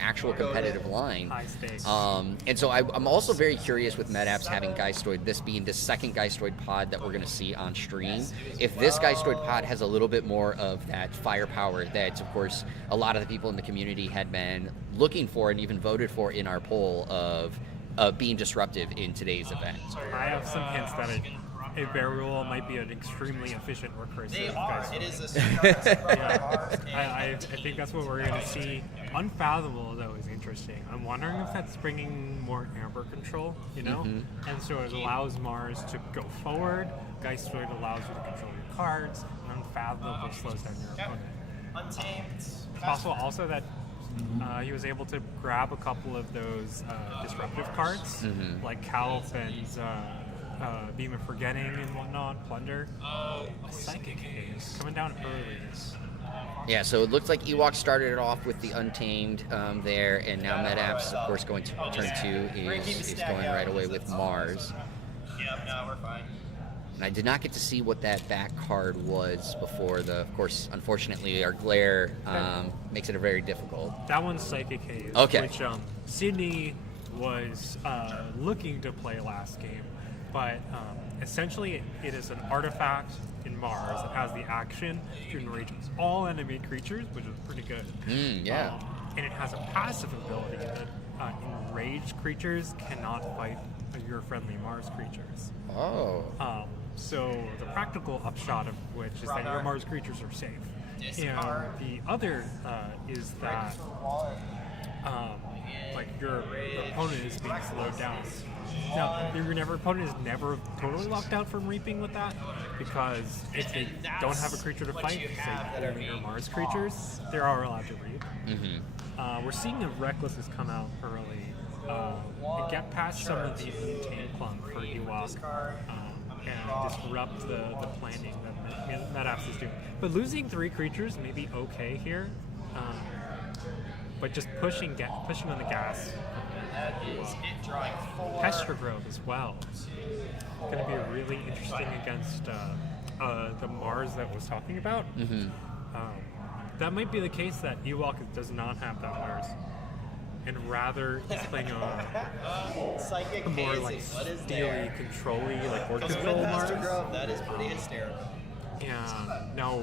actual competitive line. High stakes. And so I'm also very curious with MedApps having Geistoid, this being the second Geistoid pod that we're going to see on stream. If this Geistoid pod has a little bit more of that firepower that, of course, a lot of the people in the community had been looking for and even voted for in our poll of being disruptive in today's event. I have some hints that a Burial might be an extremely efficient recursive Geistoid. It is a I think that's what we're going to see. Unfathomable, though, is interesting. I'm wondering if that's bringing more Amber control, And so it allows Mars to go forward. Geistoid allows you to control your cards. And Unfathomable slows down your opponent. Untamed. It's possible also that he was able to grab a couple of those disruptive cards, like Caliphan's Beam of Forgetting and whatnot, Plunder. Psychic Haze coming down early. Yeah, so it looks like Ewok started it off with the Untamed there, and now MedApps, of course, going to turn 2 is going right away with Mars. Yep, no, we're fine. And I did not get to see what that back card was before of course, unfortunately, our glare makes it very difficult. That one's Psychic Haze, Okay. which Sydney was looking to play last game, but essentially it is an artifact in Mars that has the action to enrage all enemy creatures, which is pretty good. Yeah. And it has a passive ability that enraged creatures cannot fight your friendly Mars creatures. Oh. So the practical upshot of which is that your Mars creatures are safe. And the other is that your opponent is being slowed down. Now, your opponent is never totally locked out from reaping with that, because if they don't have a creature to fight, say only your Mars creatures, they are allowed to reap. We're seeing if Reckless has come out early and get past some of the Untamed Clump for Ewok and disrupt the planning that MedApps is doing. But losing 3 creatures may be okay here, but just pushing on the gas. That is it drawing 4. Pester Grove as well. Going to be really interesting against the Mars that was talking about. That might be the case that Ewok does not have that Mars, and rather is playing a more like steely, control-y, like board control Mars. That is pretty hysterical. And now,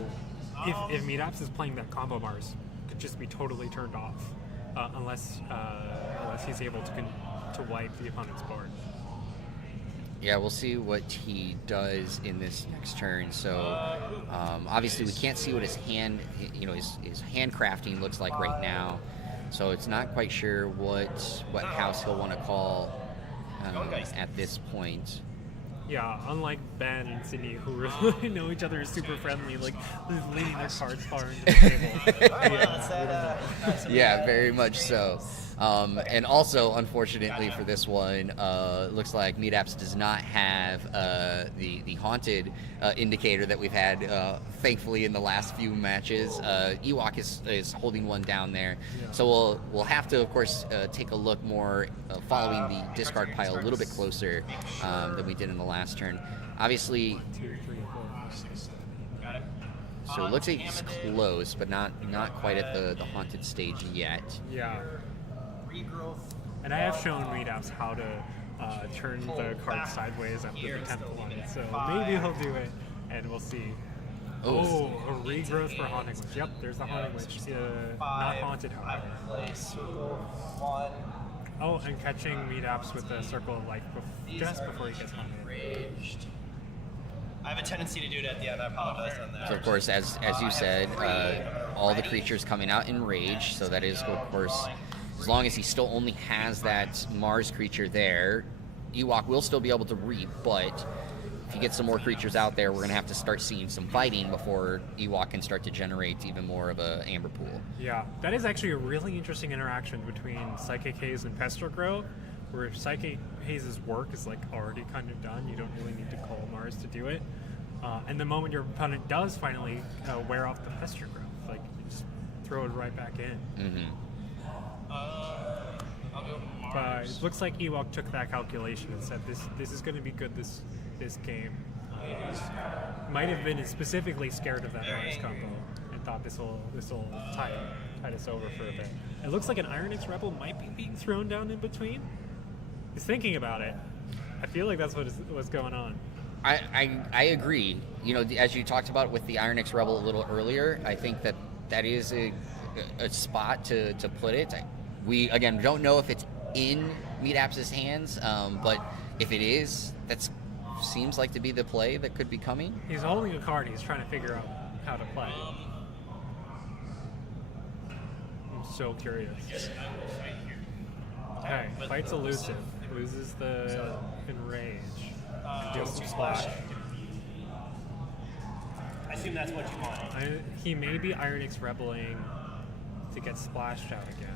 if MedApps is playing that combo Mars, it could just be totally turned off, unless he's able to wipe the opponent's board. Yeah, we'll see what he does in this next turn. So obviously we can't see what his hand handcrafting looks like right now. So it's not quite sure what house he'll want to call at this point. Yeah, unlike Ben and Sydney, who really know each other, is super friendly, like leaning their cards far into the table. Yeah, very much so. And also, unfortunately for this one, looks like MedApps does not have the haunted indicator that we've had, thankfully, in the last few matches. Ewok is holding one down there. Yeah. So we'll have to, of course, take a look more following the discard pile a little bit closer than we did in the last turn. Obviously, 1, 2, 3, 4. So it looks like he's close, but not quite at the haunted stage yet. Yeah. Regrowth. And I have shown readouts how to turn the card sideways after the 10th one, so maybe he'll do it, and we'll see. Oh, a regrowth for Haunting Witch. Yep, there's the Haunting Witch. Not haunted, however. Oh, and catching meetups with the Circle of Life just before he gets haunted. Raged. I have a tendency to do it at the end. I apologize on that. So of course, as you said, all the creatures coming out in rage. So that is, of course, as long as he still only has that Mars creature there, Ewok will still be able to reap. But if you get some more creatures out there, we're gonna have to start seeing some fighting before Ewok can start to generate even more of a Amber Pool. Yeah, that is actually a really interesting interaction between Psychic Haze and Pestrogrow, where Psychic Haze's work is like already kind of done. You don't really need to call Mars to do it. And the moment your opponent does finally wear off the Pestrogrow, like you just throw it right back in. Mm-hmm. I'll go Mars. But it looks like Ewok took that calculation and said this is going to be good this game. Might have been specifically scared of that Mars combo and thought this will tide us over for a bit. It looks like an Ironix Rebel might be being thrown down in between. He's thinking about it. I feel like that's what's going on. I agree. You know, as you talked about with the Ironix Rebel a little earlier, I think that is a spot to put it. We again don't know if it's in Meatapps' hands, but if it is, that seems like to be the play that could be coming. He's holding a card. He's trying to figure out how to play. I'm so curious. Okay, fight's elusive. Loses the enrage. Deals some splash. I assume that's what you wanted. He may be Ironix Rebeling to get splashed out again.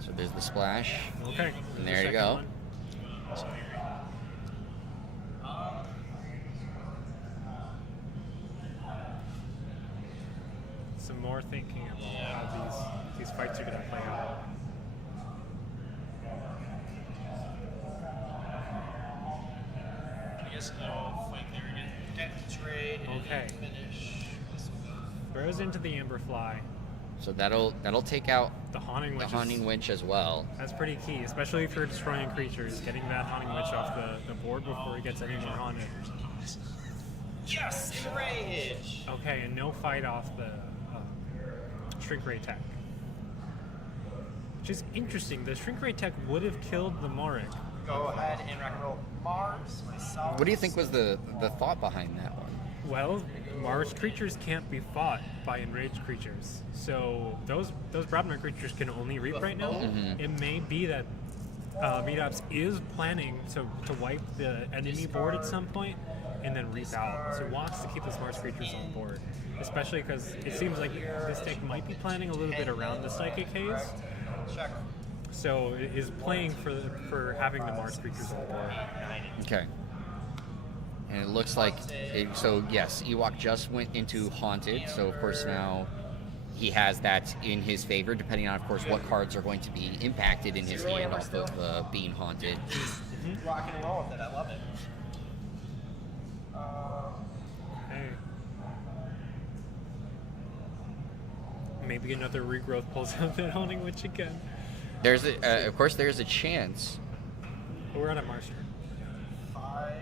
So there's the splash. Okay. And there you go. Some more thinking about how these fights are going to play out. I guess I'll fight there again. Get trade. Okay. Finish. Throws into the Emberfly. So that'll take out The Haunting Witch. the Haunting Witch as well. That's pretty key, especially if you're destroying creatures. Getting that Haunting Witch off the board before he gets any more haunted. Yes, enrage. Okay, and no fight off the Shrink Ray Tech. Which is interesting. The Shrink Ray Tech would have killed the Morik. Go ahead and rock and roll Mars myself. What do you think was the thought behind that one? Well, Mars creatures can't be fought by enraged creatures. So those Brabner creatures can only reap right now. Mm-hmm. It may be that Meetups is planning to wipe the enemy board at some point and then reap out. So he wants to keep those Mars creatures on board. Especially because it seems like this deck might be planning a little bit around the Psychic Haze. Check. So it is playing for having the Mars creatures on board. Okay. And it looks like, so yes, Ewok just went into Haunted, so of course now he has that in his favor, depending on, of course, what cards are going to be impacted in his hand off of being Haunted. Rock and roll with it. I love it. Hey. Maybe another regrowth pulls out that Haunting Witch again. There's of course, there's a chance. We're on a Mars turn. 5.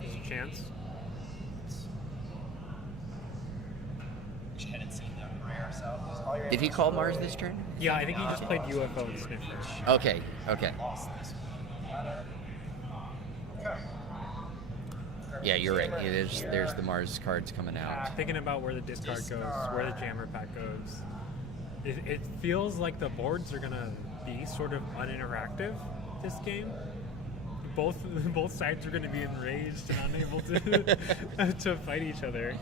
There's a chance. Wish I hadn't seen that rare, so Did he call Mars this turn? Yeah, I think he just played UFO and Sniffer. Okay. lost this one. Okay. Yeah, you're right. There's the Mars cards coming out. Thinking about where the discard goes, where the jammer pack goes. It feels like the boards are gonna be sort of uninteractive this game. Both sides are gonna be enraged and unable to to fight each other.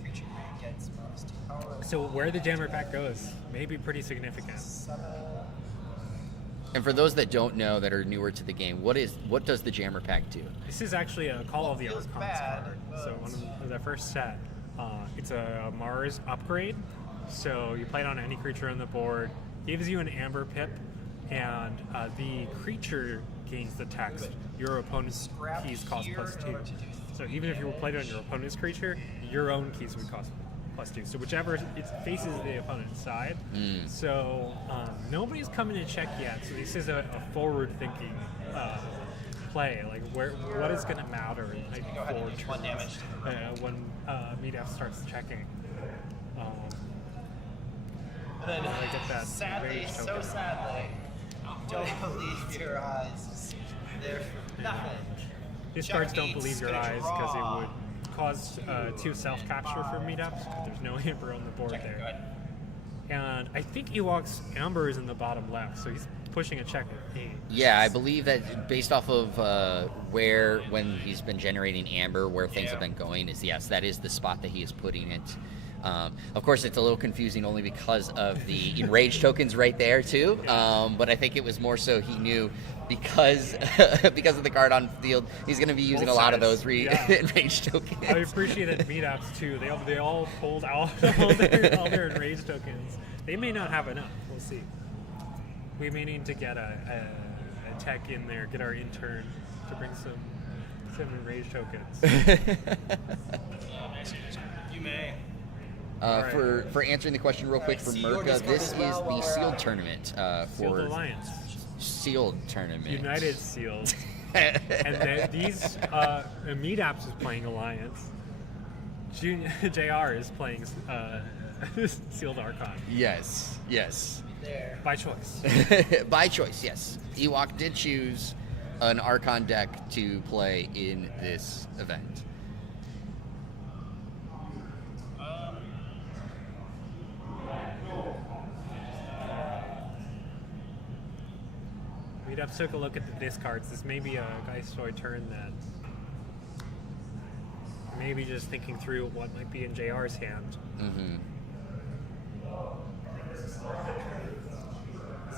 Creature gets most power. So where the jammer pack goes may be pretty significant. 7. And for those that don't know, that are newer to the game, what does the Jammer Pack do? This is actually a Call of the Feels Archons bad, card. but- So one of the first set, it's a Mars upgrade. So you play it on any creature on the board. gives you an Amber Pip, and the creature gains the text. Your opponent's keys cost +2. So even if you played it on your opponent's creature, your own keys would cost +2. So whichever it faces the opponent's side. So nobody's coming to check yet. So this is a forward-thinking play. Like what is going to matter in maybe 4 turns when Meetup starts checking. Then, I get that sadly, rage so token. sadly, don't believe your eyes. They're for nothing. These Check cards don't means believe your gonna eyes because it draw. would cause 2 self-capture for Meetups. There's no Amber on the board Check it, go there. ahead. And I think Ewok's Amber is in the bottom left, so he's pushing a check with 8. Yeah, I believe that based off of when he's been generating Amber, where things have been going, is yes, that is the spot that he is putting it. Of course, it's a little confusing only because of the enraged tokens right there too. But I think it was more so he knew because because of the card on field, he's going to be using Both a lot of sides, those enraged tokens. I appreciated Meetups too. They all pulled out all their enraged tokens. They may not have enough. We'll see. We may need to get a tech in there, get our intern to bring some enraged tokens. You may. Right. For answering the question real quick for see your Merca, Discord this as is well while the we're sealed at it. tournament Sealed for Alliance. sealed tournament. United Sealed. And these Meetups is playing Alliance. JR is playing Sealed Archon. Yes. There. By choice. By choice, yes. Ewok did choose an Archon deck to play in this event. Meetups took a look at the discards. This may be a Geistoid turn that maybe just thinking through what might be in JR's hand. Mm-hmm.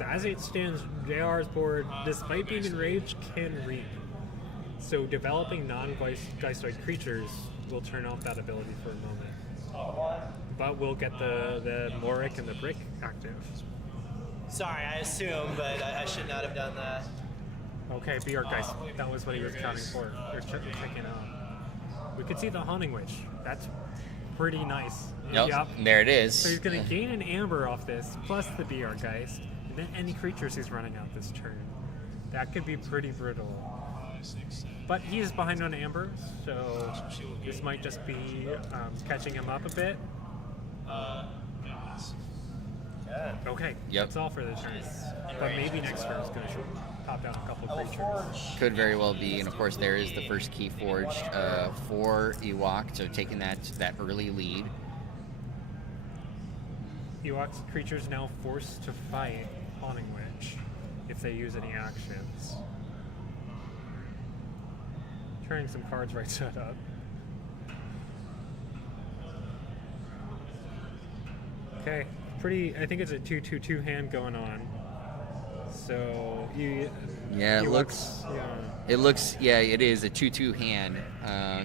As it stands, JR's board, despite being enraged, can reap. So developing non-Geistoid creatures will turn off that ability for a moment. But we'll get the Morik and the Brick active. Sorry, I assume, but I should not have done that. Okay, BR Geist. That was what he was counting for. They're checking out. We could see the Haunting Witch. That's pretty nice. Yep. There it is. So he's going to gain an Amber off this, plus the BR Geist, and then any creatures he's running out this turn. That could be pretty brutal. But he is behind on Amber, so this might just be catching him up a bit. Okay, Yep. that's all for this turn. But maybe next turn is going to pop down a couple of creatures. Could very well be, and of course there is the first KeyForge for Ewok, so taking that early lead. Ewok's creatures now forced to fight Haunting Witch if they use any actions. Turning some cards right side up. Okay, I think it's a 2/2/2 hand going on. So Yeah, it Ewok's, looks. Yeah, it is a 2/2 hand,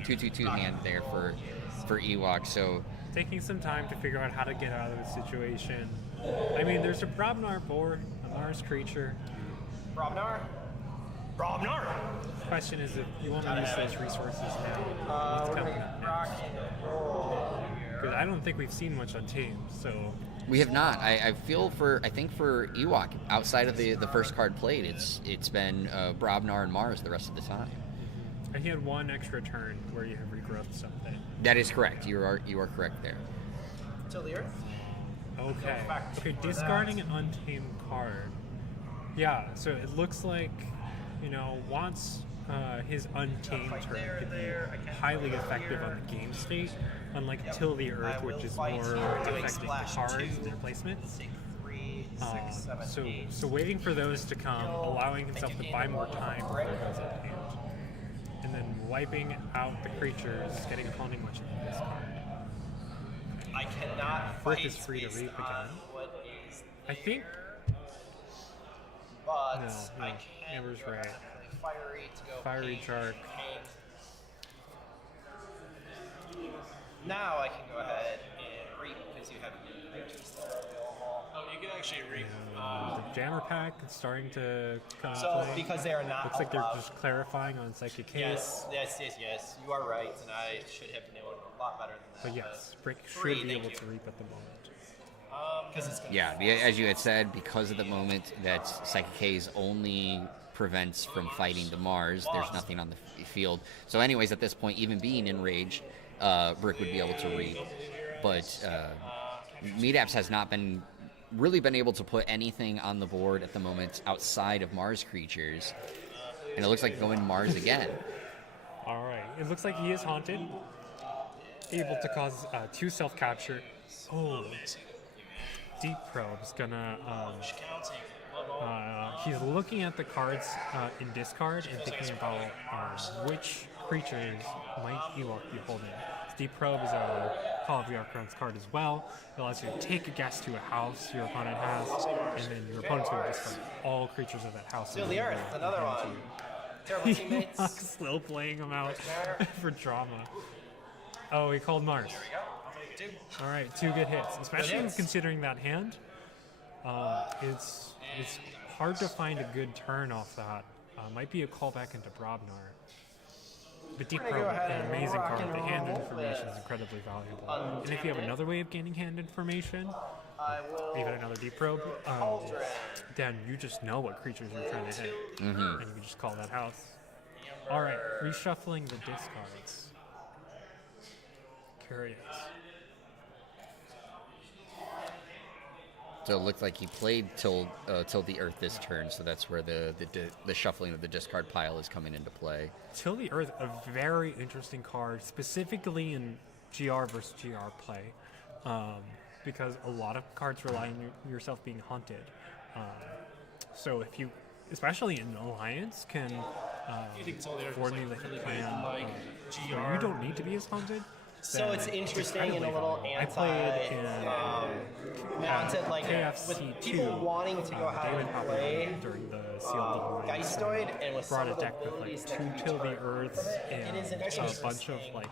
2/2/2 hand there for Ewok. So taking some time to figure out how to get out of the situation. I mean, there's a Brobnar board, a Mars creature. Brobnar? Question is if you want to use those resources now. We're going to rock and roll here. Because I don't think we've seen much on Tame, so we have not. I think for Ewok, outside of the first card played, it's been Brobnar and Mars the rest of the time. and he had one extra turn where you have regrowth something. That is correct. You are correct there. Till the earth? Okay. Okay, discarding an untamed card. Yeah, so it looks like, once his untamed turn could be highly effective on the game state, unlike Till the Earth, which is more affecting cards and their placements. So waiting for those to come, allowing himself to buy more time before it goes untamed. And then wiping out the creatures, getting Haunting Witch into this card. I cannot Firth fight is free to based reap on again. what is I think. but No, I can Amber's go right. ahead and play Fiery to go Fiery pain, Shark. pain. Now I can go ahead and reap because you have creatures that are available. You can actually reap. The jammer pack is starting to come into So, play. because they are not Looks like they're allowed- just clarifying on Psychic Haze. Yes. You are right, and I should have been able to do a lot better than that. But yes, Brick should Free, be thank able you. to reap at the moment. Because it's gonna Yeah, as you had said, because of the moment that Psychic Haze only prevents from fighting the Mars, there's nothing on the field. So anyways, at this point, even being enraged, Brick would be able to reap. But Medaps has not really been able to put anything on the board at the moment outside of Mars creatures. And it looks like going Mars again. All right, it looks like he is haunted, able to cause 2 self-capture. Oh, Deep Probe's gonna. He's looking at the cards in discard and thinking about which creatures might Ewok be holding. Deep Probe is a Call of the Archons card as well. It allows you to take a guess to a house your opponent has, and then your opponent's going to discard all creatures of that house. Still the Earth, another one. Terrible teammates. Ewok's still playing them out for drama. Oh, he called Mars. All right, 2 good hits, especially considering that hand. It's hard to find a good turn off that. Might be a callback into Brobnar. But Deep Probe, an amazing card. The hand information is incredibly valuable. And if you have another way of gaining hand information, even another Deep Probe, then you just know what creatures you're trying to hit. And you can just call that house. All right, reshuffling the discards. Curious. So it looked like he played till the Earth this turn, so that's where the shuffling of the discard pile is coming into play. Till the Earth, a very interesting card, specifically in GR versus GR play, because a lot of cards rely on yourself being haunted. So if you, especially in Alliance, can formulate a plan where you don't need to be as haunted. So it's interesting and a little I played in wanted, like, KFC with people wanting to go out and play during the sealed Geistoid, and with brought some a of the deck with like abilities 2 that Till the each card- Earths and is an a bunch interesting of like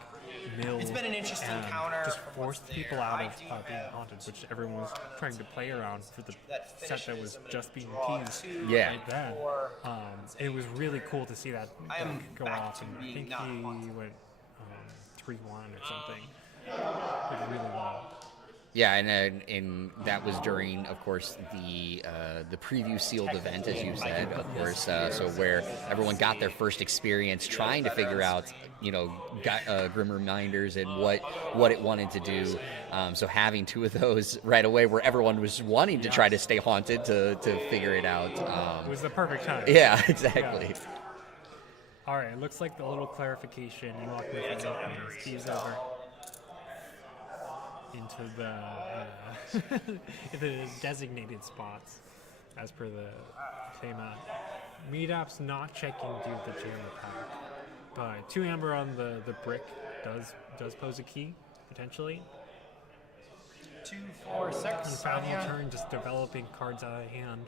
mills. It's been an interesting and counter just from what's forced people there. out I of do being have haunted, which everyone was trying to play around for the that set that was finishes just being draw teased 2, Yeah. right then. or It was really cool to see that I am go back off, to and I being think not he haunted. went 3-1 or something. Did really well. Yeah, and that was during, of course, the preview sealed event, as you said, of course. So where everyone got their first experience trying to figure out, Grim Reminders and what it wanted to do. So having 2 of those right away, where everyone was wanting to try to stay haunted to figure it out. It was the perfect time. Yeah, exactly. Yeah. All right, it looks like the little clarification. You walk me through it. Steve's over into the designated spots, as per the FEMA. Meetup's not checking due to the jammer pack, but 2 amber on the brick does pose a key potentially. 2, 4, 6. On final turn, just developing cards out of hand,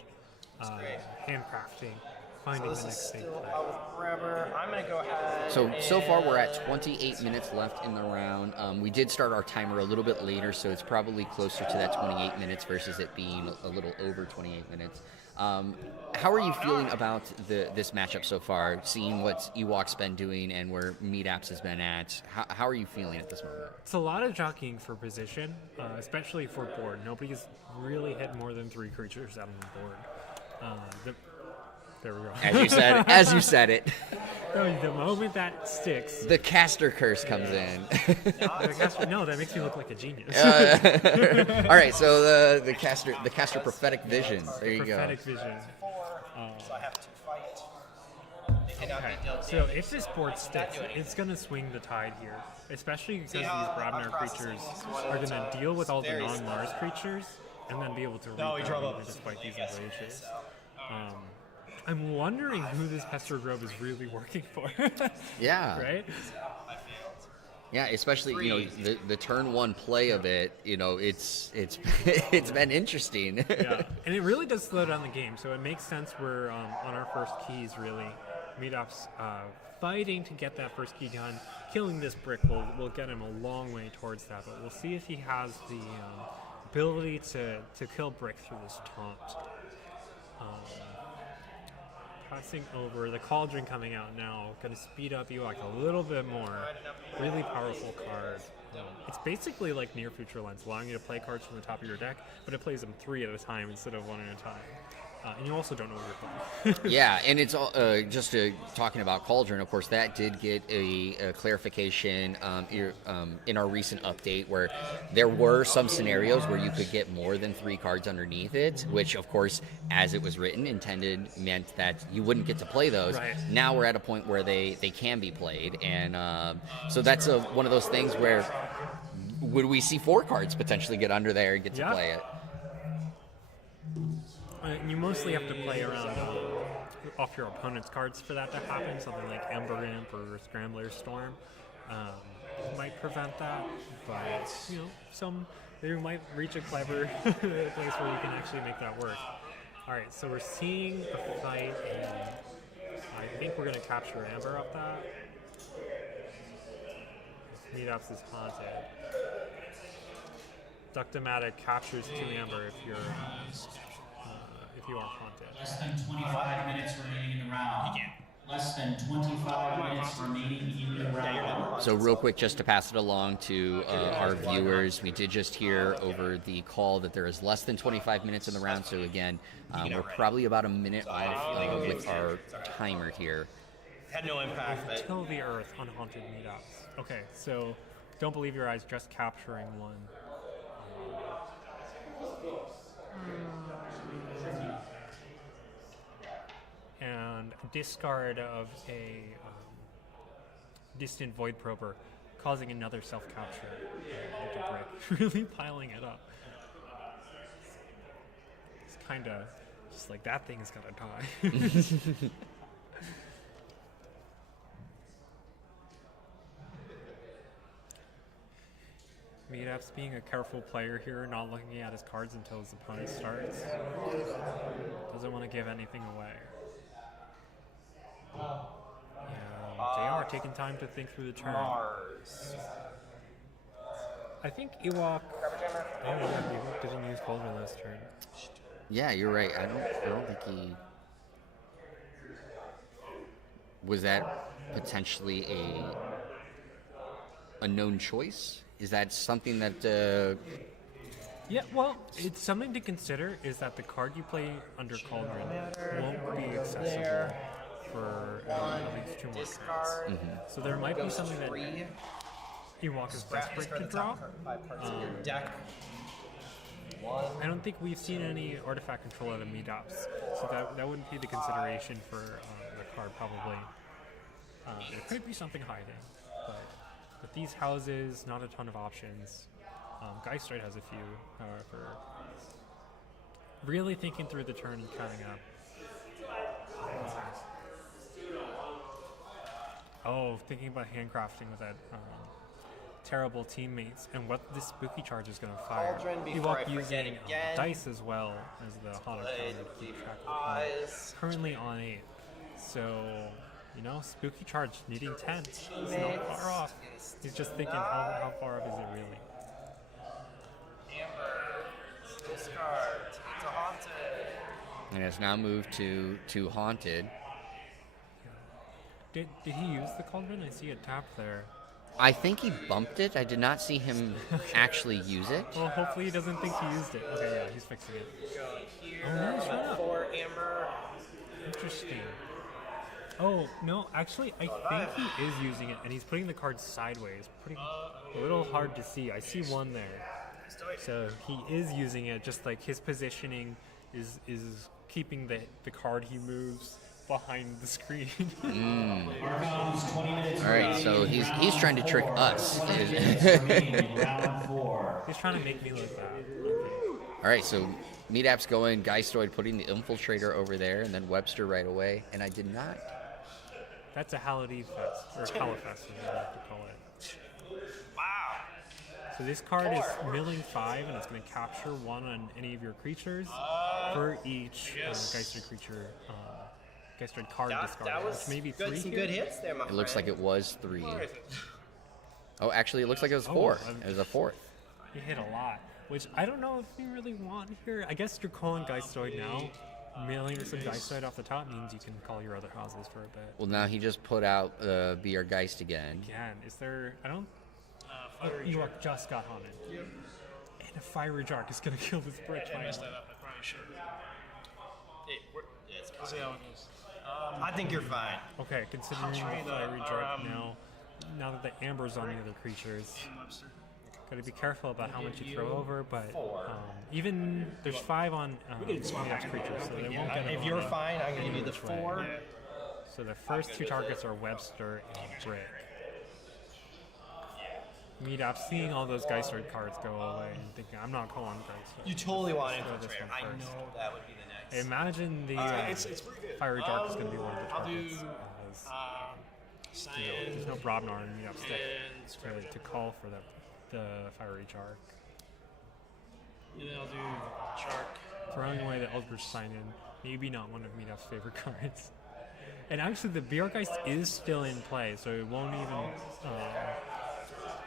handcrafting, finding the This is next big still play. out with forever. I'm gonna go ahead. So far we're at 28 minutes left in the round. We did start our timer a little bit later, so it's probably closer to that 28 minutes versus it being a little over 28 minutes. How are you feeling about this matchup so far, seeing what Ewok's been doing and where Medaps has been at? How are you feeling at this moment? It's a lot of jockeying for position, especially for board. Nobody's really hit more than 3 creatures out on the board. There we go. As you said it, The moment that sticks, the caster curse comes in. no, that makes me look like a genius. All right, so the caster prophetic vision. There you go. Prophetic vision. So I have to fight. They cannot Okay, be dealt so damage. if this board sticks, doing it's going to swing the tide here, especially because these how Brobnar I'm processing creatures this one are going time. to deal with all the Very non-Mars creatures and then be able to No, he reap drove them up even despite these yesterday, enrages. so. I'm wondering who this Pester Grove is really working for. Yeah. Right? Yeah, especially the turn 1 play of it. It's it's been interesting. Yeah, and it really does slow down the game, so it makes sense we're on our first keys, really. Meetup's fighting to get that first key done. Killing this brick will get him a long way towards that, but we'll see if he has the ability to kill Brick through this taunt. Passing over, the Cauldron coming out now, going to speed up Ewok a little bit more. Really powerful card. It's basically like Near Future Lens, allowing you to play cards from the top of your deck, but it plays them 3 at a time instead of 1 at a time. And you also don't know what you're playing. Yeah, and it's just talking about Cauldron, of course, that did get a clarification in our recent update where there were some scenarios where you could get more than 3 cards underneath it, which, of course, as it was written, meant that you wouldn't get to play those. Right. Now we're at a point where they can be played, and so that's one of those things where would we see 4 cards potentially get under there and get to play it? You mostly have to play around off your opponent's cards for that to happen. Something like Ember Imp or Scrambler Storm might prevent that, but they might reach a clever place where you can actually make that work. All right, so we're seeing a fight, and I think we're going to capture Amber off that. Meetups is haunted. Ductomatic captures 2 Amber if you are haunted. Less than 25 minutes remaining in the round. Less than 25 minutes remaining in the round. So real quick, just to pass it along to our viewers, we did just hear over the call that there is less than 25 minutes in the round. So again, we're probably about a minute off with our timer here. Had no impact, but Kill the Earth on haunted meetups. Okay, so don't believe your eyes, just capturing 1. And discard of a distant void prober, causing another self-capture with the Brick. Really piling it up. It's kind of just like, that thing is gonna die. Meetups being a careful player here, not looking at his cards until his opponent starts. Doesn't want to give anything away. Yeah, they are taking time to think through the turn. I think Ewok. Oh, Ewok didn't use Cauldron last turn. Yeah, you're right. I don't think he was that potentially a known choice. Is that something that? Yeah, well, it's something to consider. Is that the card you play under Cauldron won't be accessible for at least 2 more cards. Mm-hmm. So there might be something that Ewok is desperate to draw. I don't think we've seen any artifact control out of meetups, so that wouldn't be the consideration for the card probably. There could be something hiding, but with these houses, not a ton of options. Geistroid has a few, however. Really thinking through the turn and counting up. Oh, thinking about handcrafting with that terrible teammates and what this spooky charge is going to fire. Ewok using dice as well as the Hana counter to keep track of it. Currently on 8. So, spooky charge needing 10. It's not far off. He's just thinking, how far off is it really? And has now moved to haunted. Did he use the Cauldron? I see a tap there. I think he bumped it. I did not see him actually use it. Well, hopefully he doesn't think he used it. Okay, yeah, he's fixing it. Oh, nice run up. Interesting. Oh, no, actually, I think he is using it, and he's putting the cards sideways. A little hard to see. I see 1 there. So he is using it, just like his positioning is keeping the card he moves behind the screen. All right, so he's trying to trick us. He's trying to make me look bad. All right, so Meetap's going, Geistroid putting the Infiltrator over there, and then Webster right away, and I did not. That's a Halidee Fest, or Halifest, as I like to call it. So this card is milling 5, and it's going to capture 1 on any of your creatures for each Geistroid creature, Geistroid card discard, which may be 3 some here. good hits there, my It looks friend. like it was 3. Oh, actually, it looks like it was 4. It was a 4th. He hit a lot. which I don't know if we really want here. I guess you're calling Geistoid now. Mailing some Geistoid off the top means you can call your other houses for a bit. Well, now he just put out Be Our Geist again. Again, is there... I don't... Ewok just got haunted. Yep. And a Fiery Jark is going to kill this bridge. I messed that up. I probably should. It's possible. I think you're fine. Okay, considering the try the, Fiery Jark now that the Amber's on the other creatures, Webster. gotta be careful about how much you throw over, but even there's 5 on Meatup's creatures, so they won't get If you're fine, I'm going to give you the 4. So the first 2 targets are Webster and Brick. Meetup, seeing all those Geistoid cards go away and thinking, I'm not calling Geistoid. You totally want Throw this Infiltrator. one I first. know that would be the I next. imagine the It's pretty good. Fiery Jark is going to be one of the I'll do targets. Cyan There's no Brobnar in Meetup's deck and really to call for the Fiery Jark. And then I'll do Shark. Throwing away the Eldritch Sign-In, maybe not one of Meetup's favorite cards. And actually, the Beergeist is still in play, so it won't even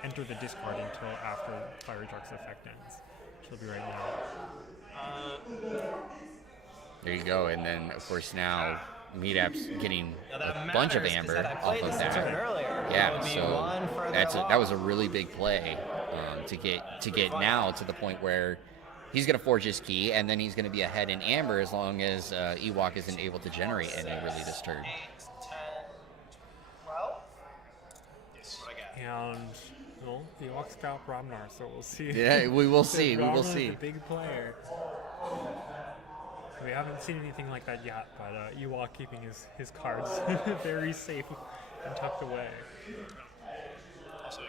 enter the discard until after Fiery Jark's effect ends, which will be right now. There you go. And then, of course, now Meetup's getting Now that a bunch of matters, 'cause amber I off played of this turn that. earlier. It Yeah, would be so one further that was a really big play to get now to the point where he's going to forge his key, and then he's going to be ahead in amber as long as Ewok isn't able to generate any really this turn. 8, 10, 12. Yes, what I got. And, well, the Ewok's got Brobnar, so we'll see. Yeah, we will see. We will Brobnar is see. a big player. We haven't seen anything like that yet, but Ewok keeping his cards very safe and tucked away. Also,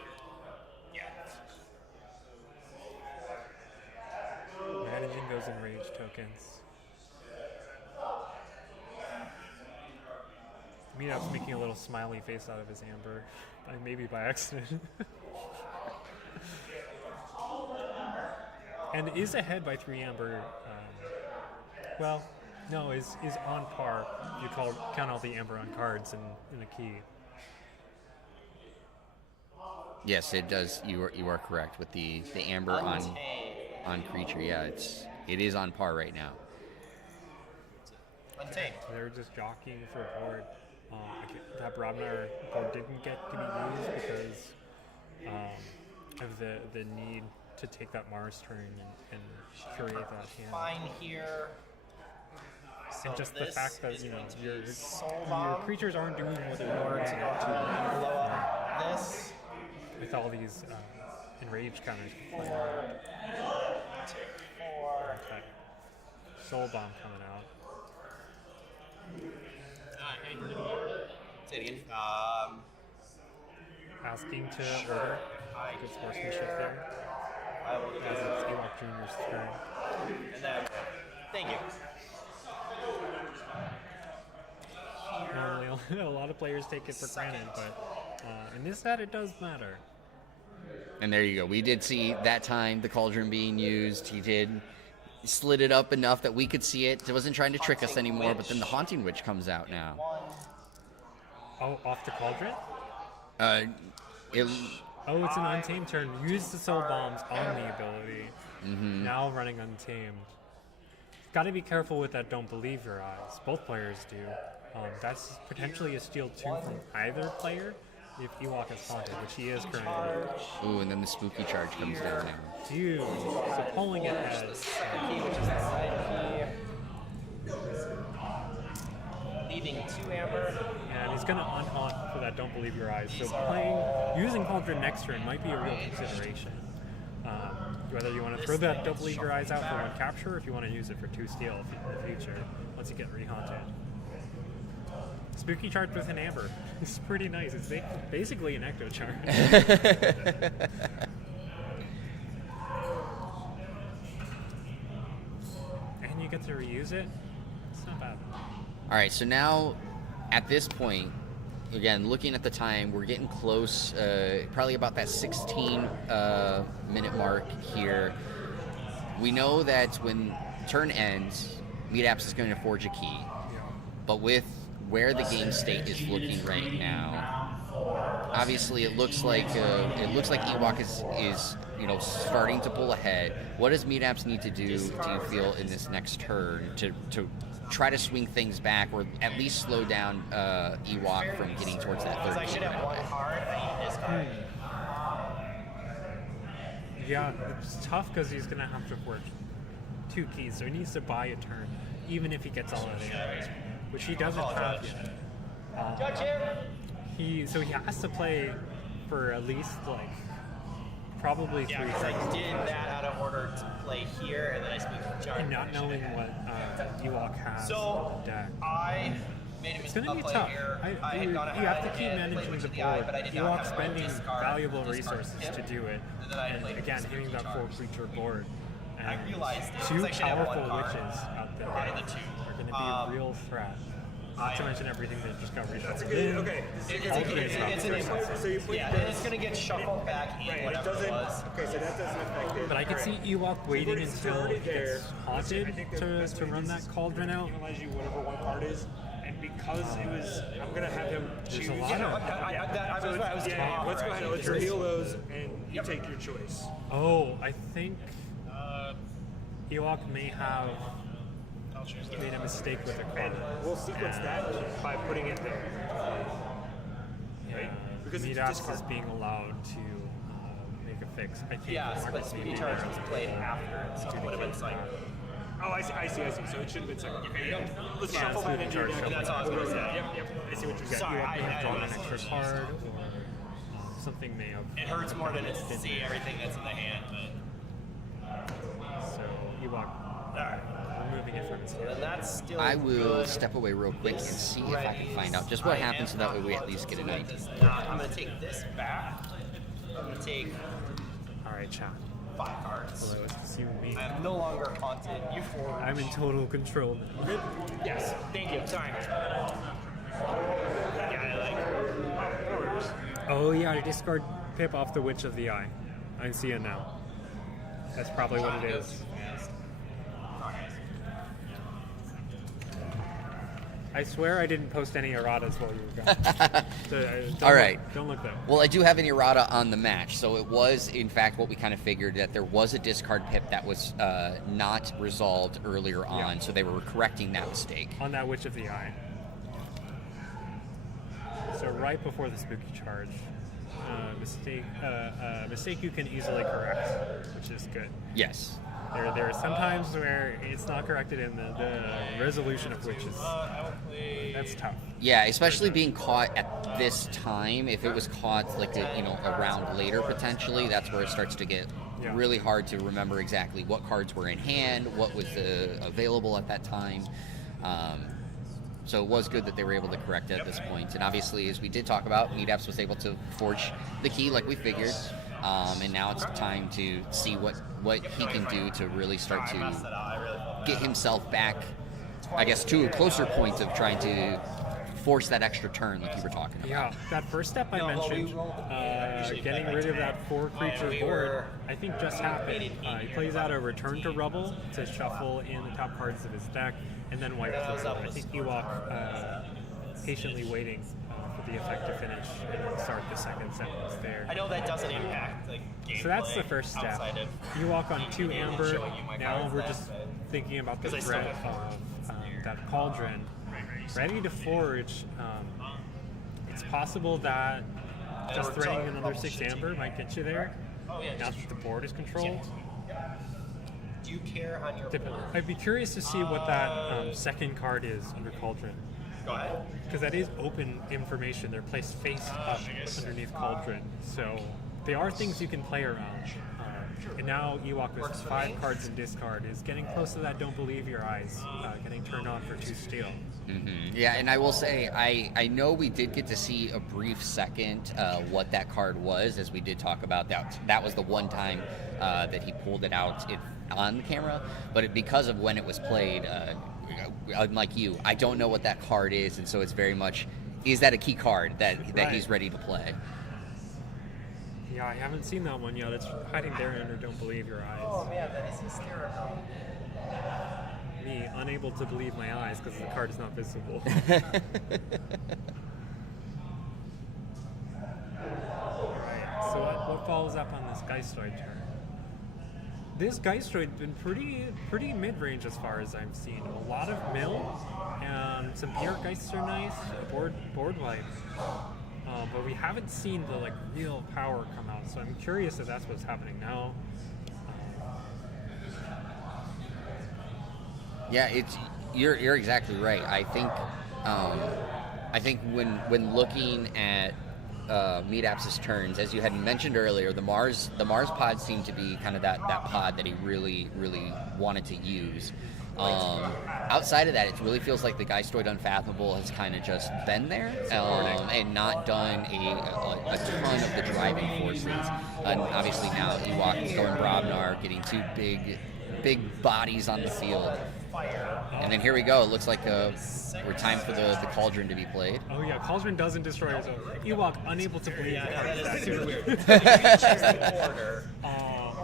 Managing those enraged tokens. Meetup's making a little smiley face out of his amber, maybe by accident. And is ahead by 3 amber. Well, no, is on par. You count all the amber on cards in the key. Yes, it does. You are correct with the amber on creature. Yeah, it is on par right now. Untamed. They're just jockeying for a board. That Brobnar board didn't get to be used because of the need to take that Mars turn and curate that hand. Fine here. So And just the this fact that is you know going to be your Soul Bomb creatures aren't doing what they in order want to blow up this. with all these enraged counters. Take 4. Okay. Soul Bomb coming out. Say it again. Asking to order. Good sportsmanship there. I will do As it's Ewok Jr.'s turn. and then, thank you. Normally, a lot of players take it for granted, but in this set, it does matter. And there you go. We did see that time the cauldron being used. He did slid it up enough that we could see it. It wasn't trying to trick us anymore, but then the Haunting Witch comes out now. Oh, off the Cauldron? Oh, it's an Untamed turn. Use the Soul Bombs on the ability. Now running Untamed. Got to be careful with that Don't Believe Your Eyes. Both players do. That's potentially a steal 2 from either player if Ewok is haunted, which he is currently. Ooh, and then the spooky charge comes down now. Huge. So pulling ahead. Second key, which is the side key. Leaving 2 amber. And he's going to unhaunt for that Don't Believe Your Eyes. So using Cauldron next turn might be a real consideration. Whether you want to throw that Don't Believe Your Eyes out for 1 capture, or if you want to use it for 2 steal in the future, once you get rehaunted. Spooky charge with an amber. It's pretty nice. It's basically an ecto charge. And you get to reuse it. It's not bad. All right, so now at this point, again, looking at the time, we're getting close, probably about that 16-minute mark here. We know that when turn ends, Meetups is going to forge a key. But with where the game state is looking right now, obviously it looks like Ewok is starting to pull ahead. What does Medaps need to do you feel in this next turn to try to swing things back, or at least slow down Ewok from getting towards that third I should have one card. I need this card. Yeah, it's tough because he's going to have to forge 2 keys, so he needs to buy a turn, even if he gets all of it, which he doesn't have yet. He has to play for at least probably 3 Yeah, because I did that out of order to play here, and then I speak to John. and not knowing what Ewok has So in the deck. I made a It's mistake. going to be play tough. here. You I had gone have ahead to keep and managing played the Witch of eye, board. but I did not Ewok have my spending discard, valuable discard resources tip, to do it, and then I and played again, Spooky hitting that Charge. 4-creature board. And I realized it, 2 because I should have powerful one card. witches out there Out of the 2. are going to be a real threat. Not to mention everything that just got reshuffled in. Okay. It's going to get shuffled back in whatever it was. Okay, so that doesn't affect it. But I could see Ewok waiting until it gets haunted to run that cauldron out. Realize you whatever one card is, and because it was, I'm gonna have him choose. There's a lot of... Let's go ahead. Let's reveal those, and you take your choice. Oh, I think Ewok may have made a mistake with the card. We'll sequence that by putting it there. Right? Because it's Medaps discard. is being allowed to make a fix. I think Yes, but Marcus Spooky maybe Charge knows was played after, so it would have been second. Oh, I see. So it should have been second. Okay, let's Yeah, shuffle that Spooky into Charge your deck. That's all I was going to say. Yep. I see what you're Ewok saying. may have drawn an extra card, or something may have... It hurts more than it's to see everything that's in the hand, but So Ewok removing it from his hand. and that's still I will good. step away real quick and see if I can find out just what happens, so that way we at least get an idea. I'm going to take this back. I'm going to take Alright, chat. 5 cards. Hello, it's you and me. I am no longer haunted. You forward. I'm in total control now. Yes. Thank you. Sorry. Oh yeah, I discard Pip off the Witch of the Eye. I see it now. That's probably what it is. I swear I didn't post any erratas while you were gone. Don't All right. Don't look there. Well, I do have an errata on the match, so it was, in fact, what we kind of figured, that there was a discard pip that was not resolved earlier on, Yeah. so they were correcting that mistake. On that Witch of the Eye. So right before the Spooky Charge, mistake you can easily correct, which is good. Yes. There are some times where it's not corrected in the resolution of which is that's tough. Yeah, especially being caught at this time. If it was caught a round later potentially, that's where it starts to get really hard to remember exactly what cards were in hand, what was available at that time. So it was good that they were able to correct it at this point. And obviously, as we did talk about, Medaps was able to forge the key like we figured. And now it's time to see what he can do to really start to get himself back, I guess, to a closer point of trying to force that extra turn like you were talking about. Yeah, that first step I mentioned, getting rid of that 4-creature board, I think just happened. He plays out a Return to Rubble to shuffle in the top cards of his deck, and then wipe the board. I think Ewok patiently waiting for the effect to finish and then start the second sentence there. I know that doesn't impact gameplay. So that's the first step. outside of Ewok on 2 Amber. showing you my Now cards we're that, just but- thinking about the Because I still threat have of that cauldron. Ready to forge. It's possible that just threading another 6 Amber might get you there. Oh, yeah, Now that the board is controlled. Do you care on your board? I'd be curious to see what that second card is under Cauldron. Go ahead. Because that is open information. They're placed face up underneath Cauldron. So they are things you can play around. And now Ewok with 5 cards in discard is getting close to that Don't Believe Your Eyes, getting turned on for 2 steel. Mm-hmm. Yeah, and I will say, I know we did get to see a brief second what that card was, as we did talk about that. That was the one time that he pulled it out on the camera, but because of when it was played, unlike you, I don't know what that card is, and so it's very much, is that a key card that he's ready to play? Yeah, I haven't seen that one yet. It's hiding there under Don't Believe Your Eyes. Oh man, that is hysterical. Me, unable to believe my eyes because the card is not visible. Alright, so what falls up on this Geistoid turn. This Geistoid's been pretty mid-range as far as I've seen. A lot of mill, and some Bjergeists are nice, board wipe. But we haven't seen the like real power come out, so I'm curious if that's what's happening now. Yeah, you're exactly right. I think when looking at Meatapps' turns, as you had mentioned earlier, the Mars pod seemed to be kind of that pod that he really wanted to use. Outside of that, it really feels like the Geistoid Unfathomable has kind of just been there and not done a ton of the driving forces. And obviously now Ewok is going Brobnar, getting two big bodies on the field. And then here we go. It looks like we're time for the Cauldron to be played. Oh yeah, Cauldron doesn't destroy his own. Ewok unable to believe the card That's super weird.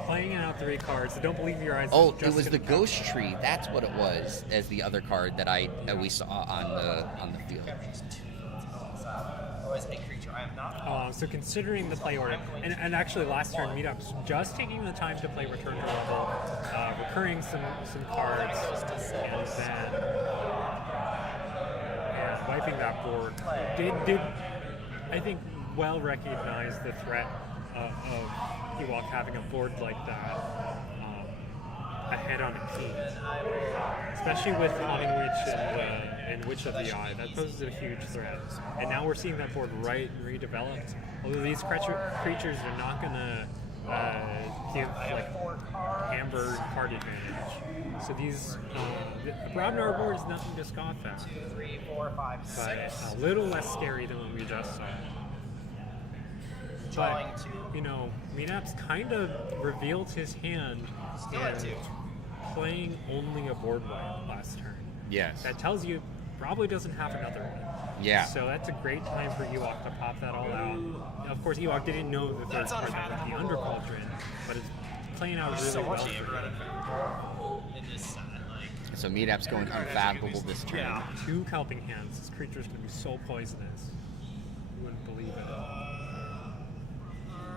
playing out 3 cards. So don't believe your eyes. Oh, it was the Ghost Tree. That's what it was as the other card that we saw on the field. Otherwise, a creature I am not. So considering the play order, and actually last turn Meatup's just taking the time to play Return to Level, recurring some cards, and wiping that board. Did I think well recognize the threat of Ewok having a board like that ahead on a key, especially with Haunting Witch and Witch of the Eye. That poses a huge threat. And now we're seeing that board redeveloped. Although these creatures are not going to give like Amber card advantage. So these the Brobnar board is nothing to scoff at. 3, 4, 5, 6. But a little less scary than what we just saw. But, you know, Meatapps kind of revealed his hand in playing only a board wipe last turn. Yes. That tells you probably doesn't have another one. Yeah. So that's a great time for Ewok to pop that all out. Now, of course, Ewok didn't know the third card that would be under Cauldron, but it's playing out really well for him. In this set, like. So Meatapps going Unfathomable this turn. Yeah. 2 Kelping Hands. This creature's going to be so poisonous. You wouldn't believe it.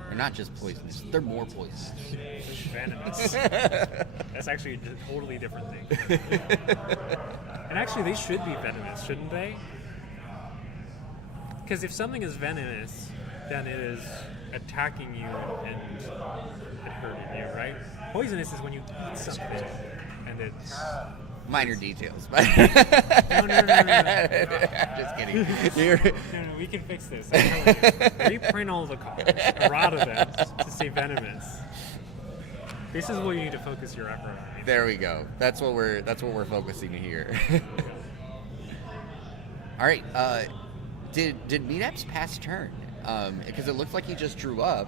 They're not just poisonous, they're more poisonous. Venomous. That's actually a totally different thing. And actually, they should be venomous, shouldn't they? Because if something is venomous, then it is attacking you and hurting you, right? Poisonous is when you eat something and it's... Minor details, but No. Just kidding. No, we can fix this. Reprint all the cards, a lot of them, to say venomous. This is what you need to focus your effort on. There we go. That's what we're focusing here. All right. Did Meatapps pass turn? Because it looked like he just drew up.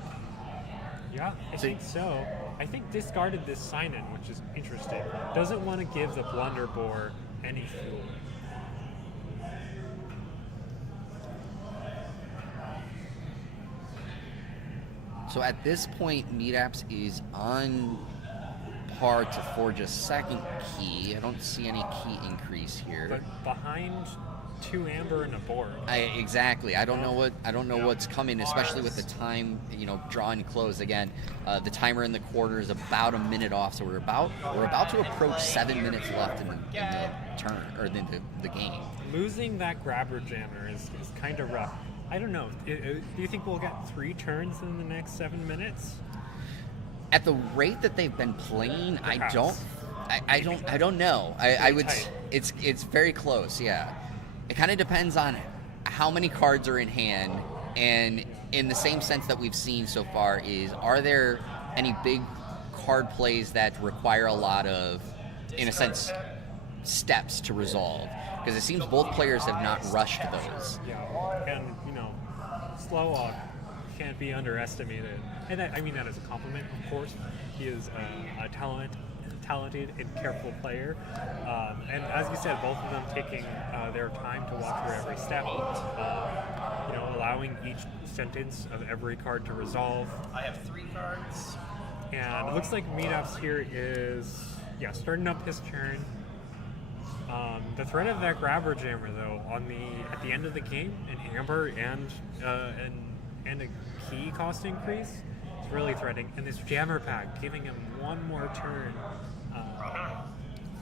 Yeah, I think so. I think discarded this sign-in, which is interesting. Doesn't want to give the Blunderbore any fuel. So at this point, Meatapps is on par to forge a second key. I don't see any key increase here. But behind 2 Amber and a board. Exactly. I don't know what's coming, especially with the time, drawing close again. The timer in the quarter is about a minute off, so we're about to approach 7 minutes left in the turn or in the game. Losing that grabber jammer is kind of rough. I don't know. Do you think we'll get 3 turns in the next 7 minutes? At the rate that they've been playing, Perhaps. I don't know. I would. It's very close. Yeah. It kind of depends on how many cards are in hand, and in the same sense that we've seen so far are there any big card plays that require a lot of, in a sense, steps to resolve? Because it seems both players have not rushed those. Yeah, and Slowok can't be underestimated, and I mean that as a compliment, of course. He is a talented and careful player, and as you said, both of them taking their time to walk through every step, allowing each sentence of every card to resolve. I have 3 cards. And it looks like Meatapps here is starting up his turn. The threat of that grabber jammer though at the end of the game, an Amber and a key cost increase, really threatening. And this Jammer Pack giving him one more turn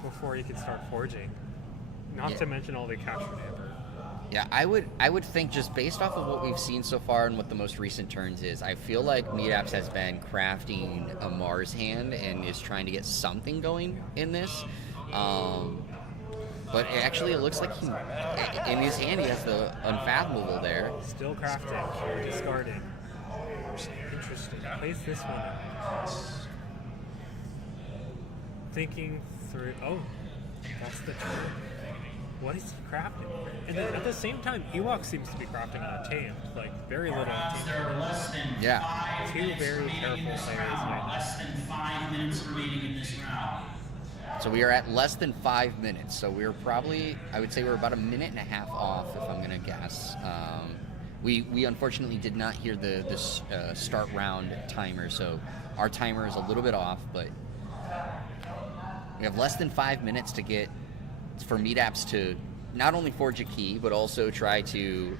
before he can start forging. Not to mention all the captured amber. Yeah, I would think just based off of what we've seen so far and what the most recent turns is, I feel like Meetups has been crafting a Mars hand and is trying to get something going in this. But it looks like in his hand he has the Unfathomable there. Still crafting, discarding. Interesting. Place this one out. Thinking through. Oh, that's the turn. What is he crafting? And then at the same time, Ewok seems to be crafting on a tamed. Like, very little tamed. Yeah. Two very careful players right now. Less than 5 minutes remaining in this round. So we are at less than 5 minutes. So we're probably, I would say we're about a minute and a half off, if I'm going to guess. We unfortunately did not hear the start round timer, so our timer is a little bit off, but we have less than 5 minutes to get for Meetups to not only forge a key, but also try to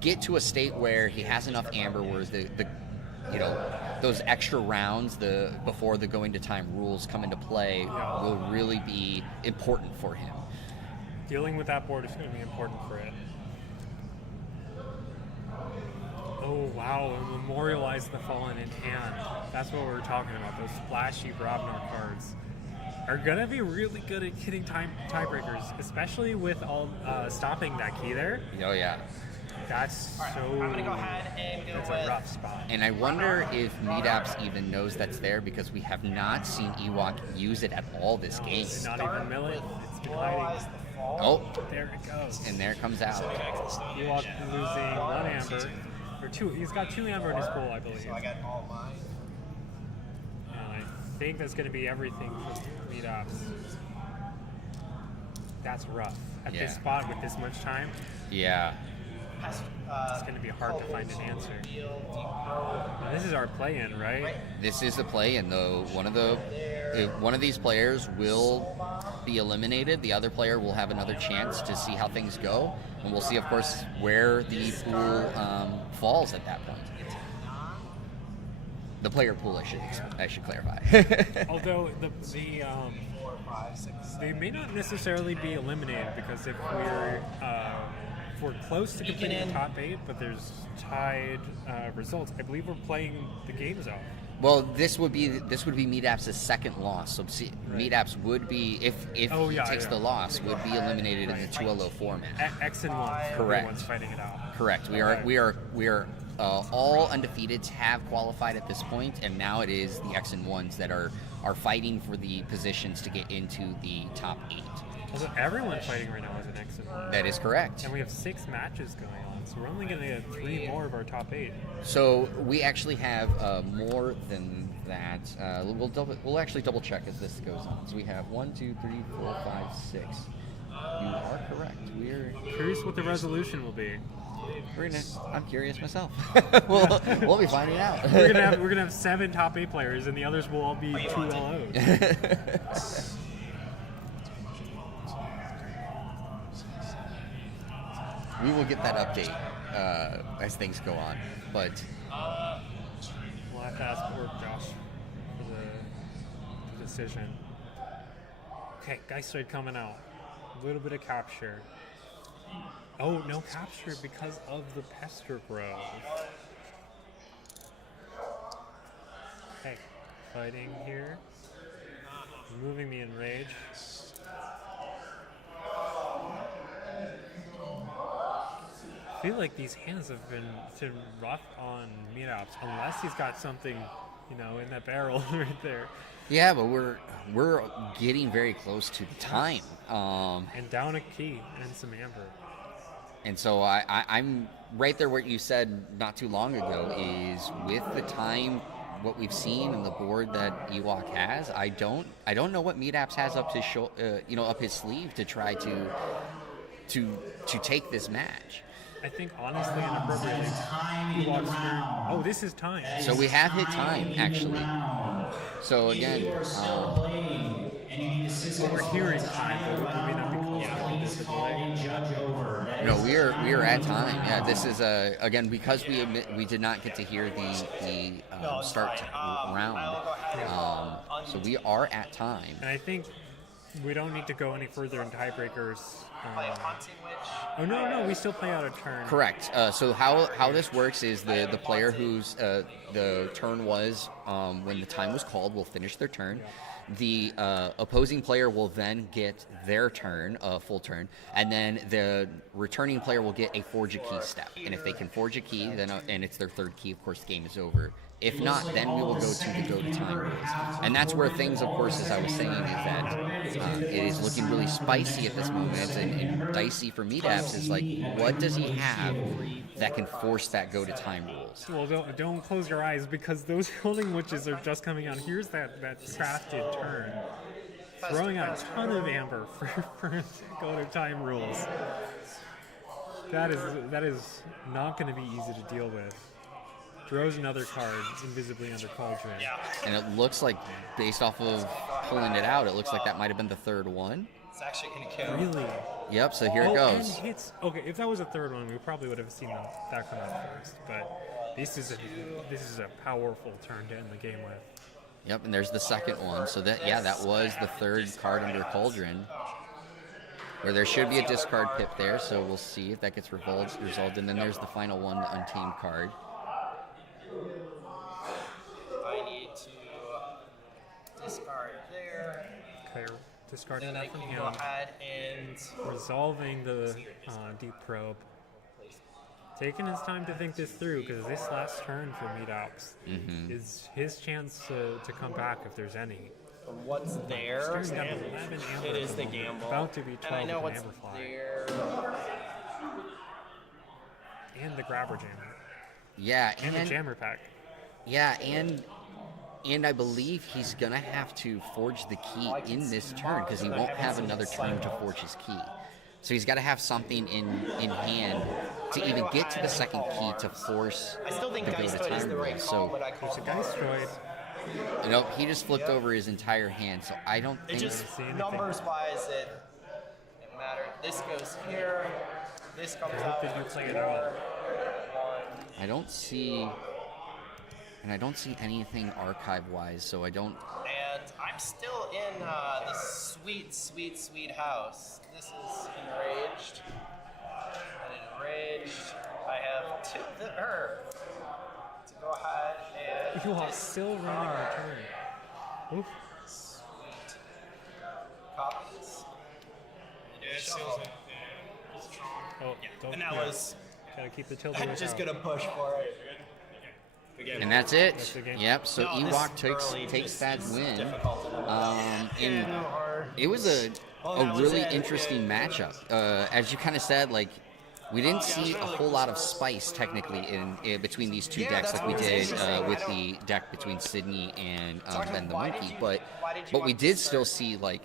get to a state where he has enough amber where those extra rounds before the going to time rules come into play will really be important for him. Dealing with that board is going to be important for it. Oh wow, and memorialize the fallen in hand. That's what we were talking about. Those splashy Brobnar cards are gonna be really good at hitting tiebreakers, especially with all stopping that key there. Oh yeah. That's I'm gonna go ahead and go that's with a rough spot. And I wonder if Meetups even knows that's there, because we have not seen Ewok use it at all this game. Not even mill it. It's been hiding. Oh, There it goes. and there comes out. Ewok losing one amber. Or two. He's got 2 amber in his pool, I believe. So I got all mine. And I think that's going to be everything for Meetups. That's rough. At this spot with this much time, Yeah. it's going to be hard to find an answer. This is our play-in, right? This is the play, and though one of these players will be eliminated, the other player will have another chance to see how things go, and we'll see, of course, where the pool falls at that point. The player pool, I should clarify. Although they may not necessarily be eliminated, because if we're close to completing the top 8, but there's tied results, I believe we're playing the games out. Well, this would be Meetups' second loss. So Meetups would be, if he takes the loss, would be eliminated in the 2-0 format. X and 1. Correct. Everyone's fighting it out. Correct. We are all undefeated, have qualified at this point, and now it is the X and 1s that are fighting for the positions to get into the top 8. Also, everyone fighting right now is an X and 1. That is correct. And we have 6 matches going on, so we're only going to get 3 more of our top 8. So we actually have more than that. We'll actually double check as this goes on. So we have 1, 2, 3, 4, 5, 6. You are correct. We're Curious what the resolution will be. I'm curious myself. we'll be finding out. We're gonna have 7 top 8 players, and the others will all be 2 LOs. We will get that update as things go on, but We'll have to ask Josh for the decision. Okay, Geistoid coming out. A little bit of capture. Oh, no capture because of the Pester Grove. Okay, fighting here. Removing the Enrage. I feel like these hands have been rough on Meetups, unless he's got something, in that barrel right there. yeah, but we're getting very close to the time. And down a key and some amber. And so I'm right there where you said not too long ago is with the time, what we've seen and the board that Ewok has, I don't know what Meetups has up his up his sleeve to try to take this match. I think honestly and appropriately, Ewok's through. Oh, this is time. So we have hit time actually. So again, We're hearing time, but we may not be close to this delay. No, we are at time. Yeah, this is again because we did not get to hear the start round. So we are at time. And I think we don't need to go any further in tiebreakers. Play a Haunting Witch. Oh no, we still play out a turn. Correct. So how this works is the player whose the turn was when the time was called will finish their turn. The opposing player will then get their turn, a full turn, and then the returning player will get a forge a key step. And if they can forge a key, then and it's their third key, of course, the game is over. If not, then we will go to the go to time rules. And that's where things, of course, as I was saying, is that it is looking really spicy at this moment and dicey for Meetups. Is like, what does he have that can force that go to time rules? Well, don't close your eyes because those holding witches are just coming out. Here's that crafted turn. Throwing out a ton of amber for go to time rules. That is not going to be easy to deal with. Throws another card invisibly under Cauldron. And it looks like, based off of pulling it out, it looks like that might have been the third one. It's actually going to kill. Really? Yep, so here it goes. And hits. Okay, if that was a third one, we probably would have seen that come out first. But this is a powerful turn to end the game with. Yep, and there's the second one. So that was the third card under Cauldron. Where there should be a discard pip there, so we'll see if that gets resolved. And then there's the final one, the Untamed card. I need to discard there. Okay, discarding Then I that from can him. go ahead and Resolving the deep probe. Taking his time to think this through, because this last turn for Meetups is his chance to come back if there's any. what's there. Staring down 11 amber It is at the moment. gamble. About to be 12 and I know with what's an amber fly. there. And the grabber jammer. Yeah, And the jammer pack. Yeah, and I believe he's gonna have to forge the key in this turn because he won't have another turn to forge his key. So he's got to have something in hand to even get to the second key to force I still think the go to Geistoid is time the right roll. call, So but I call There's a Geistoid. you know, he just flipped over his entire hand. So I don't It think just see anything. numbers wise, it mattered. This goes here. This comes I hope out. that you play it out. I don't see, and I don't see anything archive wise. So I don't. And I'm still in the sweet, sweet, sweet house. This is enraged. And enraged, I have tipped the earth to go ahead and You are still running the turn. Oof. sweet copies. Yeah, it seals it. Yeah, it's strong. Oh, don't. And that yeah. was. Gotta keep the tilt. I'm just gonna push for it. And that's it. That's the game. Yep. So No, this Ewok early takes just that is win. difficult. And it was a that was really it. interesting matchup. As you kind of said, like we didn't see a whole lot of spice technically in between these two decks like we did with the deck between Sydney and Ben the Monkey, but we did still see like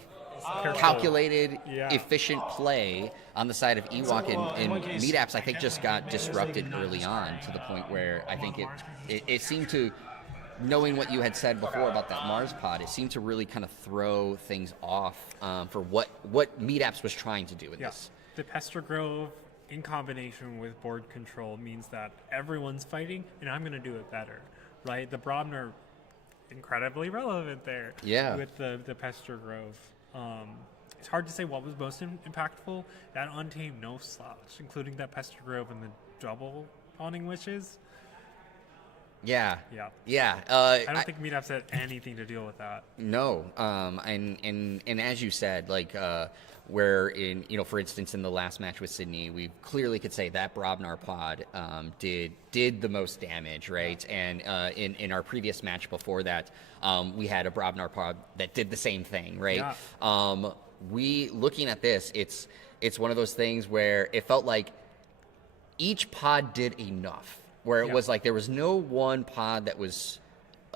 calculated, Yeah. efficient play on the side of Ewok and Meetups. I think just got disrupted early on to the point where I think it seemed to, knowing what you had said before about that Mars pod, it seemed to really kind of throw things off for what Meetups was trying to do with this. The Pester Grove in combination with board control means that everyone's fighting, and I'm going to do it better, right? The Brobner, incredibly relevant there. Yeah. With the Pester Grove. It's hard to say what was most impactful. That Untamed no slots, including that Pester Grove and the double Haunting Wishes. Yeah. Yeah. Yeah. I don't think Meetups had anything to deal with that. No, and as you said, like where in for instance in the last match with Sydney, we clearly could say that Brobnar pod did the most damage, right? And in our previous match before that, we had a Brobnar pod that did the same thing, right? Yeah. We looking at this, it's one of those things where it felt like each pod did enough, where it was like there was no one pod that was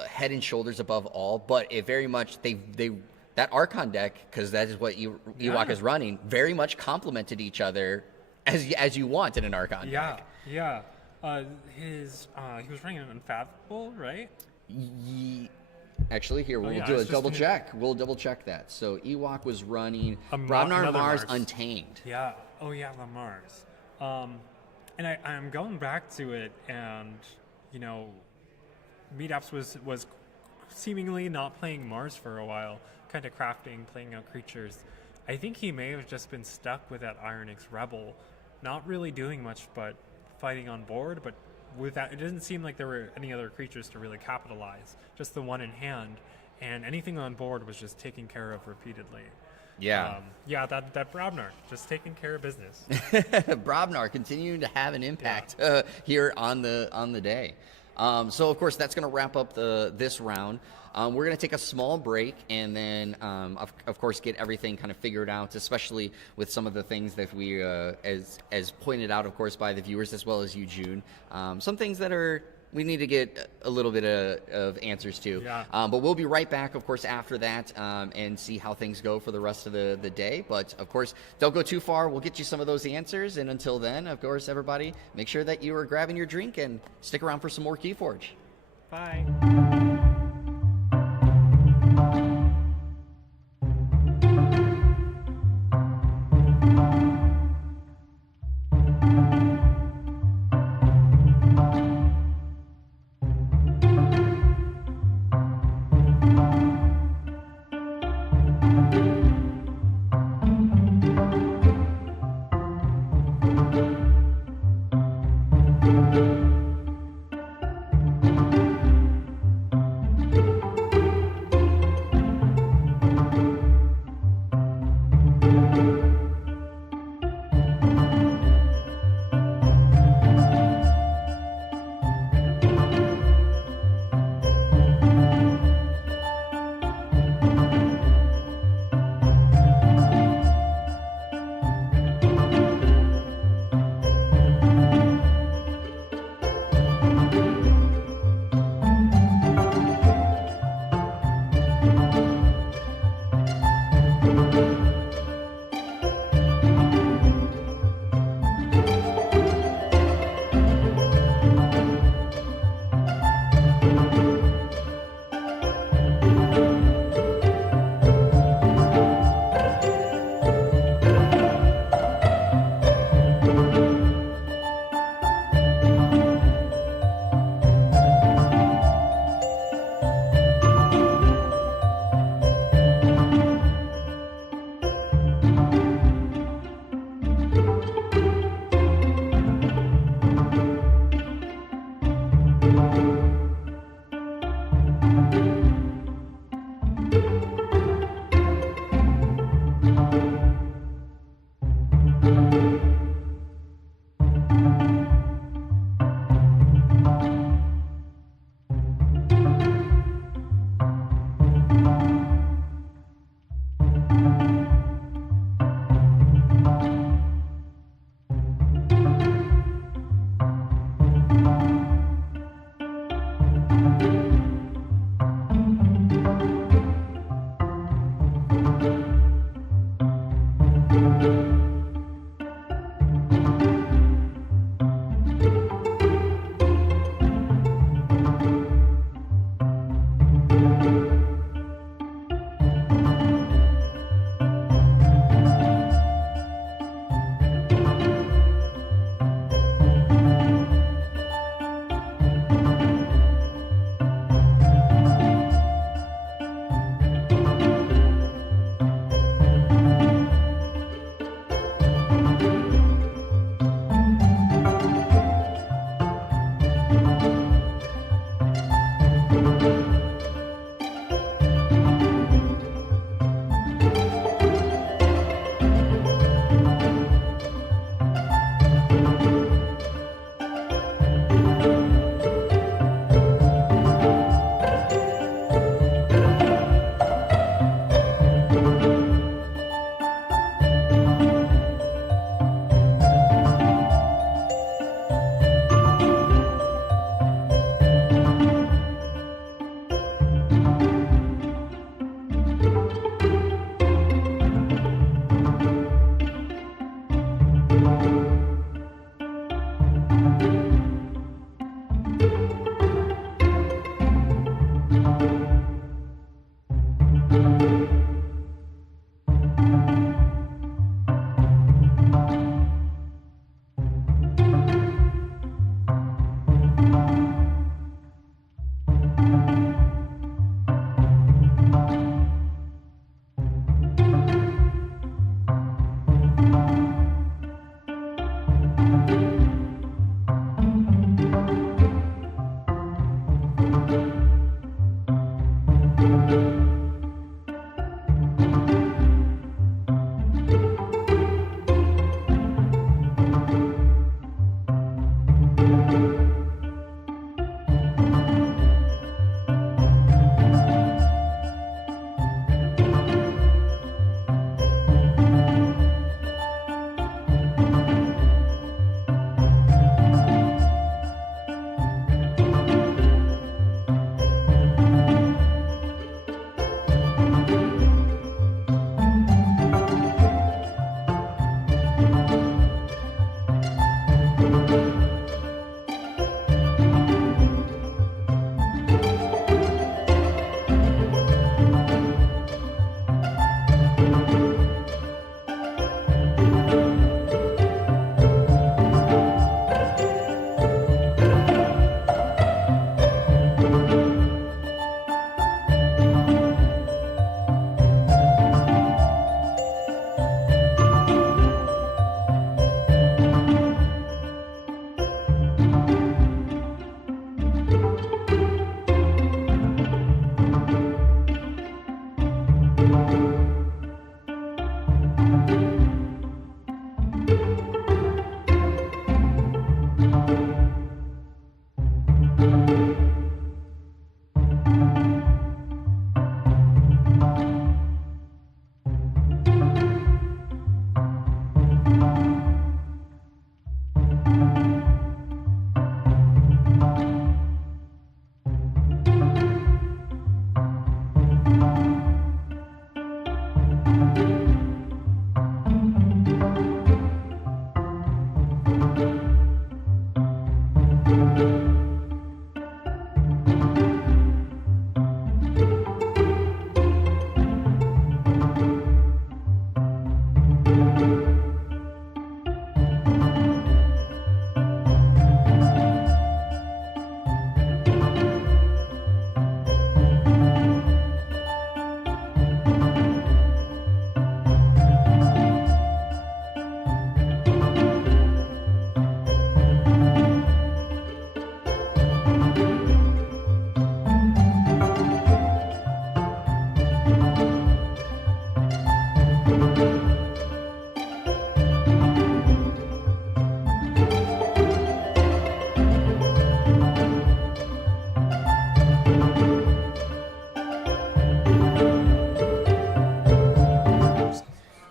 head and shoulders above all, but it very much they that Archon deck, because that is what Ewok is running, very much complemented each other as you want in an Archon deck. Yeah. He was running an Unfathomable, right? Actually, here, we'll yeah, do a it's just double an- check. We'll double check that. So Ewok was running Another Brobnar Mars Mars. Untamed. Yeah. Oh yeah, the Mars. And I'm going back to it, and you know, Meetups was seemingly not playing Mars for a while, kind of crafting, playing out creatures. I think he may have just been stuck with that Ironix Rebel, not really doing much but fighting on board, but with that, it didn't seem like there were any other creatures to really capitalize, just the one in hand, and anything on board was just taken care of repeatedly. Yeah. That Brobnar, just taking care of business. Brobnar continuing to have an impact here on the day. So of course that's going to wrap up this round. We're going to take a small break and then of course get everything kind of figured out, especially with some of the things that we as pointed out of course by the viewers as well as you, June. Some things that we need to get a little bit of answers to. Yeah. But we'll be right back, of course, after that and see how things go for the rest of the day. But, of course, don't go too far. We'll get you some of those answers. And until then, of course, everybody, make sure that you are grabbing your drink and stick around for some more KeyForge. Bye.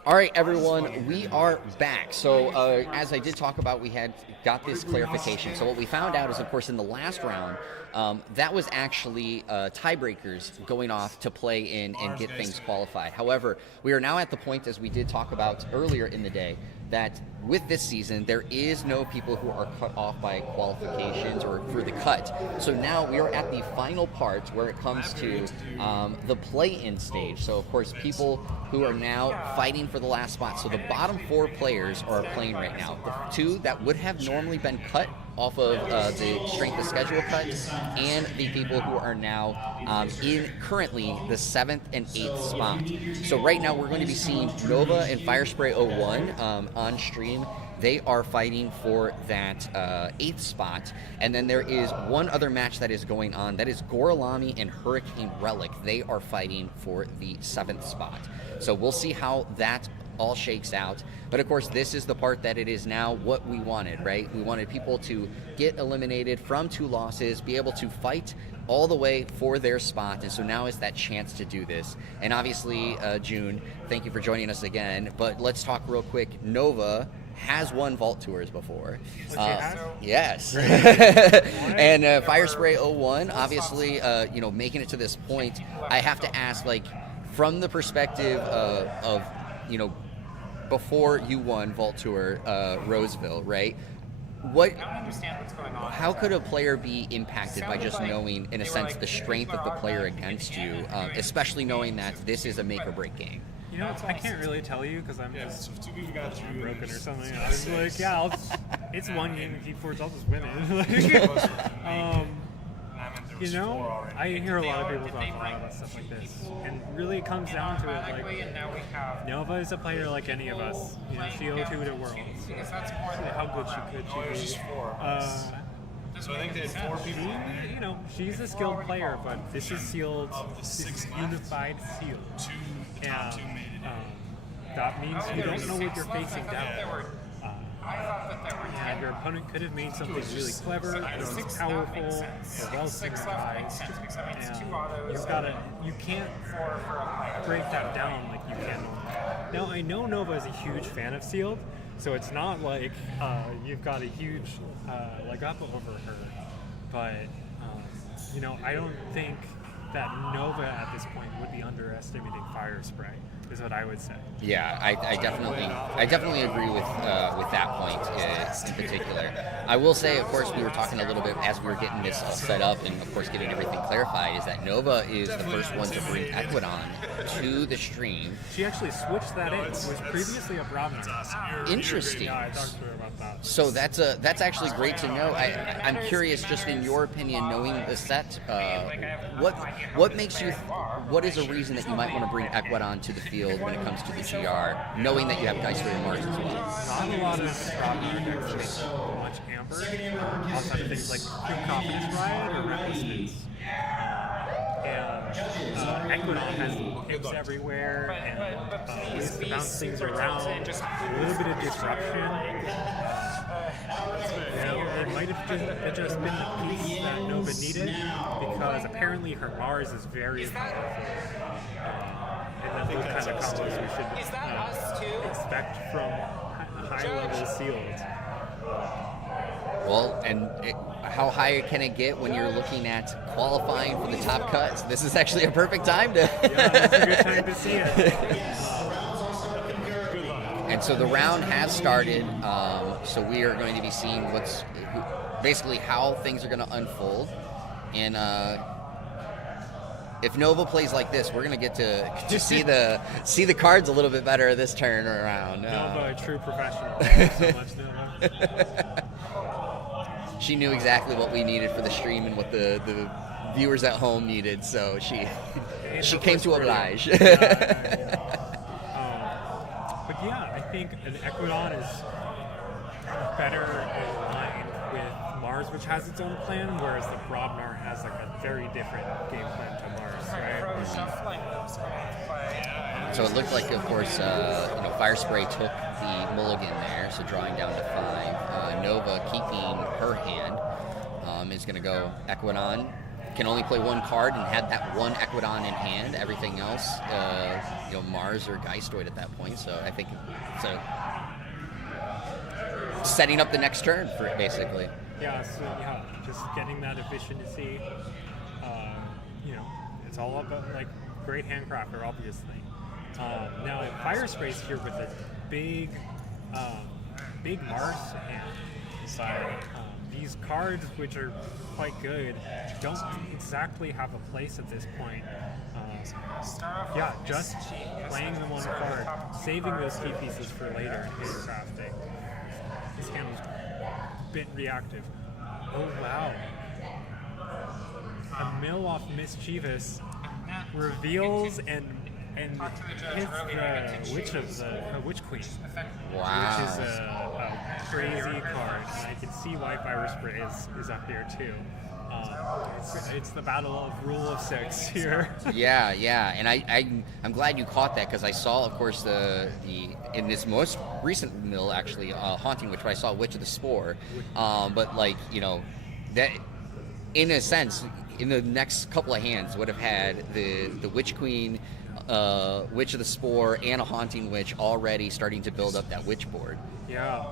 All right, everyone, we are back. So, as I did talk about, we had got this clarification. So what we found out is, of course, in the last round, that was actually tiebreakers going off to play in and get things qualified. However, we are now at the point, as we did talk about earlier in the day, that with this season, there is no people who are cut off by qualifications or for the cut. So now we are at the final part where it comes to the play-in stage. So, of course, people who are now fighting for the last spot. So the bottom 4 players are playing right now. The 2 that would have normally been cut off of the strength of schedule cut, and the people who are now in currently the 7th and 8th spot. So right now we're going to be seeing Nova and Firespray 01 on stream. They are fighting for that 8th spot. And then there is one other match that is going on. That is Gorlami and Hurricane Relic. They are fighting for the 7th spot. So we'll see how that all shakes out. But of course, this is the part that it is now what we wanted, right? We wanted people to get eliminated from 2 losses, be able to fight all the way for their spot. And so now is that chance to do this. And obviously, June, thank you for joining us again. But let's talk real quick. Nova has won Vault Tours before. Yes. And Firespray 01, obviously, making it to this point, I have to ask, like, from the perspective of before you won Vault Tour Roseville, right? I don't understand what's going on. How could a player be impacted by just knowing, in a sense, the strength of the player against you, especially knowing that this is a make-or-break game? You know, I can't really tell you because I'm just broken or something. I was like, yeah, it's one game in KeyForge, I'll just win it. I hear a lot of people talk about stuff like this, and really it comes down to it, like, Nova is a player like any of us. She O2'd at Worlds. How good she could she be. So I think they had 4 people in there. You know, she's a skilled player, but this is sealed. Of the This 6 is left, unified sealed. the top 2 And made it. that means you don't know what you're facing down. And your opponent could have made something really clever, or powerful, or well synchronized. And you can't break that down like you can normally. Now, I know Nova is a huge fan of sealed, so it's not like you've got a huge leg up over her. But, you know, I don't think that Nova at this point would be underestimating Fire Spray, is what I would say. Yeah, I definitely agree with that point in particular. I will say, of course, we were talking a little bit as we were getting this all set up and, of course, getting everything clarified, is that Nova is the first one to bring Equidon to the stream. She actually switched that in. It was previously a Brobner. Interesting. Yeah, I talked to her about that. So that's actually great to know. I'm curious, just in your opinion, knowing the set, what makes you, what is a reason that you might want to bring Equidon to the field when it comes to the GR, knowing that you have Geistry and Mars as well? Not a lot of Brobner decks make much amber, outside of things like Quick Confidence Riot or Recklessness. And Equidon has hits everywhere and ways to bounce things around, a little bit of disruption. It might have just been the piece that Nova needed, because apparently her Mars is very powerful. And then those kind of combos we should expect from high-level sealed. Well, and how high can it get when you're looking at qualifying for the top cuts? This is actually a perfect time to... Yeah, it's a good time to see it. And so the round has started, so we are going to be seeing basically how things are going to unfold. And if Nova plays like this, we're going to get to see the cards a little bit better this turn around. Nova, a true professional. Thank you so much, Nova. She knew exactly what we needed for the stream and what the viewers at home needed, so she came to oblige. But yeah, I think an Equidon is better aligned with Mars, which has its own plan, whereas the Brobnar has like a very different game plan to Mars, right? So it looked like, of course, Fire Spray took the mulligan there, so drawing down to 5. Nova keeping her hand is going to go Equidon. Can only play one card and had that one Equidon in hand. Everything else, Mars or Geistoid at that point. So I think so. Setting up the next turn for it, basically. Yeah, just getting that efficiency. It's all about like great handcrafter, obviously. Now Fire Spray's here with a big Mars hand. These cards, which are quite good, don't exactly have a place at this point. Just playing them on the card, saving those key pieces for later in handcrafting. This hand was a bit reactive. Oh wow. A mill off Mischievous reveals and hits the Witch Queen. Wow. Which is a crazy card. And I can see why Fire Spray is up here too. It's the battle of Rule of 6 here. Yeah, and I'm glad you caught that, because I saw, of course, the in this most recent mill actually Haunting Witch, but I saw Witch of the Spore, but that in a sense in the next couple of hands would have had the Witch Queen, Witch of the Spore, and a Haunting Witch already starting to build up that Witch board. Yeah.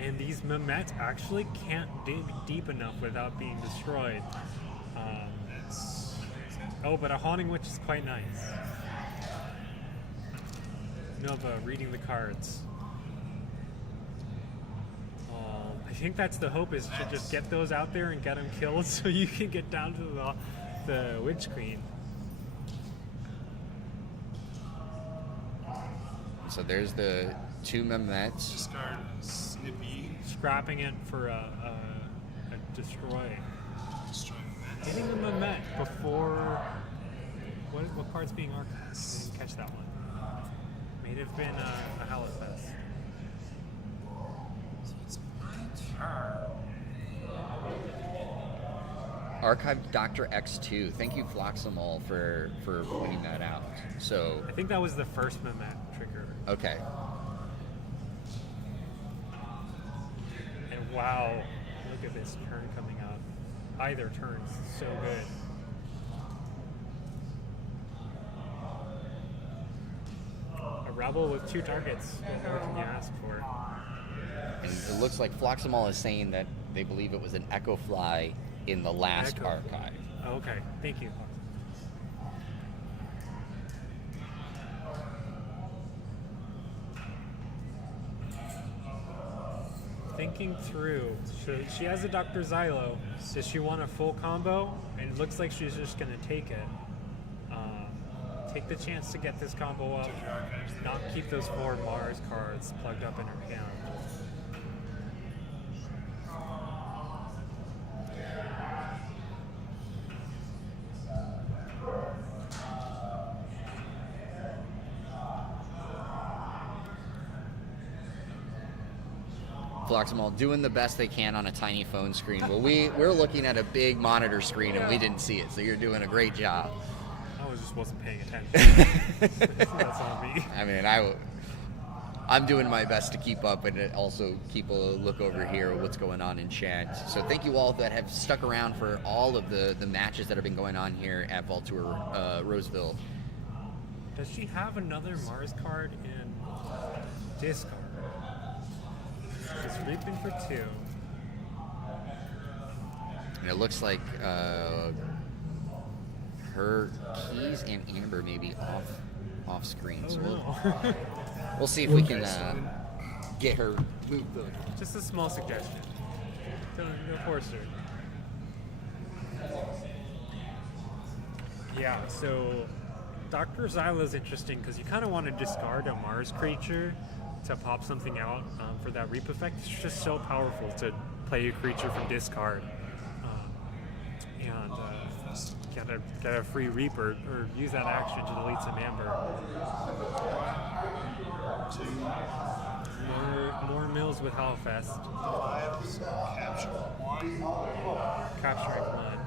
And these Mehmet actually can't dig deep enough without being destroyed. But a Haunting Witch is quite nice. Nova reading the cards. I think that's the hope, is to just get those out there and get them killed so you can get down to the Witch Queen. So there's the 2 Mehmets. Discard Snippy. Scrapping it for a destroy. Destroying that. Hitting the Mehmet before... What card's being arched? I didn't catch that one. May have been a Halifest. So it's my turn. Archived Dr. X2. Thank you, Floximal, for pointing that out. So, I think that was the first Mamet trigger. okay. And wow, look at this turn coming out. Either turn's so good. A Rebel with 2 targets. What can you ask for? And it looks like Floximal is saying that they believe it was an Echo Fly in the last Echo. archive. Okay, thank you. Thinking through, so she has a Dr. Xylo. Does she want a full combo? And it looks like she's just going to take it. Take the chance to get this combo up, not keep those 4 Mars cards plugged up in her hand. Floximal doing the best they can on a tiny phone screen. Well, we're looking at a big monitor screen and we didn't see it, so you're doing a great job. I just wasn't paying attention. That's on me. I mean, I'm doing my best to keep up and also keep a look over here at what's going on in chat. So thank you all that have stuck around for all of the matches that have been going on here at Vault Tour Roseville. Does she have another Mars card in discard? She's reaping for 2. And it looks like her keys and Amber may be off screen. Oh, So no. we'll see if we can get her moved. Just a small suggestion. Don't force her. Yeah, so Dr. Xylo is interesting because you kind of want to discard a Mars creature to pop something out for that reap effect. It's just so powerful to play a creature from discard and get a free reaper or use that action to delete some Amber. More mills with Hellfest. Capturing 1.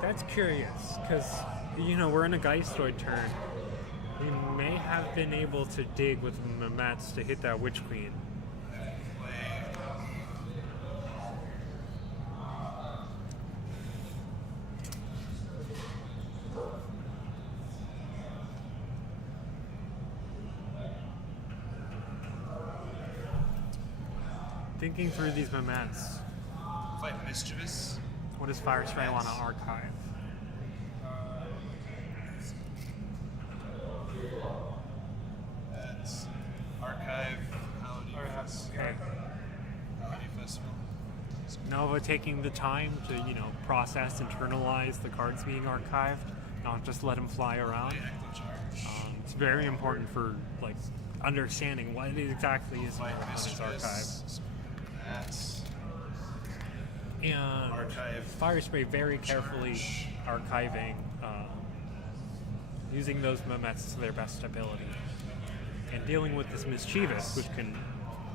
That's curious because we're in a Geistoid turn. We may have been able to dig with Mamets to hit that Witch Queen. Thinking through these Mamets. Fight Mischievous. What does Fire Spray want to archive? That's Archive Okay. Holiday Festival. Nova taking the time to, process, internalize the cards being archived, not just let them fly around. It's very important for understanding what it exactly is in opponent's archive. And Fire Spray very carefully archiving, using those Mamets to their best ability, and dealing with this Mischievous, which can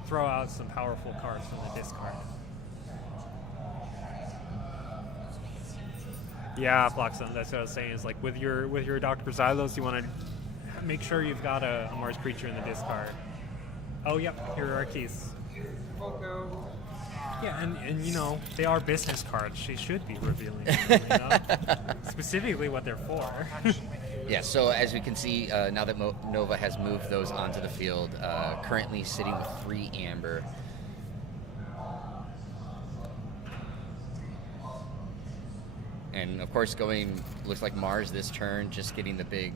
throw out some powerful cards from the discard. Yeah, Floxon, that's what I was saying. Is with your Dr. Xylos, you want to make sure you've got a Mars creature in the discard. Oh, yep, here are our keys. Yeah, and they are business cards. She should be revealing them, specifically what they're for. Yeah, so as we can see, now that Nova has moved those onto the field, currently sitting with 3 Amber. And of course looks like Mars this turn, just getting the big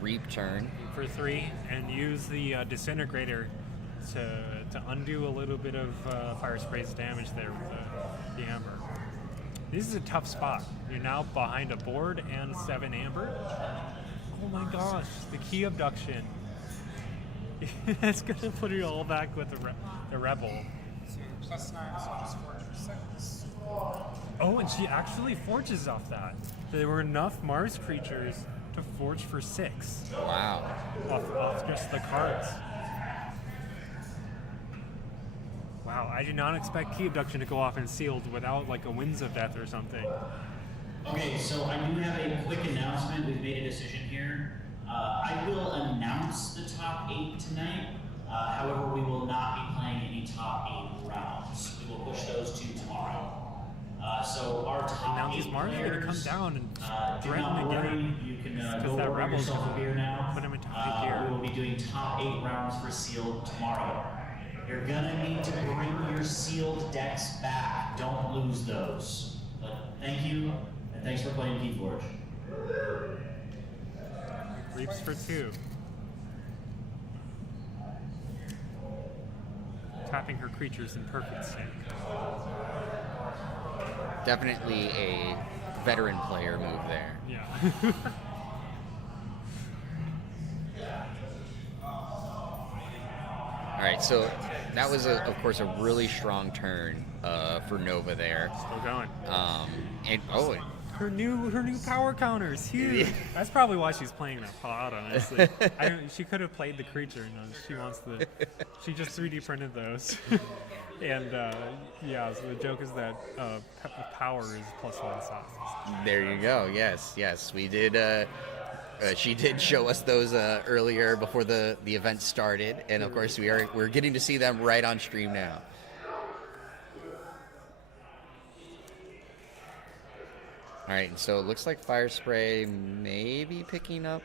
Reap turn. For 3, and use the Disintegrator to undo a little bit of Fire Spray's damage there with the Amber. This is a tough spot. You're now behind a board and 7 Amber. Oh my gosh, the key abduction. It's going to put it all back with the Rebel. +9, so just forge for 6. Oh, and she actually forges off that. There were enough Mars creatures to forge for 6. Wow. Off just the cards. Wow. Wow, I did not expect key abduction to go off in sealed without like a winds of death or something. Okay, so I do have a quick announcement. We've made a decision here. I will announce the top 8 tonight. However, we will not be playing any top 8 rounds. We will push those to tomorrow. So our top Now 8 these Mars are going to come players, down and do threaten not worry. again. You can Because go that over Rebel's yourself a beer now. put him into high gear. We will be doing top 8 rounds for sealed tomorrow. You're gonna need to bring your sealed decks back. Don't lose those. But thank you, and thanks for playing KeyForge. Reaps for 2. Tapping her creatures in perfect sync. Definitely a veteran player move there. Yeah. All right, so that was, of course, a really strong turn for Nova there. Still going. And Her new power counter is huge. That's probably why she's playing that pod, honestly. She could have played the creature. No, she wants the. She just 3D printed those. And yeah, so the joke is that power is +1 size. there you go. Yes, we did. She did show us those earlier before the event started, and of course we're getting to see them right on stream now. All right, and so it looks like Fire Spray may be picking up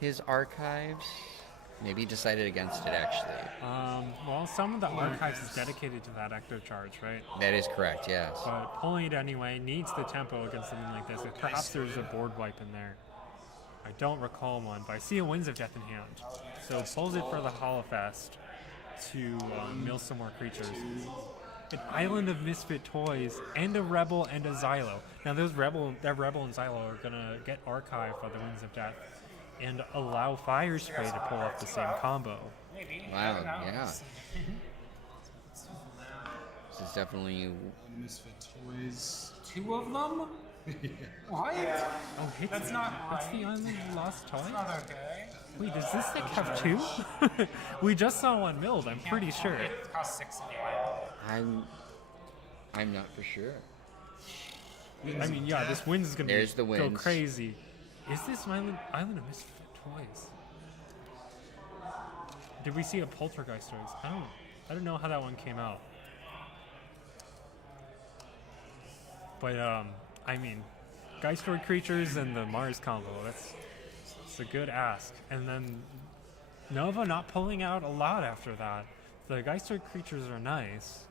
his archives. Maybe he decided against it, actually. Well, some of the archives is dedicated to that ecto charge, right? That is correct, yes. But pulling it anyway needs the tempo against something like this. Perhaps there's a board wipe in there. I don't recall one, but I see a Winds of Death in hand. So pulls it for the Hollowfest to mill some more creatures. An island of misfit toys, and a Rebel and a Xylo. Now that Rebel and Xylo are gonna get archived by the Winds of Death and allow Fire Spray to pull off the same combo. Wow, yeah. This is definitely... Misfit Toys. 2 of them? What? Oh, That's not What's right. the island of lost toys? That's not okay. Wait, does this deck have 2? We just saw one milled, I'm pretty sure. It costs 6 anyway. I'm not for sure. I mean, yeah, this Winds is gonna There's the go Winds. crazy. Is this island of misfit toys? Did we see a Poltergeist toys? I don't know how that one came out. But I mean, Geistoid creatures and the Mars combo. It's a good ask. And then Nova not pulling out a lot after that. The Geistoid creatures are nice,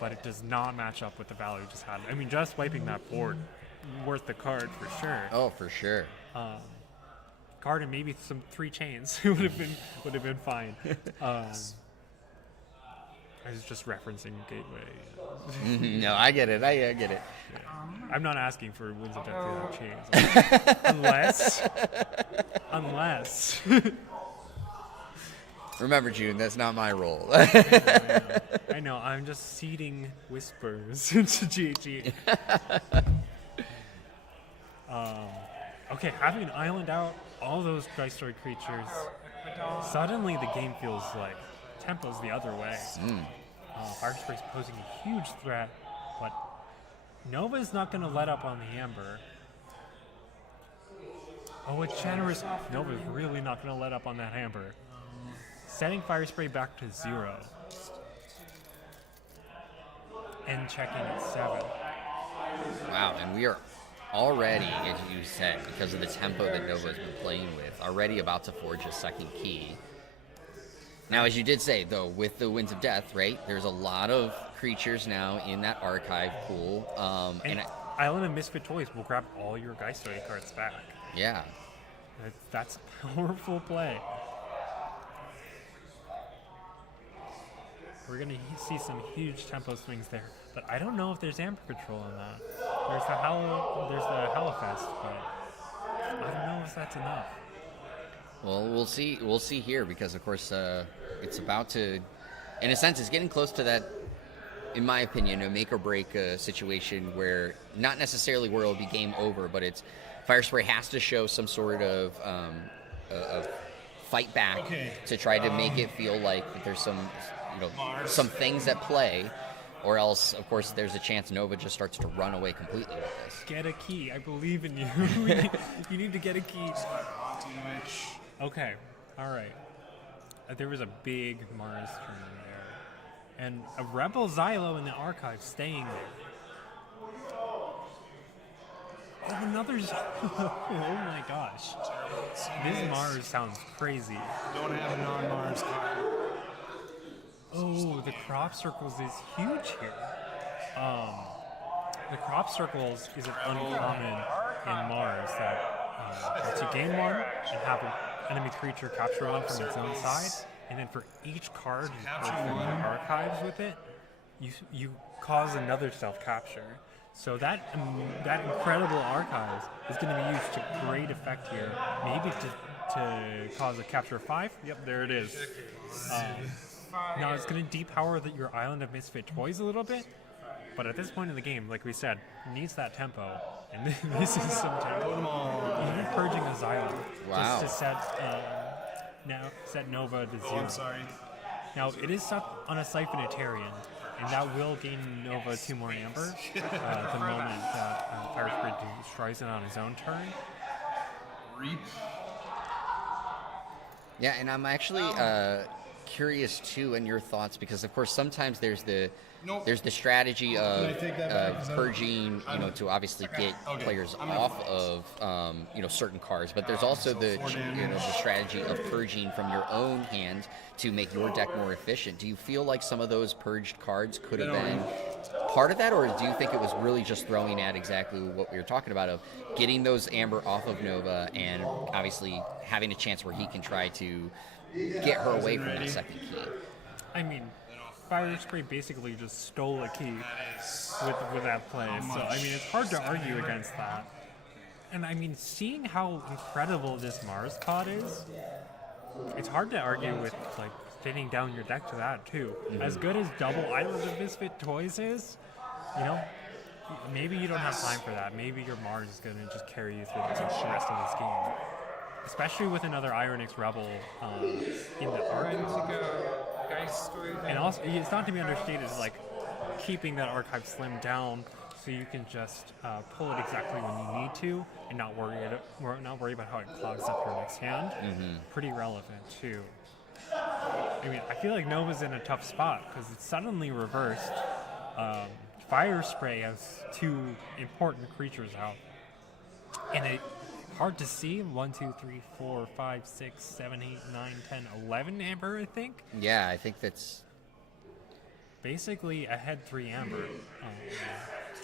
but it does not match up with the value we just had. I mean, just wiping that board, worth the card for sure. Oh, for sure. Card and maybe some 3 chains would have been fine. I was just referencing Gateway. No, I get it. I get it. I'm not asking for Winds of Death without chains. Unless. Remember, June, that's not my role. I know. I'm just seeding whispers into GG. Okay, having an island out, all those Geistoid creatures, suddenly the game feels like tempo's the other way. Fire Spray's posing a huge threat, but Nova's not going to let up on the Amber. Oh, it's generous. Nova's really not going to let up on that Amber. Setting Fire Spray back to 0. And checking at 7. Wow, and we are already, as you said, because of the tempo that Nova's been playing with, already about to forge a second key. Now, as you did say, though, with the Winds of Death, right, there's a lot of creatures now in that archive pool. And Island of Misfit Toys will grab all your Geistoid cards back. Yeah. That's a powerful play. We're going to see some huge tempo swings there, but I don't know if there's Amber Control on that. There's the Hallowfest, but I don't know if that's enough. Well, we'll see. We'll see here because, of course, it's about to, in a sense, it's getting close to that, in my opinion, a make or break situation where not necessarily where it'll be game over, but it's Fire Spray has to show some sort of fight back to try to make it feel like there's some, some things at play, or else, of course, there's a chance Nova just starts to run away completely with this. Get a key. I believe in you. You need to get a key. Okay. All right. There was a big Mars turn there. And a Rebel Xylo in the archive staying there. Oh, another Xylo. Oh my gosh. This Mars sounds crazy. Don't have a non-Mars card. Oh, the crop circles is huge here. The crop circles is an uncommon in Mars that to gain one and have an enemy creature capture one from its own side, and then for each card you put from the archives with it, you cause another self-capture. So that incredible archives is going to be used to great effect here. Maybe to cause a capture of 5. Yep, there it is. Now it's going to depower your Island of Misfit Toys a little bit, but at this point in the game, like we said, it needs that tempo, and this is some tempo. Even purging a Xylo just to set Nova to 0. I'm sorry. Now it is stuck on a Siphonitarian, and that will gain Nova 2 more Amber the moment that Fire Spirit destroys it on his own turn. Reap. Yeah, and I'm actually curious too in your thoughts, because of course sometimes there's the strategy of purging, to obviously get players off of certain cards, but there's also the strategy of purging from your own hand to make your deck more efficient. Do you feel like some of those purged cards could have been part of that, or do you think it was really just throwing at exactly what we were talking about of getting those Amber off of Nova and obviously having a chance where he can try to get her away from that second key? I mean, Fire Spray basically just stole a key with that play, so I mean it's hard to argue against that. And I mean, seeing how incredible this Mars pod is, it's hard to argue with like thinning down your deck to that too. Mm-hmm. As good as double Island of Misfit Toys is, maybe you don't have time for that. Maybe your Mars is going to just carry you through the rest of this game. Especially with another Ironix Rebel in the archive. And also, it's not to be understated, like keeping that archive slimmed down so you can just pull it exactly when you need to and not worry about how it clogs up your next hand. Mm-hmm. Pretty relevant too. I mean, I feel like Nova's in a tough spot because it's suddenly reversed. Fire Spray has 2 important creatures out, and it. Hard to see. 1, 2, 3, 4, 5, 6, 7, 8, 9, 10, 11 Amber, I think. Yeah, I think that's basically ahead 3 Amber.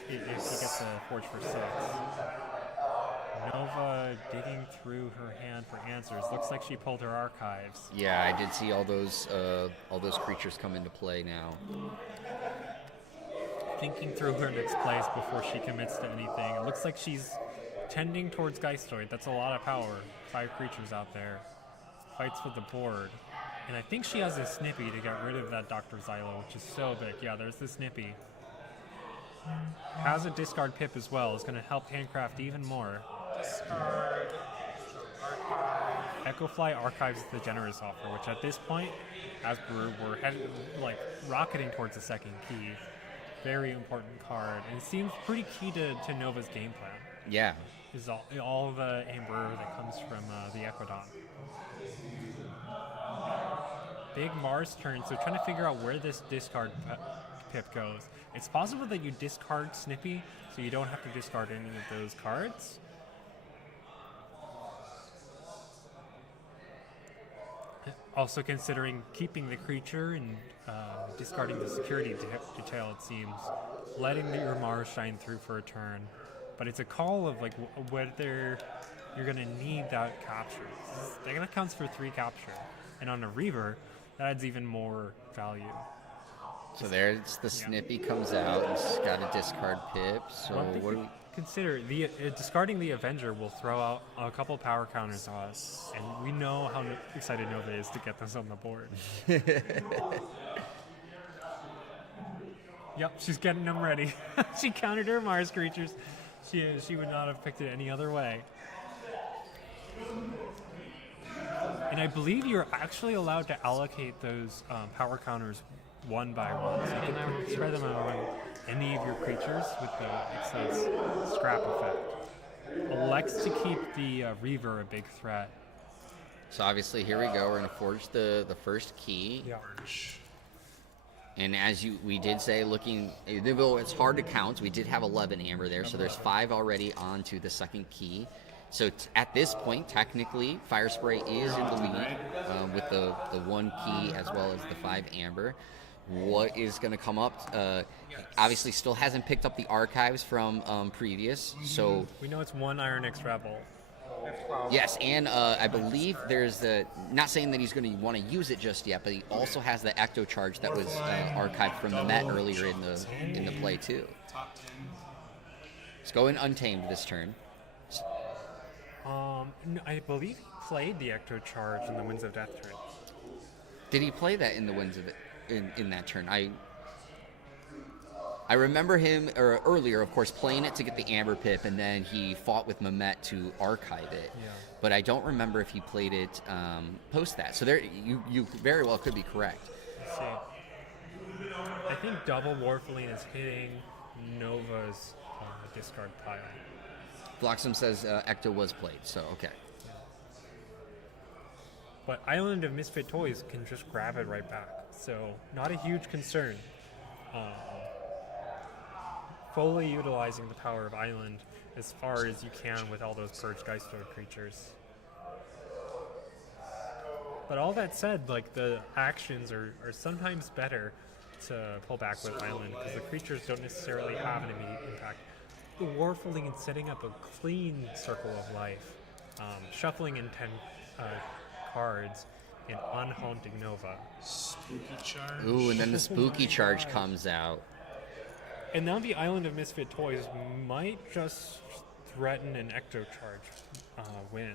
If she gets a Forge for 6. Nova digging through her hand for answers. Looks like she pulled her archives. Yeah, I did see all those creatures come into play now. Thinking through her next plays before she commits to anything. It looks like she's tending towards Geistoid. That's a lot of power. 5 creatures out there. Fights with the board. And I think she has a Snippy to get rid of that Dr. Xylo, which is so big. Yeah, there's the Snippy. Has a discard pip as well. It's going to help handcraft even more. Discard. Echofly archives the generous offer, which at this point, as we're headed, rocketing towards the second key. Very important card. And it seems pretty key to Nova's game plan. Yeah. Is all the Amber that comes from the Equidon. Big Mars turn, so trying to figure out where this discard pip goes. It's possible that you discard Snippy, so you don't have to discard any of those cards. Also considering keeping the creature and discarding the security detail, it seems. Letting your Mars shine through for a turn. But it's a call of whether you're going to need that capture. That accounts for 3 capture. And on a Reaver, that adds even more value. So there's the Snippy comes out. It's got a discard pip. So what do we consider? Discarding the Avenger will throw out a couple power counters on us. And we know how excited Nova is to get this on the board. Yep, she's getting them ready. She countered her Mars creatures. She would not have picked it any other way. And I believe you're actually allowed to allocate those power counters one by one. So you can spread them out on any of your creatures with the excellent scrap effect. Elects to keep the Reaver a big threat. So obviously, here we go. We're going to forge the first key. Yeah. And as we did say, though it's hard to count, we did have 11 amber there, so there's 5 already onto the second key. So at this point, technically, Fire Spray is in the lead with the 1 key as well as the 5 amber. What is going to come up? Obviously, still hasn't picked up the archives from previous, so We know it's 1 Iron X Rebel. yes, and I believe there's not saying that he's going to want to use it just yet, but he also has the Ecto Charge that was archived from the Met earlier in the play too. It's going Untamed this turn. No, I believe he played the Ecto Charge in the Winds of Death turn. Did he play that in the Winds of it in that turn? I remember him earlier, of course, playing it to get the Amber Pip, and then he fought with Mehmet to archive it. Yeah. But I don't remember if he played it post that. So there, you very well could be correct. Let's see. I think double Warfaline is hitting Nova's discard pile. Bloxham says Ecto was played, so okay. But Island of Misfit Toys can just grab it right back. So not a huge concern. Fully utilizing the power of Island as far as you can with all those Purge Geistoid creatures. But all that said, like, the actions are sometimes better to pull back with Island because the creatures don't necessarily have an immediate impact. The Warfaling setting up a clean circle of life, shuffling in 10 cards, and unhaunting Nova. Spooky charge. Ooh, and then the Spooky Charge comes out. And now the Island of Misfit Toys might just threaten an Ecto Charge win.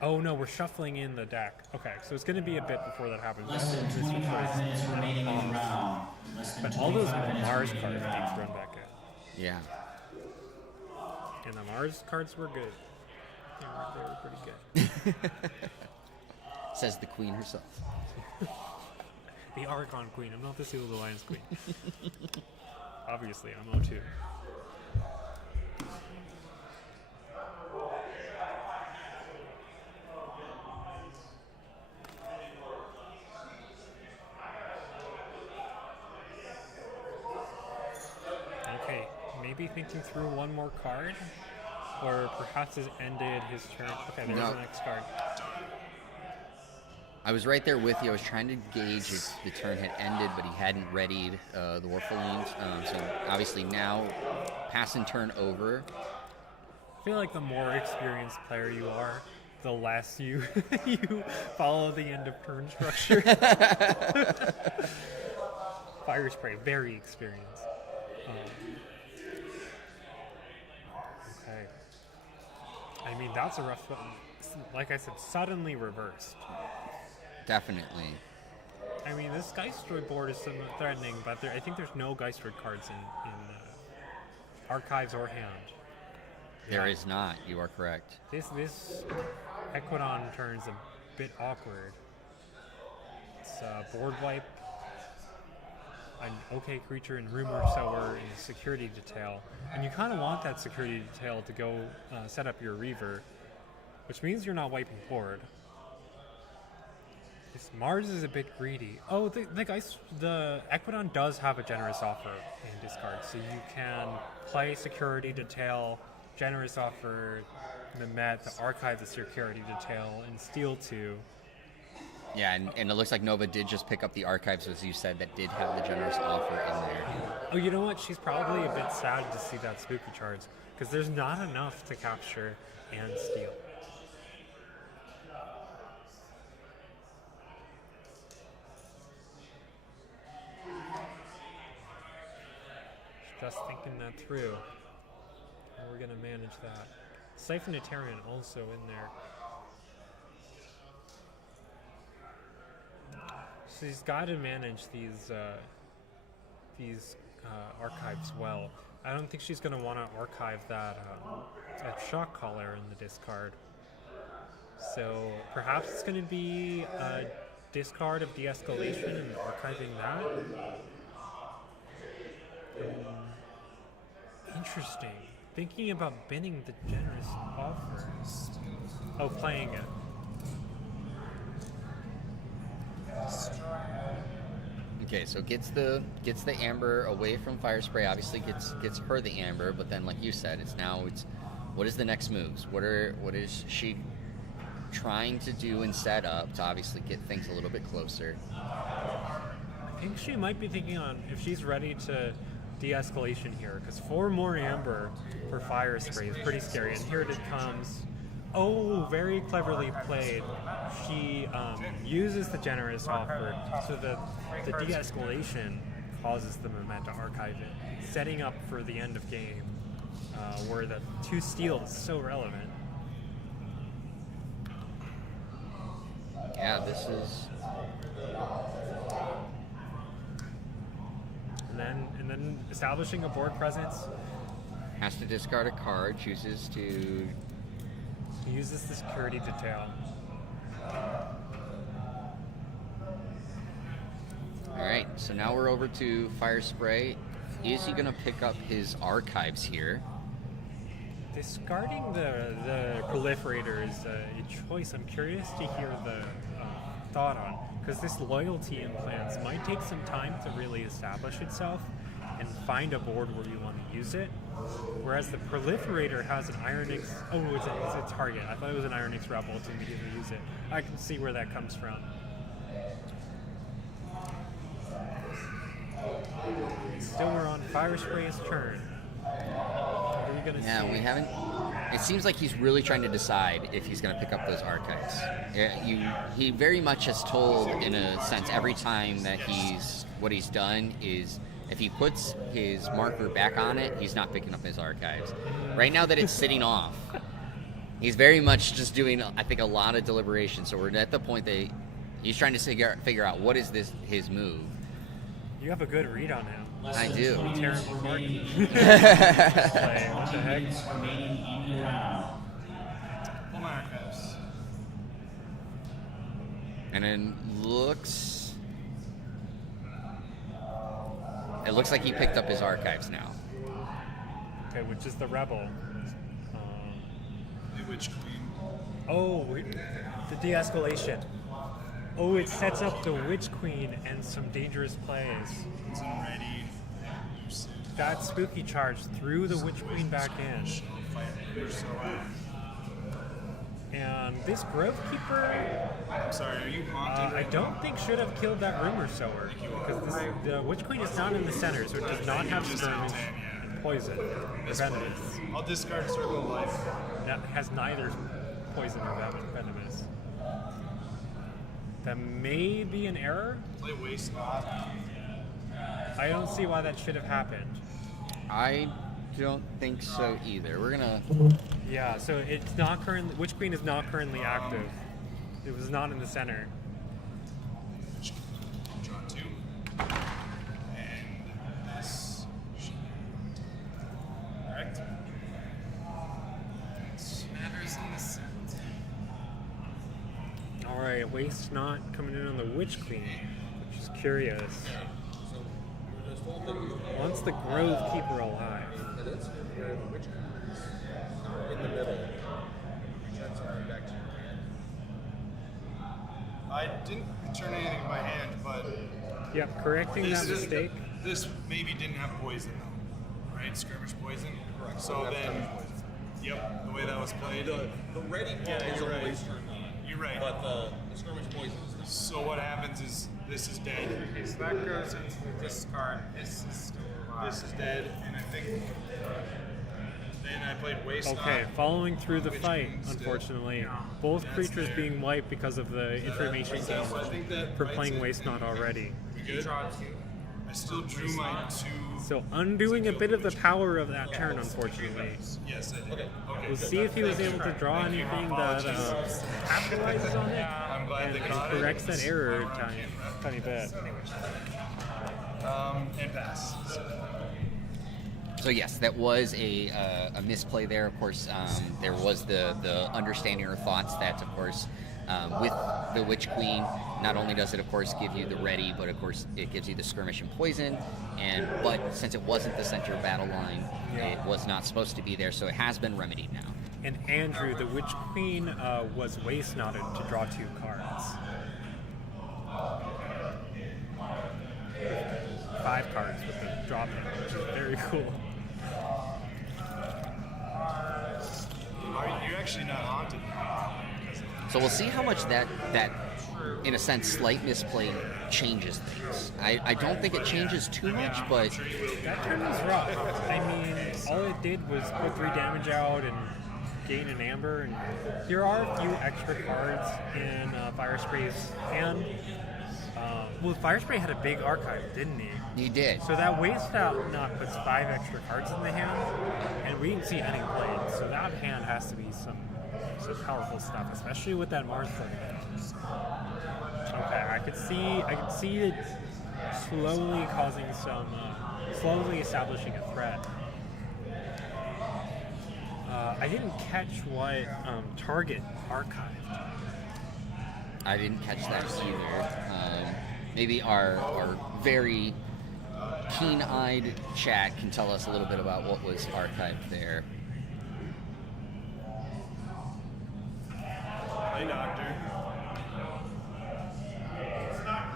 Oh no, we're shuffling in the deck. Okay, so it's going to be a bit before that happens. Less than 25 minutes remaining in the round. Less than But all those 25 minutes Mars remaining cards in the need round. to run back in. Yeah. And the Mars cards were good. They were pretty good. Says the Queen herself. The Archon Queen. I'm not the Seal of the Lions Queen. Obviously, I'm O2. Okay, maybe thinking through one more card? Or perhaps has ended his turn. Okay, there's No. the next card. I was right there with you. I was trying to gauge if the turn had ended, but he hadn't readied the Warfalines. So obviously now, passing turn over. I feel like the more experienced player you are, the less you you follow the end of turn structure. Fire Spray, very experienced. Okay. I mean, that's a rough one. Like I said, suddenly reversed. Definitely. I mean, this Geistroid board is somewhat threatening, but I think there's no Geistroid cards in archives or hand. There is not. You are correct. This Equidon turns a bit awkward. It's board wipe, an okay creature in Rumor Sower and Security Detail, and you kind of want that Security Detail to go set up your Reaver, which means you're not wiping board. This Mars is a bit greedy. Oh, the Equidon does have a generous offer in discard, so you can play Security Detail, generous offer, Mehmet, the archive the Security Detail, and steal 2. Yeah, and it looks like Nova did just pick up the archives, as you said, that did have the generous offer in there. Oh, you know what? She's probably a bit sad to see that Spooky Charge, because there's not enough to capture and steal. Just thinking that through. How we're going to manage that. Siphonitarian also in there. So he's got to manage these archives well. I don't think she's going to want to archive that shock collar in the discard. So perhaps it's going to be a discard of de-escalation and archiving that. Interesting. Thinking about binning the generous offer. Oh, playing it. Okay, so gets the amber away from fire spray. Obviously gets her the amber, but then like you said, it's what is the next moves? What is she trying to do and set up to obviously get things a little bit closer? I think she might be thinking on if she's ready to de-escalation here, because 4 more amber for fire spray is pretty scary. And here it comes. Oh, very cleverly played. She uses the generous offer so that the de-escalation causes the movement to archive it, setting up for the end of game, where the 2 steal is so relevant. Yeah, this is. And then establishing a board presence. Has to discard a card. Chooses to. He uses the security detail. All right, so now we're over to fire spray. Is he gonna pick up his archives here? Discarding the proliferator is a choice. I'm curious to hear the thought on, because this loyalty implants might take some time to really establish itself and find a board where you want to use it. Whereas the proliferator has an Ironix. Oh, it's a target. I thought it was an Ironix Rebel to immediately use it. I can see where that comes from. Still, we're on fire spray's turn. What are we gonna see? Yeah, we haven't. It seems like he's really trying to decide if he's going to pick up those archives. He very much has told, in a sense, every time that what he's done is if he puts his marker back on it, he's not picking up his archives. Right now that it's sitting off, he's very much just doing, I think, a lot of deliberation. So we're at the point that he's trying to figure out what is his move. You have a good read on him. I do. Terrible market. What the heck? Pull my archives. And then it looks like he picked up his archives now. Okay, which is the rebel. The Witch Queen. Oh, the de-escalation. Oh, it sets up the Witch Queen and some dangerous plays. It's already usage. That spooky charge threw the Witch Queen back in. And this Grove Keeper, I'm sorry, are you haunted? I don't think should have killed that Rumor Sower, because the Witch Queen is not in the center, so it does not have skirmish and poison. Venomous. I'll discard Circle of Life. That has neither poison or venomous. That may be an error. Play Waste Not. I don't see why that should have happened. I don't think so either. We're gonna. Yeah, so it's not currently. Witch Queen is not currently active. It was not in the center. Draw 2. And this. Correct? Matters in the set. All right, Waste Not coming in on the Witch Queen, which is curious. Wants the Grove Keeper alive. In the middle. I didn't return anything in my hand, but Yep, correcting that mistake. This maybe didn't have poison though, right? Skirmish poison. Correct. So then, yep, the way that was played. The ready part is you're right. always turned on. You're right. But the skirmish poison is not. So what happens is this is dead. So that goes into the discard. This is still alive. This is dead, and I think then I played Waste Okay, Not. following through the Witch fight, Queen still. unfortunately, both That's creatures there. being wiped because of the information So I think gain that for writes playing it. Waste Not already. We good? Draw 2. I still drew my 2. So undoing a bit of the power of that turn, unfortunately. Yes, I did. Okay. We'll see if he was able to draw anything that capitalizes on it I'm glad they and got corrects it. that error a tiny bit. And pass. So yes, that was a misplay there. Of course, there was the understanding or thoughts that, of course, with the Witch Queen, not only does it, of course, give you the ready, but of course it gives you the skirmish and poison. But since it wasn't the center battle line, it was not supposed to be there, so it has been remedied now. And Andrew, the Witch Queen was waist knotted to draw 2 cards. 5 cards with the drop in, which is very cool. You're actually not haunted. So we'll see how much that in a sense, slight misplay changes things. I don't think it changes too much, but That turn was rough. I mean, all it did was put 3 damage out and gain an amber, and there are a few extra cards in Fire Spray's hand. Well, Fire Spray had a big archive, didn't he? he did. So that waste out not puts 5 extra cards in the hand, and we didn't see any played. So that hand has to be some powerful stuff, especially with that Mars tournament. Okay, I could see it slowly causing some, slowly establishing a threat. I didn't catch what target archived. I didn't catch that either. Maybe our very keen-eyed chat can tell us a little bit about what was archived there. Hi, Doctor.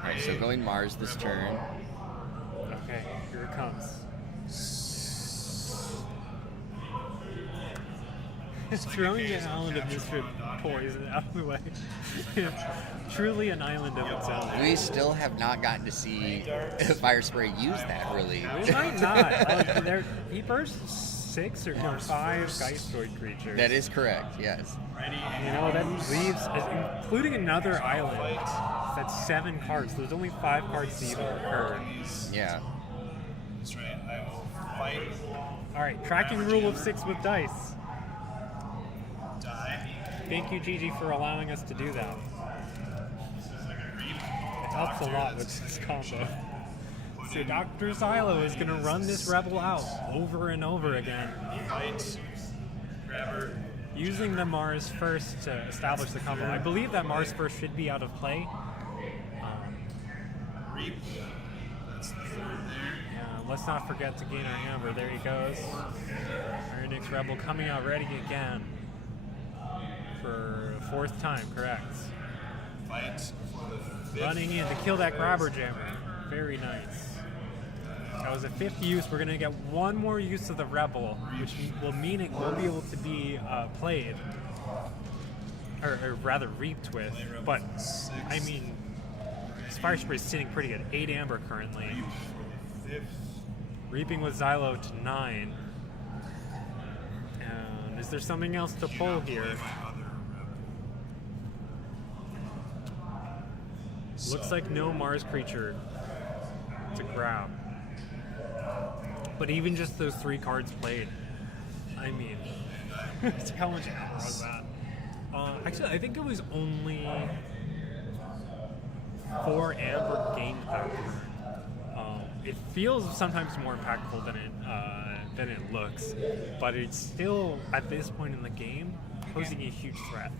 Alright, so going Mars this turn. Okay, here it comes. Throwing an island of Mr. Poison out of the way. Truly an island of its own. We still have not gotten to see Fire Spray use that, really. We might not. He burst 6 or 5 Geistoid creatures. That is correct, yes. You know, that leaves, including another island, that's 7 cards. There's only 5 cards to even occur. Yeah. That's right. I will fight. Alright, tracking rule of 6 with dice. Die. Thank you, Gigi, for allowing us to do that. It helps a lot with this combo. So Dr. Xylo is going to run this rebel out over and over again. Fight. Grabber. Using the Mars first to establish the combo. I believe that Mars first should be out of play. Reap. That's the 3rd there. Yeah, let's not forget to gain our hammer. There he goes. Our next rebel coming out ready again. For 4th time, correct. Fight for the 5th. Running in to kill that grabber jammer. Very nice. That was a 5th use. We're going to get one more use of the rebel, which will mean it will be able to be played. Or rather reaped with. But, I mean, this Fire Spray is sitting pretty good. 8 amber currently. 5th. Reaping with Xylo to 9. And is there something else to pull here? Looks like no Mars creature to grab. But even just those 3 cards played, I mean, how much ammo was that? Actually, I think it was only 4 amber gained back. It feels sometimes more impactful than it looks, but it's still, at this point in the game, posing a huge threat.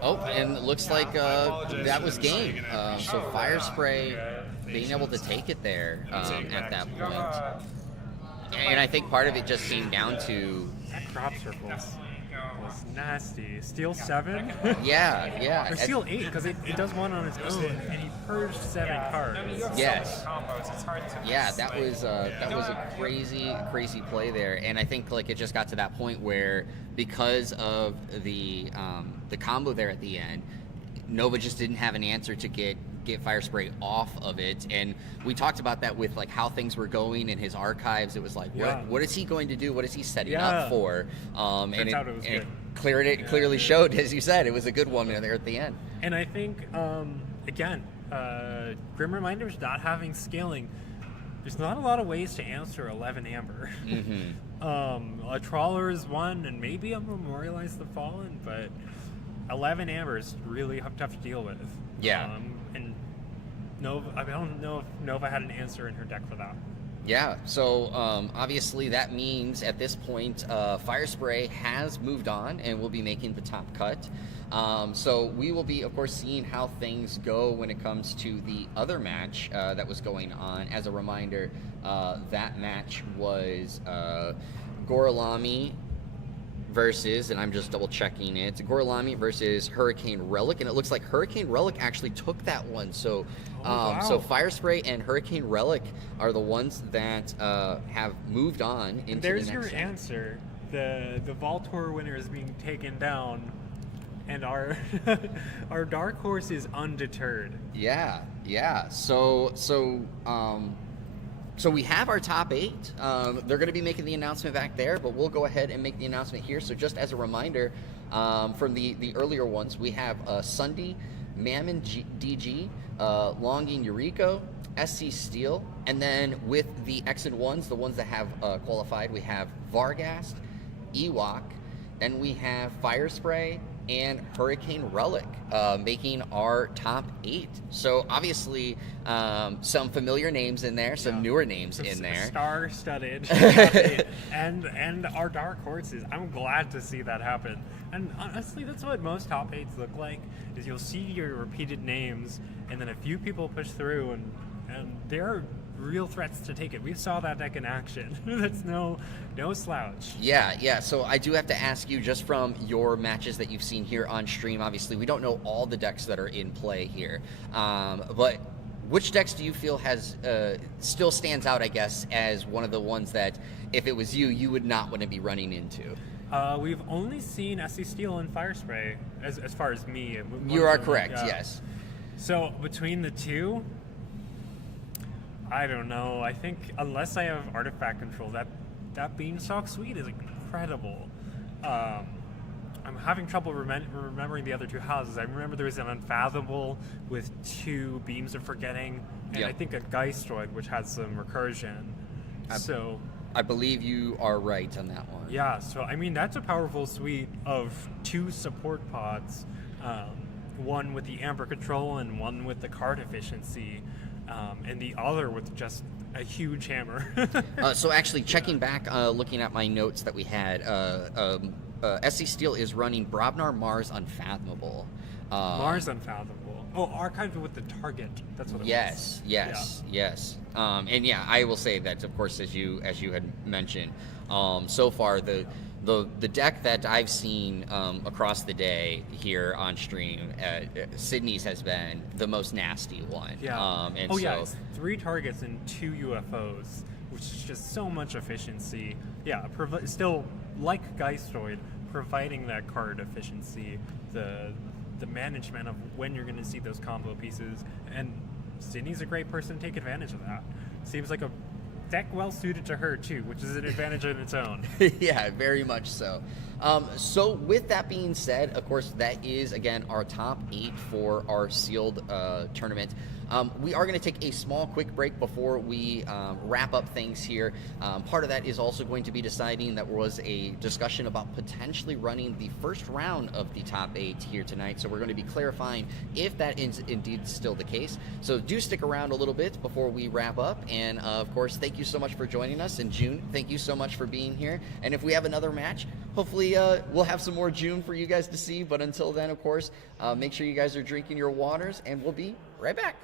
Oh, and it looks like that was game. So Fire Spray being able to take it there at that point. And I think part of it just came down to... That crop circle was nasty. Steal 7? Yeah. Or steal 8, because it does 1 on its own, and he purged 7 cards. I mean, you have Yes. so many combos, it's hard to Yeah, that was a crazy play there, and I think like it just got to that point where because of the combo there at the end, Nova just didn't have an answer to get Fire Spray off of it, and we talked about that with like how things were going in his archives. It was like, what is he going to do? What is he setting up for? And it clearly showed, as you said, it was a good one there at the end. And I think again, Grim Reminders not having scaling, there's not a lot of ways to answer 11 amber. Mm-hmm. A Trawler is one, and maybe a Memorialize the Fallen, but 11 amber is really tough to deal with. Yeah. And Nova, I don't know if Nova had an answer in her deck for that. Yeah, so obviously that means at this point Fire Spray has moved on and will be making the top cut. So we will be, of course, seeing how things go when it comes to the other match that was going on. As a reminder, that match was Gorlami versus, and I'm just double checking it, Gorlami versus Hurricane Relic, and it looks like Hurricane Relic actually took that one. So, wow. So Fire Spray and Hurricane Relic are the ones that have moved on into There's the next your round. answer. The Voltor winner is being taken down, and our our dark horse is undeterred. Yeah. So we have our top 8. They're going to be making the announcement back there, but we'll go ahead and make the announcement here. So just as a reminder, from the earlier ones, we have Sunday, Mammon DG, Longing Eureka, SC Steel, and then with the X and 1s, the ones that have qualified, we have Vargast, Ewok, then we have Fire Spray, and Hurricane Relic making our top 8. So obviously some familiar names in there, some newer names in there. Star-studded. and our dark horses. I'm glad to see that happen. And honestly, that's what most top 8s look like, is you'll see your repeated names, and then a few people push through, and there are real threats to take it. We saw that deck in action. That's no slouch. Yeah. So I do have to ask you, just from your matches that you've seen here on stream, obviously we don't know all the decks that are in play here, but which decks do you feel has still stands out, I guess, as one of the ones that if it was you would not want to be running into? We've only seen SC Steel and Fire Spray, as far as me. You are correct, yes. So between the two, I don't know. I think unless I have artifact control, that Beanstalk Suite is incredible. I'm having trouble remembering the other two houses. I remember there was an Unfathomable with 2 Beams of Forgetting, and I think a Geistroid, which has some recursion. I believe you are right on that one. Yeah, so I mean, that's a powerful suite of 2 support pods, one with the Amber Control and one with the card efficiency, and the other with just a huge hammer. So actually, checking back, looking at my notes that we had, SC Steel is running Brobnar Mars Unfathomable. Mars Unfathomable. Oh, archived with the target. That's what it was. Yes. And yeah, I will say that, of course, as you had mentioned, so far the deck that I've seen across the day here on stream, Sydney's has been the most nasty one. Yeah. It's 3 targets and 2 UFOs, which is just so much efficiency. Yeah, still like Geistroid, providing that card efficiency, the management of when you're going to see those combo pieces, and Sydney's a great person to take advantage of that. Seems like a deck well suited to her too, which is an advantage in its own. Yeah, very much so. So with that being said, of course, that is again our top 8 for our sealed tournament. We are going to take a small quick break before we wrap up things here. Part of that is also going to be deciding that there was a discussion about potentially running the first round of the top 8 here tonight. So we're going to be clarifying if that is indeed still the case. So do stick around a little bit before we wrap up. And of course, thank you so much for joining us. And June, thank you so much for being here. And if we have another match, hopefully we'll have some more June for you guys to see. But until then, of course, make sure you guys are drinking your waters, and we'll be right back.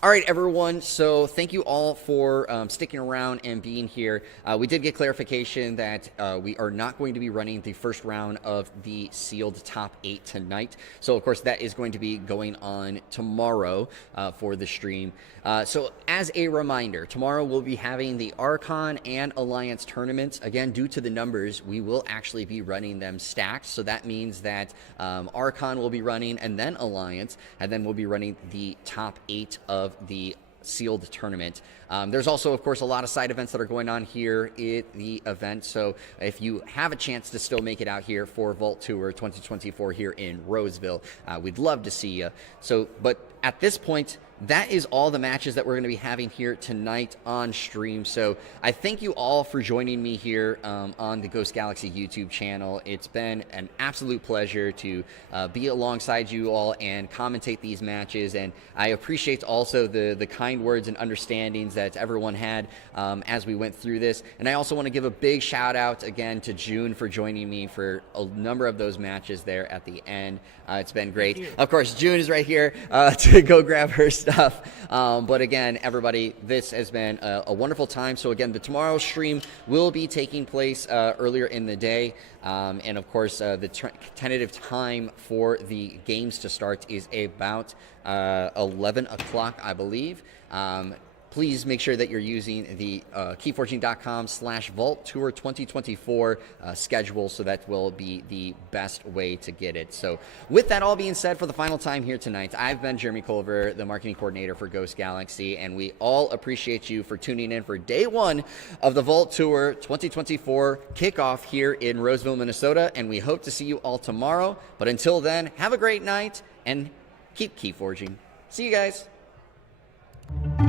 All right, everyone. So thank you all for sticking around and being here. We did get clarification that we are not going to be running the first round of the sealed top 8 tonight. So, of course, that is going to be going on tomorrow for the stream. So as a reminder, tomorrow we'll be having the Archon and Alliance tournaments. Again, due to the numbers, we will actually be running them stacked. So that means that Archon will be running and then Alliance, and then we'll be running the top 8 of the sealed tournament. There's also, of course, a lot of side events that are going on here at the event. So if you have a chance to still make it out here for Vault Tour 2024 here in Roseville, we'd love to see you. So, but at this point, that is all the matches that we're going to be having here tonight on stream. So I thank you all for joining me here on the Ghost Galaxy YouTube channel. It's been an absolute pleasure to be alongside you all and commentate these matches. And I appreciate also the kind words and understandings that everyone had as we went through this. And I also want to give a big shout out again to June for joining me for a number of those matches there at the end. It's been great. Of course, June is right here to go grab her stuff. But again, everybody, this has been a wonderful time. So again, the tomorrow's stream will be taking place earlier in the day. And of course, the tentative time for the games to start is about 11 o'clock, I believe. Please make sure that you're using the keyforging.com/Vault Tour 2024 schedule, so that will be the best way to get it. So with that all being said, for the final time here tonight, I've been Jeremy Culver, the marketing coordinator for Ghost Galaxy, and we all appreciate you for tuning in for day 1 of the Vault Tour 2024 kickoff here in Roseville, Minnesota, and we hope to see you all tomorrow. But until then, have a great night and keep keyforging. See you guys. Thank you.